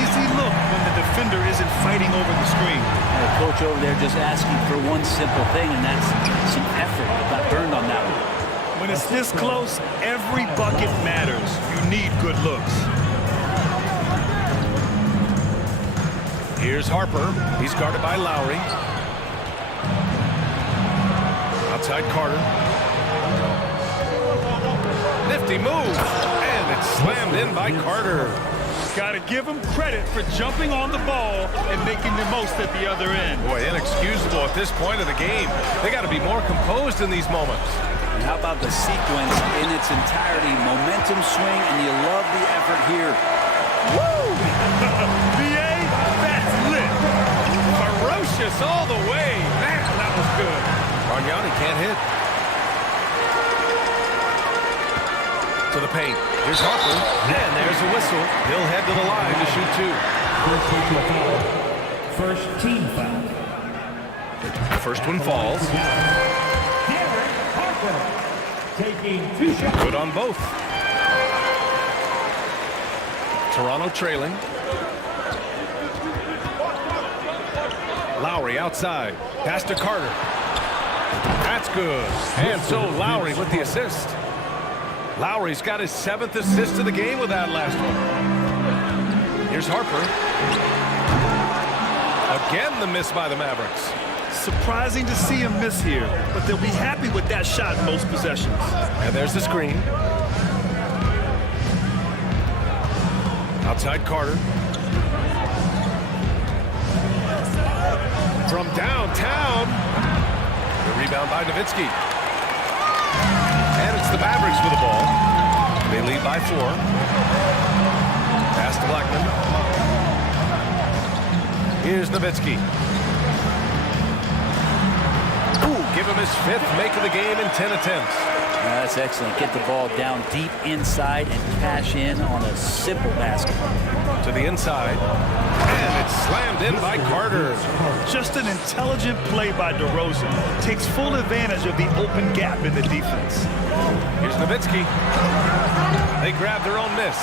Easy look when the defender isn't fighting over the screen. The coach over there just asking for one simple thing, and that's some effort. Got burned on that one. When it's this close, every bucket matters. You need good looks. Here's Harper. He's guarded by Lowry. Outside Carter. Nifty move. And it's slammed in by Carter. Got to give him credit for jumping on the ball and making the most at the other end. Boy, inexcusable at this point of the game. They got to be more composed in these moments. And how about the sequence in its entirety? Momentum swing, and you love the effort here. Woo! BA, that's lit. Ferocious all the way. Man, that was good. Bargnani can't hit. To the paint. Here's Harper. And there's a whistle. He'll head to the line to shoot two. First team foul. First one falls. Derek Harper taking 2 shots. Good on both. Toronto trailing. Lowry outside. Pass to Carter. That's good. And so Lowry with the assist. Lowry's got his 7th assist of the game with that last one. Here's Harper. Again, the miss by the Mavericks. Surprising to see him miss here, but they'll be happy with that shot most possessions. And there's the screen. Outside Carter. From downtown. The rebound by Nowitzki. And it's the Mavericks with the ball. They lead by 4. Pass to Blackman. Here's Nowitzki. Ooh, give him his 5th make of the game in 10 attempts. That's excellent. Get the ball down deep inside and cash in on a simple basket. To the inside. And it's slammed in by Carter. Just an intelligent play by DeRozan. Takes full advantage of the open gap in the defense. Here's Nowitzki. They grab their own miss.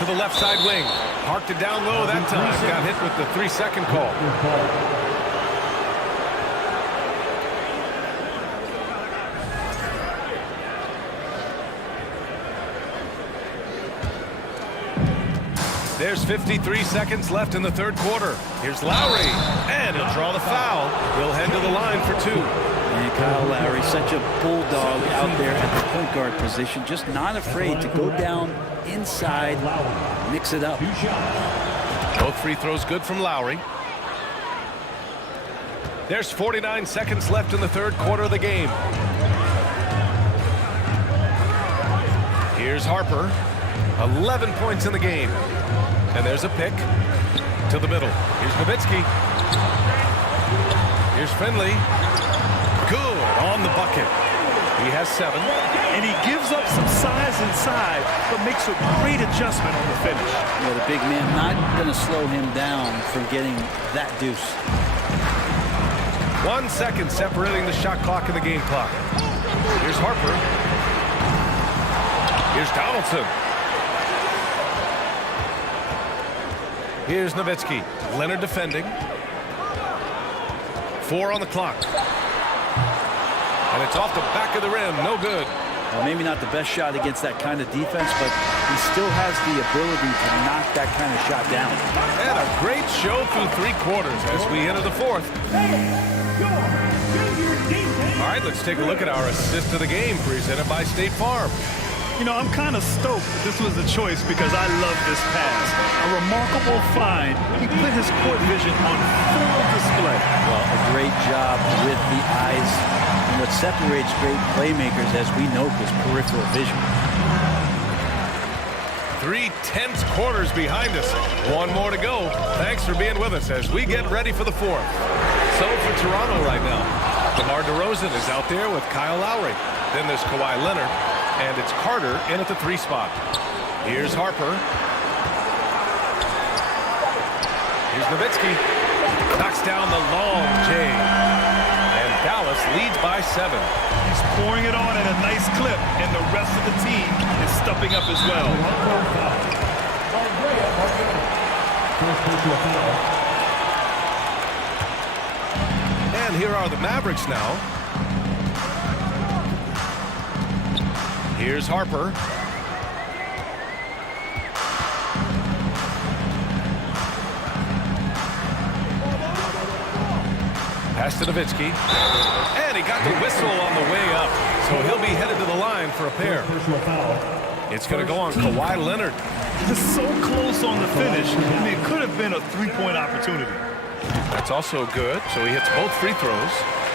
To the left side wing. Parked it down low that time. Got hit with the 3-second call. There's 53 seconds left in the 3rd quarter. Here's Lowry, and he'll draw the foul. He'll head to the line for 2. And Kyle Lowry, such a bulldog out there at the point guard position, just not afraid to go down inside, mix it up. Both free throws good from Lowry. There's 49 seconds left in the 3rd quarter of the game. Here's Harper. 11 points in the game. And there's a pick to the middle. Here's Nowitzki. Here's Finley. Good on the bucket. He has 7. And he gives up some size inside, but makes a great adjustment on the finish. Yeah, the big man not going to slow him down from getting that deuce. 1 second separating the shot clock and the game clock. Here's Harper. Here's Donaldson. Here's Nowitzki. Leonard defending. 4 on the clock. And it's off the back of the rim. No good. Well, maybe not the best shot against that kind of defense, but he still has the ability to knock that kind of shot down. And a great show through 3 quarters as we enter the 4th. All right, let's take a look at our assist of the game presented by State Farm. You know, I'm kind of stoked this was a choice because I love this pass. A remarkable find. He put his court vision on full display. Well, a great job with the eyes. And what separates great playmakers, as we know, is peripheral vision. 3 tense quarters behind us. 1 more to go. Thanks for being with us as we get ready for the 4th. So for Toronto right now, DeMar DeRozan is out there with Kyle Lowry. Then there's Kawhi Leonard. And it's Carter in at the 3 spot. Here's Harper. Here's Nowitzki. Knocks down the long J. And Dallas leads by 7. He's pouring it on at a nice clip, and the rest of the team is stepping up as well. And here are the Mavericks now. Here's Harper. Pass to Nowitzki. And he got the whistle on the way up. So he'll be headed to the line for a pair. It's going to go on Kawhi Leonard. Just so close on the finish. I mean, it could have been a three-point opportunity. That's also good. So he hits both free throws.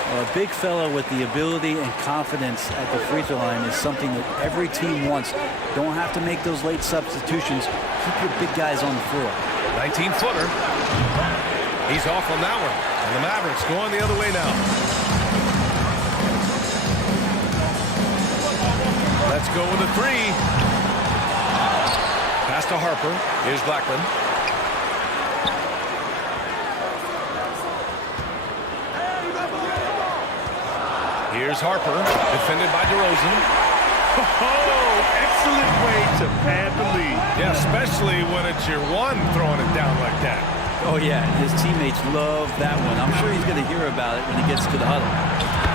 A big fella with the ability and confidence at the free throw line is something that every team wants. Don't have to make those late substitutions. Keep your big guys on the floor. 19-footer. He's off on that one. And the Mavericks going the other way now. Let's go with a three. Pass to Harper. Here's Blackman. Here's Harper, defended by DeRozan. Oh, excellent way to pad the lead. Yeah, especially when it's your one throwing it down like that. Oh, yeah, his teammates love that one. I'm sure he's going to hear about it when he gets to the huddle.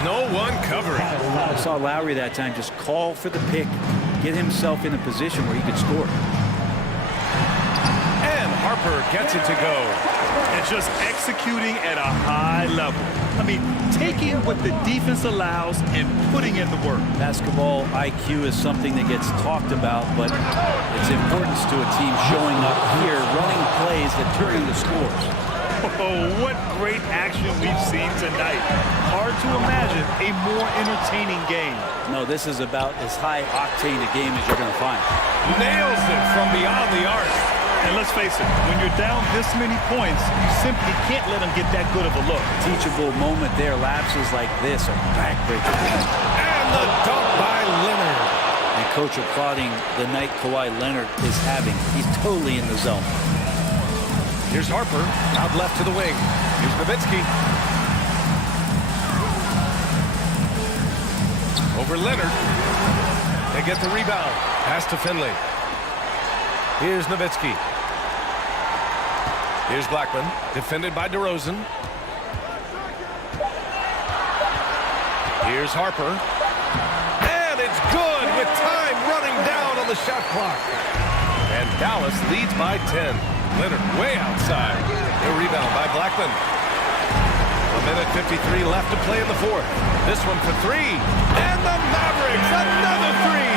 No one covering. I saw Lowry that time just call for the pick, get himself in a position where he could score. And Harper gets it to go. And just executing at a high level. I mean, taking what the defense allows and putting in the work. Basketball IQ is something that gets talked about, but its importance to a team showing up here, running plays that turn into scores. Oh, what great action we've seen tonight. Hard to imagine a more entertaining game. No, this is about as high-octane a game as you're going to find. Nails it from beyond the arc. And let's face it, when you're down this many points, you simply can't let them get that good of a look. Teachable moment there. Lapses like this are backbreakers. And the dunk by Leonard. And coach applauding the night Kawhi Leonard is having. He's totally in the zone. Here's Harper, out left to the wing. Here's Nowitzki. Over Leonard. They get the rebound. Pass to Finley. Here's Nowitzki. Here's Blackman, defended by DeRozan. Here's Harper. And it's good with time running down on the shot clock. And Dallas leads by 10. Leonard way outside. A rebound by Blackman. 1:53 left to play in the fourth. This one for three. And the Mavericks, another three.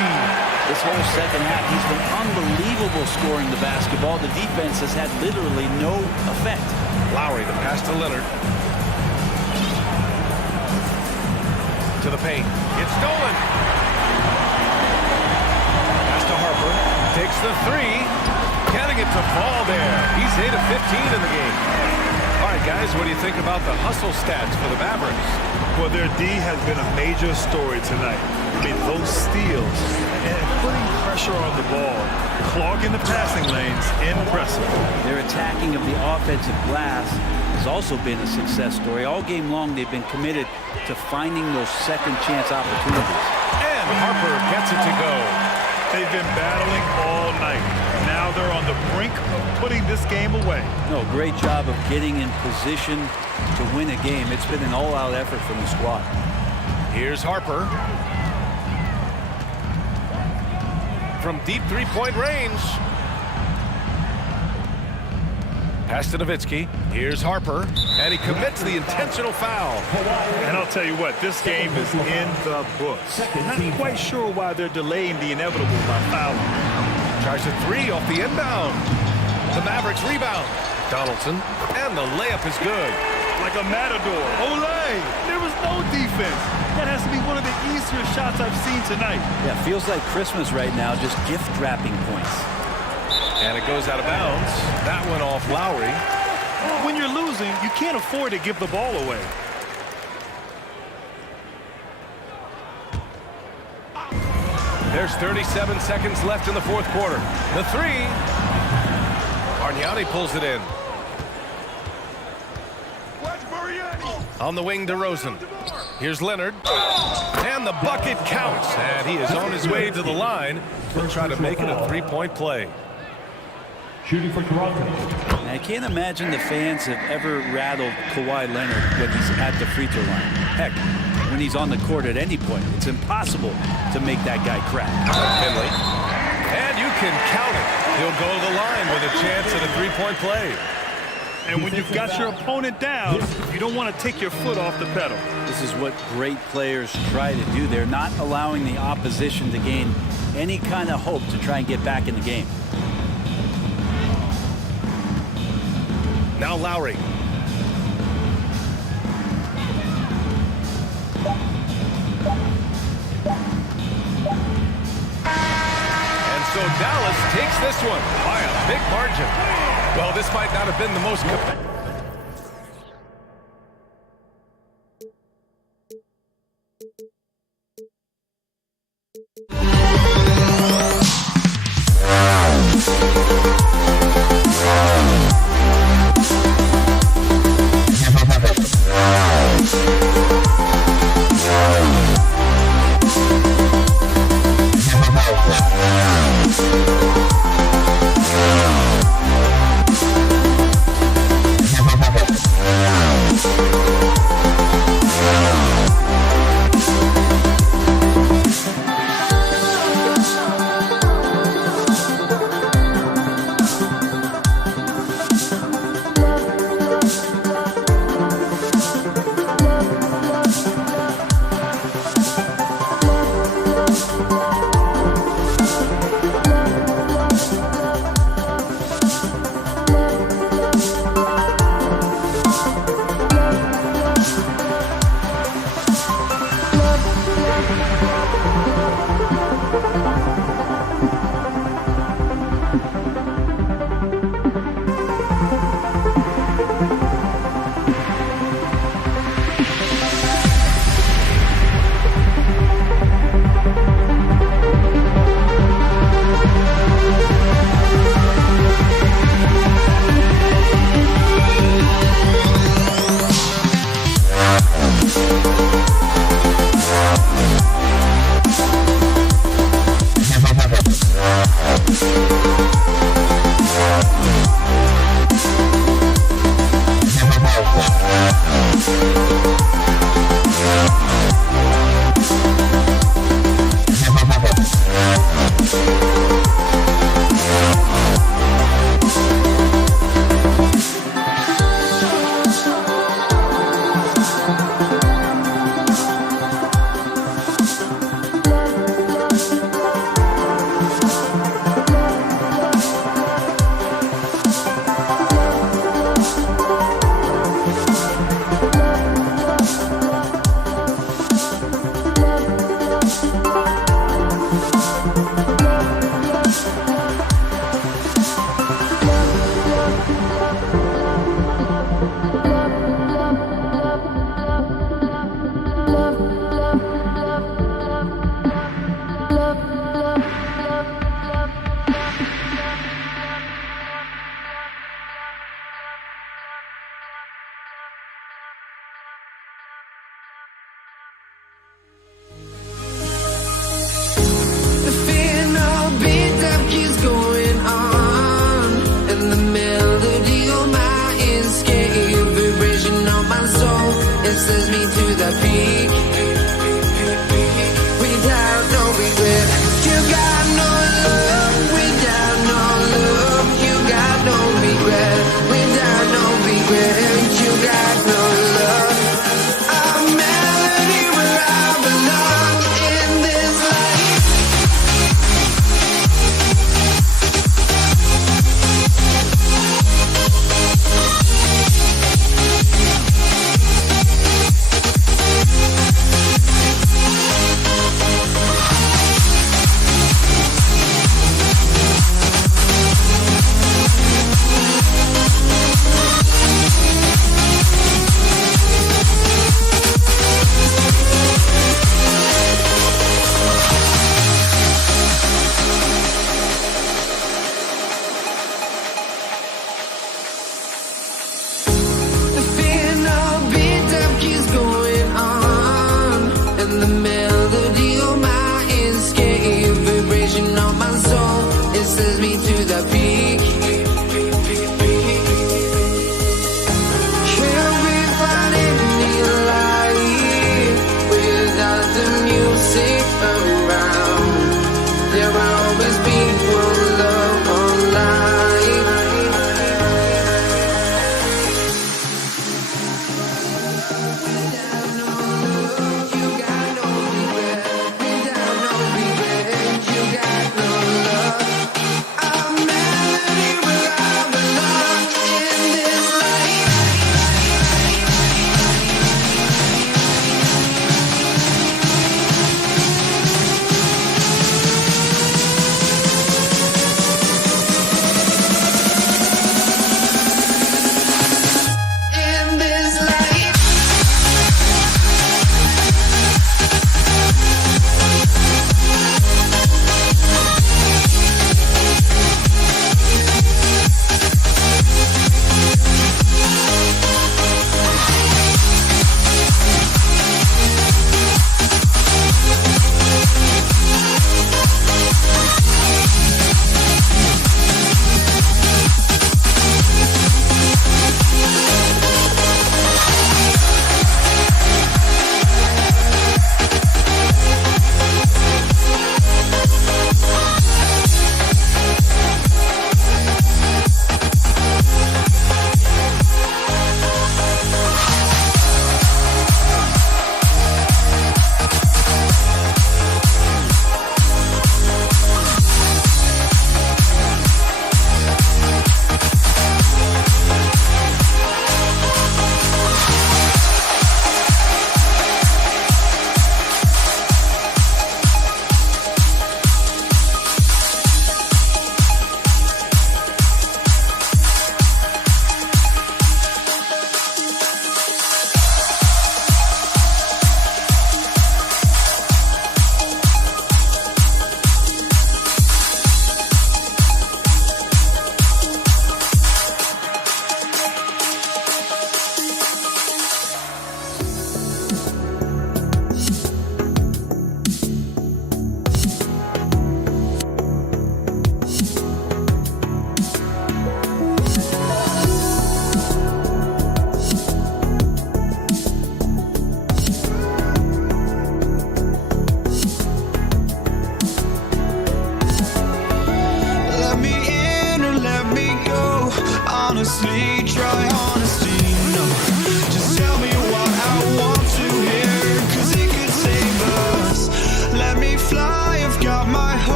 This whole second half, he's been unbelievable scoring the basketball. The defense has had literally no effect. Lowry, the pass to Leonard. To the paint. It's stolen. Pass to Harper. Takes the three. Getting it to fall there. He's 8 of 15 in the game. All right, guys, what do you think about the hustle stats for the Mavericks? Well, their D has been a major story tonight. I mean, those steals and putting pressure on the ball, clogging the passing lanes, impressive. Their attacking of the offensive glass has also been a success story. All game long, they've been committed to finding those second chance opportunities. And Harper gets it to go. They've been battling all night. Now they're on the brink of putting this game away. No, great job of getting in position to win a game. It's been an all-out effort from the squad. Here's Harper. From deep three-point range. Pass to Nowitzki. Here's Harper. And he commits the intentional foul. And I'll tell you what, this game is in the books. Not quite sure why they're delaying the inevitable by fouling. Tries a three off the inbound. The Mavericks rebound. Donaldson. And the layup is good. Like a matador. Olay! There was no defense. That has to be one of the easier shots I've seen tonight. Yeah, feels like Christmas right now, just gift wrapping points. And it goes out of bounds. That went off Lowry. When you're losing, you can't afford to give the ball away. There's 37 seconds left in the fourth quarter. The three. Bargnani pulls it in. On the wing, DeRozan. Here's Leonard. And the bucket counts. And he is on his way to the line. He'll try to make it a three-point play. Shooting for Toronto. I can't imagine the fans have ever rattled Kawhi Leonard when he's at the free throw line. Heck, when he's on the court at any point, it's impossible to make that guy crack. Finley. And you can count it. He'll go to the line with a chance at a three-point play. And when you've got your opponent down, you don't want to take your foot off the pedal. This is what great players try to do. They're not allowing the opposition to gain any kind of hope to try and get back in the game. Now Lowry. And so Dallas takes this one by a big margin. Well, this might not have been the most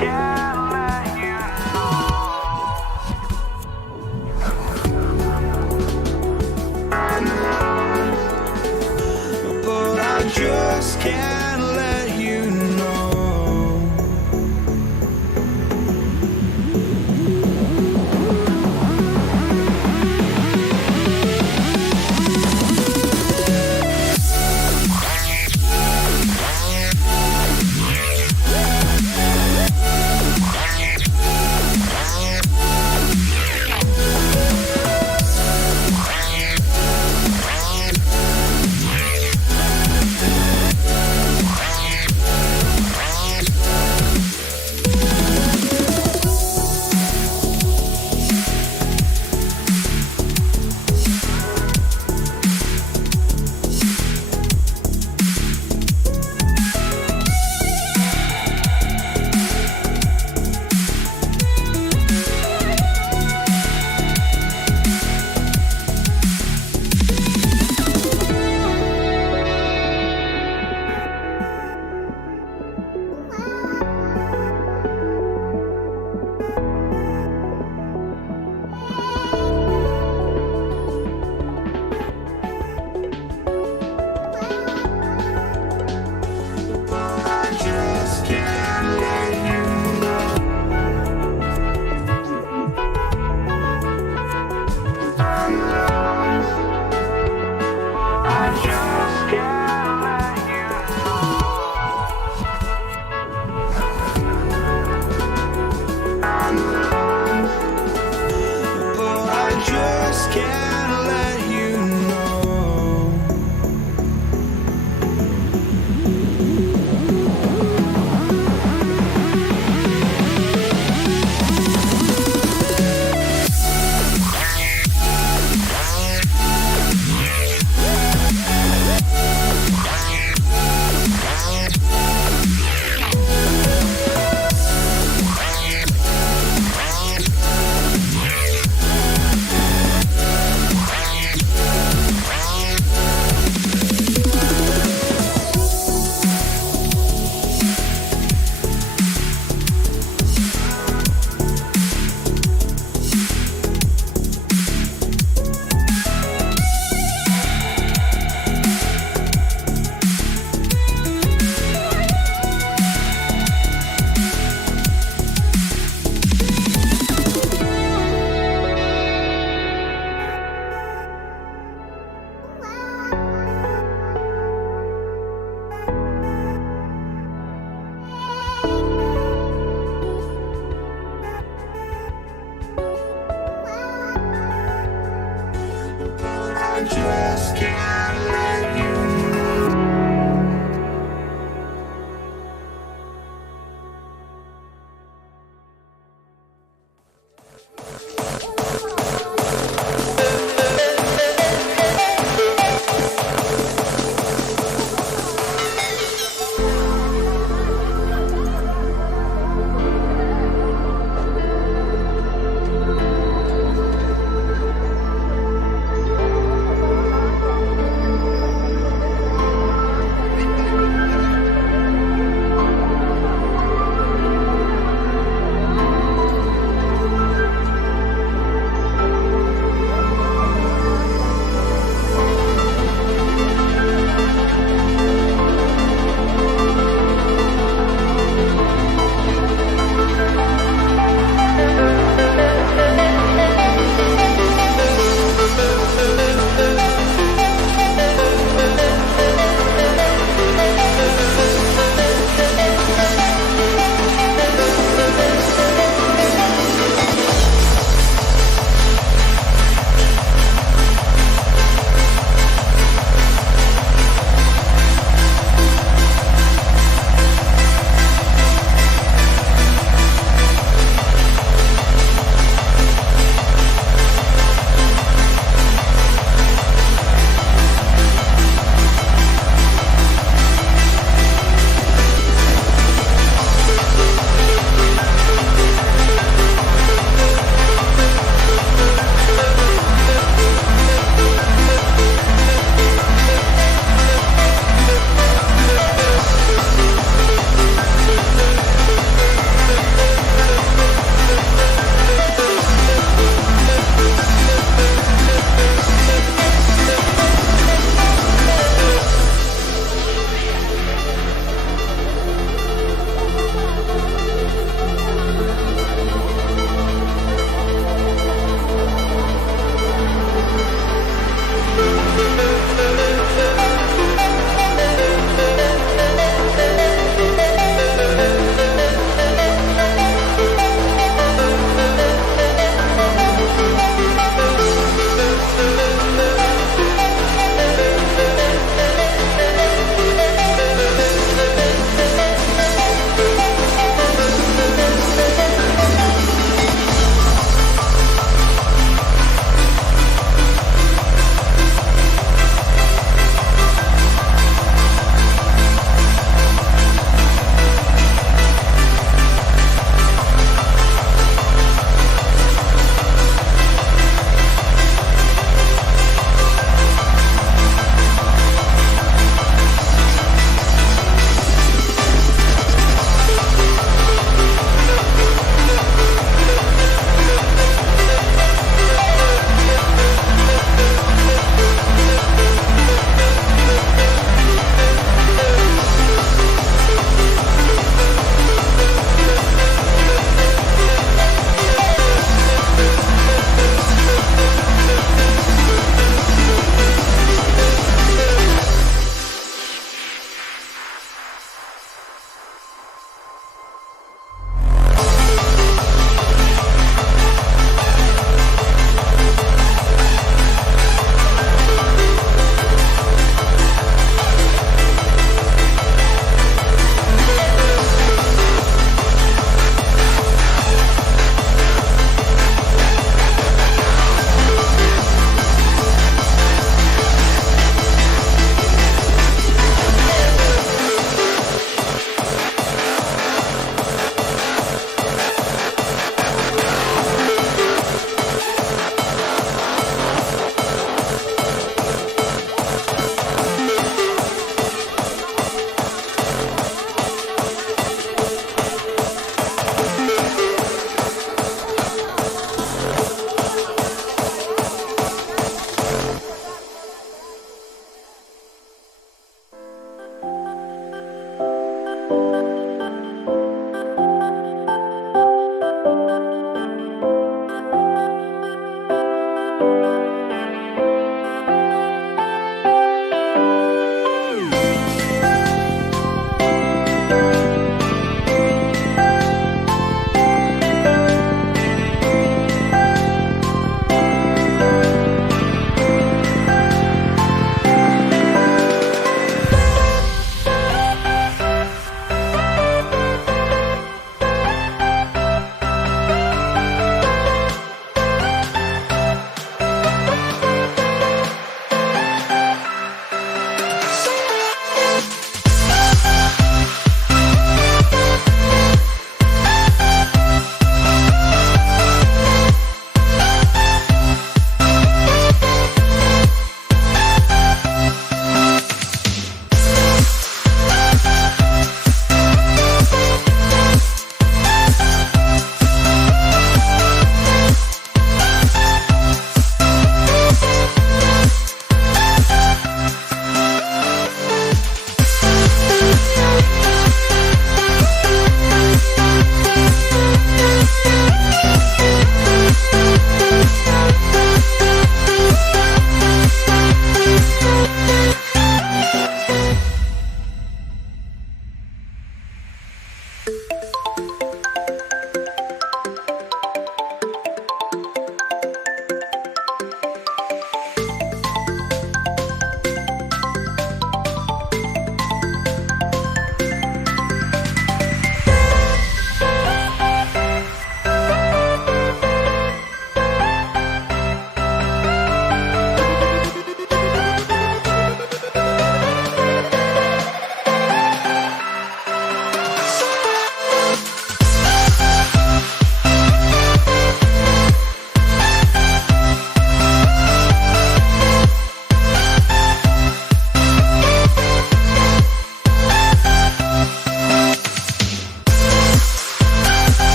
can't let you know. But I just can't let you know.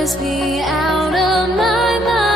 must be out of my mind.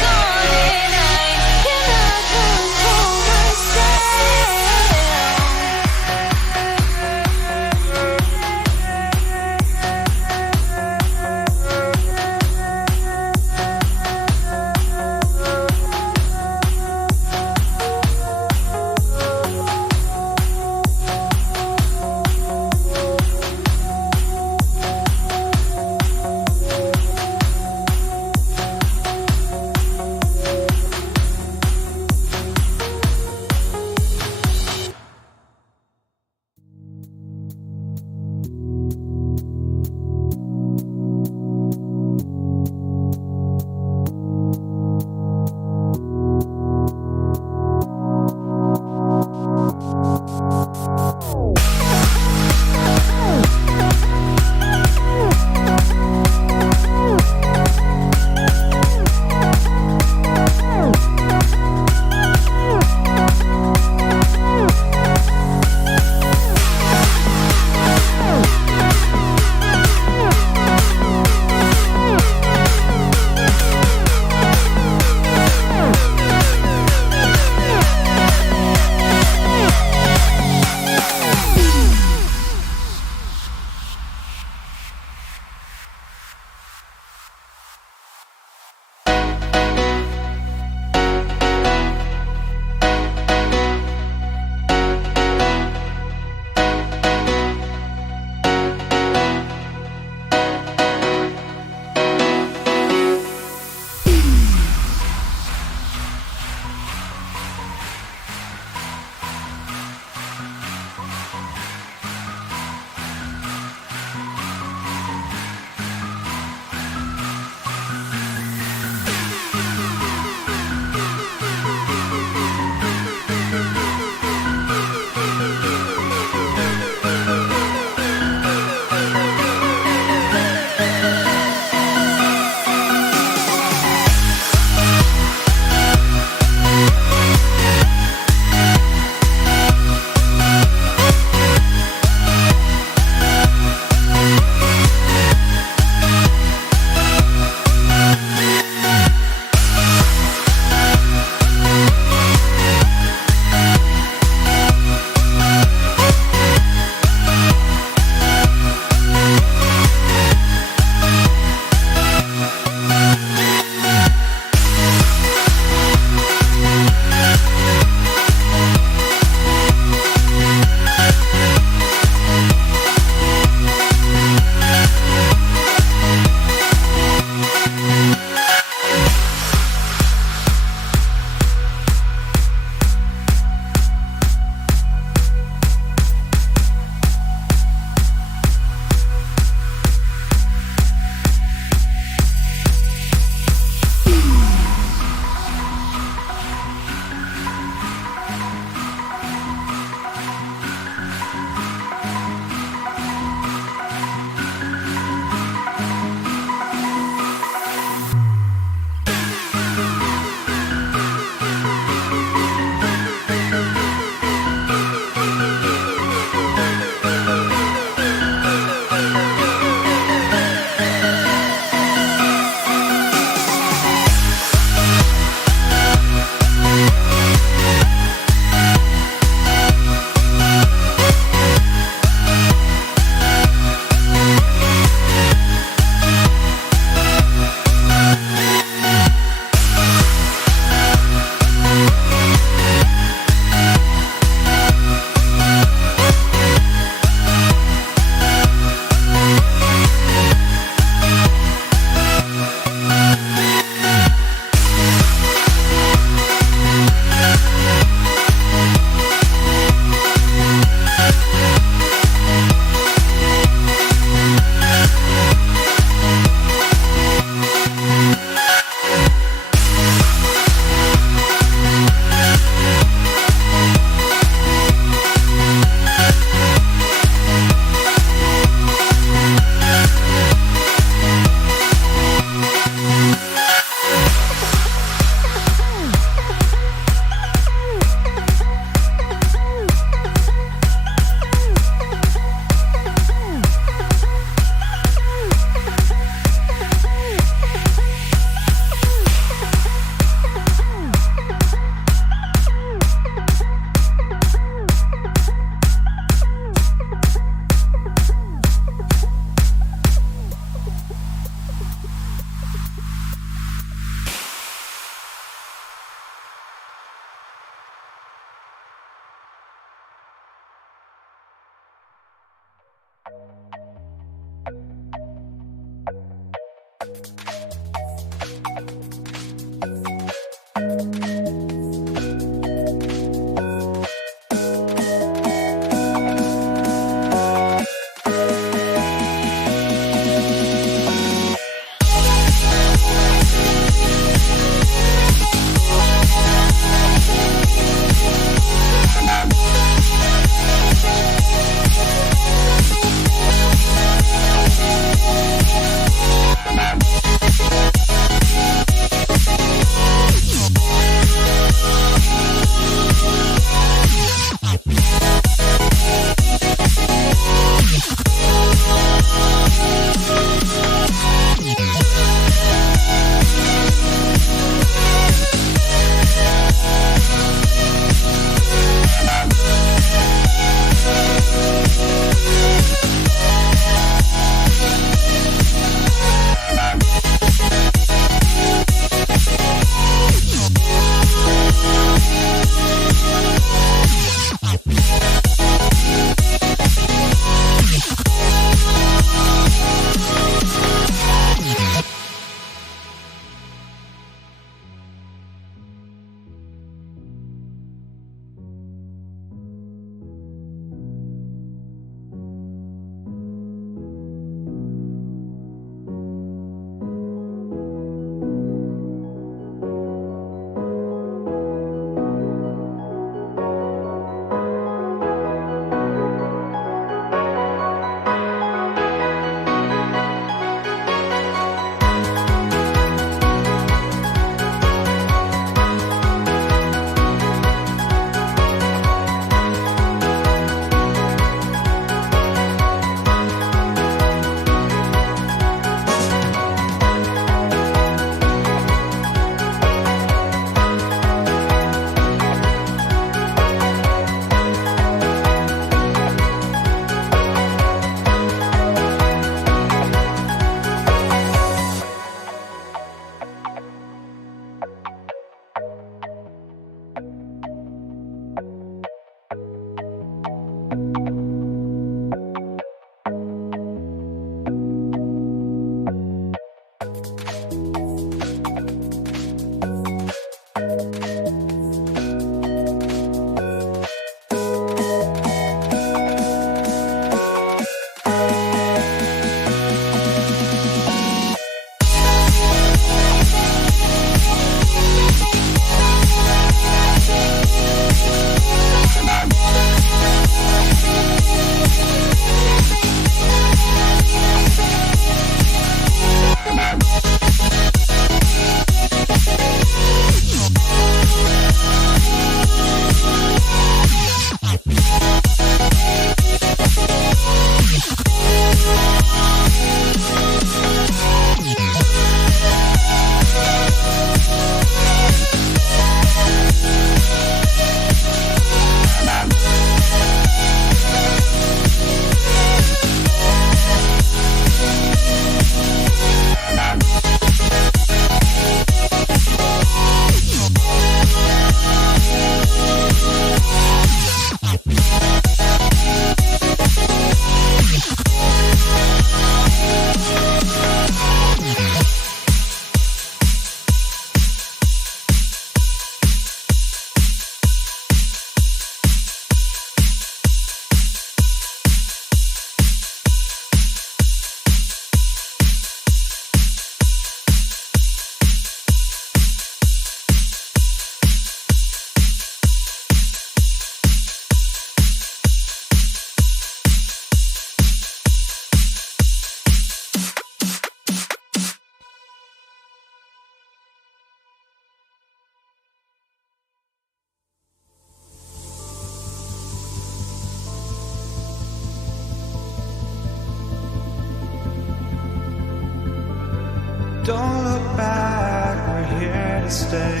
Don't look back, we're here to stay.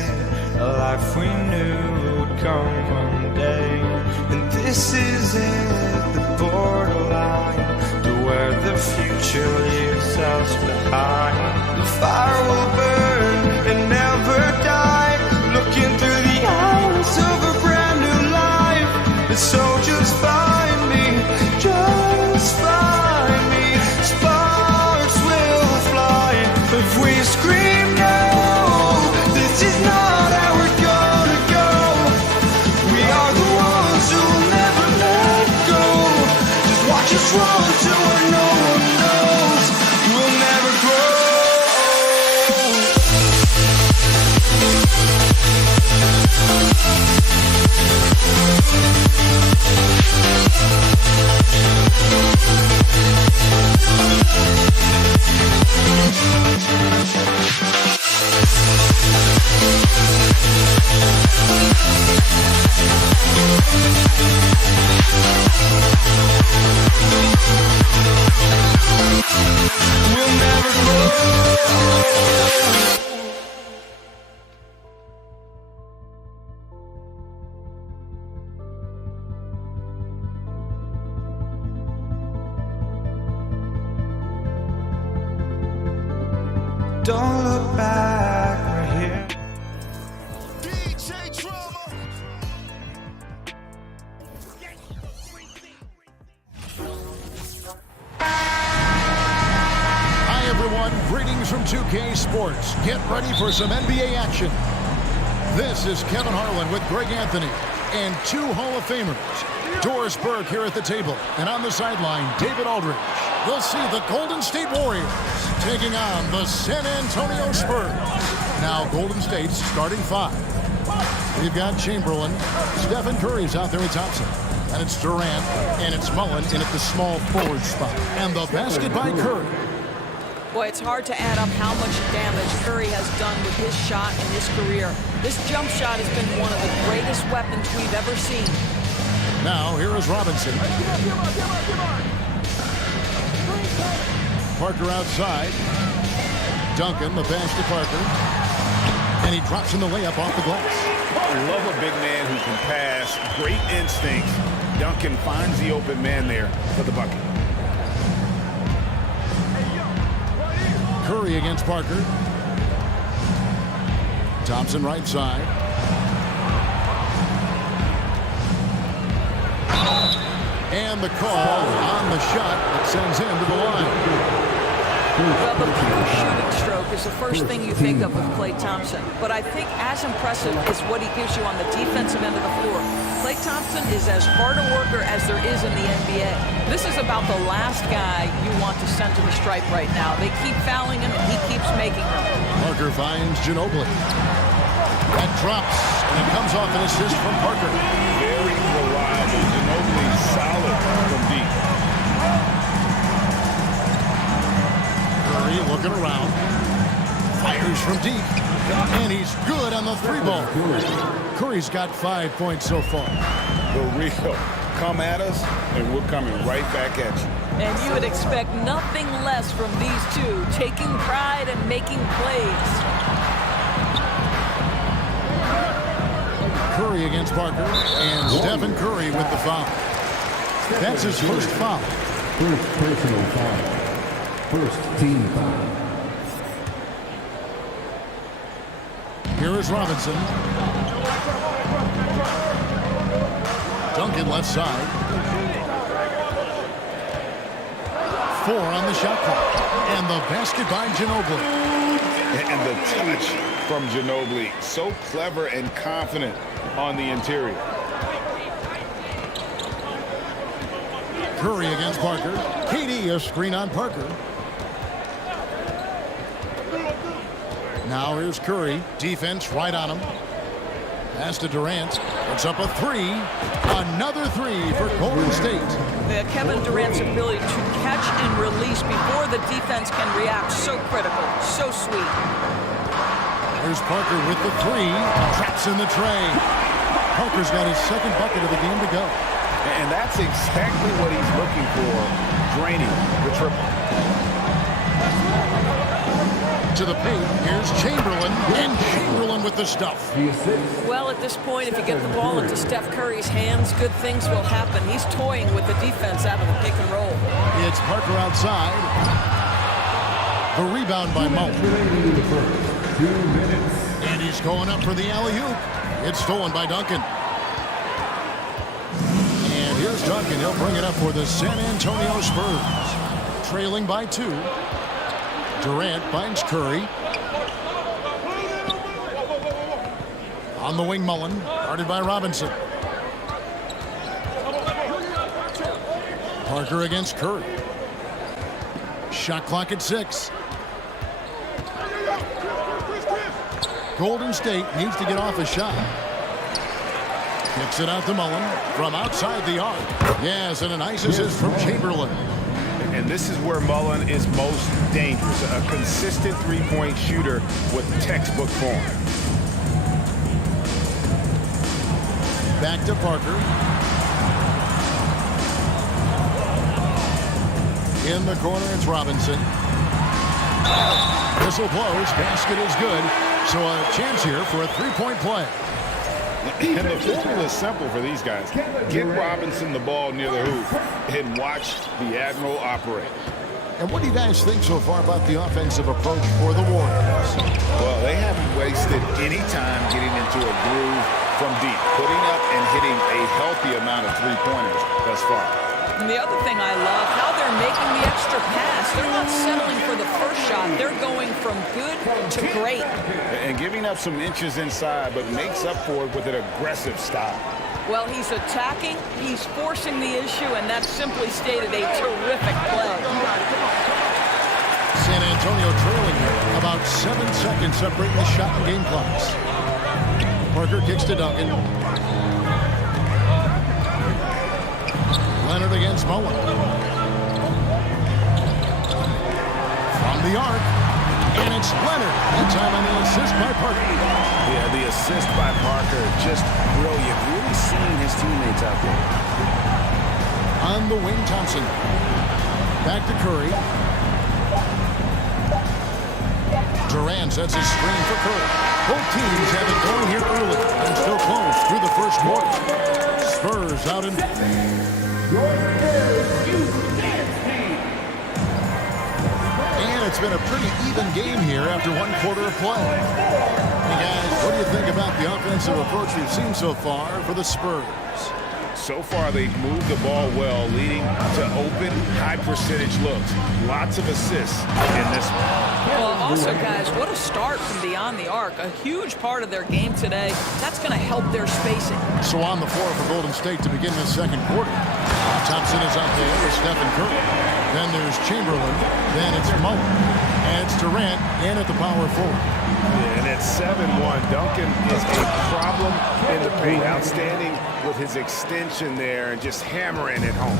A life we knew would come one day. And this is it, the borderline to where the future leaves us behind. The fire will burn and never die, looking through the eyes of a brand new life. And so just find me, just find me. Sparks will fly if we scream no. This is not how we're gonna go. We are the ones who'll never let go. Just watch us run to where no one knows. We'll never grow. We'll never grow. Don't look back, we're here. DJ Drama. Hi everyone, greetings from 2K Sports. Get ready for some NBA action. This is Kevin Harlan with Greg Anthony and two Hall of Famers. Doris Burke here at the table, and on the sideline, David Aldridge. We'll see the Golden State Warriors taking on the San Antonio Spurs. Now Golden State's starting five. We've got Chamberlain, Stephen Curry's out there at Thompson, and it's Durant, and it's Mullen in at the small forward spot. And the basket by Curry. Boy, it's hard to add up how much damage Curry has done with his shot in his career. This jump shot has been one of the greatest weapons we've ever seen. Now, here is Robinson. Parker outside. Duncan, the pass to Parker. And he drops in the layup off the glass. I love a big man who can pass. Great instinct. Duncan finds the open man there for the bucket. Curry against Parker. Thompson right side. And the call on the shot that sends him to the line. Well, the pure shooting stroke is the first thing you think of with Klay Thompson. But I think as impressive is what he gives you on the defensive end of the floor. Klay Thompson is as hard a worker as there is in the NBA. This is about the last guy you want to send to the stripe right now. They keep fouling him, and he keeps making them. Parker finds Ginobili. That drops, and it comes off an assist from Parker. Very reliable. Ginobili solid from deep. Curry looking around. Fires from deep. And he's good on the three ball. Curry's got 5 points so far. The real. Come at us, and we're coming right back at you. And you would expect nothing less from these two, taking pride and making plays. Curry against Parker, and Stephen Curry with the foul. That's his first foul. First personal foul. First team foul. Here is Robinson. Duncan left side. 4 on the shot clock. And the basket by Ginobili. And the touch from Ginobili. So clever and confident on the interior. Curry against Parker. KD a screen on Parker. Now here's Curry. Defense right on him. Pass to Durant. It's up a 3. Another 3 for Golden State. Kevin Durant's ability to catch and release before the defense can react, so critical, so sweet. Here's Parker with the 3. Traps in the tray. Parker's got his second bucket of the game to go. And that's exactly what he's looking for, draining the triple. To the paint, here's Chamberlain, and Chamberlain with the stuff. Well, at this point, if you get the ball into Steph Curry's hands, good things will happen. He's toying with the defense out of the pick and roll. It's Parker outside. The rebound by Mullen. 2 minutes. And he's going up for the alley-oop. It's stolen by Duncan. And here's Duncan. He'll bring it up for the San Antonio Spurs. Trailing by 2. Durant finds Curry. On the wing, Mullen. Guarded by Robinson. Parker against Curry. Shot clock at 6. Golden State needs to get off a shot. Kicks it out to Mullen from outside the arc. Yes, and a nice assist from Chamberlain. And this is where Mullen is most dangerous. A consistent three-point shooter with textbook form. Back to Parker. In the corner, it's Robinson. Whistle blows. Basket is good. So a chance here for a three-point play. And the formula is simple for these guys. Get Robinson the ball near the hoop and watch the Admiral operate. And what do you guys think so far about the offensive approach for the Warriors? Well, they haven't wasted any time getting into a groove from deep, putting up and hitting a healthy amount of three-pointers thus far. And the other thing I love, how they're making the extra pass. They're not settling for the first shot. They're going from good to great. And giving up some inches inside, but makes up for it with an aggressive style. Well, he's attacking, he's forcing the issue, and that's simply stated a terrific play. San Antonio trailing here. About 7 seconds separating the shot and game clocks. Parker kicks to Duncan. Leonard against Mullen. From the arc. And it's Leonard. That time on the assist by Parker. Yeah, the assist by Parker, just brilliant. Really seeing his teammates out there. On the wing, Thompson. Back to Curry. Durant sets his screen for Curry. Both teams have it going here early and still close through the first quarter. Spurs out in... And it's been a pretty even game here after 1 quarter of play. Hey guys, what do you think about the offensive approach we've seen so far for the Spurs? So far, they've moved the ball well, leading to open, high-percentage looks. Lots of assists in this one. Well, also, guys, what a start from beyond the arc. A huge part of their game today. That's going to help their spacing. So on the floor for Golden State to begin this second quarter. Thompson is out there with Stephen Curry. Then there's Chamberlain. Then it's Mullen. And it's Durant in at the power forward. And at 7-1, Duncan is a problem in the paint. Outstanding with his extension there and just hammering it home.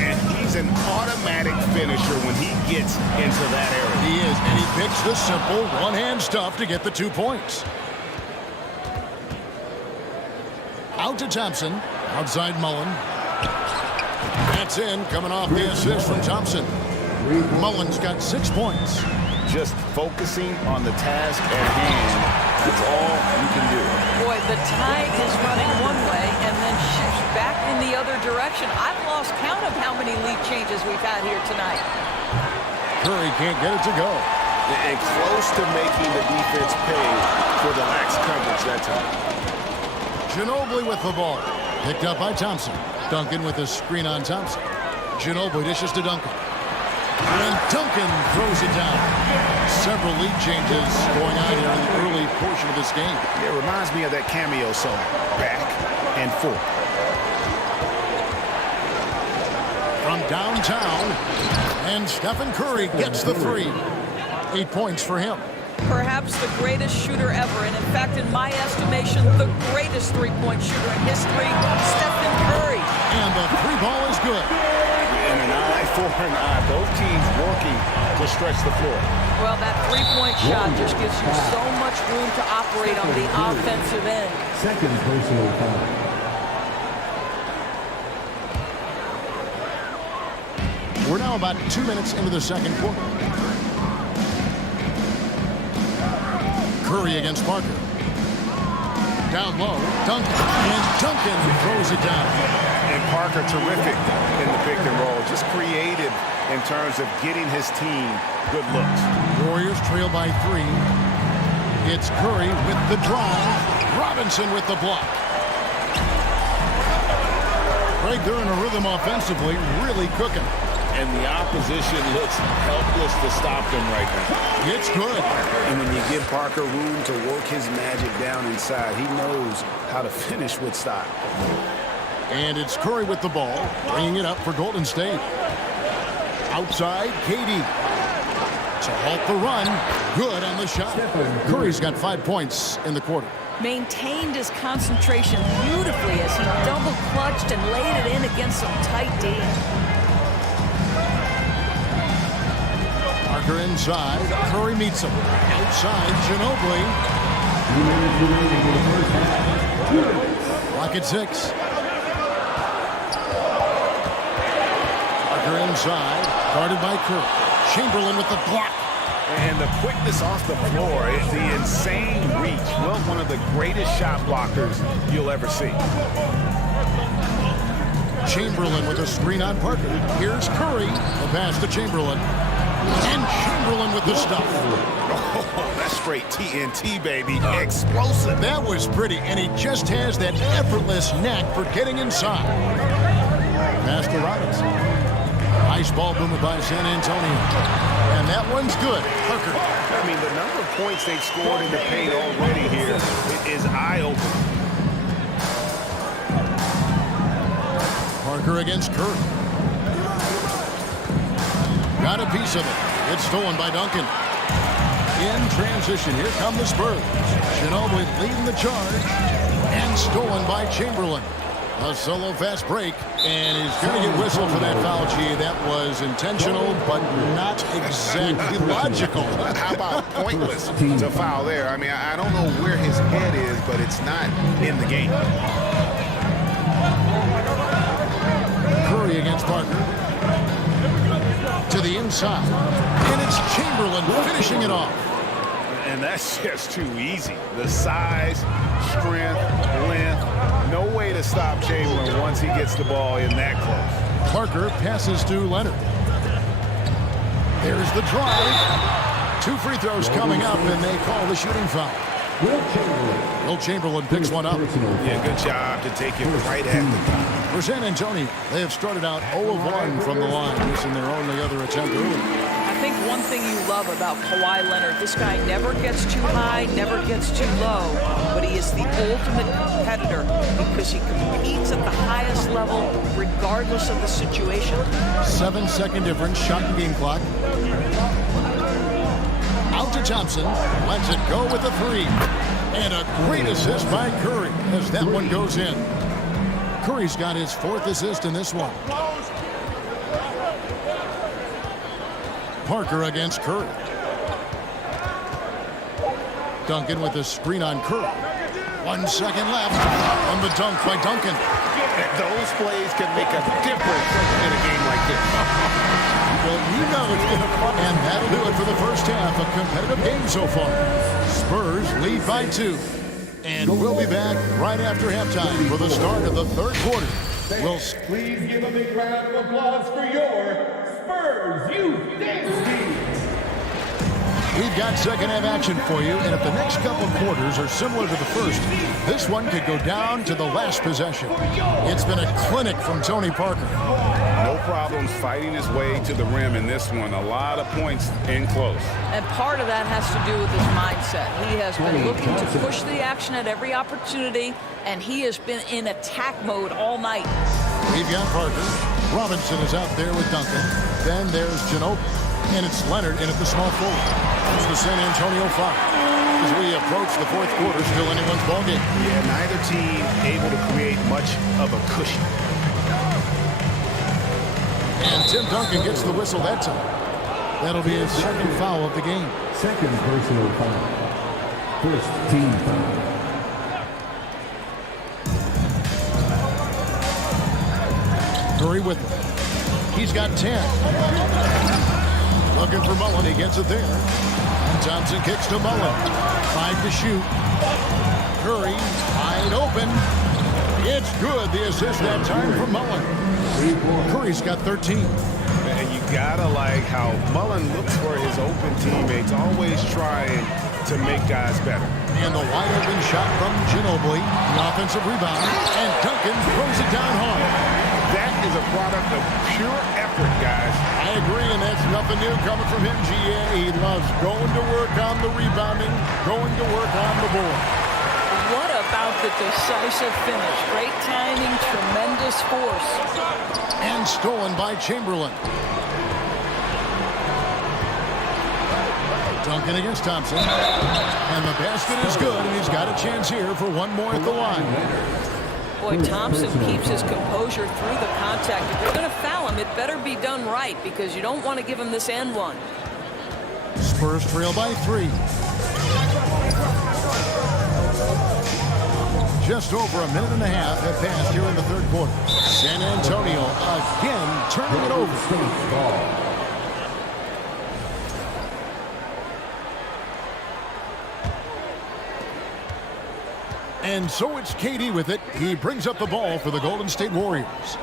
And he's an automatic finisher when he gets into that area. He is, and he picks the simple one-hand stuff to get the 2 points. Out to Thompson. Outside Mullen. That's in, coming off the assist from Thompson. Mullen's got 6 points. Just focusing on the task at hand. That's all you can do. Boy, the tide is running one way and then shifts back in the other direction. I've lost count of how many lead changes we've had here tonight. Curry can't get it to go. And close to making the defense pay for the lax coverage that time. Ginobili with the ball. Picked up by Thompson. Duncan with a screen on Thompson. Ginobili dishes to Duncan. And Duncan throws it down. Several lead changes going on here in the early portion of this game. It reminds me of that cameo song, Back and Forth. From downtown, and Stephen Curry gets the 3. 8 points for him. Perhaps the greatest shooter ever, and in fact, in my estimation, the greatest three-point shooter in history, Stephen Curry. And the 3 ball is good. And an eye for an eye. Both teams working to stretch the floor. Well, that three-point shot just gives you so much room to operate on the offensive end. Second personal foul. We're now about 2 minutes into the second quarter. Curry against Parker. Down low, Duncan. And Duncan throws it down. And Parker terrific in the pick and roll. Just creative in terms of getting his team good looks. Warriors trail by 3. It's Curry with the drive. Robinson with the block. Greg, they're in a rhythm offensively, really cooking. And the opposition looks helpless to stop them right now. It's good. And when you give Parker room to work his magic down inside, he knows how to finish with style. And it's Curry with the ball, bringing it up for Golden State. Outside, KD. To halt the run. Good on the shot. Curry's got 5 points in the quarter. Maintained his concentration beautifully as he double-clutched and laid it in against some tight D. Parker inside. Curry meets him. Outside, Ginobili. Clock at 6. Parker inside. Guarded by Curry. Chamberlain with the block. And the quickness off the floor, the insane reach. Well, one of the greatest shot blockers you'll ever see. Chamberlain with a screen on Parker. Here's Curry. The pass to Chamberlain. And Chamberlain with the stuff. Oh, that's straight TNT, baby. Explosive. That was pretty, and he just has that effortless knack for getting inside. Pass to Robinson. Nice ball movement by San Antonio. And that one's good. Parker. I mean, the number of points they've scored in the paint already here is eye-opening. Parker against Curry. Got a piece of it. It's stolen by Duncan. In transition, here come the Spurs. Ginobili leading the charge. And stolen by Chamberlain. A solo fast break. And he's going to get whistled for that foul, G. That was intentional, but not exactly logical. How about pointless to foul there? I mean, I don't know where his head is, but it's not in the game. Curry against Parker. To the inside. And it's Chamberlain finishing it off. And that's just too easy. The size, strength, length. No way to stop Chamberlain once he gets the ball in that close. Parker passes to Leonard. There's the drive. 2 free throws coming up, and they call the shooting foul. Will Chamberlain picks one up. Yeah, good job to take it right at the top. For San Antonio, they have started out 0 of 1 from the line, missing their only other attempt early. I think one thing you love about Kawhi Leonard, this guy never gets too high, never gets too low, but he is the ultimate competitor because he competes at the highest level regardless of the situation. 7-second difference, shot and game clock. Out to Thompson, lets it go with a 3. And a great assist by Curry as that one goes in. Curry's got his 4th assist in this one. Parker against Curry. Duncan with a screen on Curry. 1 second left on the dunk by Duncan. Those plays can make a difference in a game like this. Well, you know it's going to be fun. And that'll do it for the first half. A competitive game so far. Spurs lead by 2. And we'll be back right after halftime for the start of the third quarter. Please give a big round of applause for your Spurs Youth Dance Team. We've got second half action for you, and if the next couple quarters are similar to the first, this one could go down to the last possession. It's been a clinic from Tony Parker. No problems fighting his way to the rim in this one. A lot of points in close. And part of that has to do with his mindset. He has been looking to push the action at every opportunity, and he has been in attack mode all night. We've got Parker. Robinson is out there with Duncan. Then there's Ginobili. And it's Leonard in at the small forward. It's the San Antonio foul. As we approach the fourth quarter, still anyone's ballgame. Yeah, neither team able to create much of a cushion. And Tim Duncan gets the whistle that time. That'll be his second foul of the game. Second personal foul. First team foul. Curry with it. He's got 10. Looking for Mullen. He gets it there. And Thompson kicks to Mullen. 5 to shoot. Curry wide open. It's good. The assist that time from Mullen. Curry's got 13. And you gotta like how Mullen looks for his open teammates, always trying to make guys better. And the wide open shot from Ginobili. The offensive rebound. And Duncan throws it down hard. That is a product of pure effort, guys. I agree, and that's nothing new coming from him, GA. He loves going to work on the rebounding, going to work on the board. What about the decisive finish? Great timing, tremendous force. And stolen by Chamberlain. Duncan against Thompson. And the basket is good, and he's got a chance here for one more at the line. Boy, Thompson keeps his composure through the contact. If you're going to foul him, it better be done right because you don't want to give him this and one. Spurs trail by 3. Just over a minute and a half have passed here in the third quarter. San Antonio again turning it over. And so it's KD with it. He brings up the ball for the Golden State Warriors.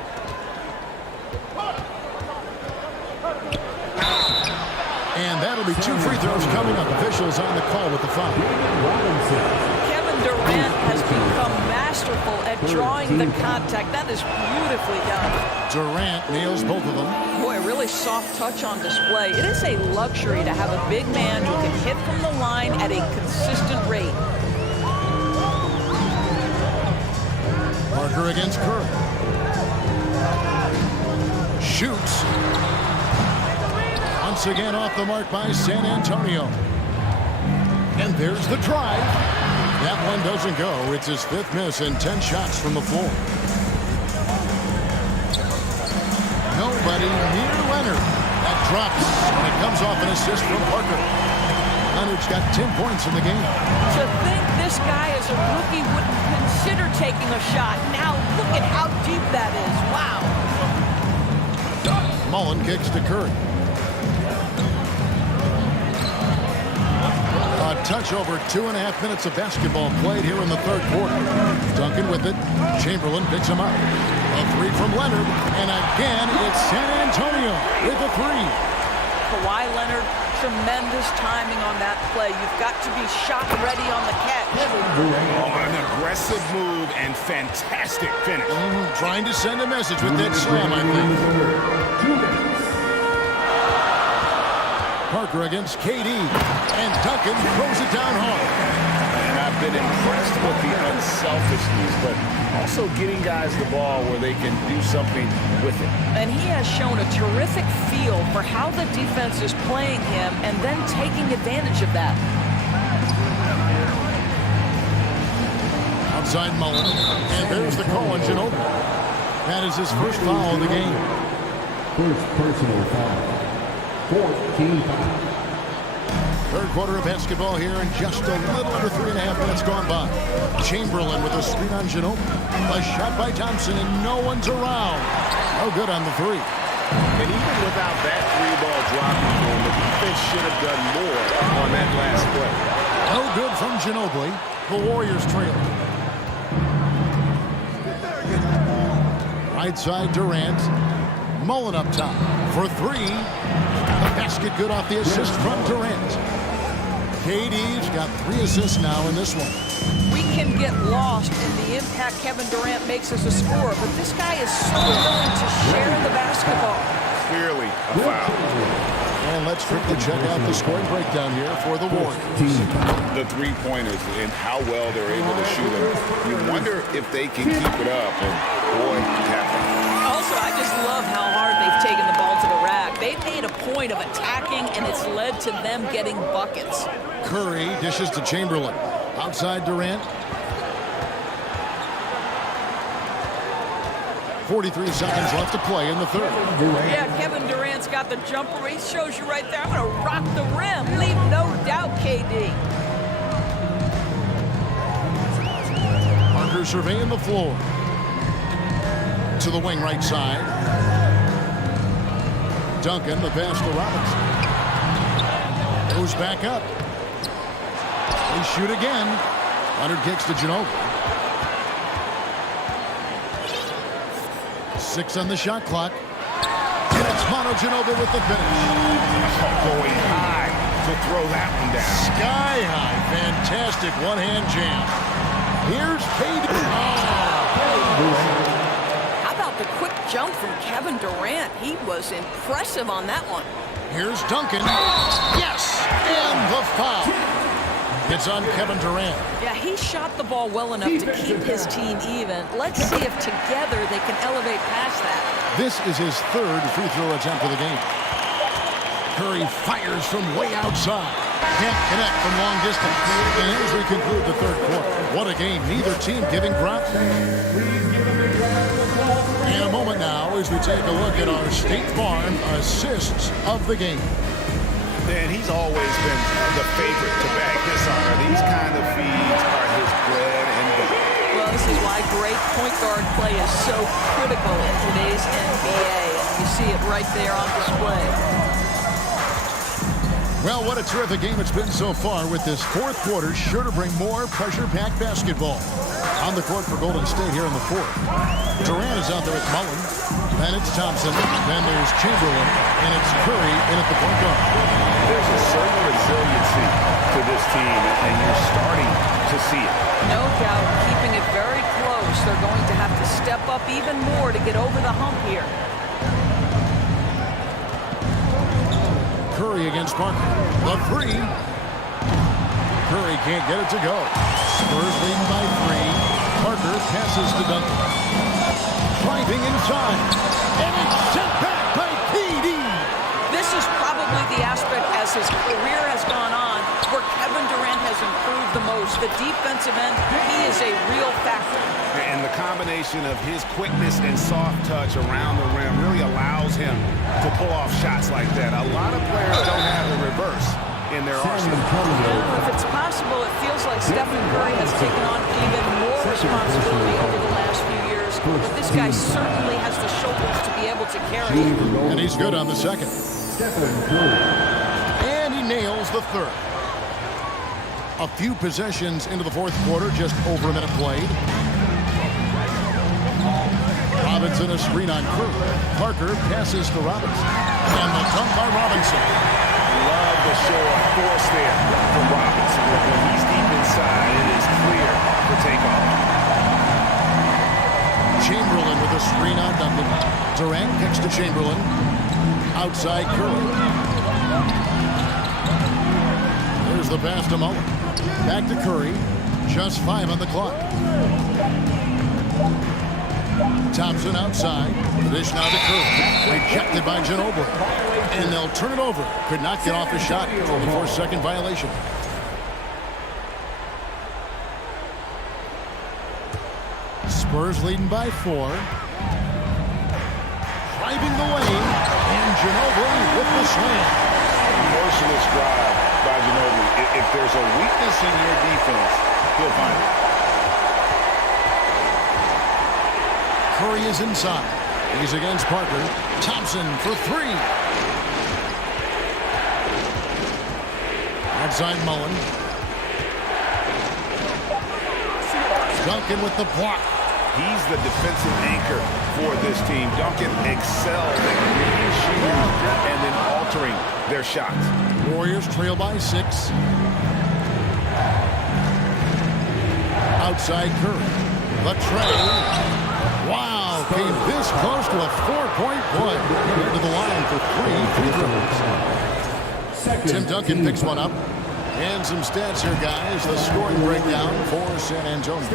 And that'll be 2 free throws coming up. Officials on the call with the foul. Kevin Durant has become masterful at drawing the contact. That is beautifully done. Durant nails both of them. Boy, really soft touch on display. It is a luxury to have a big man who can hit from the line at a consistent rate. Parker against Curry. Shoots. Once again off the mark by San Antonio. And there's the drive. That one doesn't go. It's his 5th miss and 10 shots from the floor. Nobody near Leonard. That drops. And it comes off an assist from Parker. Leonard's got 10 points in the game. To think this guy as a rookie wouldn't consider taking a shot. Now look at how deep that is. Wow. Mullen kicks to Curry. A touch over 2.5 minutes of basketball played here in the third quarter. Duncan with it. Chamberlain picks him up. A 3 from Leonard. And again, it's San Antonio with a 3. Kawhi Leonard, tremendous timing on that play. You've got to be shot ready on the catch. Oh, an aggressive move and fantastic finish. Trying to send a message with that slam, I think. Parker against KD, and Duncan throws it down hard. And I've been impressed with the unselfishness, but also getting guys the ball where they can do something with it. And he has shown a terrific feel for how the defense is playing him and then taking advantage of that. Outside Mullen, and there's the call on Ginobili. That is his first foul of the game. First personal foul. 14 foul. Third quarter of basketball here, and just a little under 3.5 minutes gone by. Chamberlain with a screen on Ginobili. A shot by Thompson, and no one's around. No good on the three. And even without that three-ball dropping, the defense should have done more on that last play. No good from Ginobili. The Warriors trail. Right side Durant. Mullen up top for three. The basket good off the assist from Durant. KD's got 3 assists now in this one. We can get lost in the impact Kevin Durant makes as a scorer, but this guy is so willing to share the basketball. Clearly a foul. And let's quickly check out the scoring breakdown here for the Warriors. The three-pointers and how well they're able to shoot them. You wonder if they can keep it up, and boy, Also, I just love how hard they've taken the ball to the rack. They've made a point of attacking, and it's led to them getting buckets. Curry dishes to Chamberlain. Outside Durant. 43 seconds left to play in the third. Yeah, Kevin Durant's got the jumper. He shows you right there. I'm going to rock the rim. Leave no doubt, KD. Parker surveying the floor. To the wing right side. Duncan, the pass to Robinson. Goes back up. They shoot again. Leonard kicks to Ginobili. 6 on the shot clock. And it's Manu Ginobili with the finish. Going high to throw that one down. Sky high. Fantastic one-hand jam. Here's KD. How about the quick jump from Kevin Durant? He was impressive on that one. Here's Duncan. Yes! And the foul. It's on Kevin Durant. Yeah, he shot the ball well enough to keep his team even. Let's see if together they can elevate past that. This is his third free throw attempt of the game. Curry fires from way outside. Can't connect from long distance. And as we conclude the third quarter, what a game. Neither team giving ground. In a moment now as we take a look at our State Farm assists of the game. And he's always been the favorite to bag this honor. These kind of feeds are his bread and butter. Well, this is why great point guard play is so critical in today's NBA. You see it right there on display. Well, what a terrific game it's been so far, with this fourth quarter sure to bring more pressure-packed basketball. On the court for Golden State here in the fourth. Durant is out there with Mullen. Then it's Thompson. Then there's Chamberlain. And it's Curry in at the point guard. There's a certain resiliency to this team, and you're starting to see it. No doubt, keeping it very close. They're going to have to step up even more to get over the hump here. Curry against Parker. The three. Curry can't get it to go. Spurs leading by 3. Parker passes to Duncan. Driving inside. And it's sent back by KD. This is probably the aspect as his career has gone on where Kevin Durant has improved the most. The defensive end, he is a real factor. And the combination of his quickness and soft touch around the rim really allows him to pull off shots like that. A lot of players don't have the reverse in their arsenal. If it's possible, it feels like Stephen Curry has taken on even more responsibility over the last few years. But this guy certainly has the shoulders to be able to carry it. And he's good on the second. And he nails the third. A few possessions into the fourth quarter, just over a minute played. Robinson a screen on Curry. Parker passes to Robinson. And the dunk by Robinson. Love the show of force there from Robinson. When he's deep inside, it is clear for takeoff. Chamberlain with a screen on Duncan. Durant kicks to Chamberlain. Outside Curry. There's the pass to Mullen. Back to Curry. Just 5 on the clock. Thompson outside. The dish now to Curry. Rejected by Ginobili. And they'll turn it over. Could not get off the shot. 24-second violation. Spurs leading by 4. Driving the lane. And Ginobili with the slam. Merciless drive by Ginobili. If there's a weakness in your defense, he'll find it. Curry is inside. He's against Parker. Thompson for 3. Outside Mullen. Duncan with the block. He's the defensive anchor for this team. Duncan excels at reading shooters and then altering their shots. Warriors trail by 6. Outside Curry. The tray. Wow, came this close to a 4-point play. To the line for 3 free throws. Tim Duncan picks one up. And some stats here, guys. The scoring breakdown for San Antonio.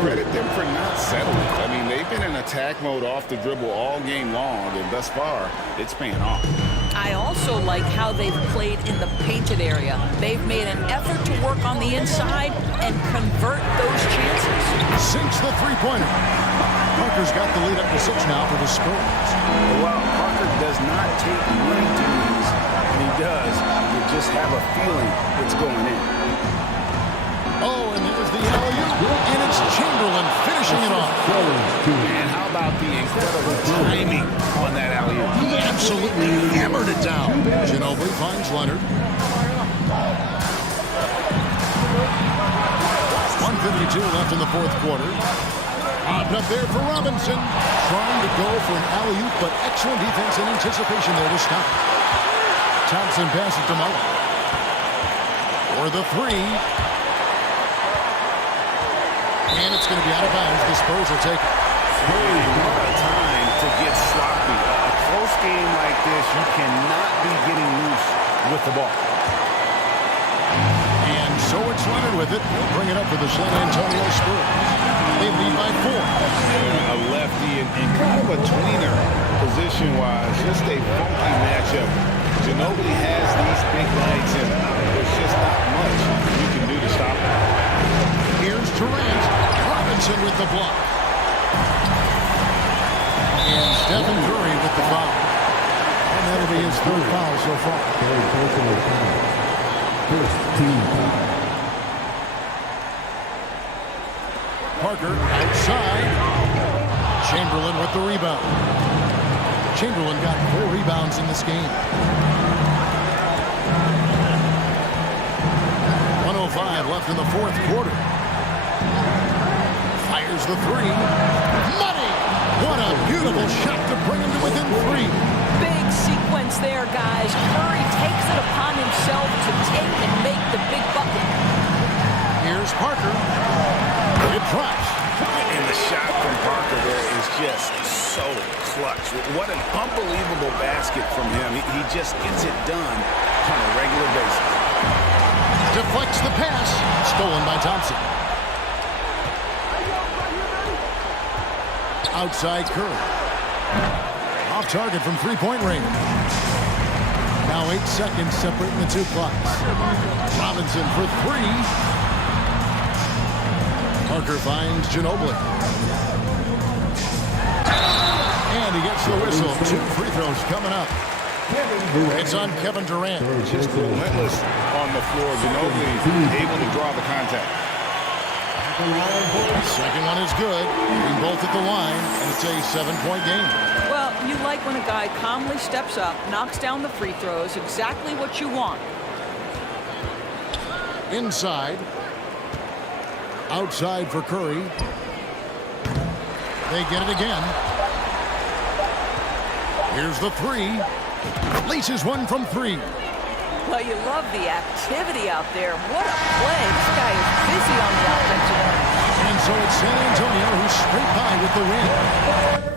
Credit them for not settling. I mean, they've been in attack mode off the dribble all game long, and thus far, it's paying off. I also like how they've played in the painted area. They've made an effort to work on the inside and convert those chances. Sinks the three-pointer. Parker's got the lead up to 6 now for the Spurs. Well, Parker does not take many threes. When he does, you just have a feeling it's going in. Oh, and there's the alley-oop, and it's Chamberlain finishing it off. And how about the incredible timing on that alley-oop? He absolutely hammered it down. Ginobili finds Leonard. 1:52 left in the fourth quarter. Popped up there for Robinson. Trying to go for an alley-oop, but excellent defense and anticipation there to stop. Thompson passes to Mullen. For the 3. And it's going to be out of bounds. The Spurs will take it. What a time to get sloppy. A close game like this, you cannot be getting loose with the ball. And so it's Leonard with it. He'll bring it up for the San Antonio Spurs. They lead by 4. A lefty and kind of a tweener position-wise. Just a funky matchup. Ginobili has these big nights, and there's just not much you can do to stop him. Here's Durant. Robinson with the block. And Stephen Curry with the foul. And that'll be his 3rd foul so far. First team foul. Parker outside. Chamberlain with the rebound. Chamberlain got 4 rebounds in this game. 1:05 left in the fourth quarter. Fires the 3. Money! What a beautiful shot to bring him to within 3. Big sequence there, guys. Curry takes it upon himself to take and make the big bucket. Here's Parker. It drops. And the shot from Parker there is just so clutch. What an unbelievable basket from him. He just gets it done on a regular basis. Deflects the pass. Stolen by Thompson. Outside Curry. Off target from 3-point range. Now 8 seconds separating the 2 clocks. Robinson for 3. Parker finds Ginobili. And he gets the whistle. 2 free throws coming up. It's on Kevin Durant. Just relentless on the floor. Ginobili able to draw the contact. Second one is good. Being both at the line, and it's a 7-point game. Well, you like when a guy calmly steps up, knocks down the free throws, exactly what you want. Inside. Outside for Curry. They get it again. Here's the three. Laces one from three. Well, you love the activity out there. What a play. This guy is busy on the offensive end. And so it's San Antonio who's straight by with the win.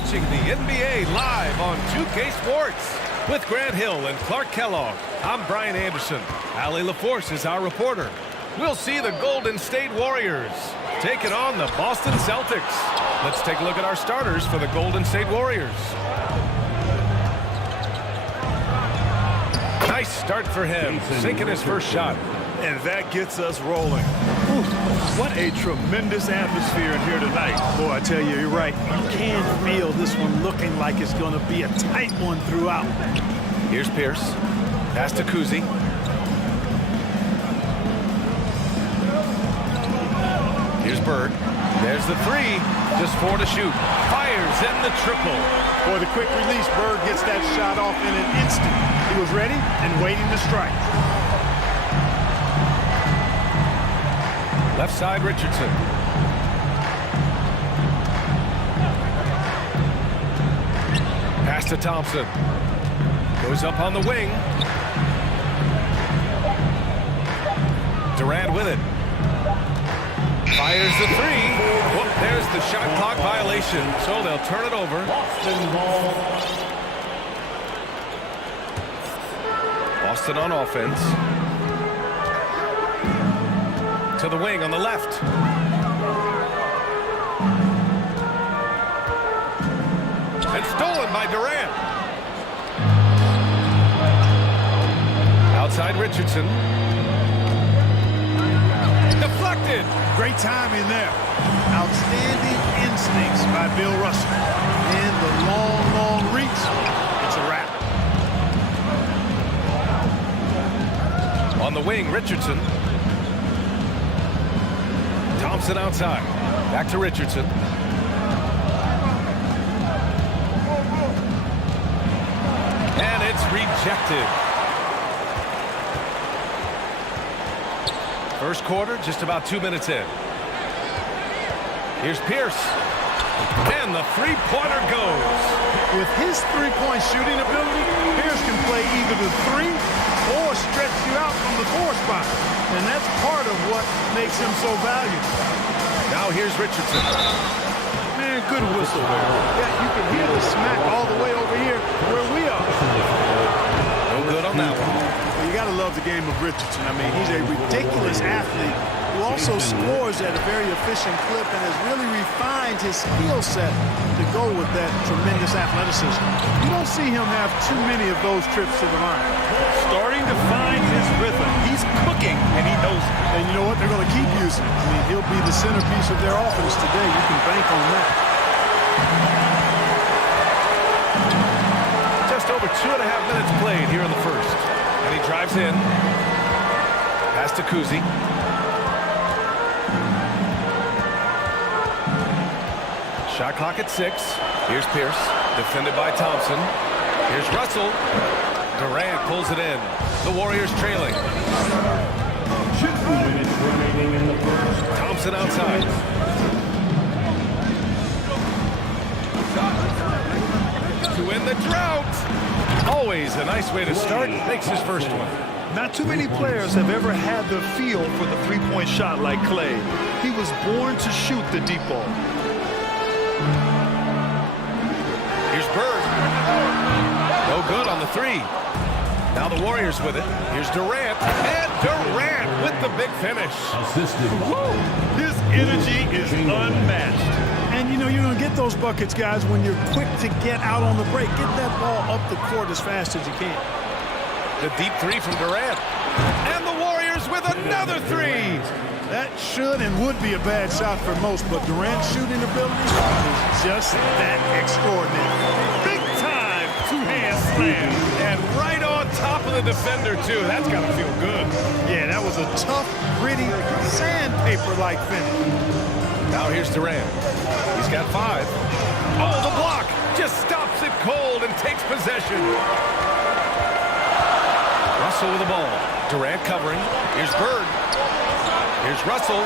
watching the NBA live on 2K Sports. With Grant Hill and Clark Kellogg, I'm Brian Anderson. Allie LaForce is our reporter. We'll see the Golden State Warriors taking on the Boston Celtics. Let's take a look at our starters for the Golden State Warriors. Nice start for him, sinking his first shot. And that gets us rolling. Ooh, what a tremendous atmosphere in here tonight. Boy, I tell you, you're right. You can feel this one looking like it's going to be a tight one throughout. Here's Pierce. Pass to Kuzi. Here's Bird. There's the three. Just 4 to shoot. Fires in the triple. Boy, the quick release. Bird gets that shot off in an instant. He was ready and waiting to strike. Left side, Richardson. Pass to Thompson. Goes up on the wing. Durant with it. Fires the three. Whoop, there's the shot clock violation, so they'll turn it over. Boston on offense. To the wing on the left. And stolen by Durant. Outside Richardson. Deflected. Great timing there. Outstanding instincts by Bill Russell. And the long reach. It's a wrap. On the wing, Richardson. Thompson outside. Back to Richardson. And it's rejected. First quarter, just about 2 minutes in. Here's Pierce. And the three-pointer goes. With his three-point shooting ability, Pierce can play either the three or stretch you out from the 4 spot. And that's part of what makes him so valuable. Now here's Richardson. Man, good whistle there. Yeah, you can hear the smack all the way over here where we are. No good on that one. Well, you got to love the game of Richardson. I mean, he's a ridiculous athlete who also scores at a very efficient clip and has really refined his skill set to go with that tremendous athleticism. You don't see him have too many of those trips to the line. Starting to find his rhythm. He's cooking, and he knows it. And you know what? They're going to keep using him. I mean, he'll be the centerpiece of their offense today. You can bank on that. Just over 2.5 minutes played here in the first. And he drives in. Pass to Kuzi. Shot clock at 6. Here's Pierce. Defended by Thompson. Here's Russell. Durant pulls it in. The Warriors trailing. 2 minutes remaining in the first. Thompson outside. To win the drought. Always a nice way to start. Makes his first one. Not too many players have ever had the feel for the three-point shot like Klay. He was born to shoot the deep ball. Here's Bird. No good on the three. Now the Warriors with it. Here's Durant. And Durant with the big finish. His energy is unmatched. And, you know, you're going to get those buckets, guys, when you're quick to get out on the break. Get that ball up the court as fast as you can. The deep three from Durant. And the Warriors with another three. That should and would be a bad shot for most, but Durant's shooting ability is just that extraordinary. Big time two-hand slam. And right on top of the defender, too. That's got to feel good. Yeah, that was a tough, gritty, sandpaper-like finish. Now here's Durant. He's got 5. Oh, the block just stops it cold and takes possession. Russell with the ball. Durant covering. Here's Bird. Here's Russell.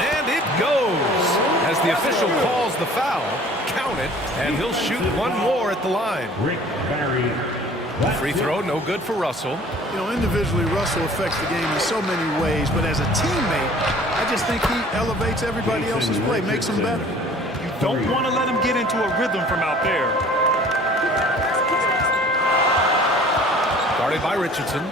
And it goes. As the official calls the foul, count it, and he'll shoot one more at the line. Rick Barry. Free throw, no good for Russell. You know, individually, Russell affects the game in so many ways, but as a teammate, I just think he elevates everybody else's play, makes them better. You Don't want to let him get into a rhythm from out there. Guarded by Richardson.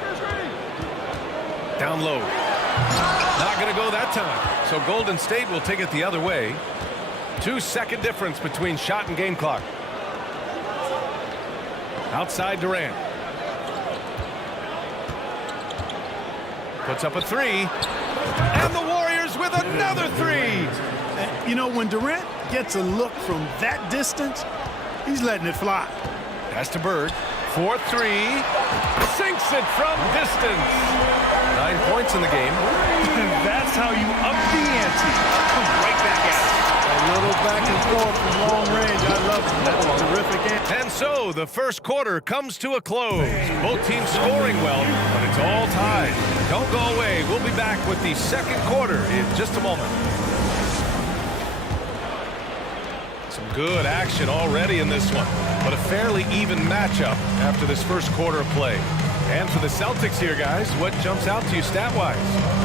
Down low. Not going to go that time. So Golden State will take it the other way. 2-second difference between shot and game clock. Outside Durant. Puts up a three. And the Warriors with another three. You know, when Durant gets a look from that distance, he's letting it fly. Pass to Bird. 4-3. Sinks it from distance. 9 points in the game. That's how you up the ante. Come right back at it. A little back and forth from long range. I love it. That's a terrific answer. And so the first quarter comes to a close. Both teams scoring well, but it's all tied. Don't go away. We'll be back with the second quarter in just a moment. Some good action already in this one, but a fairly even matchup after this first quarter of play. And for the Celtics here, guys, what jumps out to you stat-wise?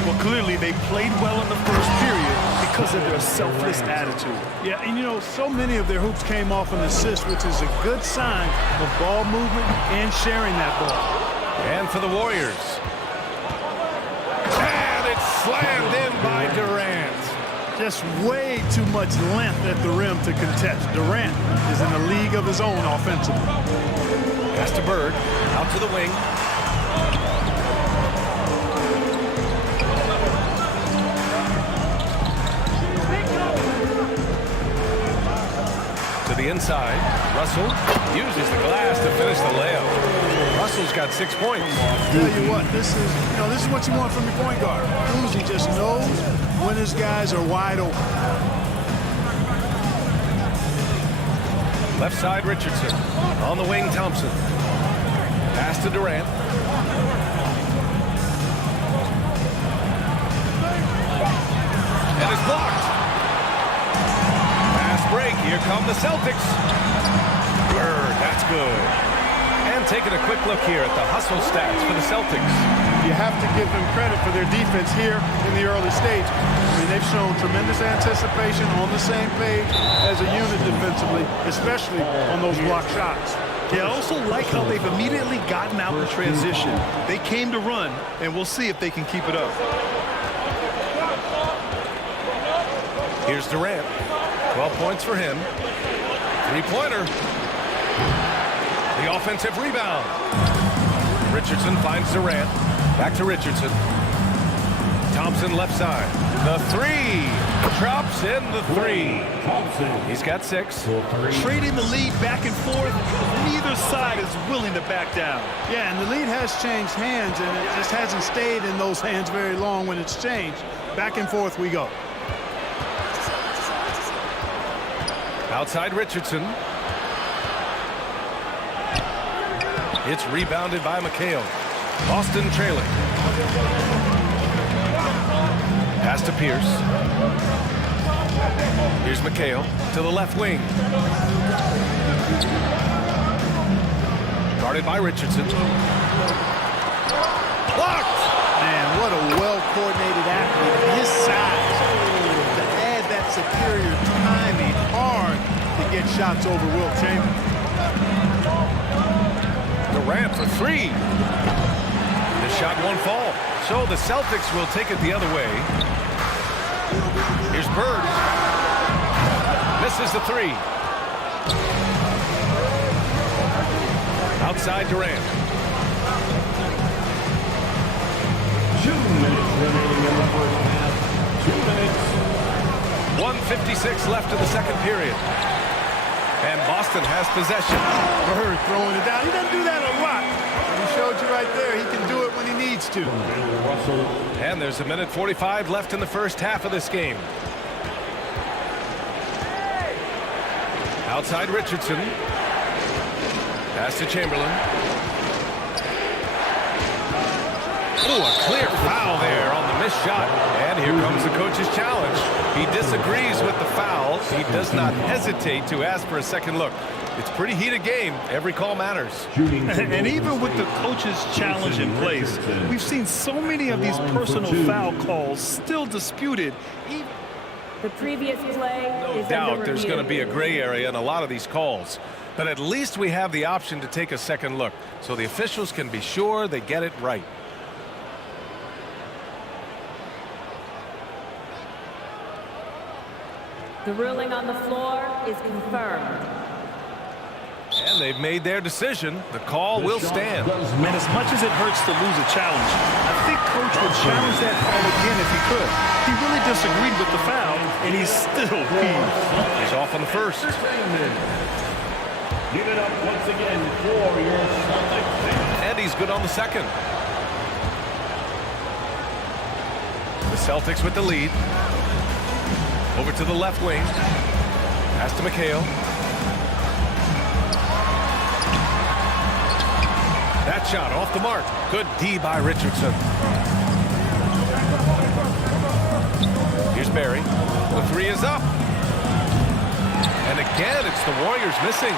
Well, clearly they played well in the first period because of their selfless attitude. Yeah, and you know, so many of their hoops came off an assist, which is a good sign of ball movement and sharing that ball. And for the Warriors. And it's slammed in by Durant. Just way too much length at the rim to contest. Durant is in a league of his own offensively. Pass to Bird. Out to the wing. To the inside. Russell uses the glass to finish the layup. Russell's got 6 points. Tell you what, this is what you want from your point guard. Uzi just knows when his guys are wide open. Left side Richardson. On the wing Thompson. Pass to Durant. And it's blocked. Pass break. Here come the Celtics. Bird, that's good. And taking a quick look here at the hustle stats for the Celtics. You have to give them credit for their defense here in the early stage. I mean, they've shown tremendous anticipation, on the same page as a unit defensively, especially on those block shots. Yeah, I also like how they've immediately gotten out in transition. They came to run, and we'll see if they can keep it up. Here's Durant. 12 points for him. Three-pointer. The offensive rebound. Richardson finds Durant. Back to Richardson. Thompson left side. The three. Drops in the three. He's got 6. Trading the lead back and forth. Neither side is willing to back down. Yeah, and the lead has changed hands, and it just hasn't stayed in those hands very long when it's changed. Back and forth we go. Outside Richardson. It's rebounded by McHale. Boston trailing. Pass to Pierce. Here's McHale to the left wing. Guarded by Richardson. Blocked! Man, what a well-coordinated athlete. His size. To add that superior timing, hard to get shots over Wilt Chamberlain. Durant for 3. The shot won't fall. So the Celtics will take it the other way. Here's Bird. Misses the 3. Outside Durant. 2 minutes remaining in the first half. 2 minutes. 1:56 left in the second period. And Boston has possession. Bird throwing it down. He doesn't do that a lot. He showed you right there. He can do it when he needs to. And there's 1:45 left in the first half of this game. Outside Richardson. Pass to Chamberlain. Oh, a clear foul there on the missed shot. And here comes the coach's challenge. He disagrees with the foul. He does not hesitate to ask for a second look. It's a pretty heated game. Every call matters. And even with the coach's challenge in place, we've seen so many of these personal foul calls still disputed. The previous play is No doubt under there's review. going to be a gray area in a lot of these calls. But at least we have the option to take a second look, so the officials can be sure they get it right. The ruling on the floor is confirmed. And they've made their decision. The call will stand. And as much as it hurts to lose a challenge, I think Coach would challenge that call again if he could. He really disagreed with the foul, and he's still peeved. He's off on the first. Give it up once again for your Celtics. And he's good on the second. The Celtics with the lead. Over to the left wing. Pass to McHale. That shot off the mark. Good D by Richardson. Here's Barry. The three is up. And again, it's the Warriors missing.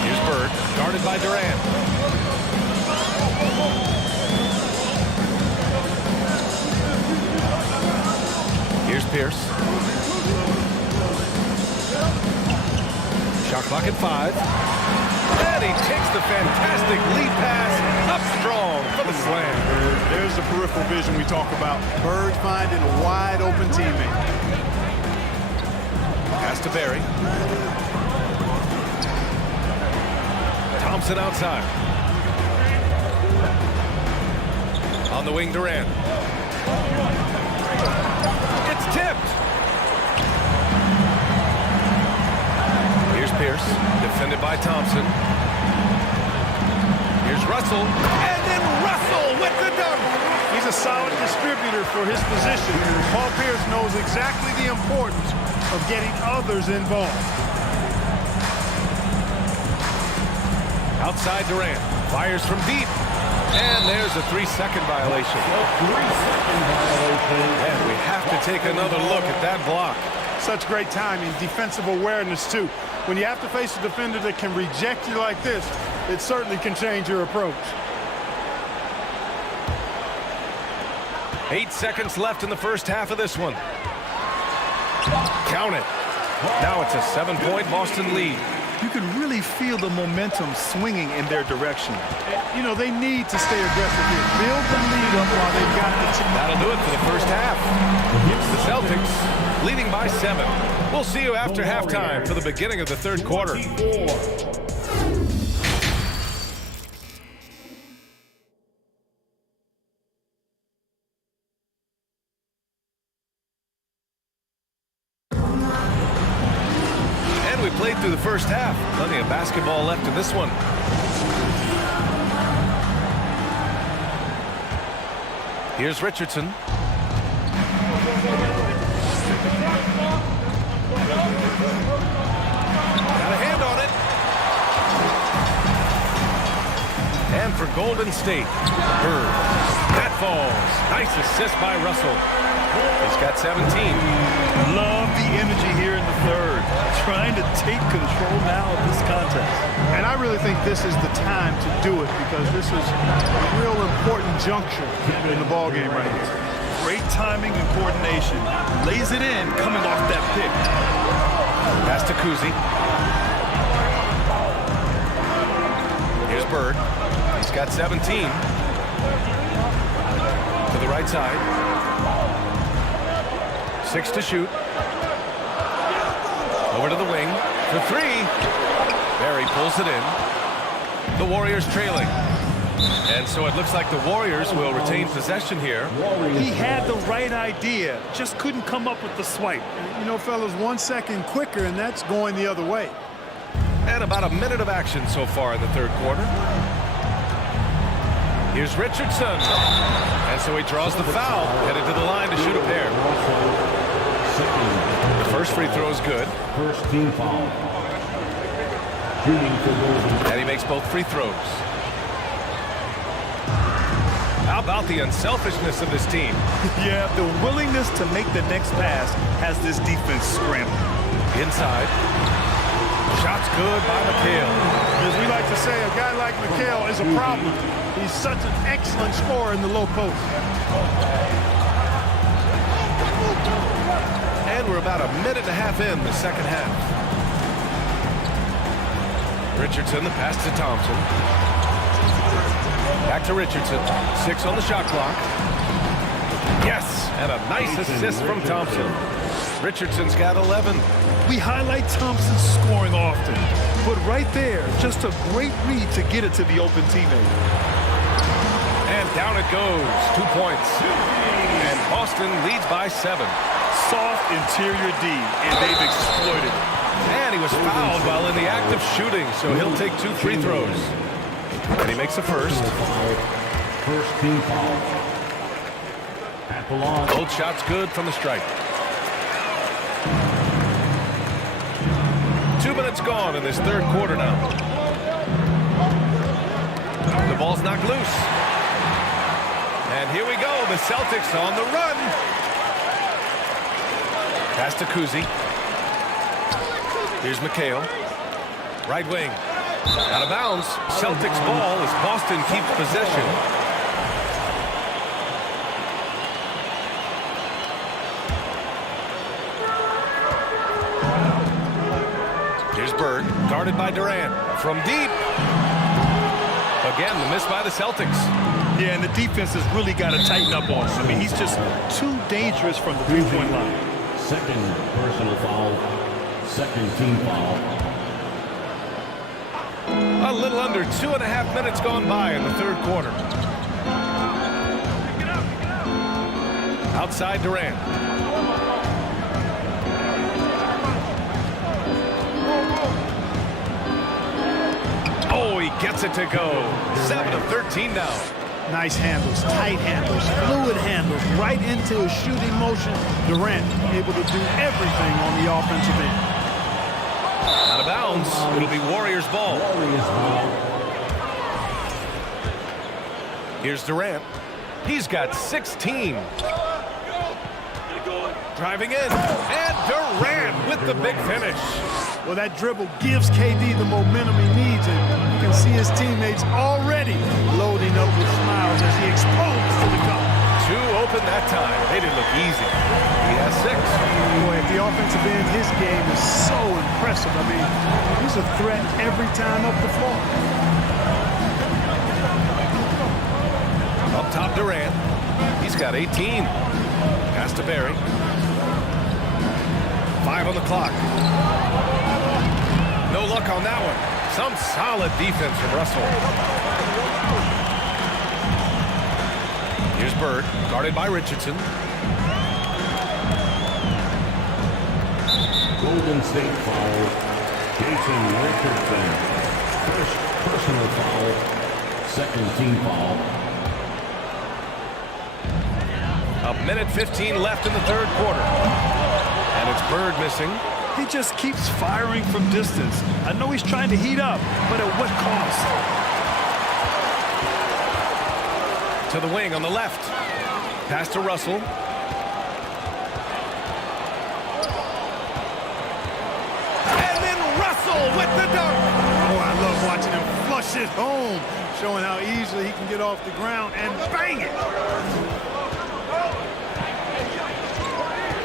Here's Bird, guarded by Durant. Here's Pierce. Shot clock at 5. And he takes the fantastic lead pass up strong for the slam. There's the peripheral vision we talk about. Bird finding a wide open teammate. Pass to Barry. Thompson outside. On the wing, Durant. It's tipped. Here's Pierce, defended by Thompson. Here's Russell, and then Russell with the dunk. He's a solid distributor for his position. Paul Pierce knows exactly the importance of getting others involved. Outside Durant, fires from deep. And there's a 3-second violation. And we have to take another look at that block. Such great timing, defensive awareness too. When you have to face a defender that can reject you like this, it certainly can change your approach. 8 seconds left in the first half of this one. Count it. Now it's a 7-point Boston lead. You can really feel the momentum swinging in their direction. You know, they need to stay aggressive here. Build the lead up while they've got the team. That'll do it for the first half. It's the Celtics leading by 7. We'll see you after halftime for the beginning of the third quarter. We played through the first half. Plenty of basketball left in this one. Here's Richardson. Got a hand on it. And for Golden State, Bird. That falls. Nice assist by Russell. He's got 17. Love the energy here in the third. Trying to take control now of this contest. And I really think this is the time to do it because this is a real important juncture in the ballgame right here. Great timing and coordination. Lays it in coming off that pick. Pass to Kuzi. Here's Bird. He's got 17. To the right side. 6 to shoot. Over to the wing. For 3. Barry pulls it in. The Warriors trailing. And so it looks like the Warriors will retain possession here. He had the right idea, just couldn't come up with the swipe. You know, fellas, 1 second quicker, and that's going the other way. And about a minute of action so far in the third quarter. Here's Richardson. And so he draws the foul, headed to the line to shoot a pair. The first free throw is good. First team foul. And he makes both free throws. How about the unselfishness of this team? Yeah, the willingness to make the next pass has this defense scrambling. Inside. Shots good by McHale. As we like to say, a guy like McHale is a problem. He's such an excellent scorer in the low post. about a minute and a half in the second half. Richardson, the pass to Thompson. Back to Richardson. 6 on the shot clock. Yes, and a nice assist from Thompson. Richardson's got 11. We highlight Thompson's scoring often, but right there, just a great read to get it to the open teammate. And down it goes. 2 points. And Boston leads by 7. Soft interior D, and they've exploited it. And he was fouled while in the act of shooting, so he'll take 2 free throws. And he makes the first. First team foul. At the line. Both shots good from the stripe. 2 minutes gone in this third quarter now. The ball's knocked loose. And here we go, the Celtics on the run. Pass to Kuzi. Here's McHale. Right wing. Out of bounds. Celtics ball as Boston keeps possession. Here's Bird, guarded by Durant. From deep. Again, the miss by the Celtics. Yeah, and the defense has really got to tighten up on him. I mean, he's just too dangerous from the three-point line. Second personal foul. Second team foul. A little under 2.5 minutes gone by in the third quarter. Outside Durant. Oh, he gets it to go. 7 of 13 now. Nice handles, tight handles, fluid handles, right into a shooting motion. Durant able to do everything on the offensive end. Out of bounds. It'll be Warriors ball. Here's Durant. He's got 16. Driving in. And Durant with the big finish. Well, that dribble gives KD the momentum he needs, and you can see his teammates already loading up with smiles as he explodes to the cup. 2 open that time. They didn't look easy. He has 6. Boy, at the offensive end, his game is so impressive. I mean, he's a threat every time up the floor. Up top, Durant. He's got 18. Pass to Barry. 5 on the clock. No luck on that one. Some solid defense from Russell. Here's Bird, guarded by Richardson. Golden State foul. Jason Richardson. First personal foul. Second team foul. A minute 15 left in the third quarter. And it's Bird missing. He just keeps firing from distance. I know he's trying to heat up, but at what cost? To the wing on the left. Pass to Russell. And then Russell with the dunk. Oh, I love watching him flush it home, showing how easily he can get off the ground and bang it.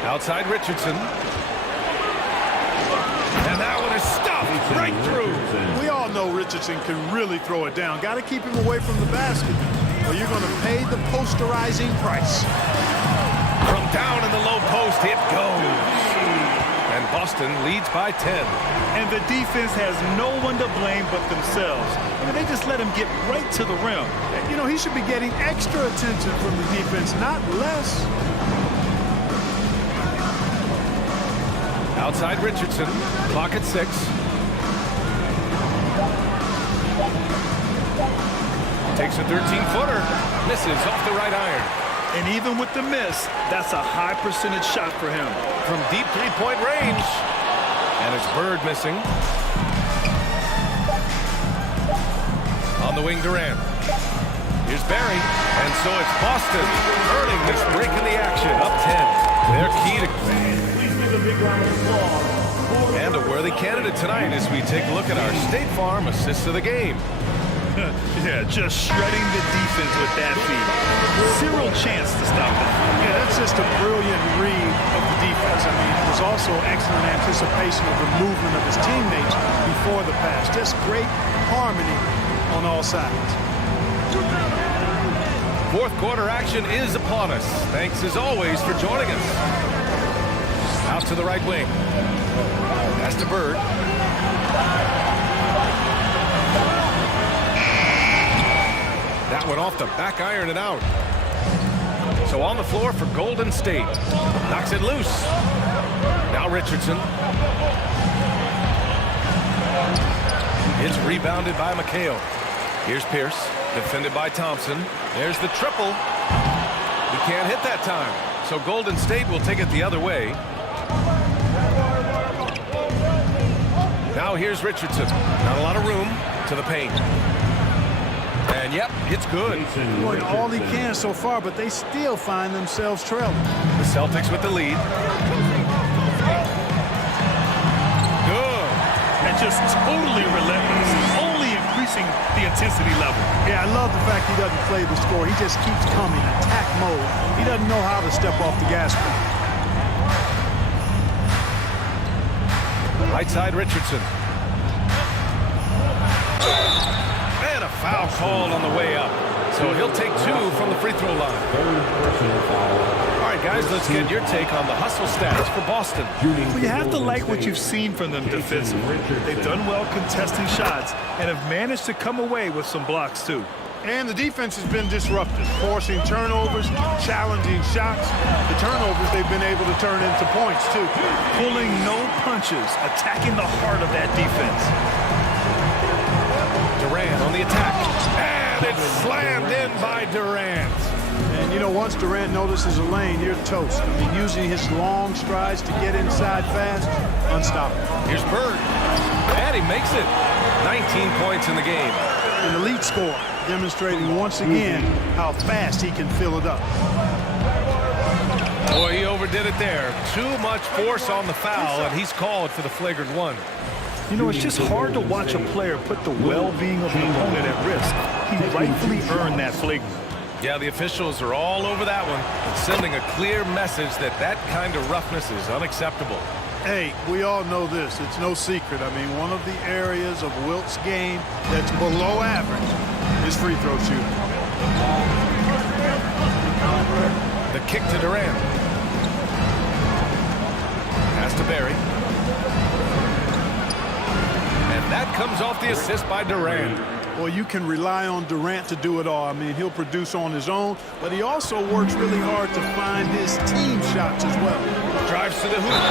Outside Richardson. And that one is stuffed right through. We all know Richardson can really throw it down. Got to keep him away from the basket, or you're going to pay the posterizing price. From down in the low post, it goes. And Boston leads by 10. And the defense has no one to blame but themselves. I mean, they just let him get right to the rim. You know, he should be getting extra attention from the defense, not less. Outside Richardson, clock at 6. Takes a 13-footer, misses off the right iron. And even with the miss, that's a high percentage shot for him. From deep three-point range. And it's Bird missing. On the wing, Durant. Here's Barry. And so it's Boston earning this break in the action. Up 10. They're key to... And a worthy candidate tonight as we take a look at our State Farm assist of the game. Yeah, just shredding the defense with that feed. Zero chance to stop that. Yeah, that's just a brilliant read of the defense. I mean, it was off also excellent anticipation of the movement of his teammates before the pass. Just great harmony on all sides. Fourth quarter action is upon us. Thanks as always for joining us. Out to the right wing. That's to Bird. That went off the back iron and out. So on the floor for Golden State. Knocks it loose. Now Richardson. It's rebounded by McHale. Here's Pierce. Defended by Thompson. There's the triple. He can't hit that time. So Golden State will take it the other way. Now here's Richardson. Not a lot of room to the paint. And yep, it's good. Doing all he can so far, but they still find themselves trailing. The Celtics with the lead. Good. And just totally relentless, only increasing the intensity level. Yeah, I love the fact he doesn't play the score. He just keeps coming, attack mode. He doesn't know how to step off the gas pedal. Right side Richardson. And a foul called on the way up. So he'll take 2 from the free throw line. All right, guys, let's get your take on the hustle stats for Boston. Well, you have to like what you've seen from them defensively. They've done well contesting shots and have managed to come away with some blocks, too. And the defense has been disruptive, forcing turnovers, challenging shots. The turnovers they've been able to turn into points, too. Pulling no punches, attacking the heart of that defense. Durant on the attack. And it's slammed in by Durant. And, you know, once Durant notices a lane, you're toast. I mean, using his long strides to get inside fast, unstoppable. Here's Bird. And he makes it. 19 points in the game. An elite score, demonstrating once again how fast he can fill it up. Boy, he overdid it there. Too much force on the foul, and he's called for the flagrant one. You know, it's just hard to watch a player put the well-being of the opponent at risk. He rightfully earned that flagrant. Yeah, the officials are all over that one, sending a clear message that that kind of roughness is unacceptable. Hey, we all know this. It's no secret. I mean, one of the areas of Wilt's game that's below average is free throw shooting. The kick to Durant. Pass to Barry. And that comes off the assist by Durant. Well, you can rely on Durant to do it all. I mean, he'll produce on his own, but he also works really hard to find his team shots as well. Drives to the hoop.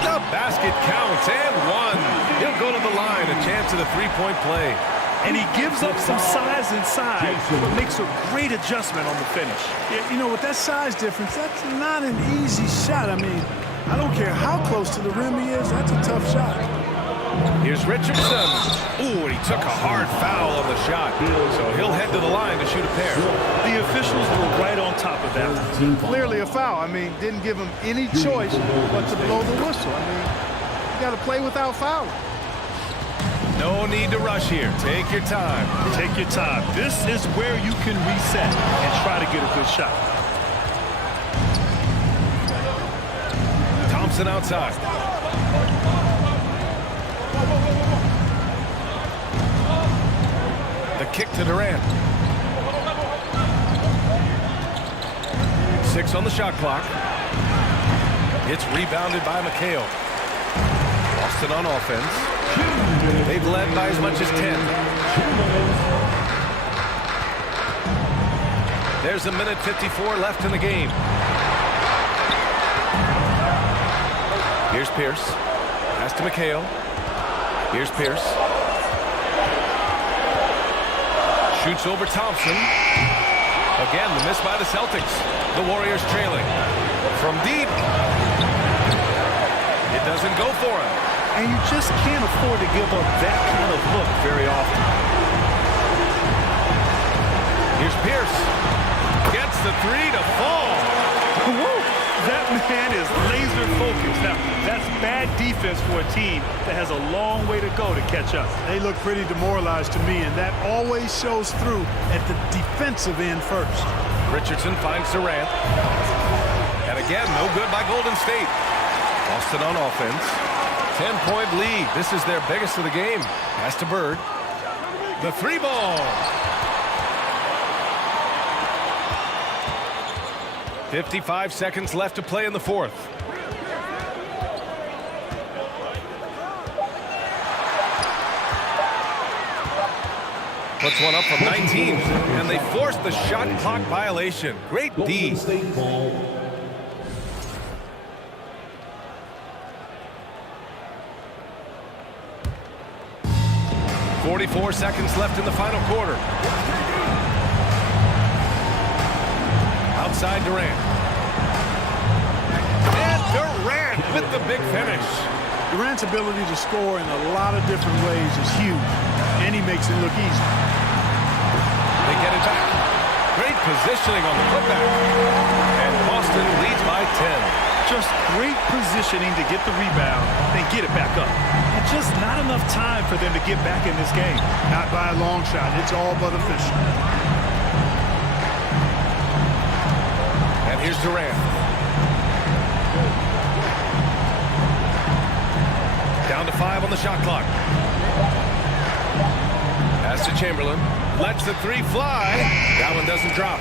The basket counts and one. He'll go to the line, a chance at a three-point play. And he gives up some size inside, but makes a great adjustment on the finish. Yeah, you know, with that size difference, that's not an easy shot. I mean, I don't care how close to the rim he is, that's a tough shot. Here's Richardson. Ooh, and he took a hard foul on the shot. So he'll head to the line to shoot a pair. The officials were right on top of that. Clearly a foul. I mean, didn't give him any choice but to blow the whistle. I mean, you got to play without fouling. No need to rush here. Take your time. Take your time. This is where you can reset and try to get a good shot. Thompson outside. The kick to Durant. 6 on the shot clock. It's rebounded by McHale. Boston on offense. They've led by as much as 10. There's a minute 54 left in the game. Here's Pierce. Pass to McHale. Here's Pierce. Shoots over Thompson. Again, the miss by the Celtics. The Warriors trailing. From deep. It doesn't go for him. And you just can't afford to give up that kind of look very often. Here's Pierce. Gets the three to fall. Woo! That man is laser focused. Now, that's bad defense for a team that has a long way to go to catch up. They look pretty demoralized to me, and that always shows through at the defensive end first. Richardson finds Durant. And again, no good by Golden State. Boston on offense. 10-point lead. This is their biggest of the game. Pass to Bird. The three ball. 55 seconds left to play in the fourth. Puts one up from 19, and they force the shot clock violation. Great D. 44 seconds left in the final quarter. Outside Durant. And Durant with the big finish. Durant's ability to score in a lot of different ways is huge, and he makes it look easy. They get it back. Great positioning on the putback. And Boston leads by 10. Just great positioning to get the rebound, then get it back up. And just not enough time for them to get back in this game. Not by a long shot. It's all but official. And here's Durant. Down to 5 on the shot clock. Pass to Chamberlain. Lets the three fly. That one doesn't drop.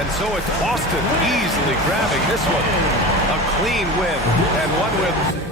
And so it's Boston easily grabbing this one. A clean win and one with...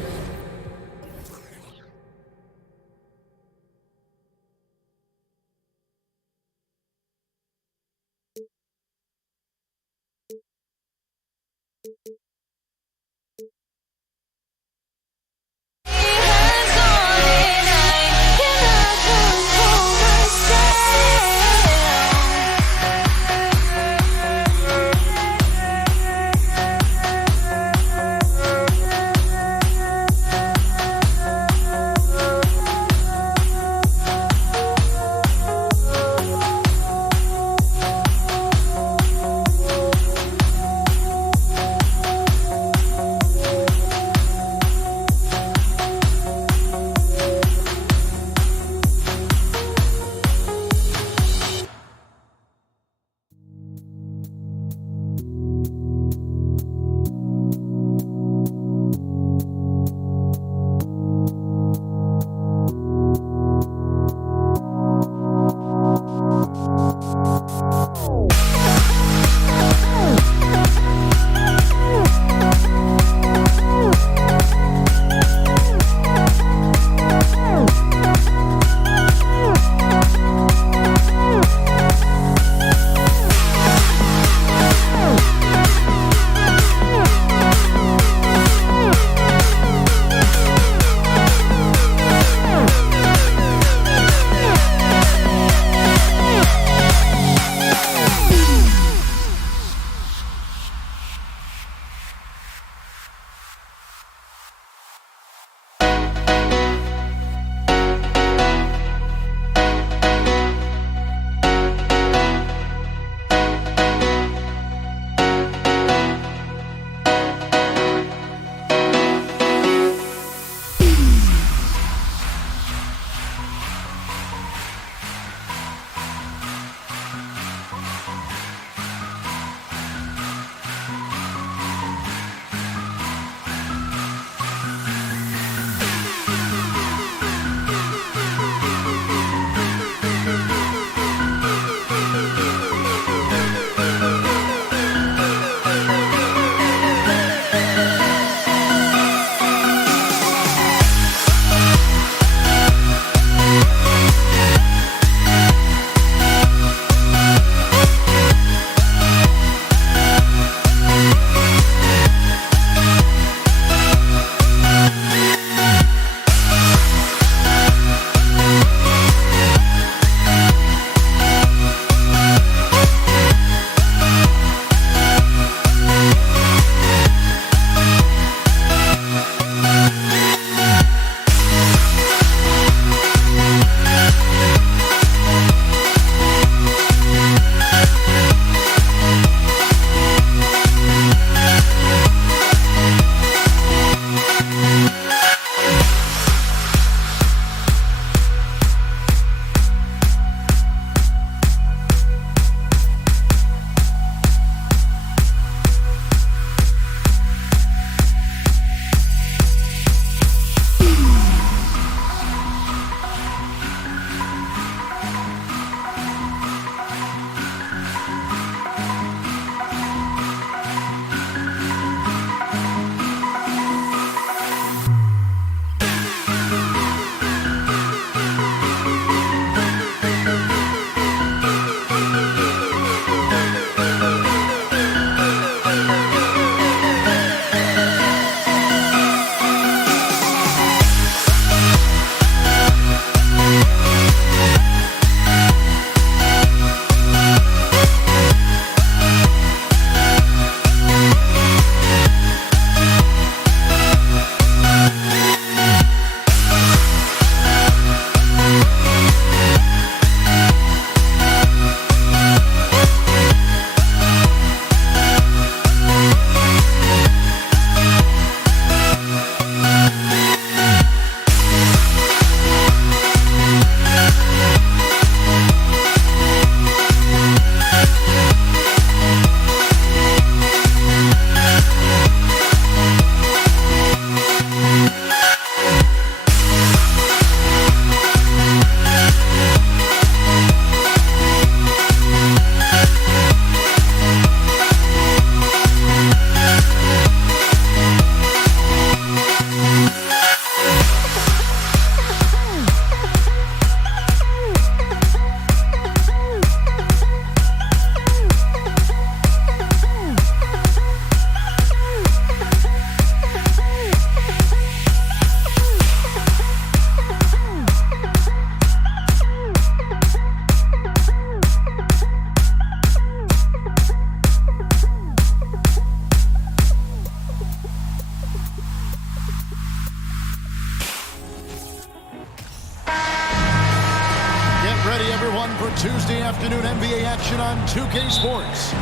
action on 2K Sports.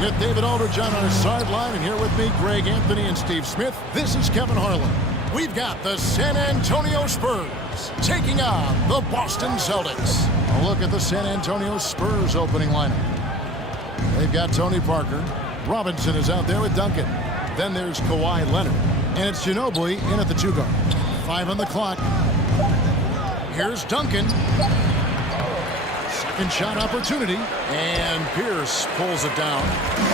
With David Aldridge on our sideline, and here with me, Greg Anthony and Steve Smith. This is Kevin Harlan. We've got the San Antonio Spurs taking on the Boston Celtics. A look at the San Antonio Spurs opening lineup. They've got Tony Parker. Robinson is out there with Duncan. Then there's Kawhi Leonard. And it's Ginobili in at the 2 guard. 5 on the clock. Here's Duncan. Second shot opportunity. And Pierce pulls it down.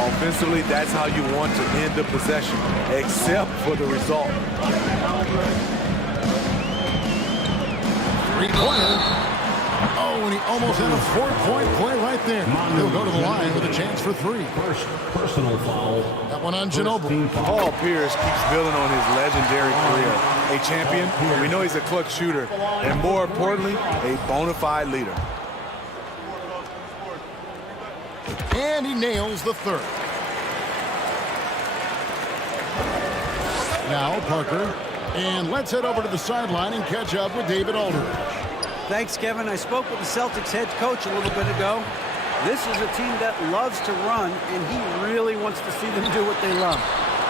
Offensively, that's how you want to end the possession, except for the result. 3-pointer. Oh, and he almost had a 4-point play right there. He'll go to the line with a chance for 3. First personal foul. That one on Ginobili. Paul Pierce keeps building on his legendary career. A champion, we know he's a clutch shooter, and more importantly, a bona fide leader. And he nails the 3rd. Now Parker. And let's head over to the sideline and catch up with David Aldridge. Thanks, Kevin. I spoke with the Celtics head coach a little bit ago. This is a team that loves to run, and he really wants to see them do what they love.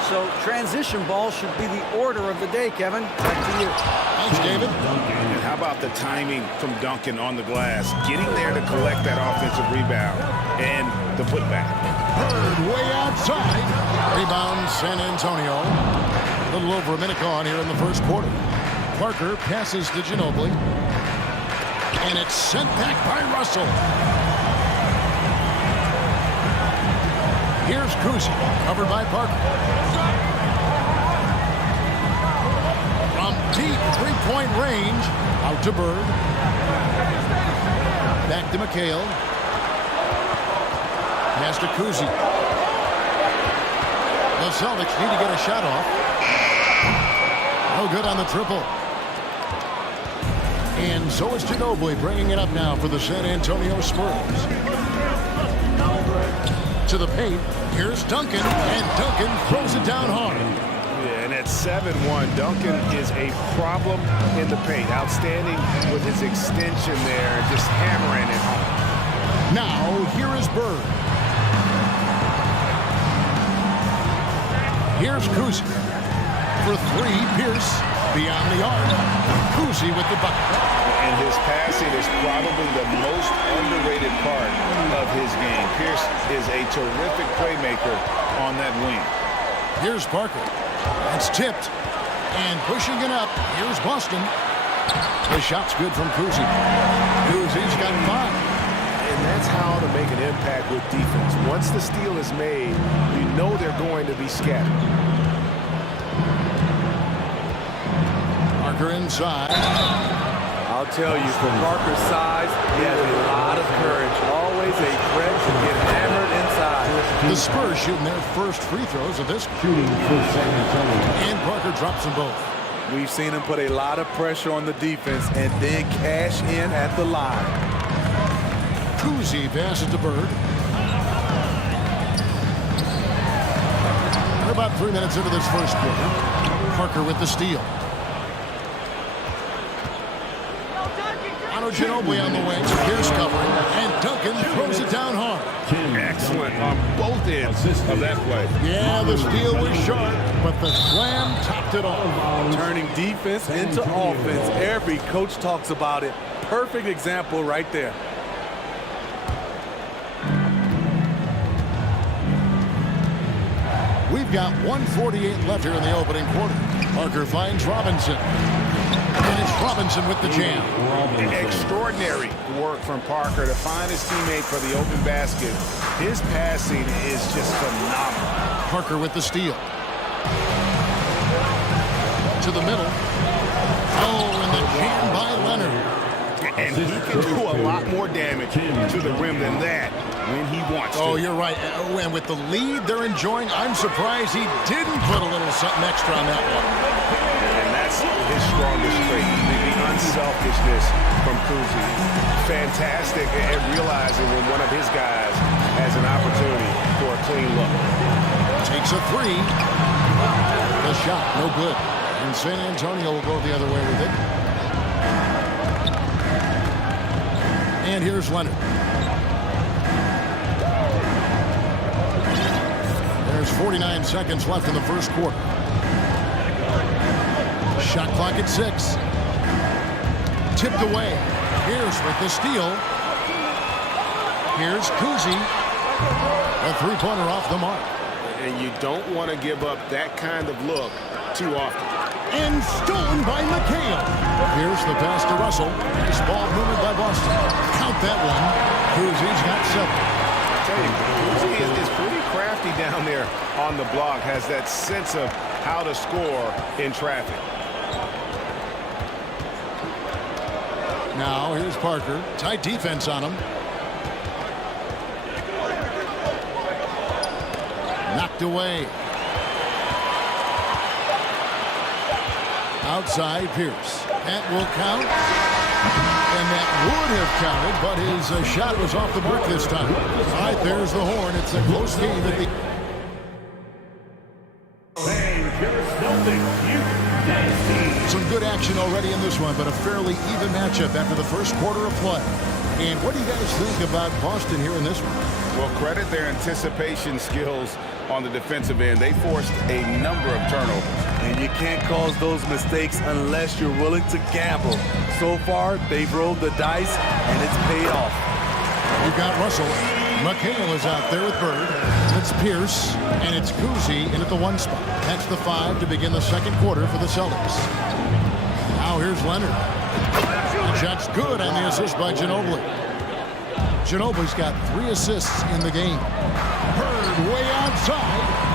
So transition ball should be the order of the day, Kevin. Back to you. Thanks, David. And how about the timing from Duncan on the glass? Getting there to collect that offensive rebound and the putback. Bird way outside. Rebound San Antonio. A little over a minute gone here in the first quarter. Parker passes to Ginobili. And it's sent back by Russell. Here's Kuzi, covered by Parker. From deep three-point range, out to Bird. Back to McHale. Pass to Kuzi. The Celtics need to get a shot off. No good on the triple. And so is Ginobili bringing it up now for the San Antonio Spurs. To the paint, here's Duncan, and Duncan throws it down hard. Yeah, and at 7-1, Duncan is a problem in the paint. Outstanding with his extension there, just hammering it home. Now, here is Bird. Here's Kuzi. For 3, Pierce beyond the arc. Kuzi with the bucket. And his passing is probably the most underrated part of his game. Pierce is a terrific playmaker on that wing. Here's Parker. It's tipped. And pushing it up, here's Boston. The shot's good from Kuzi. Kuzi's got 5. And that's how to make an impact with defense. Once the steal is made, you know they're going to be scattered. Parker inside. I'll tell you, for Parker's size, he has a lot of courage. Always a threat to get hammered inside. The Spurs shooting their first free throws of this. Shooting for San Antonio. And Parker drops them both. We've seen him put a lot of pressure on the defense and then cash in at the line. Kuzi passes to Bird. We're about 3 minutes into this first quarter. Parker with the steal. Ginobili on the wing. Pierce covering. And Duncan throws it down hard. Excellent on both ends of that play. Yeah, the steal was sharp, but the slam topped it off. Turning defense into offense. Every coach talks about it. Perfect example right there. We've got 1:48 left here in the opening quarter. Parker finds Robinson. And it's Robinson with the jam. Extraordinary work from Parker to find his teammate for the open basket. His passing is just phenomenal. Parker with the steal. To the middle. Oh, and the jam by Leonard. And he can do a lot more damage to the rim than that when he wants to. Oh, you're right. And with the lead they're enjoying, I'm surprised he didn't put a little something extra on that one. And that's his strongest trait, the unselfishness from Kuzi. Fantastic at realizing when one of his guys has an opportunity for a clean look. Takes a 3. The shot, no good. And San Antonio will go the other way with it. And here's Leonard. 49 seconds left in the first quarter. Shot clock at 6. Tipped away. Pierce with the steal. Here's Cousy. A three-pointer off the mark. And you don't want to give up that kind of look too often. And stolen by McHale. Here's the pass to Russell. Nice ball movement by Boston. Count that one. Cousy's got 7. I tell you, Cousy is pretty crafty down there on the block. Has that sense of how to score in traffic. Now here's Parker. Tight defense on him. Knocked away. Outside Pierce. That will count. And that would have counted, but his shot was off the mark this time. All right, there's the horn. It's a close game at the... Some good action already in this one, but a fairly even matchup after the first quarter of play. And what do you guys think about Boston here in this one? Well, credit their anticipation skills on the defensive end. They forced a number of turnovers. And you can't cause those mistakes unless you're willing to gamble. So far, they've rolled the dice, and it's paid off. You've got Russell. McHale is out there with Bird. It's Pierce, and it's Cousy in at the 1 spot. That's the 5 to begin the second quarter for the Celtics. Now here's Leonard. The shot's good on the assist by Ginobili. Ginobili's got 3 assists in the game. Bird way outside.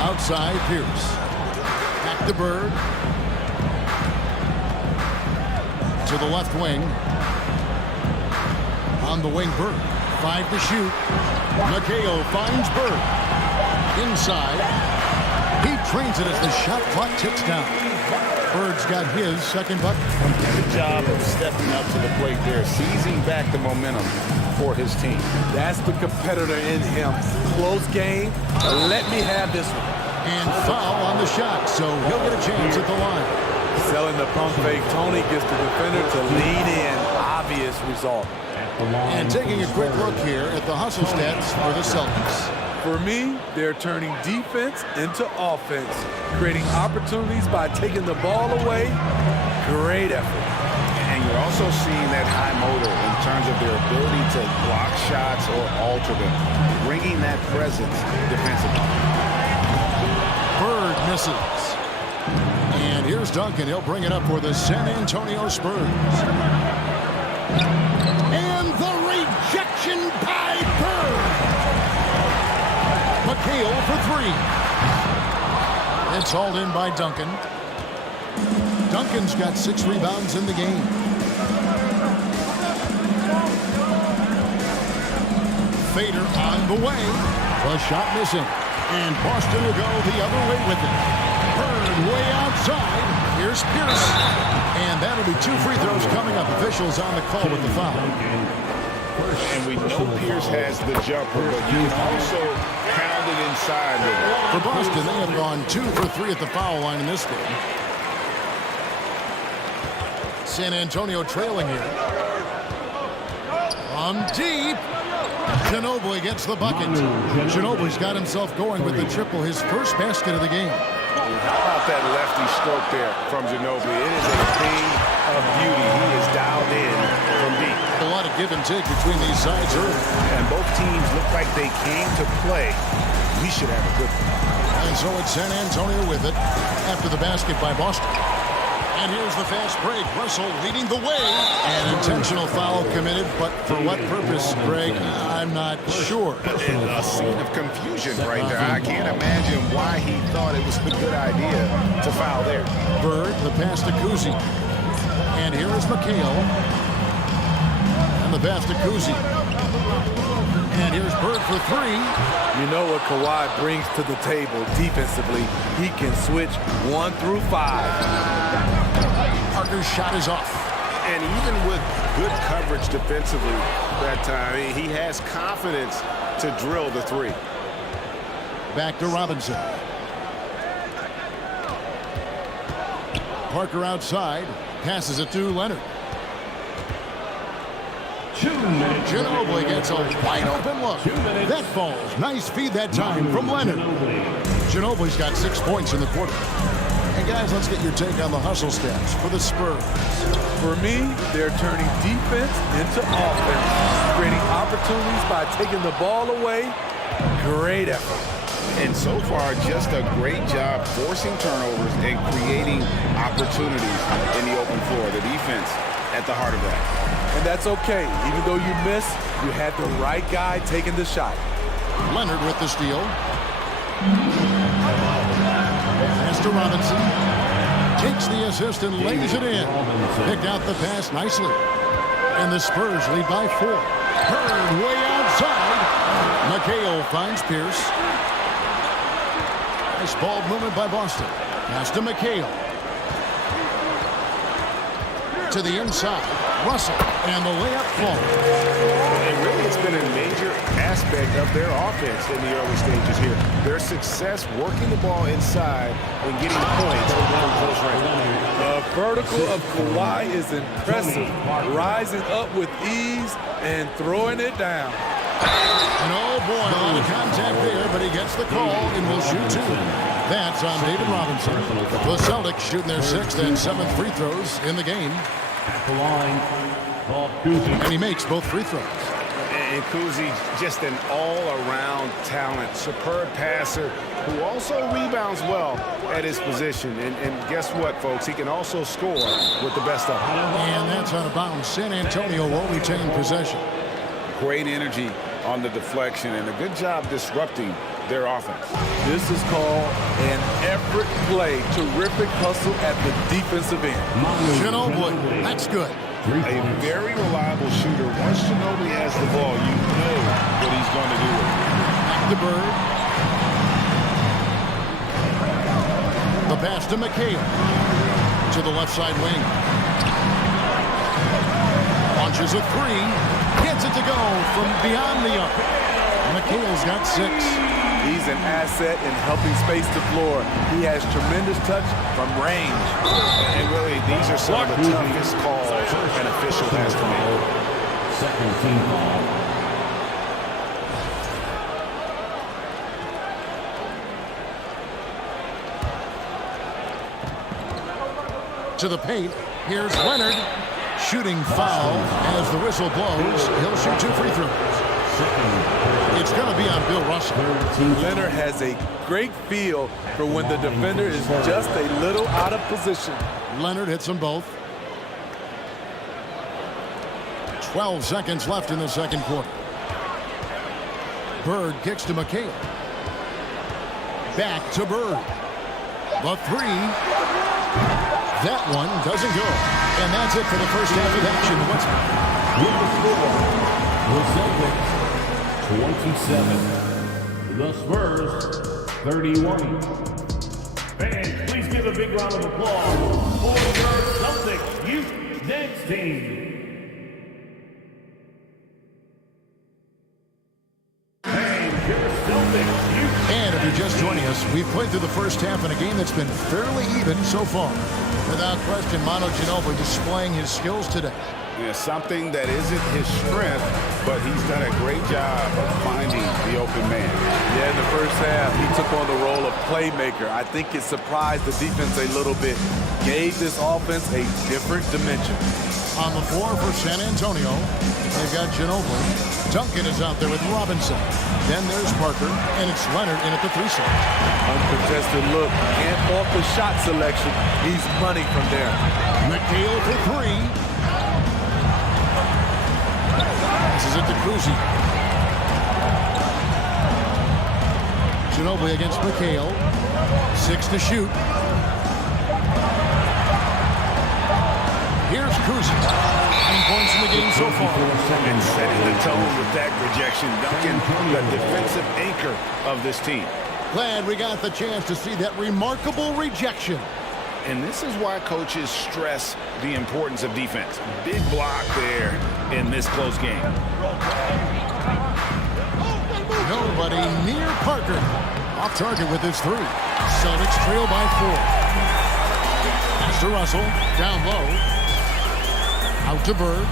Outside Pierce. Back to Bird. To the left wing. On the wing, Bird. 5 to shoot. McHale finds Bird. Inside. He trains it as the shot clock ticks down. Bird's got his second bucket. Good job of stepping up to the plate there, seizing back the momentum for his team. That's the competitor in him. Close game. Let me have this one. And foul on the shot, so he'll get a chance at the line. Selling the pump fake, Tony gets the defender to lean in. Obvious result. And taking a quick look here at the hustle stats for the Celtics. For me, they're turning defense into offense, creating opportunities by taking the ball away. Great effort. And you're also seeing that high motor in terms of their ability to block shots or alter them, bringing that presence defensively. Bird misses. And here's Duncan. He'll bring it up for the San Antonio Spurs. And the rejection by Bird. McHale for 3. It's hauled in by Duncan. Duncan's got 6 rebounds in the game. Fader on the way. The shot missing. And Boston will go the other way with it. Bird way outside. Here's Pierce. And that'll be 2 free throws coming up. Officials on the call with the foul. And we know Pierce has the jumper, but you can also pound it inside with it. For Boston, they have gone 2 for 3 at the foul line in this game. San Antonio trailing here. On deep. Ginobili gets the bucket. Ginobili's got himself going with the triple, his first basket of the game. How about that lefty stroke there from Ginobili? It is a thing of beauty. He is dialed in from deep. A lot of give and take between these sides early. And both teams look like they came to play. We should have a good one. And so it's San Antonio with it after the basket by Boston. And here's the fast break. Russell leading the way. An intentional foul committed, but for what purpose, Greg? I'm not sure. A scene of confusion right there. I can't imagine why he thought it was a good idea to foul there. Bird, the pass to Cousy. And here is McHale. And the pass to Cousy. And here's Bird for 3. You know what Kawhi brings to the table defensively. He can switch 1 through 5. Parker's shot is off. And even with good coverage defensively that time, he has confidence to drill the 3. Back to Robinson. Parker outside. Passes it to Leonard. Ginobili gets a wide open look. That falls. Nice feed that time from Leonard. Ginobili's got 6 points in the quarter. And guys, let's get your take on the hustle stats for the Spurs. For me, they're turning defense into offense, creating opportunities by taking the ball away. Great effort. And so far, just a great job forcing turnovers and creating opportunities in the open floor. The defense at the heart of that. And that's okay. Even though you miss, you had the right guy taking the shot. Leonard with the steal. Pass to Robinson. Takes the assist and lays it in. Picked out the pass nicely. And the Spurs lead by 4. Hurd way outside. McHale finds Pierce. Nice ball movement by Boston. Pass to McHale. To the inside. Russell. And the layup falls. And really, it's been a major aspect of their offense in the early stages here. Their success working the ball inside and getting points from close range. The vertical of Kawhi is impressive. Rising up with ease and throwing it down. And oh boy, a lot of contact there, but he gets the call and will shoot 2. That's on David Robinson. The Celtics shooting their 6th and 7th free throws in the game. At the line, and he makes both free throws. And Kuzi, just an all-around talent, superb passer who also rebounds well at his position. And guess what, folks? He can also score with the best of them. And that's out of bounds. San Antonio will retain possession. Great energy on the deflection and a good job disrupting their offense. This is called an effort play. Terrific hustle at the defensive end. Ginobili, that's good. A very reliable shooter. Once Ginobili has the ball, you know what he's going to do with it. Back to Bird. The pass to McHale. To the left side wing. Launches a 3. Gets it to go from beyond the arc. McHale's got 6. He's an asset in helping space the floor. He has tremendous touch from range. And really, these are some of the toughest calls an official has to make. Second team foul. To the paint. Here's Leonard. Shooting foul as the whistle blows. He'll shoot 2 free throws. It's going to be on Bill Russell. Leonard has a great feel for when the defender is just a little out of position. Leonard hits them both. 12 seconds left in the second quarter. Bird kicks to McHale. Back to Bird. The 3. That one doesn't go. And that's it for the first half of action. With the score, the Celtics 27, the Spurs 31. Fans, please give a big round of applause for your Celtics Youth Dance Team. And if you're just joining us, we've played through the first half in a game that's been fairly even so far. Without question, Manu Ginobili displaying his skills today. Yeah, something that isn't his strength, but he's done a great job of finding the open man. Yeah, in the first half, he took on the role of playmaker. I think it surprised the defense a little bit. Gave this offense a different dimension. On the floor for San Antonio, they've got Ginobili. Duncan is out there with Robinson. Then there's Parker, and it's Leonard in at the 3 slot. Uncontested look. Can't fault the shot selection. He's money from there. McHale for 3. This is it to Kuzi. Ginobili against McHale. 6 to shoot. Here's Kuzi. 9 points in the game so far. And setting the tone with that rejection. Duncan, the defensive anchor of this team. Glad we got the chance to see that remarkable rejection. And this is why coaches stress the importance of defense. Big block there in this close game. Nobody near Parker. Off target with his 3. Celtics trail by 4. Pass to Russell. Down low. Out to Bird.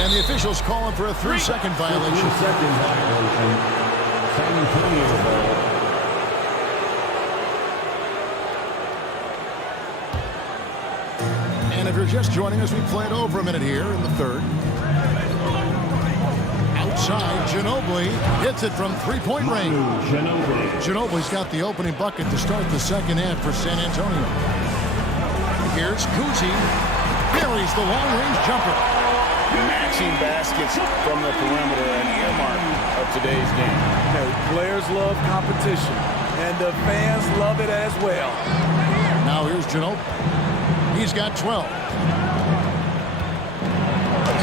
And the officials calling for a 3-second violation. 3-second violation. San Antonio ball. And if you're just joining us, we played over a minute here in the third. Outside, Ginobili hits it from three-point range. Ginobili's got the opening bucket to start the second half for San Antonio. Here's Cousy. Buries the long-range jumper. Matching baskets from the perimeter, an earmark of today's game. Players love competition, and the fans love it as well. Now here's Ginobili. He's got 12.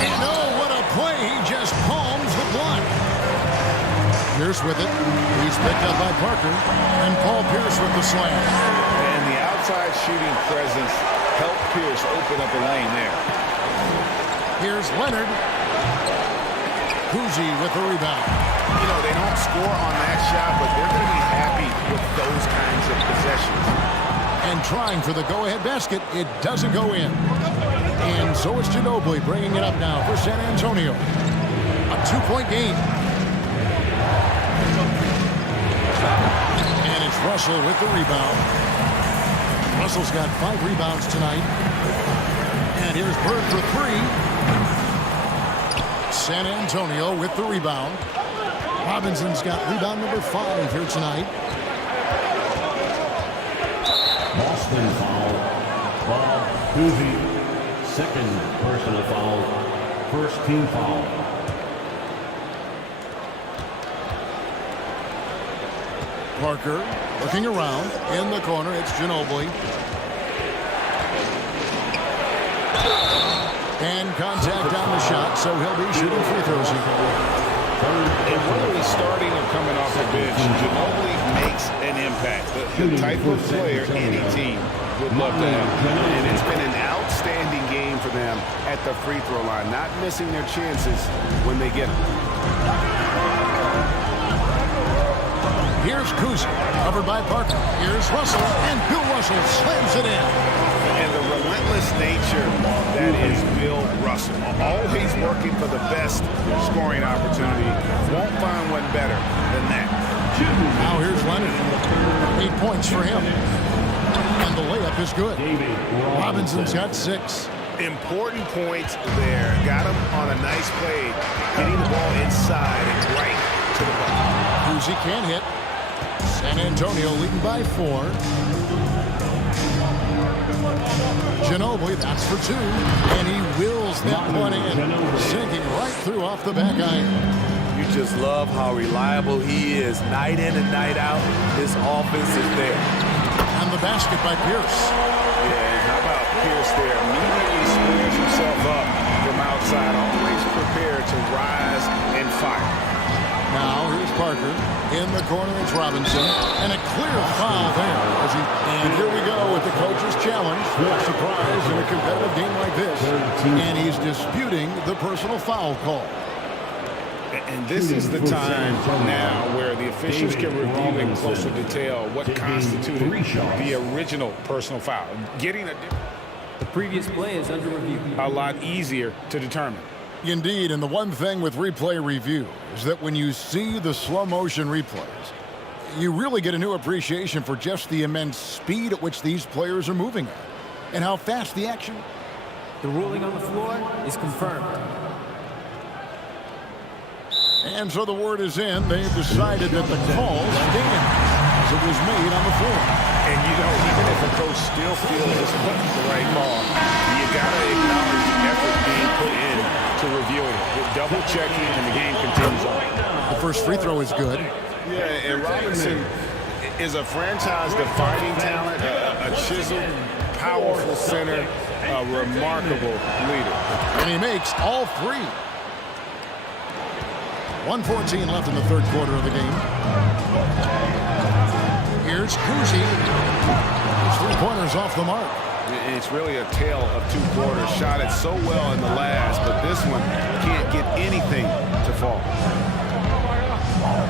And oh, what a play. He just palms the block. Pierce with it. He's picked up by Parker. And Paul Pierce with the slam. And the outside shooting presence helped Pierce open up a lane there. Here's Leonard. Cousy with the rebound. You know, they don't score on that shot, but they're going to be happy with those kinds of possessions. And trying for the go-ahead basket, it doesn't go in. And so it's Ginobili bringing it up now for San Antonio. A 2-point game. And it's Russell with the rebound. Russell's got 5 rebounds tonight. And here's Bird for 3. San Antonio with the rebound. Robinson's got rebound number 5 here tonight. Boston foul. Bob Cousy. Second personal foul. First team foul. Parker looking around. In the corner, it's Ginobili. And contact on the shot, so he'll be shooting free throws here. And whether he's starting or coming off the bench, Ginobili makes an impact. The type of player any team would love to have. And it's been an outstanding game for them at the free throw line, not missing their chances when they get them. Here's Cousy, covered by Parker. Here's Russell, and Bill Russell slams it in. And the relentless nature that is Bill Russell. Always working for the best scoring opportunity. Won't find one better than that. Now here's Leonard. 8 points for him. And the layup is good. Robinson's got 6. Important points there. Got him on a nice play. Getting the ball inside and right to the ball. Cousy can't hit. San Antonio leading by 4. Ginobili, that's for 2. And he wills that one in. Sinking right through off the back iron. You just love how reliable he is. Night in and night out, his offense is there. And the basket by Pierce. Yeah, and how about Pierce there? Immediately squares himself up from outside. Always prepared to rise and fire. Now here's Parker. In the corner is Robinson. And a clear foul there. And here we go with the coach's challenge. No surprise in a competitive game like this. And he's disputing the personal foul call. And this is the time now where the officials can review in closer detail what constituted the original personal foul. Getting the previous play is under review. A lot easier to determine. Indeed, and the one thing with replay review is that when you see the slow motion replays, you really get a new appreciation for just the immense speed at which these players are moving at and how fast the action. The ruling on the floor is confirmed. And so the word is in. They've decided that the call stands as it was made on the floor. And you know, even if a coach still feels this wasn't the right call, you got to acknowledge the effort being put in to reviewing it. Double checking, and the game continues on. The first free throw is good. Yeah, and Robinson is a franchise-defining talent, a chiseled, powerful center, a remarkable leader. And he makes all 3. 1:14 left in the third quarter of the game. Here's Cousy. His 3-pointers off the mark. It's really a tale of 2 quarters. Shot it so well in the last, but this one can't get anything to fall.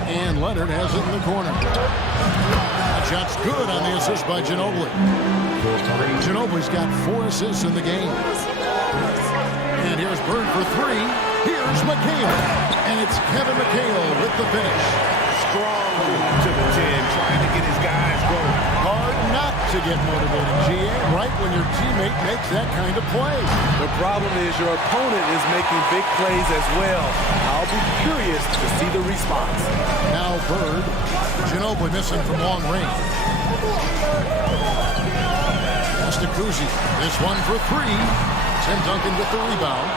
And Leonard has it in the corner. That shot's good on the assist by Ginobili. Ginobili's got 4 assists in the game. And And here's Bird for three. Here's McHale. And it's Kevin McHale with the finish. Strong to the 10, trying to get his guys going. Hard not to get motivated, GA, right when your teammate makes that kind of play. The problem is your opponent is making big plays as well. I'll be curious to see the response. Now Bird. Ginobili missing from long range. Pass to Kuzi. This one for three. Tim Duncan with the rebound.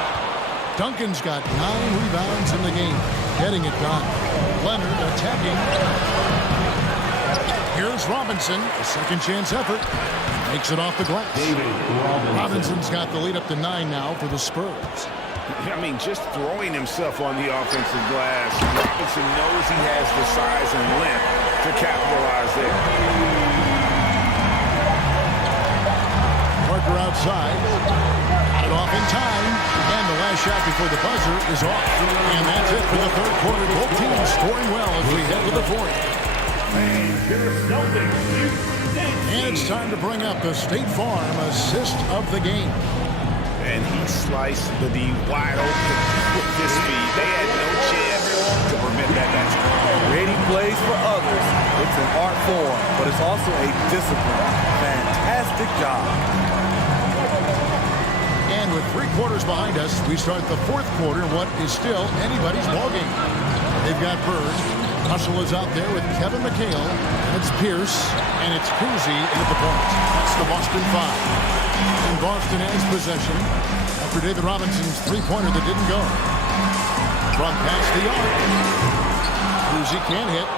Duncan's got 9 rebounds in the game. Getting it done. Leonard attacking. Here's Robinson. A second chance effort. Makes it off the glass. Robinson's got the lead up to 9 now for the Spurs. I mean, just throwing himself on the offensive glass. Robinson knows he has the size and length to capitalize there. Parker outside. Got it off in time. And the last shot before the buzzer is off. And that's it for the third quarter. Both teams scoring well as we head to the fourth. And it's time to bring up the State Farm assist of the game. And he sliced the D wide open with his feet. They had no chance to permit that basket. Creating plays for others. It's an art form, but it's also a discipline. Fantastic job. And with 3 quarters behind us, we start the fourth quarter in what is still anybody's ballgame. They've got Bird. Russell is out there with Kevin McHale. It's Pierce, and it's Kuzi at the point. That's the Boston 5. And Boston has possession after David Robinson's three-pointer that didn't go. From past the arc. Kuzi can't hit.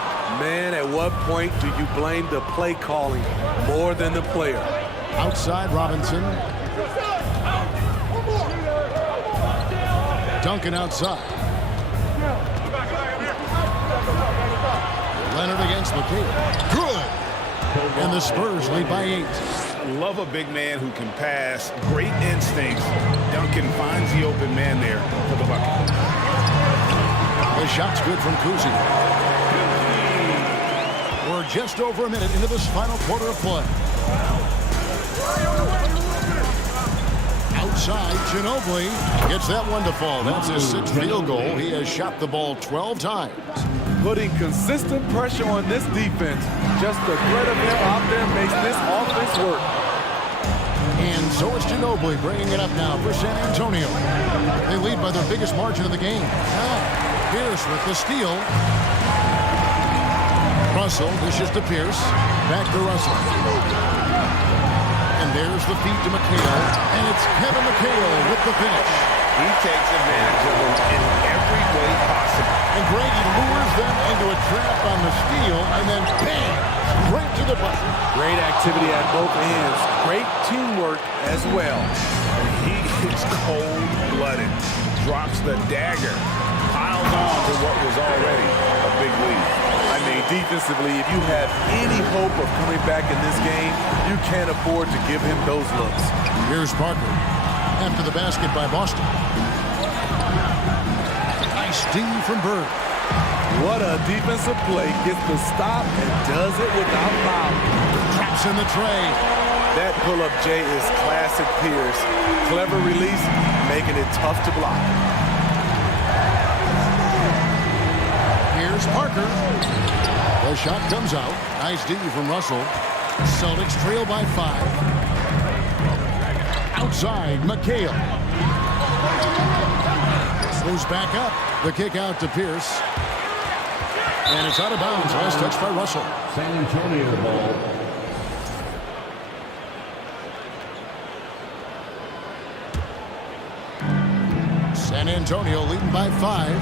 Man, at what point do you blame the play calling more than the player? Outside Robinson. Duncan outside. Leonard against McHale. Good. And the Spurs lead by 8. Love a big man who can pass. Great instincts. Duncan finds the open man there for the bucket. The shot's good from Kuzi. We're just over a minute into this final quarter of play. Outside, Ginobili gets that one to fall. That's his 6th field goal. He has shot the ball 12 times. Putting consistent pressure on this defense. Just the threat of him out there makes this offense work. And so it's Ginobili bringing it up now for San Antonio. They lead by their biggest margin of the game. Now, Pierce with the steal. Russell dishes to Pierce. Back to Russell. And there's the feed to McHale. And it's Kevin McHale with the finish. He takes advantage of them in every way possible. And Grady lures them into a trap on the steal, and then bang, right to the buzzer. Great activity at both ends. Great teamwork as well. He is cold-blooded. Drops the dagger. Piles on to what was already a big lead. I mean, defensively, if you have any hope of coming back in this game, you can't afford to give him those looks. Here's Parker. After the basket by Boston. Nice D from Bird. What a defensive play. Gets the stop and does it without foul. Traps in the tray. That pull-up J is classic Pierce. Clever release, making it tough to block. Here's Parker. The shot comes out. Nice D from Russell. Celtics trail by 5. Outside, McHale. Goes back up. The kick out to Pierce. And it's out of bounds. Last touch by Russell. San Antonio ball. San Antonio leading by 5.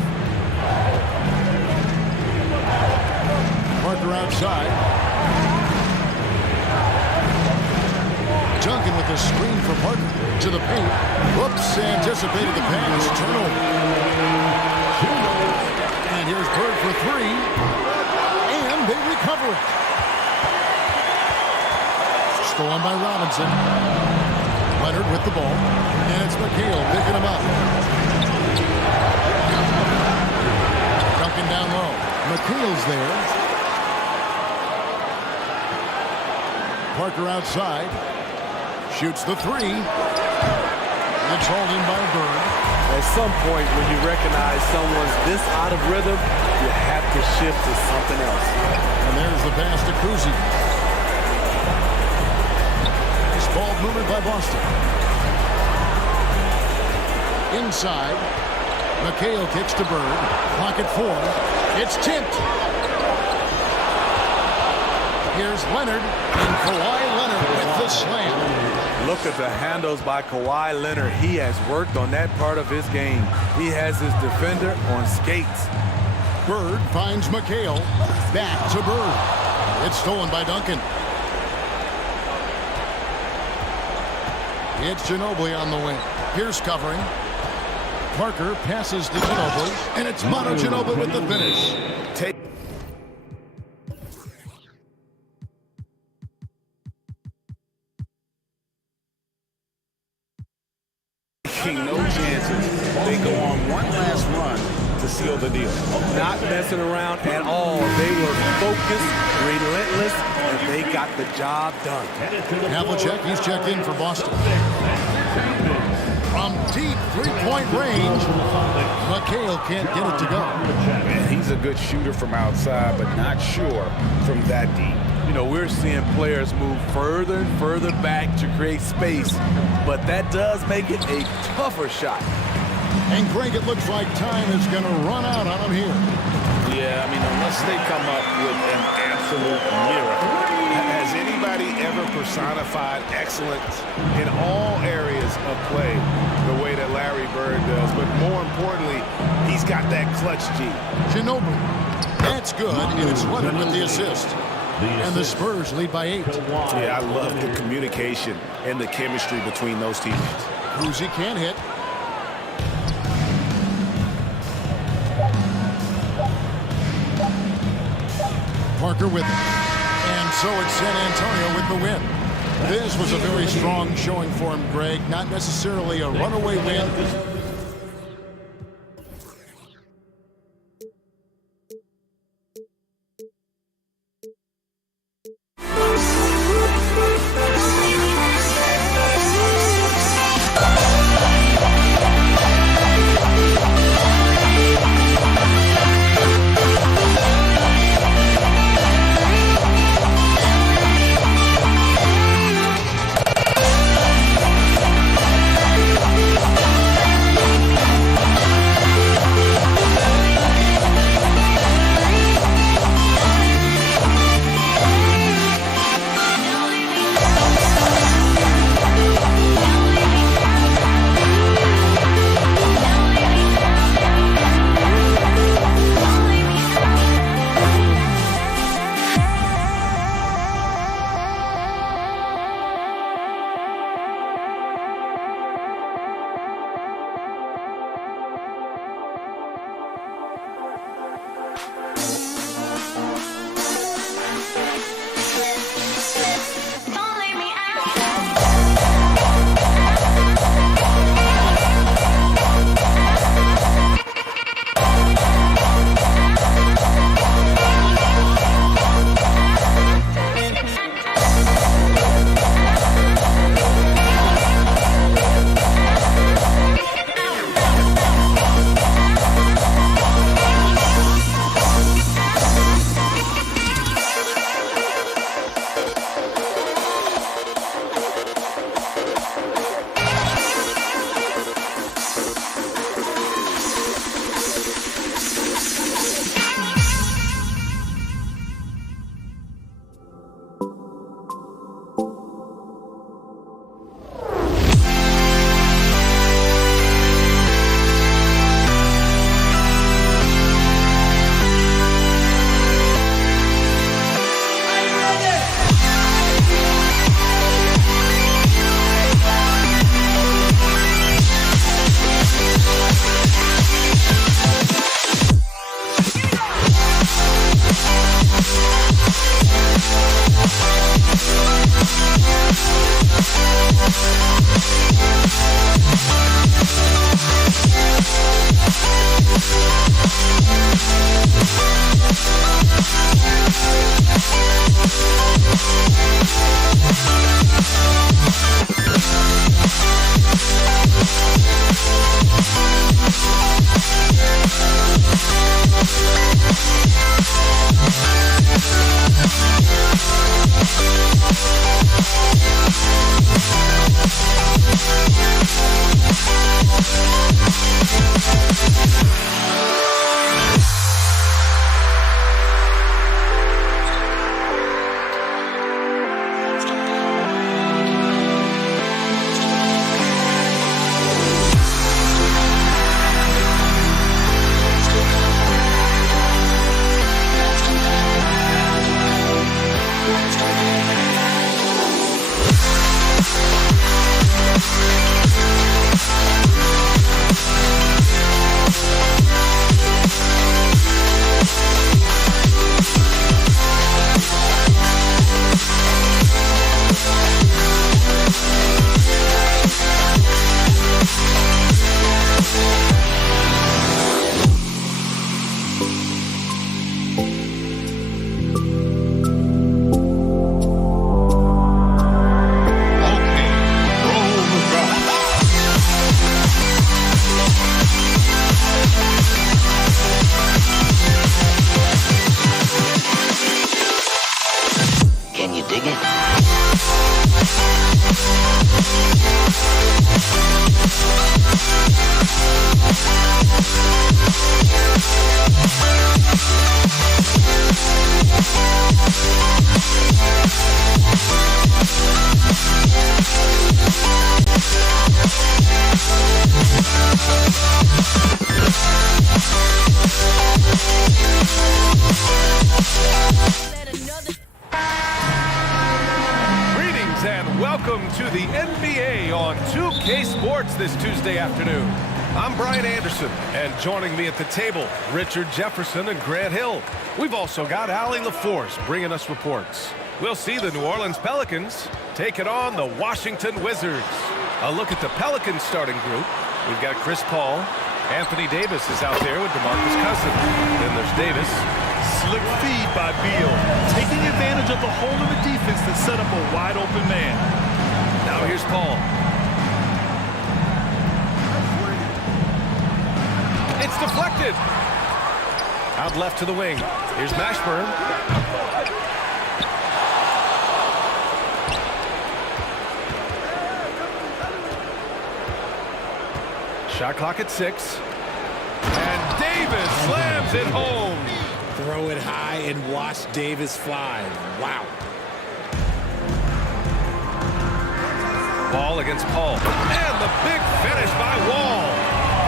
Parker outside. Duncan with a screen for Parker to the paint. Whoops, anticipated the pass. Turnover. And here's Bird for 3. And they recover it. Stolen by Robinson. Leonard with the ball. And it's McHale picking him up. Duncan down low. McHale's there. Parker outside. Shoots the 3. It's hauled in by Bird. At some point, when you recognize someone's this out of rhythm, you have to shift to something else. And there's the pass to Cousy. This ball movement by Boston. Inside. McHale kicks to Bird. Clock at 4. It's tipped. Here's Leonard. And Kawhi Leonard with the slam. Look at the handles by Kawhi Leonard. He has worked on that part of his game. He has his defender on skates. Bird finds McHale. Back to Bird. It's stolen by Duncan. It's Ginobili on the wing. Here's covering. Parker passes to Ginobili, and it's Manu Ginobili with the finish. Taking no chances. They go on one last run to seal the deal. Not messing around at all. They were focused, relentless, and they got the job done. Havlicek, he's checked in for Boston. From deep three-point range, McHale can't get it to go. Man, he's a good shooter from outside, but not sure from that deep. You know, we're seeing players move further and further back to create space, but that does make it a tougher shot. And Greg, it looks like time is going to run out on him here. Yeah, I mean, unless they come up with an absolute miracle. Has anybody ever personified excellence in all areas of play the way that Larry Bird does? But more importantly, he's got that clutch G. Ginobili. That's good, and it's Leonard with the assist. And the Spurs lead by 8. Yeah, I love the communication and the chemistry between those teammates. Cousy can't hit. Parker with it. And so it's San Antonio with the win. This was a very strong showing for him, Greg. Not necessarily a runaway win. again. Greetings and welcome to the NBA on 2K Sports this Tuesday afternoon. I'm Brian Anderson, and joining me at the table, Richard Jefferson and Grant Hill. We've also got Allie LaForce bringing us reports. We'll see the New Orleans Pelicans taking on the Washington Wizards. A look at the Pelicans starting group. We've got Chris Paul. Anthony Davis is out there with DeMarcus Cousins. Then there's Davis. Slick feed by Beal, taking advantage of the hole in the defense to set up a wide open man. Now here's Paul. It's deflected. Out left to the wing. Here's Mashburn. Shot clock at 6. And Davis slams it home. Throw it high and watch Davis fly. Wow. Wall against Paul. And the big finish by Wall.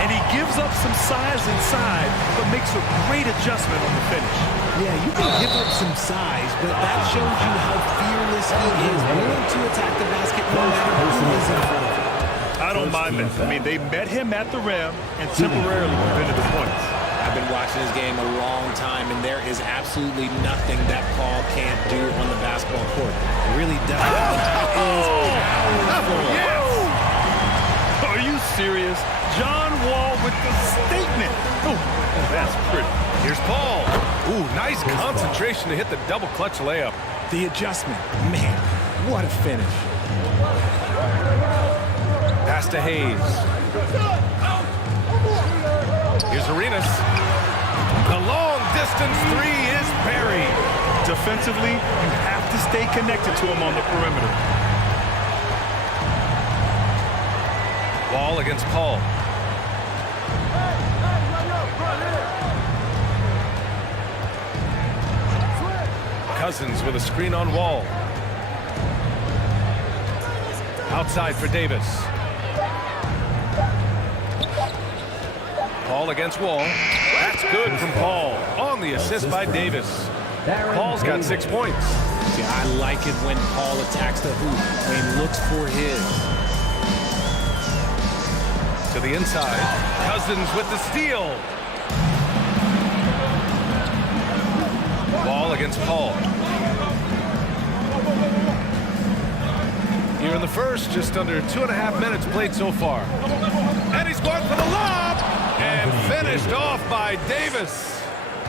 And he gives up some size inside, but makes a great adjustment on the finish. Yeah, you can give up some size, but that shows you how fearless he is, willing to attack the basket no matter who is in front of him. I don't mind that. I mean, they met him at the rim and temporarily prevented the points. I've been watching this game a long time, and there is absolutely nothing that Paul can't do on the basketball court. It really does. Yes! Are you serious? John Wall with the statement. Oh, that's pretty. Here's Paul. Ooh, nice concentration to hit the double clutch layup. The adjustment. Man, what a finish. Pass to Hayes. Here's Arenas. The long-distance three is buried. Defensively, you have to stay connected to him on the perimeter. Wall against Paul. Cousins with a screen on Wall. Outside for Davis. Paul against Wall. That's good from Paul. On the assist by Davis. Paul's got 6 points. Yeah, I like it when Paul attacks the hoop, when he looks for his. To the inside. Cousins with the steal. Wall against Paul. Here in the first, just under 2.5 minutes played so far. And he's going for the lob. And finished off by Davis.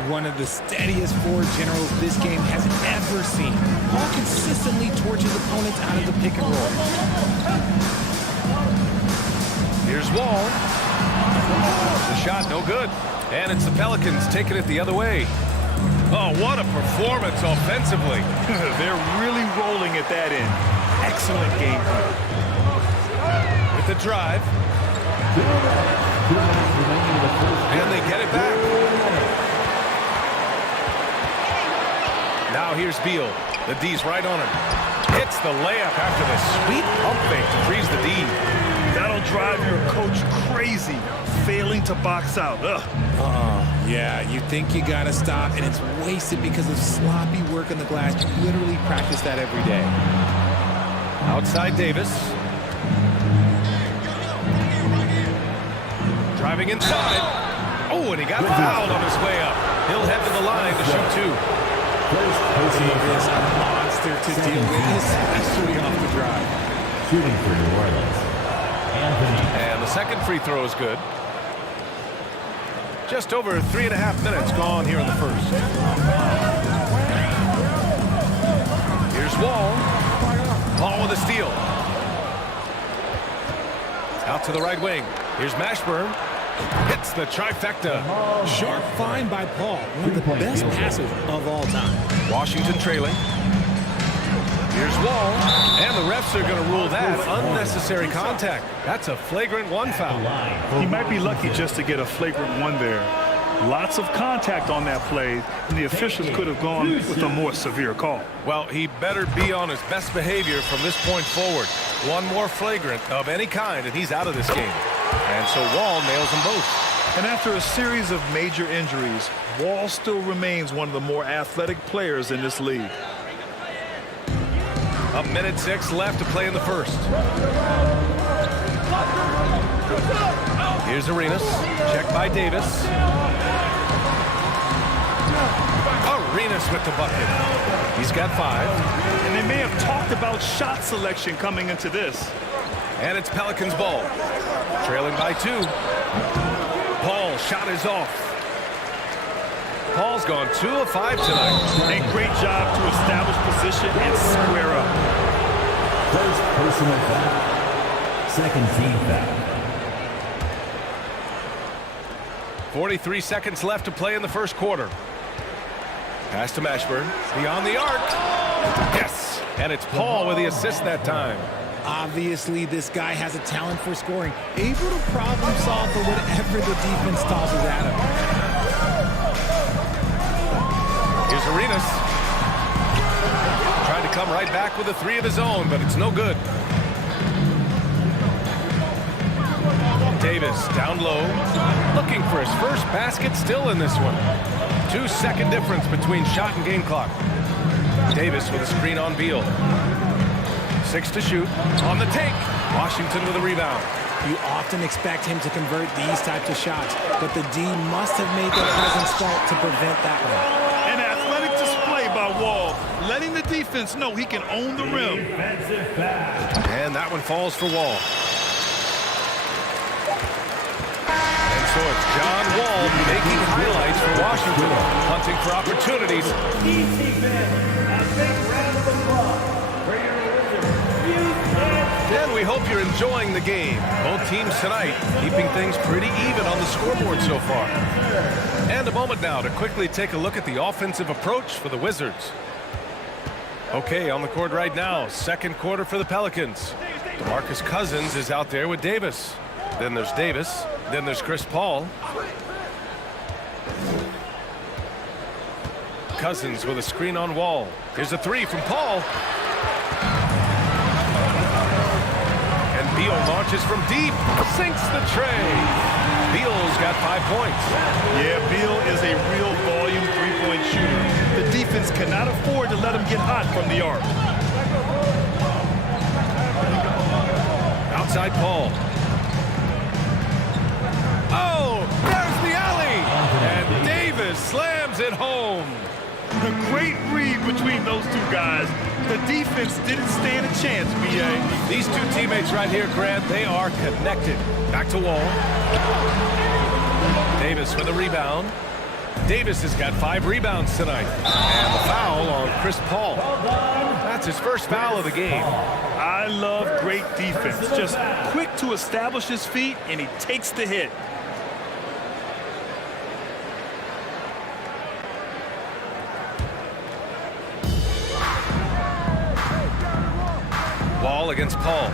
One of the steadiest forward generals this game has ever seen. Paul consistently torches opponents out of the pick and roll. Here's Wall. The shot no good. And it's the Pelicans taking it the other way. Oh, what a performance offensively. They're really rolling at that end. Excellent game plan. With the drive. And they get it back. Now here's Beal. The D's right on him. Hits the layup after the sweet pump fake to freeze the D. That'll drive your coach crazy, failing to box out. Yeah, you think you got to stop, and it's wasted because of sloppy work on the glass. You literally practice that every day. Outside Davis. Driving inside. Oh, and he got fouled on his way up. He'll head to the line to shoot 2. He is a monster to deal with, especially off the drive. Shooting for New Orleans. And the second free throw is good. Just over 3.5 minutes gone here in the first. Here's Wall. Paul with a steal. Out to the right wing. Here's Mashburn. Hits the trifecta. Sharp find by Paul. One of the best passes of all time. Washington trailing. Here's Wall, and the refs are going to rule that unnecessary contact. That's a flagrant 1 foul. He might be lucky just to get a flagrant 1 there. Lots of contact on that play, and the officials could have gone with a more severe call. Well, he better be on his best behavior from this point forward. One more flagrant of any kind, and he's out of this game. And so Wall nails them both. And after a series of major injuries, Wall still remains one of the more athletic players in this league. 1:06 left to play in the first. Here's Arenas. Check by Davis. Arenas with the bucket. He's got 5. And they may have talked about shot selection coming into this. And it's Pelicans ball. Trailing by 2. Paul shot is off. Paul's gone 2 of 5 tonight. A great job to establish position and square up. First personal foul. Second team foul. 43 seconds left to play in the first quarter. Pass to Mashburn. Beyond the arc. Yes. And it's Paul with the assist that time. Obviously, this guy has a talent for scoring. Able to problem solve for whatever the defense tosses at him. Here's Arenas. Trying to come right back with a 3 of his own, but it's no good. Davis down low. Looking for his first basket, still in this one. 2-second difference between shot and game clock. Davis with a screen on Beal. 6 to shoot. On the take. Washington with a rebound. You often expect him to convert these types of shots, but the D must have made their presence felt to prevent that one. An athletic display by Wall, letting the defense know he can own the rim. And that one falls for Wall. And so it's John Wall making highlights for Washington, hunting for opportunities. And we hope you're enjoying the game. Both teams tonight keeping things pretty even on the scoreboard so far. And a moment now to quickly take a look at the offensive approach for the Wizards. Okay, on the court right now, second quarter for the Pelicans. DeMarcus Cousins is out there with Davis. Then there's Davis. Then there's Chris Paul. Cousins with a screen on Wall. Here's a 3 from Paul. And Beal launches from deep. Sinks the tray. Beal's got 5 points. Yeah, Beal is a real volume three-point shooter. The defense cannot afford to let him get hot from the arc. Outside Paul. Oh, there's the alley. And Davis slams it home. A great read between those two guys. The defense didn't stand a chance, B.A. These two teammates right here, Grant, they are connected. Back to Wall. Davis with a rebound. Davis has got 5 rebounds tonight. And the foul on Chris Paul. That's his first foul of the game. I love great defense. Just quick to establish his feet, and he takes the hit. Wall against Paul.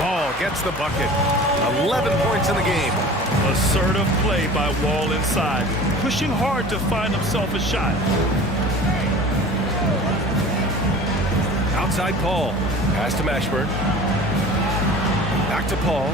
Wall gets the bucket. 11 points in the game. Assertive play by Wall inside, pushing hard to find himself a shot. Outside Paul. Pass to Mashburn. Back to Paul.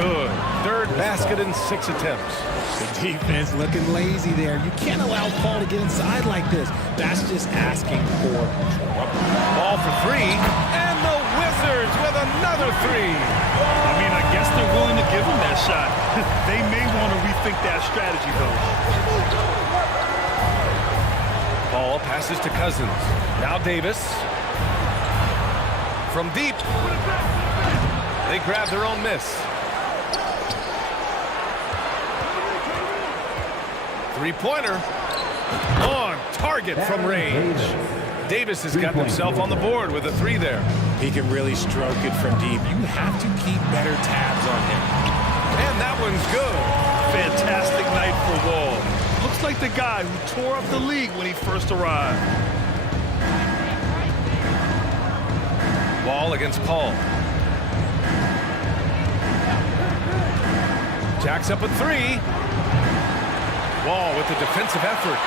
Good. Third basket in 6 attempts. The defense looking lazy there. You can't allow Paul to get inside like this. That's just asking for trouble. Ball for 3. And the Wizards with another 3. I mean, I guess they're willing to give him that shot. They may want to rethink that strategy, though. Paul passes to Cousins. Now Davis. From deep. They grab their own miss. 3-pointer. On target from range. Davis has got himself on the board with a 3 there. He can really stroke it from deep. You have to keep better tabs on him. And that one's good. Fantastic like the guy who tore up the league when he first arrived. Wall against Paul. Jacks up a three. Wall with the defensive effort.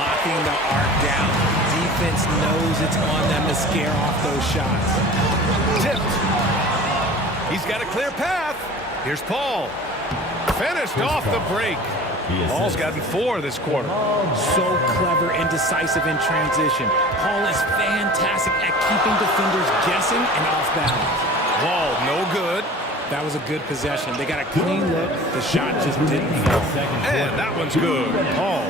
Locking the arc down. Defense knows it's on them to scare off those shots. Tipped. He's got a clear path. Here's Paul. Finished off the break. Paul's gotten 4 this quarter. So clever and decisive in transition. Paul is fantastic at keeping defenders guessing and off balance. Wall, no good. That was a good possession. They got a clean look. The shot just didn't fall. And that one's good. Paul.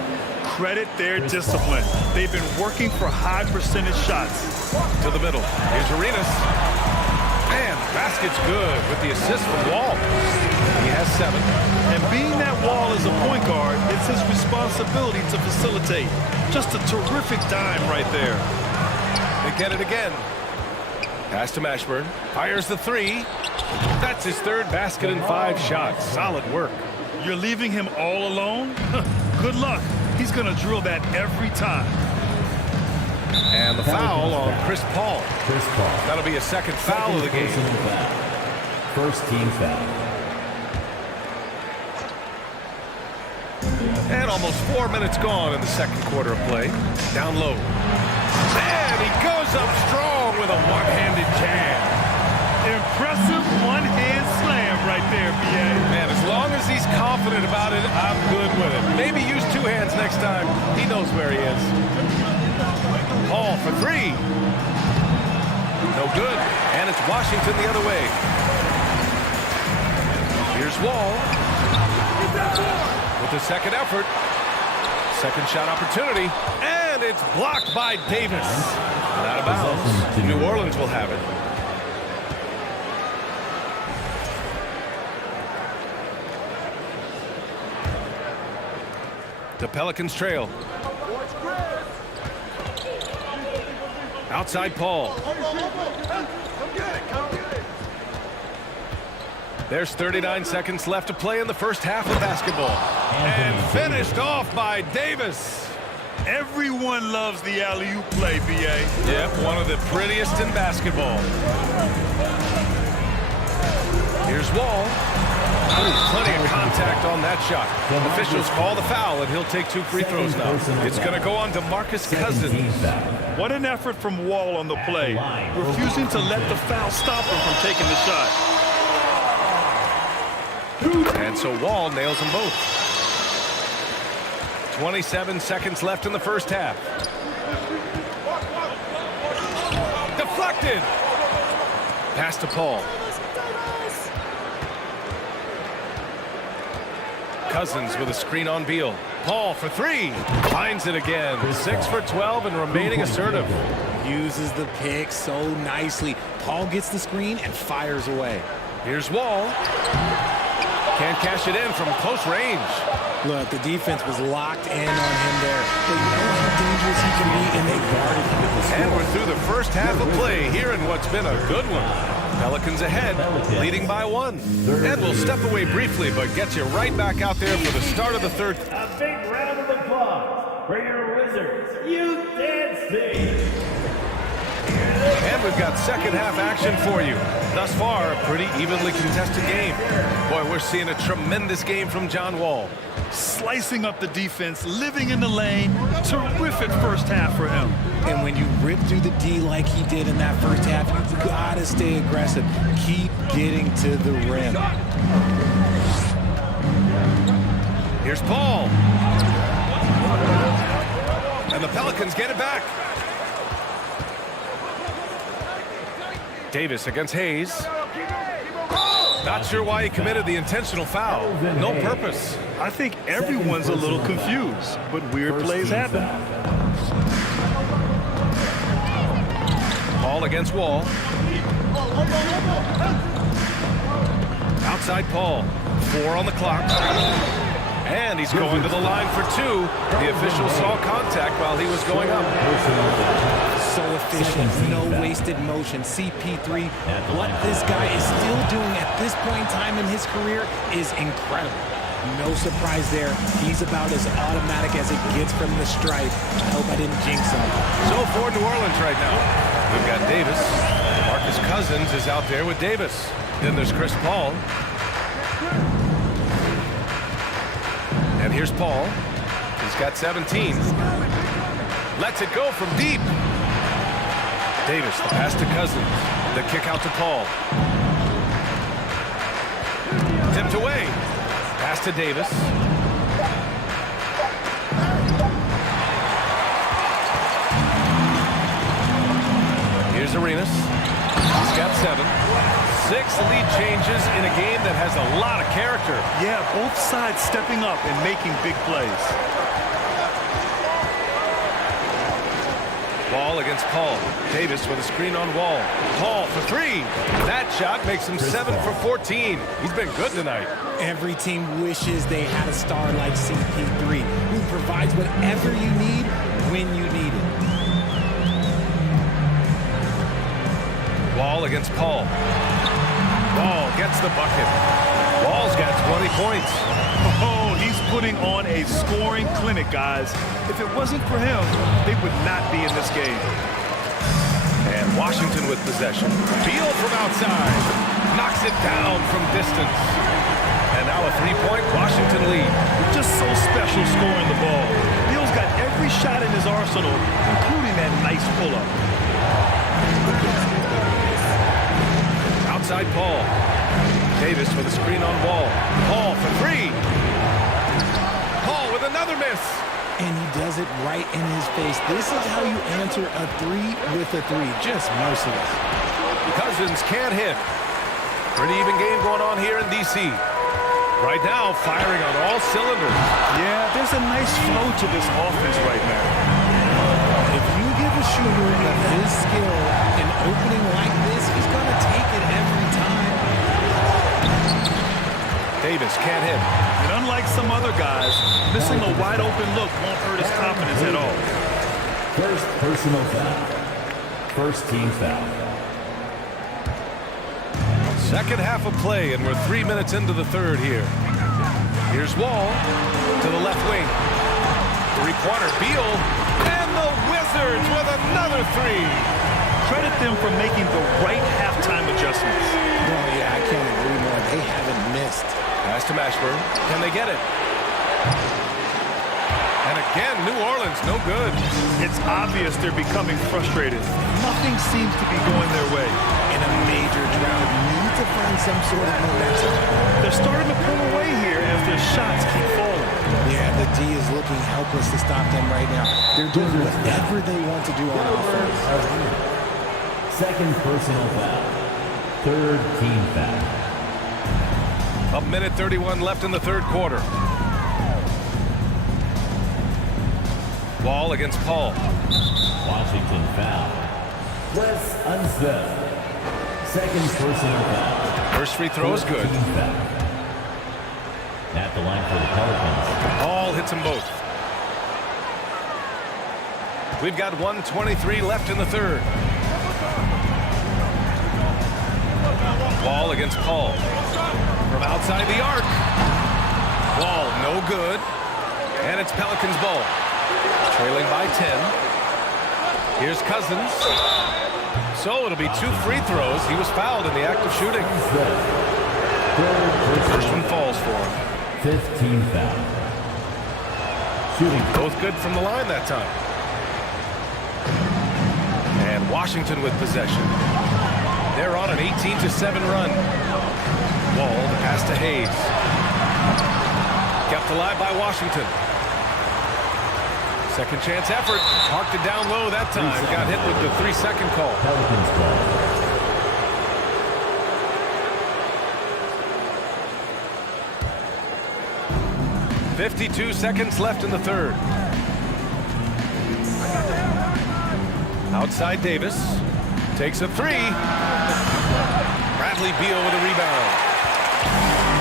Credit their discipline. They've been working for high percentage shots. To the middle. Here's Arenas. And basket's good with the assist from Wall. He has 7. And being that Wall is a point guard, it's his responsibility to facilitate. Just a terrific dime right there. They get it again. Pass to Mashburn. Fires the 3. That's his 3rd basket in 5 shots. Solid work. You're leaving him all alone? Good luck. He's going to drill that every time. And the foul on Chris Paul. That'll be a 2nd foul of the game. First team foul. And almost 4 minutes gone in the 2nd quarter of play. Down low. And he goes up strong with a one-handed jam. Impressive one-hand slam right there, B.A. Man, as long as he's confident about it, I'm good with it. Maybe use 2 hands next time. He knows where he is. Paul for 3. No good. And it's Washington the other way. Here's Wall. With the 2nd effort. 2nd shot opportunity. And it's blocked by Davis. Out of bounds. New Orleans will have it. The Pelicans trail. Outside Paul. There's 39 seconds left to play in the first half of basketball. And finished off by Davis. Everyone loves the alley-oop play, B.A. Yep, one of the prettiest in basketball. Here's Wall. Ooh, plenty of contact on that shot. Officials call the foul, and he'll take 2 free throws now. It's going to go on to Marcus Cousins. What an effort from Wall on the play, refusing to let the foul stop him from taking the shot. And so Wall nails them both. 27 seconds left in the first half. Deflected. Pass to Paul. Cousins with a screen on Beal. Paul for 3. Finds it again. 6 for 12 and remaining assertive. Uses the pick so nicely. Paul gets the screen and fires away. Here's Wall. Can't cash it in from close range. Look, the defense was locked in on him there. They know how dangerous he can be, and they guarded him. And we're through the first half of play here in what's been a good one. Pelicans ahead, leading by 1. And we'll step away briefly, but get you right back out there for the start of the 3rd. A big round of applause for your Wizards. You dancing. And we've got second half action for you. Thus far, a pretty evenly contested game. Boy, we're seeing a tremendous game from John Wall. Slicing up the defense, living in the lane. Terrific first half for him. And when you rip through the D like he did in that first half, you've got to stay aggressive. Keep getting to the rim. Here's Paul. And the Pelicans get it back. Davis against Hayes. Not sure why he committed the intentional foul. No purpose. I think everyone's a little confused, but weird plays happen. Paul against Wall. Outside Paul. 4 on the clock. And he's going to the line for 2. The official saw contact while he was going up. So efficient, no wasted motion. CP3, what this guy is still doing at this point in time in his career is incredible. No surprise there. He's about as automatic as it gets from the stripe. I hope I didn't jinx him. So for New Orleans right now, we've got Davis. Marcus Cousins is out there with Davis. Then there's Chris Paul. And here's Paul. He's got 17. Lets it go from deep. Davis, the pass to Cousins. The kick out to Paul. Tipped away. Pass to Davis. Here's Arenas. He's got 7. 6 lead changes in a game that has a lot of character. Yeah, both sides stepping up and making big plays. Wall against Paul. Davis with a screen on Wall. Paul for 3. That shot makes him 7 for 14. He's been good tonight. Every team wishes they had a star like CP3 who provides whatever you need when you need it. Wall against Paul. Wall gets the bucket. Wall's got 20 points. Oh, he's putting on a scoring clinic, guys. If it wasn't for him, they would not be in this game. And Washington with possession. Beal from outside. Knocks it down from distance. And now a 3-point Washington lead. Just so special scoring the ball. Beal's got every shot in his arsenal, including that nice pull-up. Outside Paul. Davis with a screen on Wall. Paul for 3. Paul with another miss. And he does it right in his face. This is how you answer a 3 with a 3. Just merciless. Cousins can't hit. Pretty even game going on here in D.C. Right now, firing on all cylinders. Yeah, there's a nice flow to this offense right now. If you give a shooter of his skill an opening like this, he's going to take it every time. Davis can't hit. And unlike some other guys, missing a wide open look won't hurt his confidence at all. First personal foul. First team foul. Second half of play, and we're 3 minutes into the third here. Here's Wall to the left wing. 3-pointer, Beal, and the Wizards with another 3. Credit them for making the right halftime adjustments. Oh, yeah, I can't agree more. They haven't missed. Pass to Mashburn. Can they get it? And again, New Orleans, no good. It's obvious they're becoming frustrated. Nothing seems to be going their way. In a major drought, need to find some sort of momentum. They're starting to pull away here as their shots keep falling. Yeah, the D is looking helpless to stop them right now. They're doing whatever they want to do on offense. Second personal foul. Third team foul. A minute 31 left in the third quarter. Wall against Paul. Washington foul. Wes Unseld. Second personal foul. First free throw is good. At the line for the Pelicans. Paul hits them both. We've got 1:23 left in the third. Wall against Paul. From outside the arc. Wall no good. And it's Pelicans ball. Trailing by 10. Here's Cousins. So it'll be 2 free throws. He was fouled in the act of shooting. First one falls for him. 15 foul. Shooting. Both good from the line that time. And Washington with possession. They're on an 18-7 run. Wall, the pass to Hayes. Kept alive by Washington. Second chance effort. Marked it down low that time. Got hit with the 3-second call. Pelicans ball. .52 seconds left in the third. Outside Davis. Takes a 3. Bradley Beal with a rebound.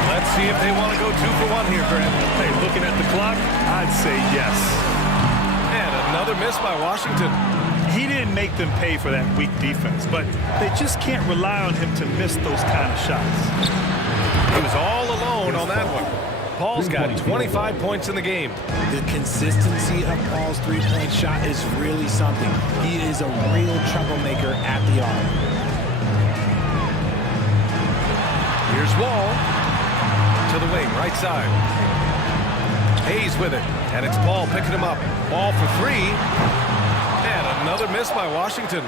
Let's see if they want to go 2 for 1 here, Grant. Hey, looking at the clock, I'd say yes. And another miss by Washington. He didn't make them pay for that weak defense, but they just can't rely on him to miss those kind of shots. He was all alone on that one. Paul's got 25 points in the game. The consistency of Paul's three-point shot is really something. He is a real troublemaker at the arc. Here's Wall to the wing, right side. Hayes with it, and it's Paul picking him up. Ball for three, and another miss by Washington.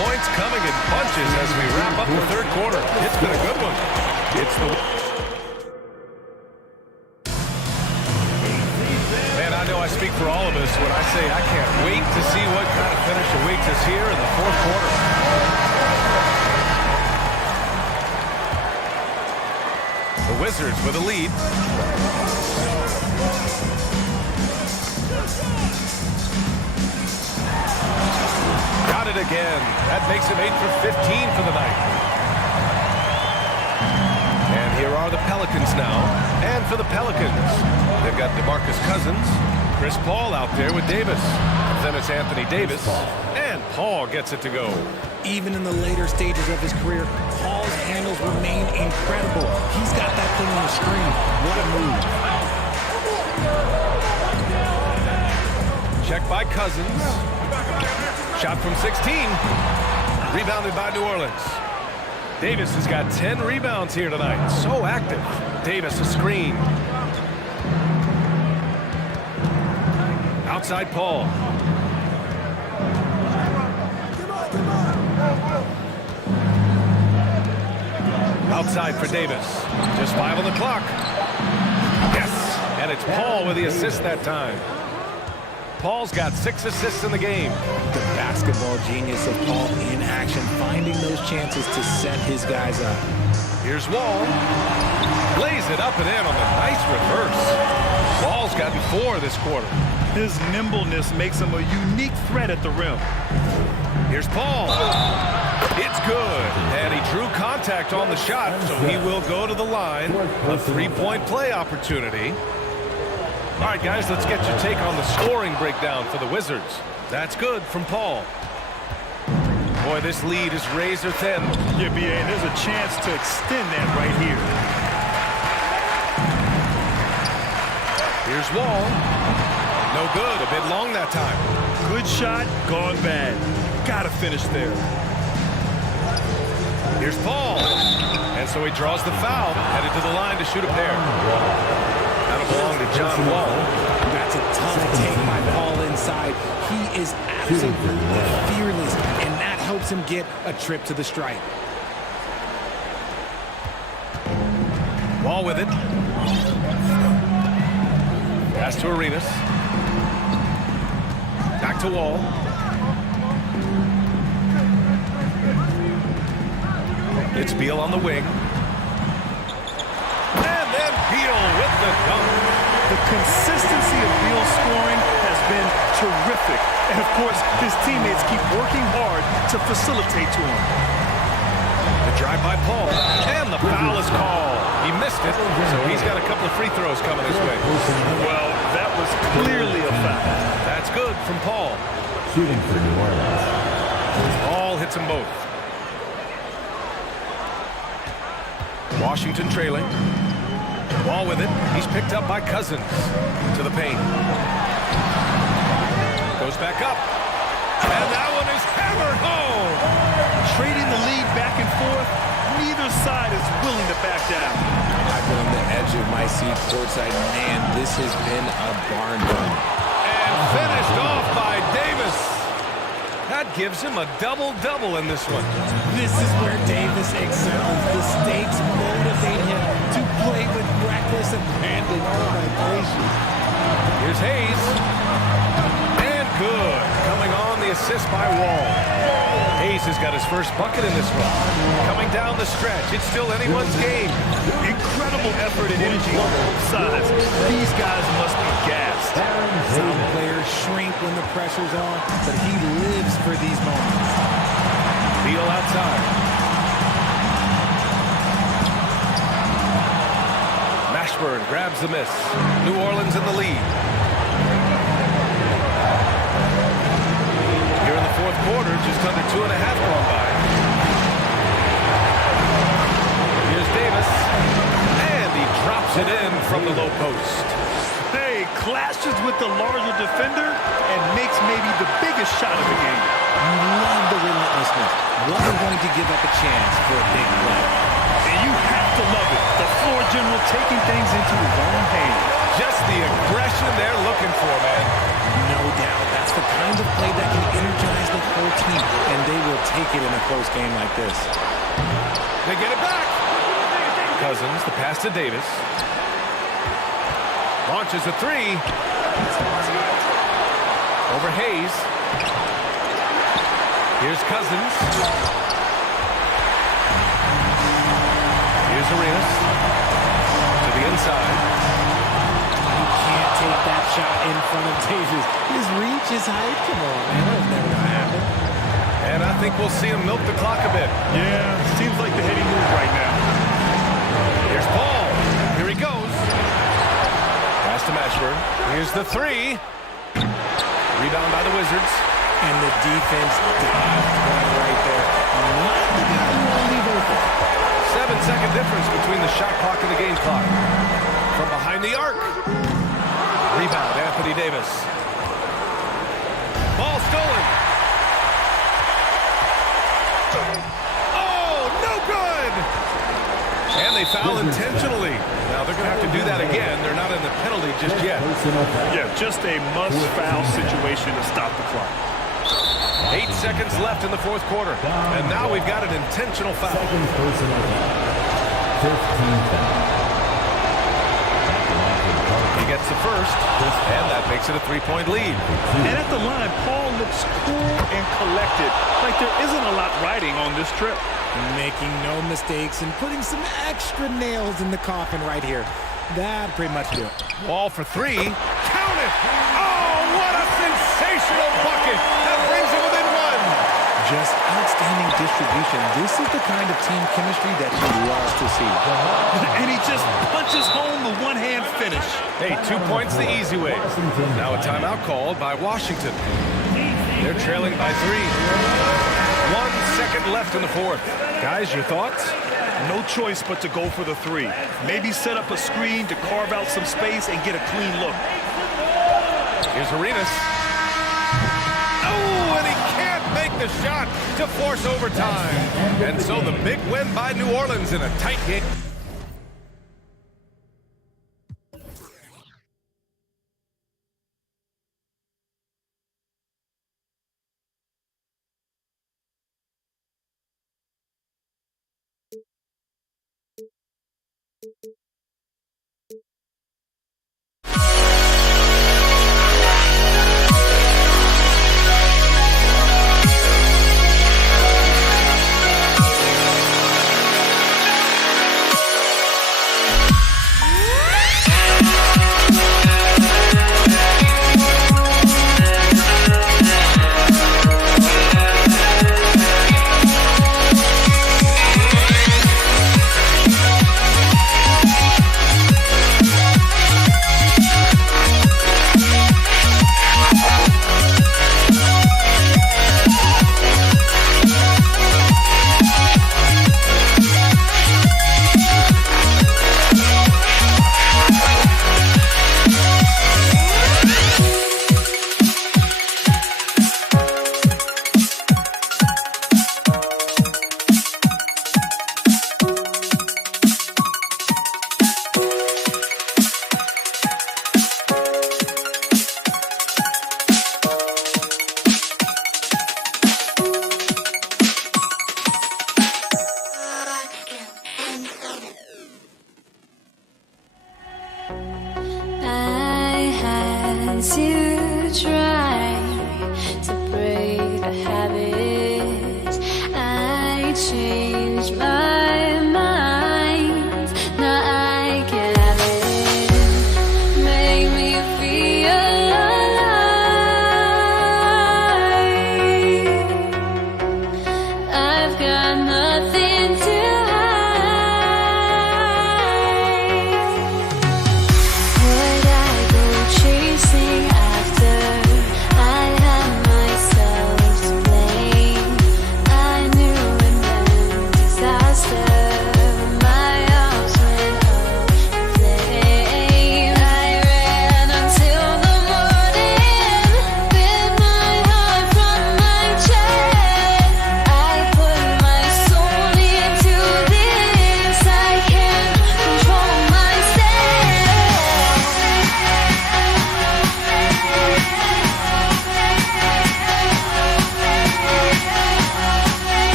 Points coming in bunches as we wrap up the third quarter. It's been a good one. It's the... Man, I know I speak for all of us when I say I can't wait to see what kind of finish awaits us here in the fourth quarter. The Wizards with a lead. Got it again. That makes him 8 for 15 for the night. And here are the Pelicans now. And for the Pelicans, they've got DeMarcus Cousins, Chris Paul out there with Davis. Then it's Anthony Davis, and Paul gets it to go. Even in the later stages of his career, Paul's handles remain incredible. He's got that thing on the screen. What a move. Check by Cousins. Shot from 16. Rebounded by New Orleans. Davis has got 10 rebounds here tonight. So active. Davis a screen. Outside Paul. Outside for Davis. Just 5 on the clock. Yes. And it's Paul with the assist that time. Paul's got 6 assists in the game. The basketball genius of Paul in action, finding those chances to set his guys up. Here's Wall. Lays it up and in on the nice reverse. Wall's gotten 4 this quarter. His nimbleness makes him a unique threat at the rim. Here's Paul. It's good. And he drew contact on the shot, so he will go to the line. A 3-point play opportunity. All right, guys, let's get your take on the scoring breakdown for the Wizards. That's good from Paul. Boy, this lead is razor thin. Yeah, B.A., and there's a chance to extend that right here. Here's Wall. No good. A bit long that time. Good shot, gone bad. Gotta finish there. Here's Paul. And so he draws the foul, headed to the line to shoot a pair. That'll belong to John Wall. That's a tough take by Paul inside. He is absolutely fearless, and that helps him get a trip to the stripe. Wall with it. Pass to Arenas. Back to Wall. It's Beal on the wing. And then Beal with the dunk. The consistency of Beal's scoring has been terrific. And, of course, his teammates keep working hard to facilitate to him. The drive by Paul. And the foul is called. He missed it, so he's got a couple of free throws coming his way. Well, that was clearly a foul. That's good from Paul. Shooting for New Orleans. Paul hits them both. Washington trailing. Wall with it. He's picked up by Cousins. To the paint. Goes back up. And that one is hammered home. Trading the lead back and forth. Neither side is willing to back down. I've been on the edge of my seat courtside. Man, this has been a barn burner. And finished off by Davis. That gives him a double-double in this one. This is where Davis excels. The stakes motivate him to play with reckless abandon. Oh, my gracious. Here's Hayes. And good. Coming on the assist by Wall. Hayes has got his first bucket in this one. Coming down the stretch. It's still anyone's game. Incredible effort and energy on both sides. These guys must be gassed. Some players shrink when the pressure's on, but he lives for these moments. Beal outside. Mashburn grabs the miss. New Orleans in the lead. Here in the fourth quarter, just under 2.5 gone by. Here's Davis. from the low post. Hey, clashes with the larger defender and makes maybe the biggest shot of the game. You love the relentlessness. Wasn't going to give up a chance for a big play. And you have to love it. The floor general taking things into his own hands. Just the aggression they're looking for, man. No doubt. That's the kind of play that can energize the whole team, and they will take it in a close game like this. They get it back. Cousins, the pass to Davis. Launches a three. Over Hayes. Here's Cousins. Here's Arenas. To the inside. You can't take that shot in front of Davis. His reach is high. Come on, man. That's never going to happen. And I think we'll see him milk the clock a bit. Yeah, seems like the heady move right now. Here's Paul. Here he goes. Pass to Mashburn. Here's the three. Rebound by the Wizards. And the defense dodged one right there. Not the guy you want to leave open. 7-second difference between the shot clock and the game clock. From behind the arc. Rebound, Anthony Davis. Ball stolen. Oh, no good! And they foul intentionally. Now they're going to have to do that again. They're not in the penalty just yet. Yeah, just a must-foul situation to stop the clock. 8 seconds left in the fourth quarter. And now we've got an intentional foul. 15 foul. He gets the first, and that makes it a 3-point lead. And at the line, Paul looks cool and collected, like there isn't a lot riding on this trip. Making no mistakes and putting some extra nails in the coffin right here. That'd pretty much do it. Ball for three. Count it! Oh, what a sensational bucket! That brings it within one. Just outstanding distribution. This is the kind of team chemistry that you love to see. And he just punches home the one-hand finish. Hey, 2 points the easy way. Now a timeout called by Washington. They're trailing by 3. 1 second left in the fourth. Guys, your thoughts? No choice but to go for the three. Maybe set up a screen to carve out some space and get a clean look. Here's Arenas. Oh, and he can't make the shot to force overtime. And so the big win by New Orleans in a tight game. to try to break the habits. I changed my mind. Now I can have it. Make me feel alive. I've got nothing to hide. Would I go chasing after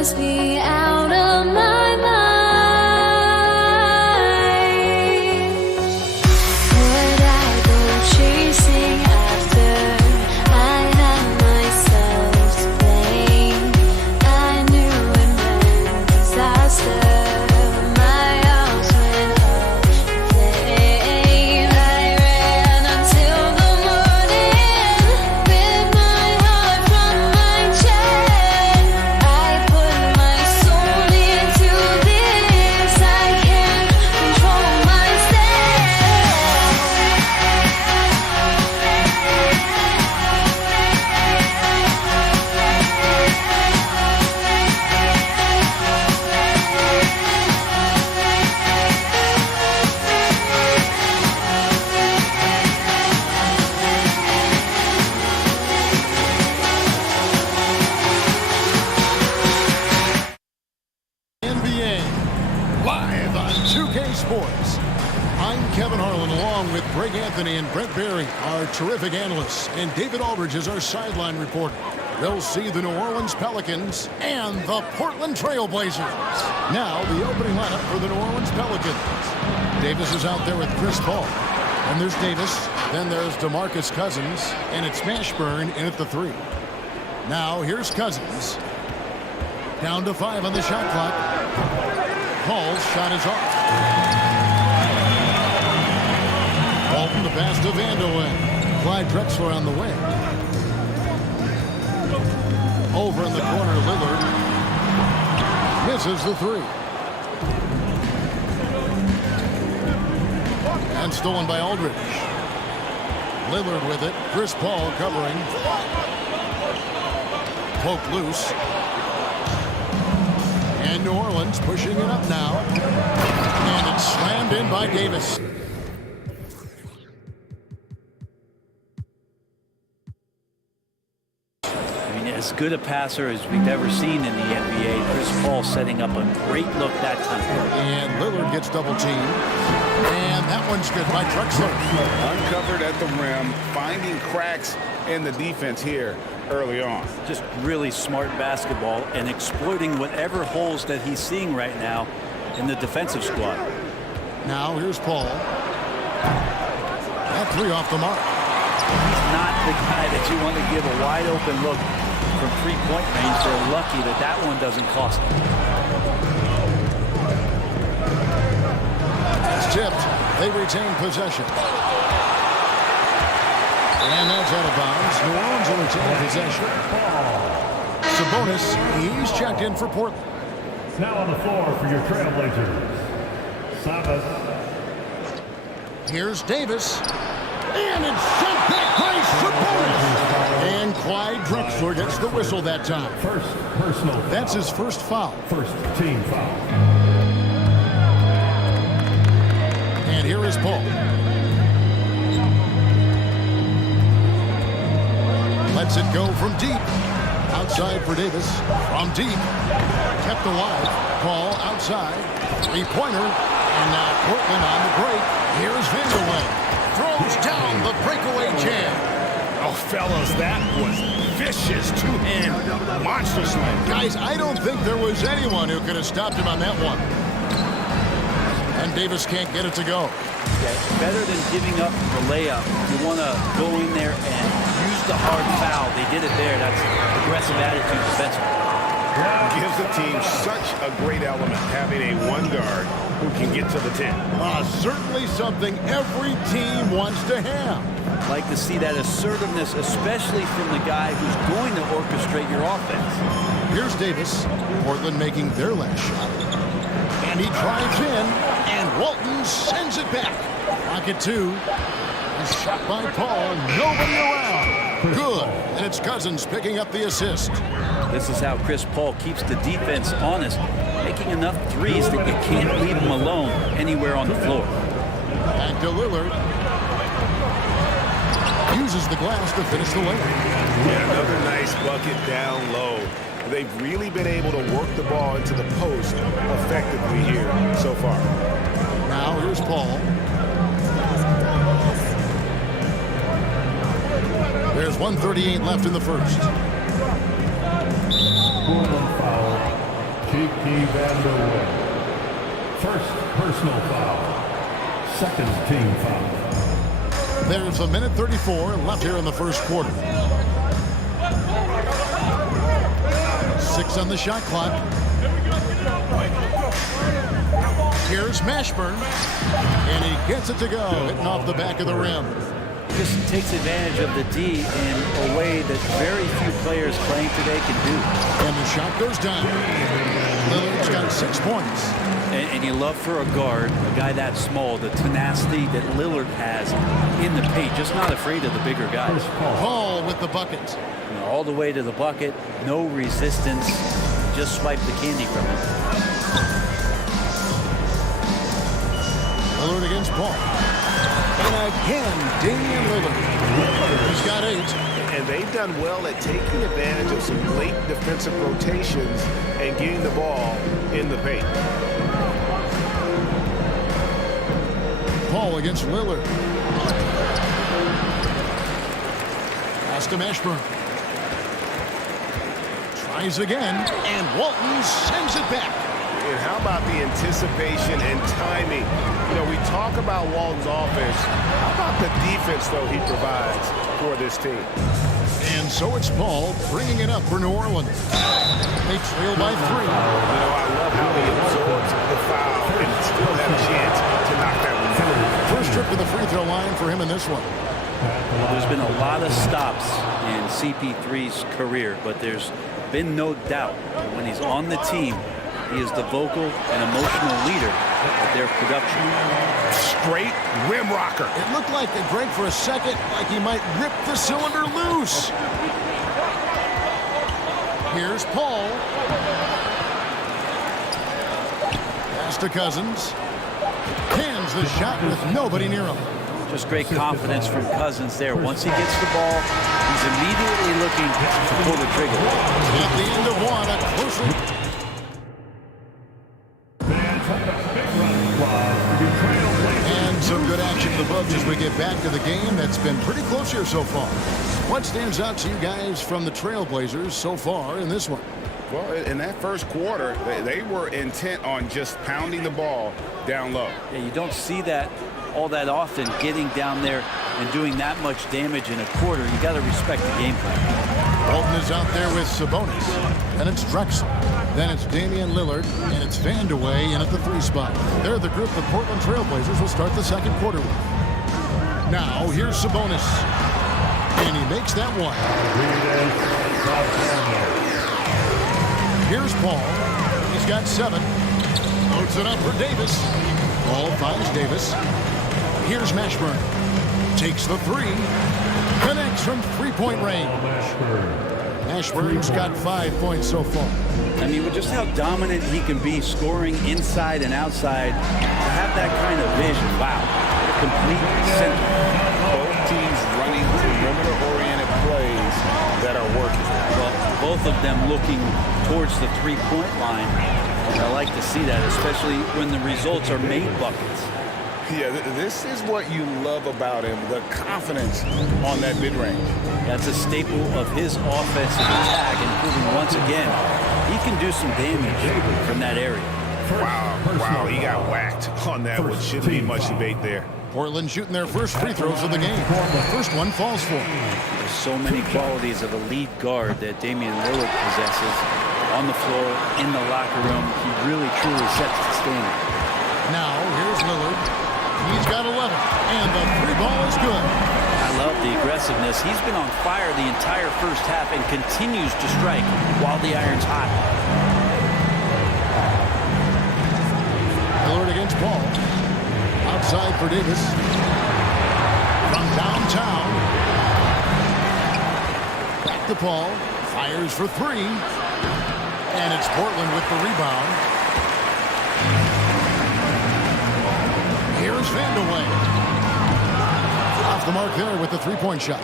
must be out of my mind. Would I go chasing after? I had myself to blame. I knew it meant disaster. My house went up in flames. I ran until the morning with my heart from my chest. I put my soul into this. I can't control NBA, live on 2K Sports. I'm Kevin Harlan, along with Greg Anthony and Brent Barry, our terrific analysts, and David Aldridge is our sideline reporter. They'll see the New Orleans Pelicans and the Portland Trail Blazers. Now, the opening lineup for the New Orleans Pelicans. Davis is out there with Chris Paul. And there's Davis. Then there's DeMarcus Cousins. And it's Mashburn in at the 3. Now, here's Cousins. Down to 5 on the shot clock. Paul's shot is off. Walton the pass to Vanderlyn. Clyde Drexler on the way. Over in the corner, Lillard. Misses the 3. And stolen by Aldridge. Lillard with it. Chris Paul covering. Poke loose. And New Orleans pushing it up now. And it's slammed in by Davis. As good a passer as we've ever seen in the NBA. Chris Paul setting up a great look that time. And Lillard gets double teamed. And that one's good by Drexler. Uncovered at the rim, finding cracks in the defense here early on. Just really smart basketball and exploiting whatever holes that he's seeing right now in the defensive squad. Now here's Paul. That 3 off the mark. He's not the guy that you want to give a wide open look from 3-point range. They're lucky that that one doesn't cost them. It's tipped. They retain possession. And that's out of bounds. New Orleans will retain possession. Sabonis, he's checked in for Portland. Now on the floor for your Trailblazers, Sabas. Here's Davis. And it's sent back by Sabonis. And Clyde Drexler gets the whistle that time. First personal foul. That's his first foul. First team foul. And here is Paul. Lets it go from deep. Outside for Davis. From deep. Kept alive. Paul outside. 3-pointer. And now Portland on the break. Here's Vanderlyn. Throws down the breakaway jam. Oh, fellas, that was vicious two-hand monster slam. Guys, I don't think there was anyone who could have stopped him on that one. And Davis can't get it to go. Yeah, better than giving up the layup. You want to go in there and use the hard foul. They did it there. That's aggressive attitude defensively. Gives the team such a great element, having a one guard who can get to the 10. Certainly something every team wants to have. Like to see that assertiveness, especially from the guy who's going to orchestrate your offense. Here's Davis. Portland making their last shot. And he drives in, and Walton sends it back. Pocket 2. A shot by Paul. Nobody around. Good. And it's Cousins picking up the assist. This is how Chris Paul keeps the defense honest, making enough threes that you can't leave him alone anywhere on the floor. Back to Lillard. Uses the glass to finish the layup. Yeah, another nice bucket down low. They've really been able to work the ball into the post effectively here so far. Now here's Paul. There's 1:38 left in the first. Portland foul Anthony Vanderway. First personal foul. Second team foul. There's a minute 34 left here in the first quarter. 6 on the shot clock. Here's Mashburn, and he gets it to go, hitting off the back of the rim. Just takes advantage of the D in a way that very few players playing today can do. And the shot goes down. Lillard's got 6 points. And you love for a guard, a guy that small, the tenacity that Lillard has in the paint, just not afraid of the bigger guys. Paul with the bucket. You know, all the way to the bucket, no resistance, just swipe the candy from him. Lillard against Paul. And again, Damian Lillard. He's got 8. And they've done well at taking advantage of some late defensive rotations and getting the ball in the paint. Paul against Lillard. Pass to Mashburn. Tries again, and Walton sends it back. And how about the anticipation and timing? You know, we talk about Walton's offense. How about the defense, though, he provides for this team? And so it's Paul bringing it up for New Orleans. They trail by 3. You know, I love how he absorbs the foul and still have a chance to knock that one down. First trip to the free throw line for him in this one. There's been a lot of stops in CP3's career, but there's been no doubt that when he's on the team, he is the vocal and emotional leader of their production. Straight rim rocker. It looked like Greg for a second, like he might rip the cylinder loose. Here's Paul. Pass to Cousins. Hands the shot with nobody near him. Just great confidence from Cousins there. Once he gets the ball, he's immediately looking to pull the trigger. At the end of one, a closer. And some good action for the Bucks as we get back to the game that's been pretty close here so far. What stands out to you guys from the Trailblazers so far in this one? Well, in that first quarter, they were intent on just pounding the ball down low. Yeah, you don't see that all that often, getting down there and doing that much damage in a quarter. You got to respect the game plan. Walton is out there with Sabonis. Then it's Drexel. Then it's Damian Lillard. And it's Vandeweghe in at the 3 spot. They're the group the Portland Trailblazers will start the second quarter with. Now, here's Sabonis. And he makes that one. Here's Paul. He's got 7. Loads it up for Davis. Paul finds Davis. Here's Mashburn. Takes the 3. Connects from 3-point range. Mashburn's got 5 points so far. I mean, with just how dominant he can be scoring inside and outside, to have that kind of vision, wow, complete center. Both teams running perimeter-oriented plays that are working. Well, both of them looking towards the 3-point line. And I like to see that, especially when the results are made buckets. Yeah, this is what you love about him, the confidence on that mid-range. That's a staple of his offensive attack, and proving once again, he can do some damage from that area. Wow, he got whacked on that one. Shouldn't be much debate there. Portland shooting their first free throws of the game. The first one falls for him. There's so many qualities of a lead guard that Damian Lillard possesses on the floor, in the locker room. He really, truly sets the standard. Now, here's Lillard. He's got 11, and the 3 ball is good. I love the aggressiveness. He's been on fire the entire first half and continues to strike while the iron's hot. Lillard against Paul. Outside for Davis. From downtown. Back to Paul. Fires for 3. And it's Portland with the rebound. Here's Vandeweghe. Off the mark there with the 3-point shot.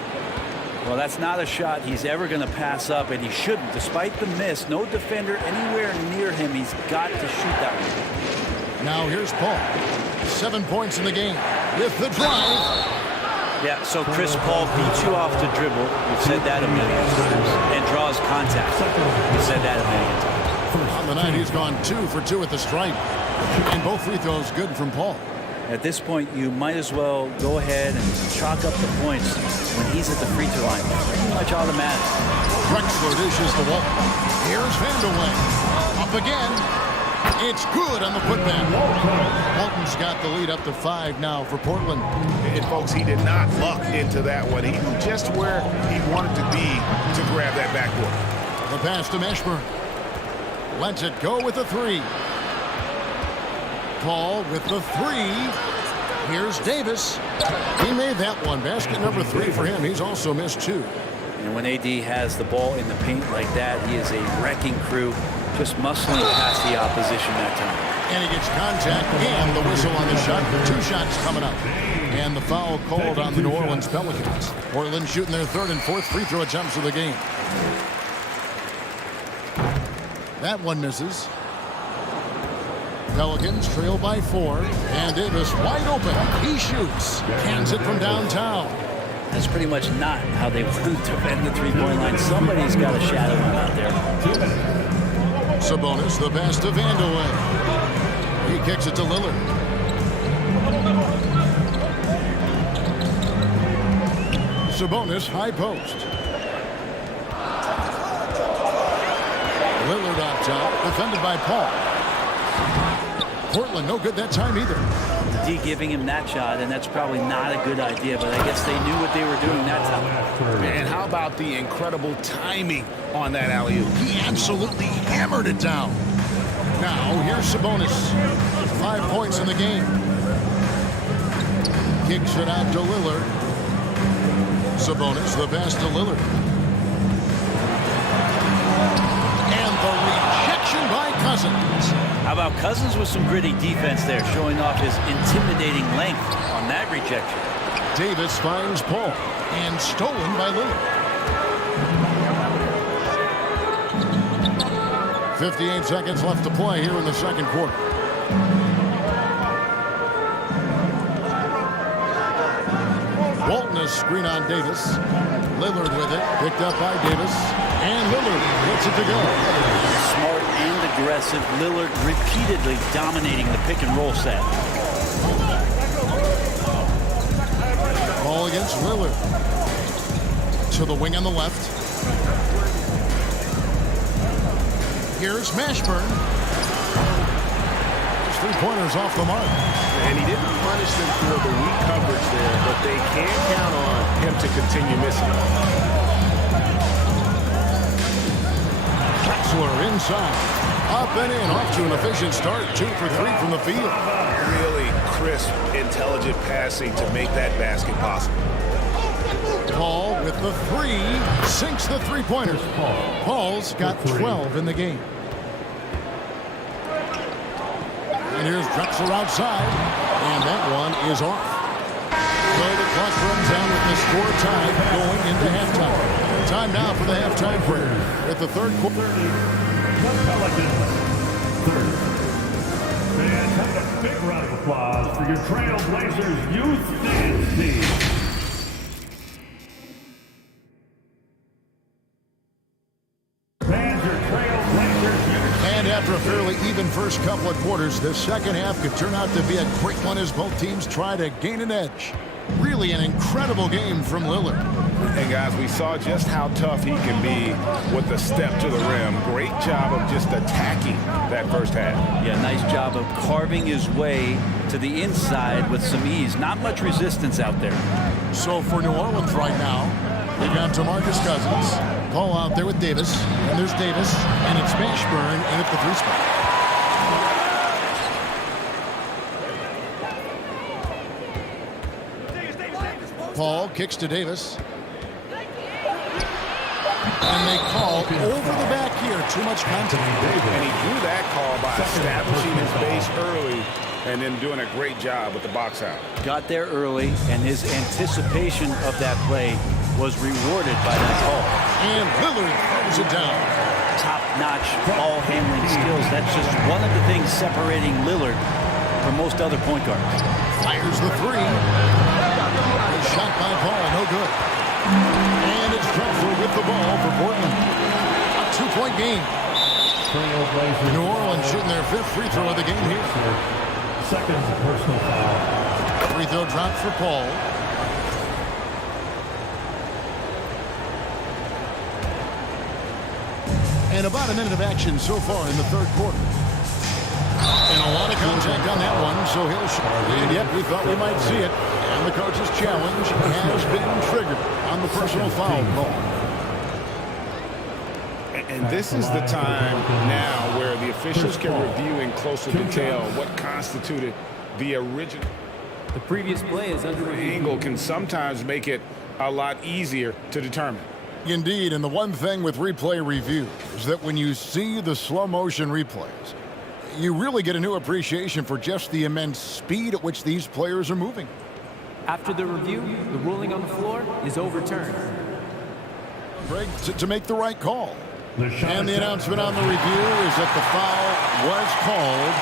Well, that's not a shot he's ever going to pass up, and he shouldn't. Despite the miss, no defender anywhere near him. He's got to shoot that one. Now here's Paul. 7 points in the game with the drive. Yeah, so Chris Paul beats you off the dribble. We've said that a million times. And draws contact. We've said that a million times. On the night, he's gone 2 for 2 at the stripe. And both free throws good from Paul. At this point, you might as well go ahead and chalk up the points when he's at the free throw line. Pretty much automatic. Drexler dishes the wall. Here's Vanderway. Up again. It's good on the putback. Walton's got the lead up to 5 now for Portland. And folks, he did not luck into that one. He knew just where he wanted to be to grab that backboard. The pass to Mashburn. Lets it go with the 3. Paul with the 3. Here's Davis. He made that one. Basket number 3 for him. He's also missed 2. And when AD has the ball in the paint like that, he is a wrecking crew, just muscling past the opposition that time. And he gets contact and the whistle on the shot. 2 shots coming up. And the foul called on the New Orleans Pelicans. Portland shooting their 3rd and 4th free throw attempts of the game. That one misses. Pelicans trail by 4. And Davis wide open. He shoots. Cans it from downtown. That's pretty much not how they want to defend the three-point line. Somebody's got a shadow him out there. Sabonis, the pass to Vandeweghe. He kicks it to Lillard. Sabonis, high post. Lillard on top, defended by Paul. Portland, no good that time either. The D giving him that shot, and that's probably not a good idea, but I guess they knew what they were doing that time. And how about the incredible timing on that alley-oop? He absolutely hammered it down. Now, here's Sabonis. 5 points in the game. Kicks it out to Lillard. Sabonis, the pass to Lillard. And the rejection by Cousins. How about Cousins with some gritty defense there, showing off his intimidating length on that rejection. Davis finds Paul, and stolen by Lillard. 58 seconds left to play here in the second quarter. Walton is screen on Davis. Lillard with it, picked up by Davis, and Lillard gets it to go. Smart and aggressive, Lillard repeatedly dominating the pick and roll set. Ball against Lillard. To the wing on the left. Here's Mashburn. His 3-pointers off the mark. And he didn't punish them for the weak coverage there, but they can count on him to continue missing. Drexler inside. Up and in, off to an efficient start. 2 for 3 from the field. Really crisp, intelligent passing to make that basket possible. Paul with the 3. Sinks the 3-pointer. Paul's got 12 in the game. And here's Drexler outside. And that one is off. So the clock runs down with the score tied going into halftime. Time now for the halftime prayer at the third quarter. The Pelicans, 30. And have a big round of applause for your Trailblazers youth dance team. And after a fairly even first couple of quarters, the second half could turn out to be a great one as both teams try to gain an edge. Really an incredible game from Lillard. And guys, we saw just how tough he can be with the step to the rim. Great job of just attacking that first half. Yeah, nice job of carving his way to the inside with some ease. Not much resistance out there. So for New Orleans right now, they got DeMarcus Cousins. Call out there with Davis. And there's Davis. And it's Mashburn in at the 3 spot. Paul kicks to Davis. And they call over the back here. Too much contact. And he drew that call by establishing his base early and then doing a great job with the box out. Got there early, and his anticipation of that play was rewarded by that call. And Lillard throws it down. Top-notch ball handling skills. That's just one of the things separating Lillard from most other point guards. Fires the 3. Shot by Paul, no good. And it's Drexler with the ball for Portland. A 2-point game. Trailblazers. New Orleans shooting their 5th free throw of the game here. Second personal foul. Free throw dropped for Paul. And about a minute of action so far in the third quarter. And a lot of contact on that one, so he'll shoot. And yet we thought we might see it. And the coach's challenge has been triggered on the personal foul call. And this is the time now where the officials can review in closer detail what constituted the original. The previous play is under review. Angle can sometimes make it a lot easier to determine. Indeed, and the one thing with replay review is that when you see the slow motion replays, you really get a new appreciation for just the immense speed at which these players are moving. After the review, the ruling on the floor is overturned. Greg, to make the right call. And the announcement on the review is that the foul was called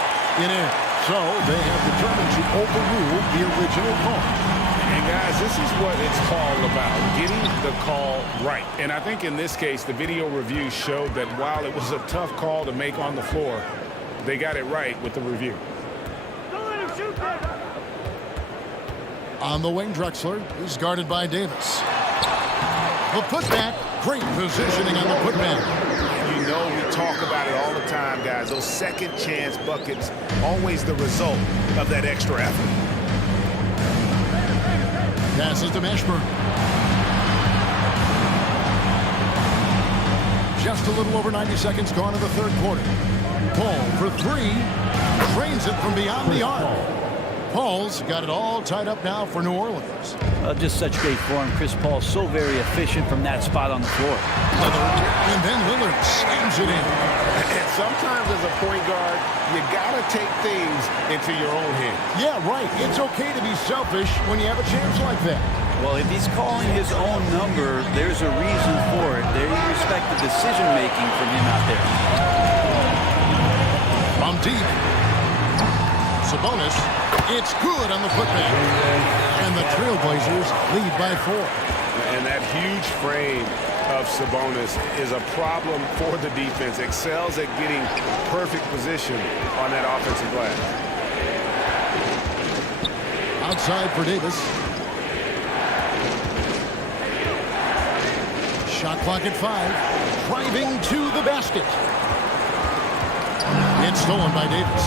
in air. So they have determined to overrule the original call. And guys, this is what it's all about, getting the call right. And I think in this case, the video review showed that while it was a tough call to make on the floor, they got it right with the review. On the wing, Drexler is guarded by Davis. The putback, great positioning on the putback. You know, we talk about it all the time, guys. Those second chance buckets, always the result of that extra effort. Passes to Mashburn. Just a little over 90 seconds gone in the third quarter. Paul for 3. Drains it from beyond the arc. Paul's got it all tied up now for New Orleans. Just such great form. Chris Paul so very efficient from that spot on the floor. Lillard, and then Lillard slams it in. And sometimes as a point guard, you got to take things into your own hands. Yeah, right. It's okay to be selfish when you have a chance like that. Well, if he's calling his own number, there's a reason for it. They respect the decision-making from him out there. From deep. Sabonis. It's good on the putback. And the Trailblazers lead by 4. And that huge frame of Sabonis is a problem for the defense. Excels at getting perfect position on that offensive glass. Outside for Davis. Shot clock at 5. Driving to the basket. It's stolen by Davis.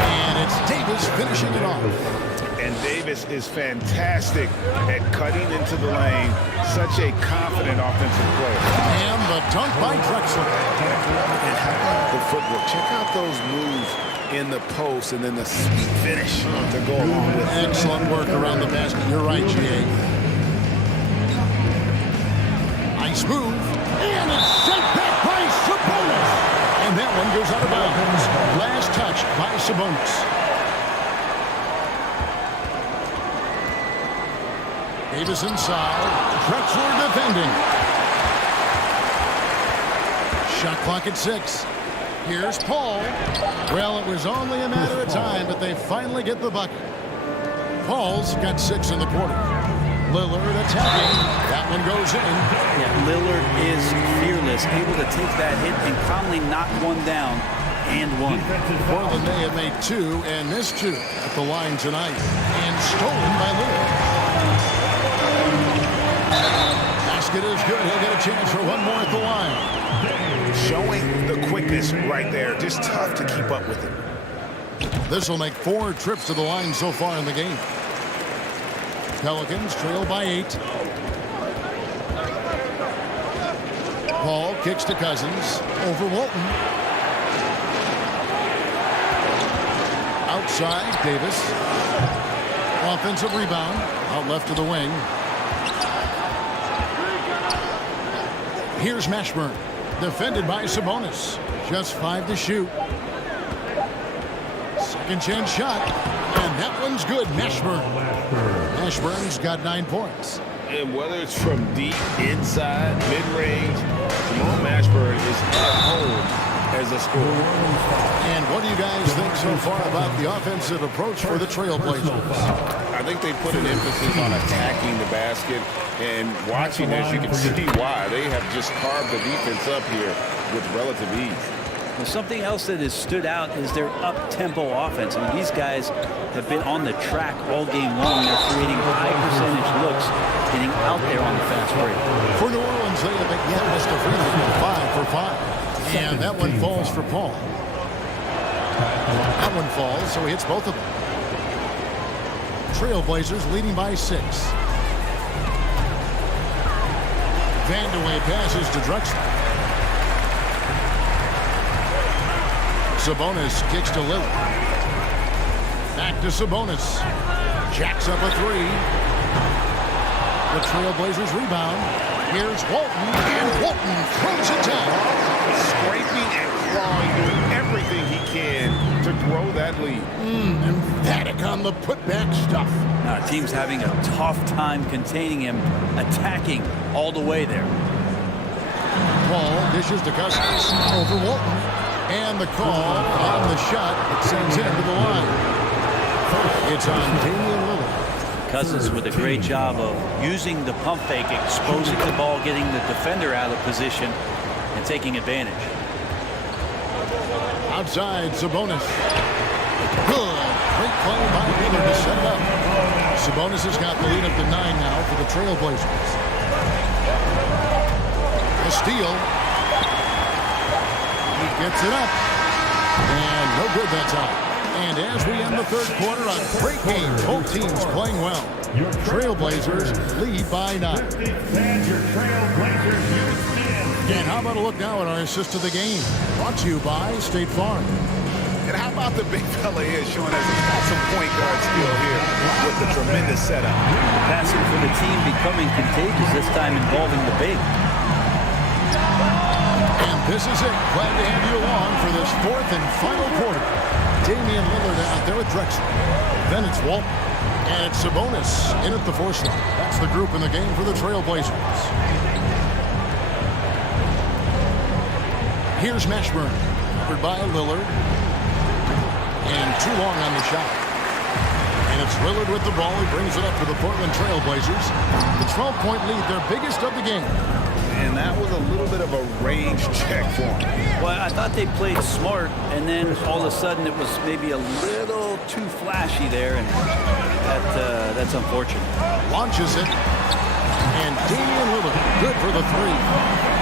And it's Davis finishing it off. And Davis is fantastic at cutting into the lane. Such a confident offensive player. And the dunk by Drexler. And how about the footwork? Check out those moves in the post and then the sweet finish to go along with it. Excellent work around the basket. You're right, G.A. Nice move. And it's sent back by Sabonis. And that one goes out of bounds. Last touch by Sabonis. Davis inside. Drexler defending. Shot clock at 6. Here's Paul. Well, it was only a matter of time, but they finally get the bucket. Paul's got 6 in the quarter. Lillard attacking. That one goes in. Yeah, Lillard is fearless, able to take that hit and calmly knock one down and one. Portland may have made 2 and missed 2 at the line tonight. And stolen by Lillard. Basket is good. He'll get a chance for one more at the line. Showing the quickness right there. Just tough to keep up with it. This will make 4 trips to the line so far in the game. Pelicans trail by 8. Paul kicks to Cousins. Over Walton. Outside, Davis. Offensive rebound. Out left to the wing. Here's Mashburn. Defended by Sabonis. Just 5 to shoot. Second chance shot. And that one's good. Mashburn. Mashburn's got 9 points. And whether it's from deep, inside, mid-range, Jamal Mashburn is at home as a scorer. And What do you guys think so far about the offensive approach for the Trailblazers? I think they put an emphasis on attacking the basket, and watching this, you can see why. They have just carved the defense up here with relative ease. Well, something else that has stood out is their up-tempo offense. I mean, these guys have been on the track all game long. They're creating high-percentage looks, getting out there on the fast break. For New Orleans, they have McNabb to free throw 5 for 5. And that one falls for Paul. That one falls, so he hits both of them. Trailblazers leading by 6. Vandeweghe passes to Drexler. Sabonis kicks to Lillard. Back to Sabonis. Jacks up a 3. The Trailblazers rebound. Here's Walton, and Walton throws it down. Scraping and clawing, doing everything he can to grow that lead. Emphatic on the putback stuff. Now, team's having a tough time containing him, attacking all the way there. Paul dishes to Cousins over Walton. And the call on the shot that sends him to the line. It's on Damian Lillard. Cousins with a great job of using the pump fake, exposing the ball, getting the defender out of position, and taking advantage. Outside, Sabonis. Good. Great play by Lillard to set it up. Sabonis has got the lead up to 9 now for the Trailblazers. A steal. He gets it up. And no good that time. And as we end the third quarter, a great game. Both teams playing well. Trailblazers lead by 9. And how about a look now at our assist of the game? Brought to you by State Farm. And how about the big fella here showing us he's got some point guard skill here with the tremendous setup. Passing for the team becoming contagious, this time involving the big. And this is it. Glad to have you along for this fourth and final quarter. Damian Lillard out there with Drexler. Then it's Walton. And it's Sabonis in at the 4 slot. That's the group in the game for the Trailblazers. Here's Mashburn. Covered by Lillard. And too long on the shot. And it's Lillard with the ball. He brings it up to the Portland Trailblazers. The 12-point lead, their biggest of the game. And that was a little bit of a range check for him. Well, I thought they played smart, and then all of a sudden it was maybe a little too flashy there, and that's unfortunate. Launches it. And Damian Lillard, good for the 3.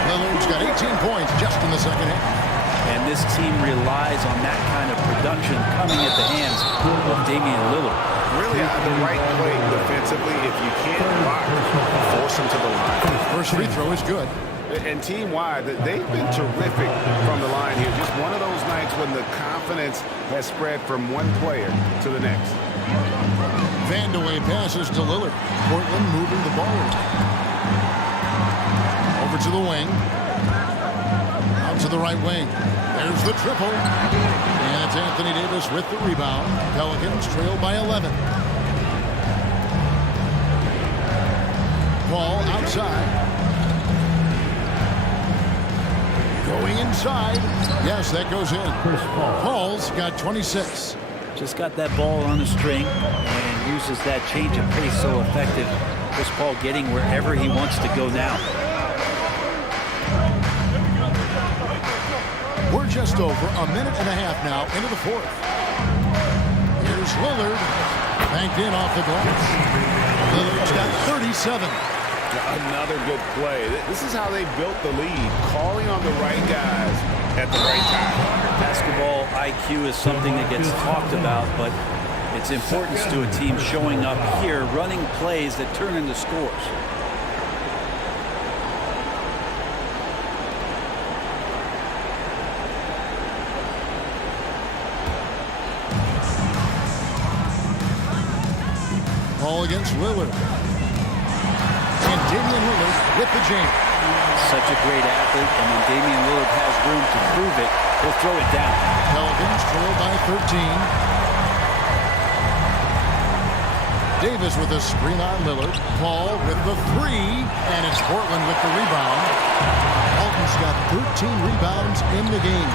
Lillard's got 18 points just in the second half. And this team relies on that kind of production coming at the hands of Damian Lillard. Really the right play defensively. If you can't block, force him to the line. First free throw is good. And team-wide, they've been terrific from the line here. Just one of those nights when the confidence has spread from one player to the next. Vandeweghe passes to Lillard. Portland moving the ball over to the wing. Out to the right wing. There's the triple. And it's Anthony Davis with the rebound. Pelicans trail by 11. Paul outside. Going inside. Yes, that goes in. Paul's got 26. Just got that ball on a string and uses that change of pace so effective. Chris Paul getting wherever he wants to go now. We're just over a minute and a half now into the fourth. Here's Lillard. Banked in off the glass. Lillard's got 37. Another good play. This is how they built the lead, calling on the right guys at the right time. Basketball IQ is something that gets talked about, but its importance to a team showing up here, running plays that turn into scores. Ball against Lillard. And Damian Lillard with the jam. Such a great athlete, and when Damian Lillard has room to prove it, he'll throw it down. Pelicans trail by 13. Davis with a screen on Lillard. Paul with the 3, and it's Portland with the rebound. Walton He's got 13 rebounds in the game.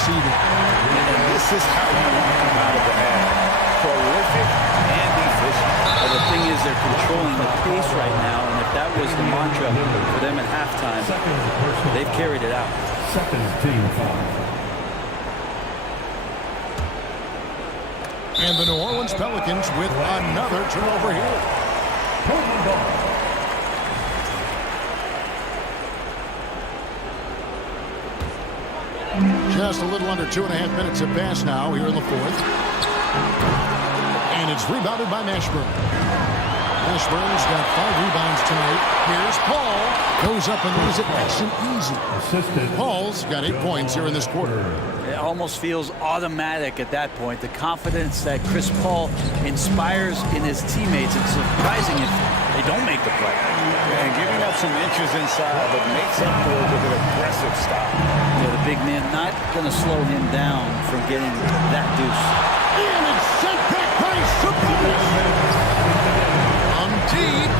Seeded. And this is how you want to come out of the half. Prolific and efficient. Well, the thing is, they're controlling the pace right now, and if that was the mantra for them at halftime, they've carried it out. Second team foul. And the New Orleans Pelicans with another turnover here. Just a little under 2.5 minutes have passed now here in the fourth. And it's rebounded by Mashburn. Mashburn's got 5 rebounds tonight. Here's Paul. Goes up and lays it nice and easy. Paul's got 8 points here in this quarter. It almost feels automatic at that point. The confidence that Chris Paul inspires in his teammates. It's surprising if they don't make the play. And giving up some inches inside, but makes up for it with an aggressive stop. Yeah, the big man not going to slow him down from getting that deuce. And it's sent back by Sabonis. On deep.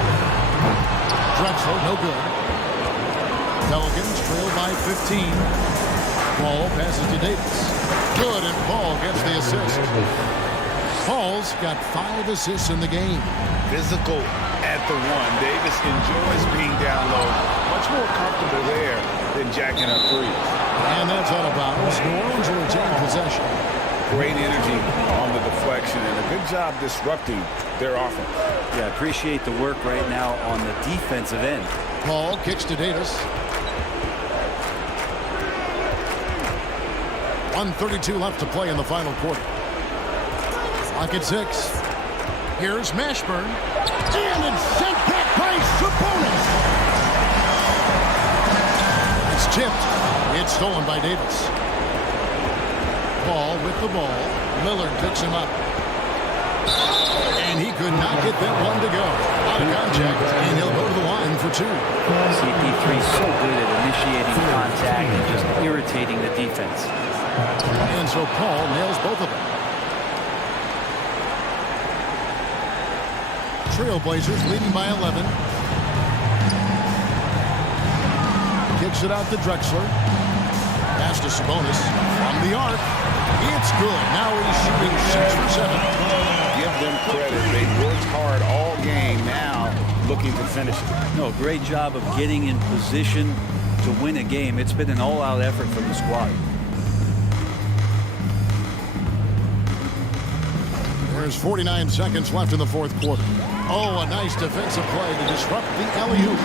Drexler, no good. Pelicans trail by 15. Paul passes to Davis. Good, and Paul gets the assist. Paul's got 5 assists in the game. Physical at the one. Davis enjoys being down low. Much more comfortable there than jacking up threes. And that's out of bounds. New Orleans will retain possession. Great energy on the deflection and a good job disrupting their offense. Yeah, I appreciate the work right now on the defensive end. Paul kicks to Davis. 1:32 left to play in the final quarter. Clock at 6. Here's Mashburn. And it's sent back by Sabonis. It's tipped. It's stolen by Davis. Paul with the ball. Lillard picks him up. And he could not get that one to go. Out of contact, and he'll go to the line for 2. CP3 is so good at initiating contact and just irritating the defense. And so Paul nails both of them. Trailblazers leading by 11. Kicks it out to Drexler. Pass to Sabonis from the arc. It's good. Now he's shooting 6 for 7. Give them credit. They worked hard all game. Now looking to finish it. No, great job of getting in position to win a game. It's been an all-out effort from the squad. There's 49 seconds left in the fourth quarter. Oh, a nice defensive play to disrupt the alley-oop.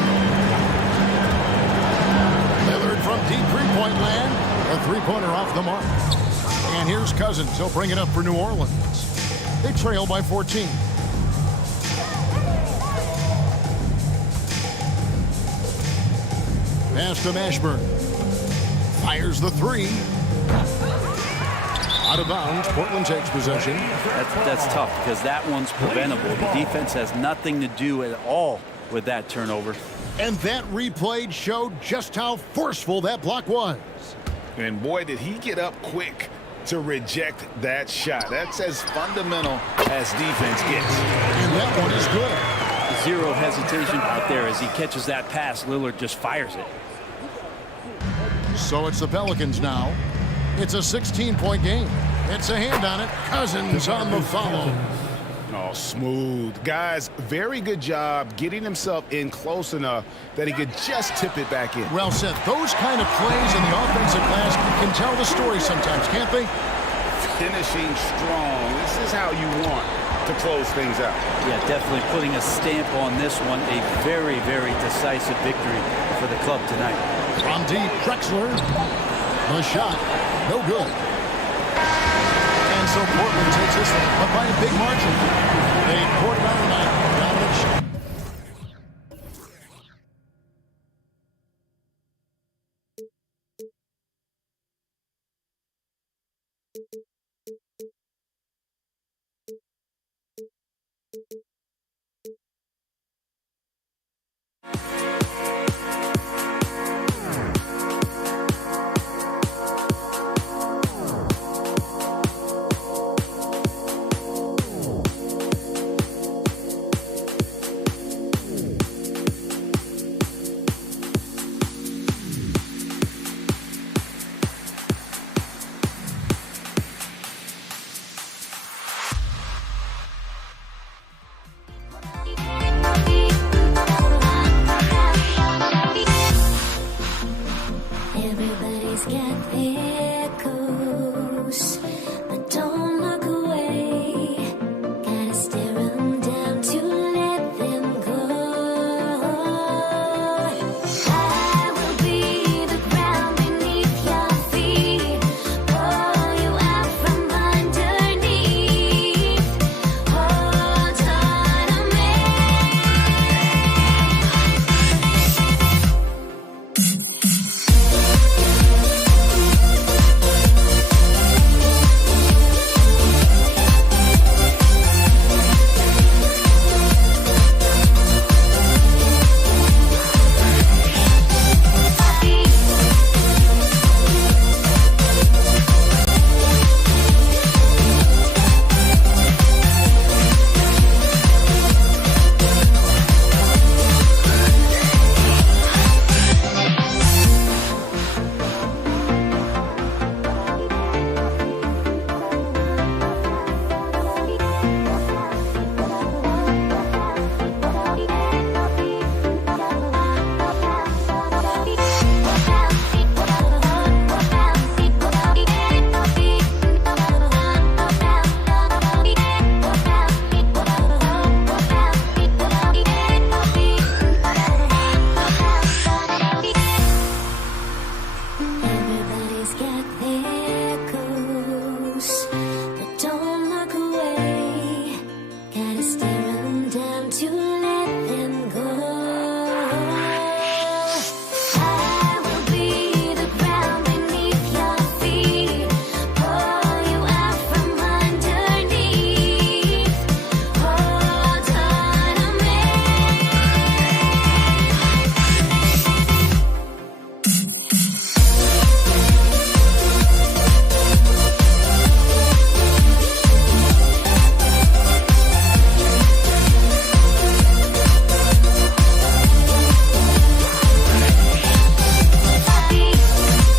Lillard from deep three-point land. A three-pointer off the mark. And here's Cousins. He'll bring it up for New Orleans. They trail by 14. Pass to Mashburn. Fires the 3. Out of bounds. Portland takes possession. That's tough because that one's preventable. The defense has nothing to do at all with that turnover. And that replay showed just how forceful that block was. And boy, did he get up quick to reject that shot. That's as fundamental as defense gets. And that one is good. Zero hesitation out there as he catches that pass. Lillard just fires it. So it's the Pelicans now. It's a 16-point game. It's a hand on it. Cousins on the follow. Oh, smooth. Guys, very good job getting himself in close enough that he could just tip it back in. Well said. Those kind of plays in the offensive glass can tell the story sometimes, can't they? Finishing strong. This is how you want to close things out. Yeah, definitely putting a stamp on this one. A very, very decisive victory for the club tonight. From deep, Drexler. The shot. No good. And so Portland takes this one, but by a big margin. They poured it on tonight. Doncic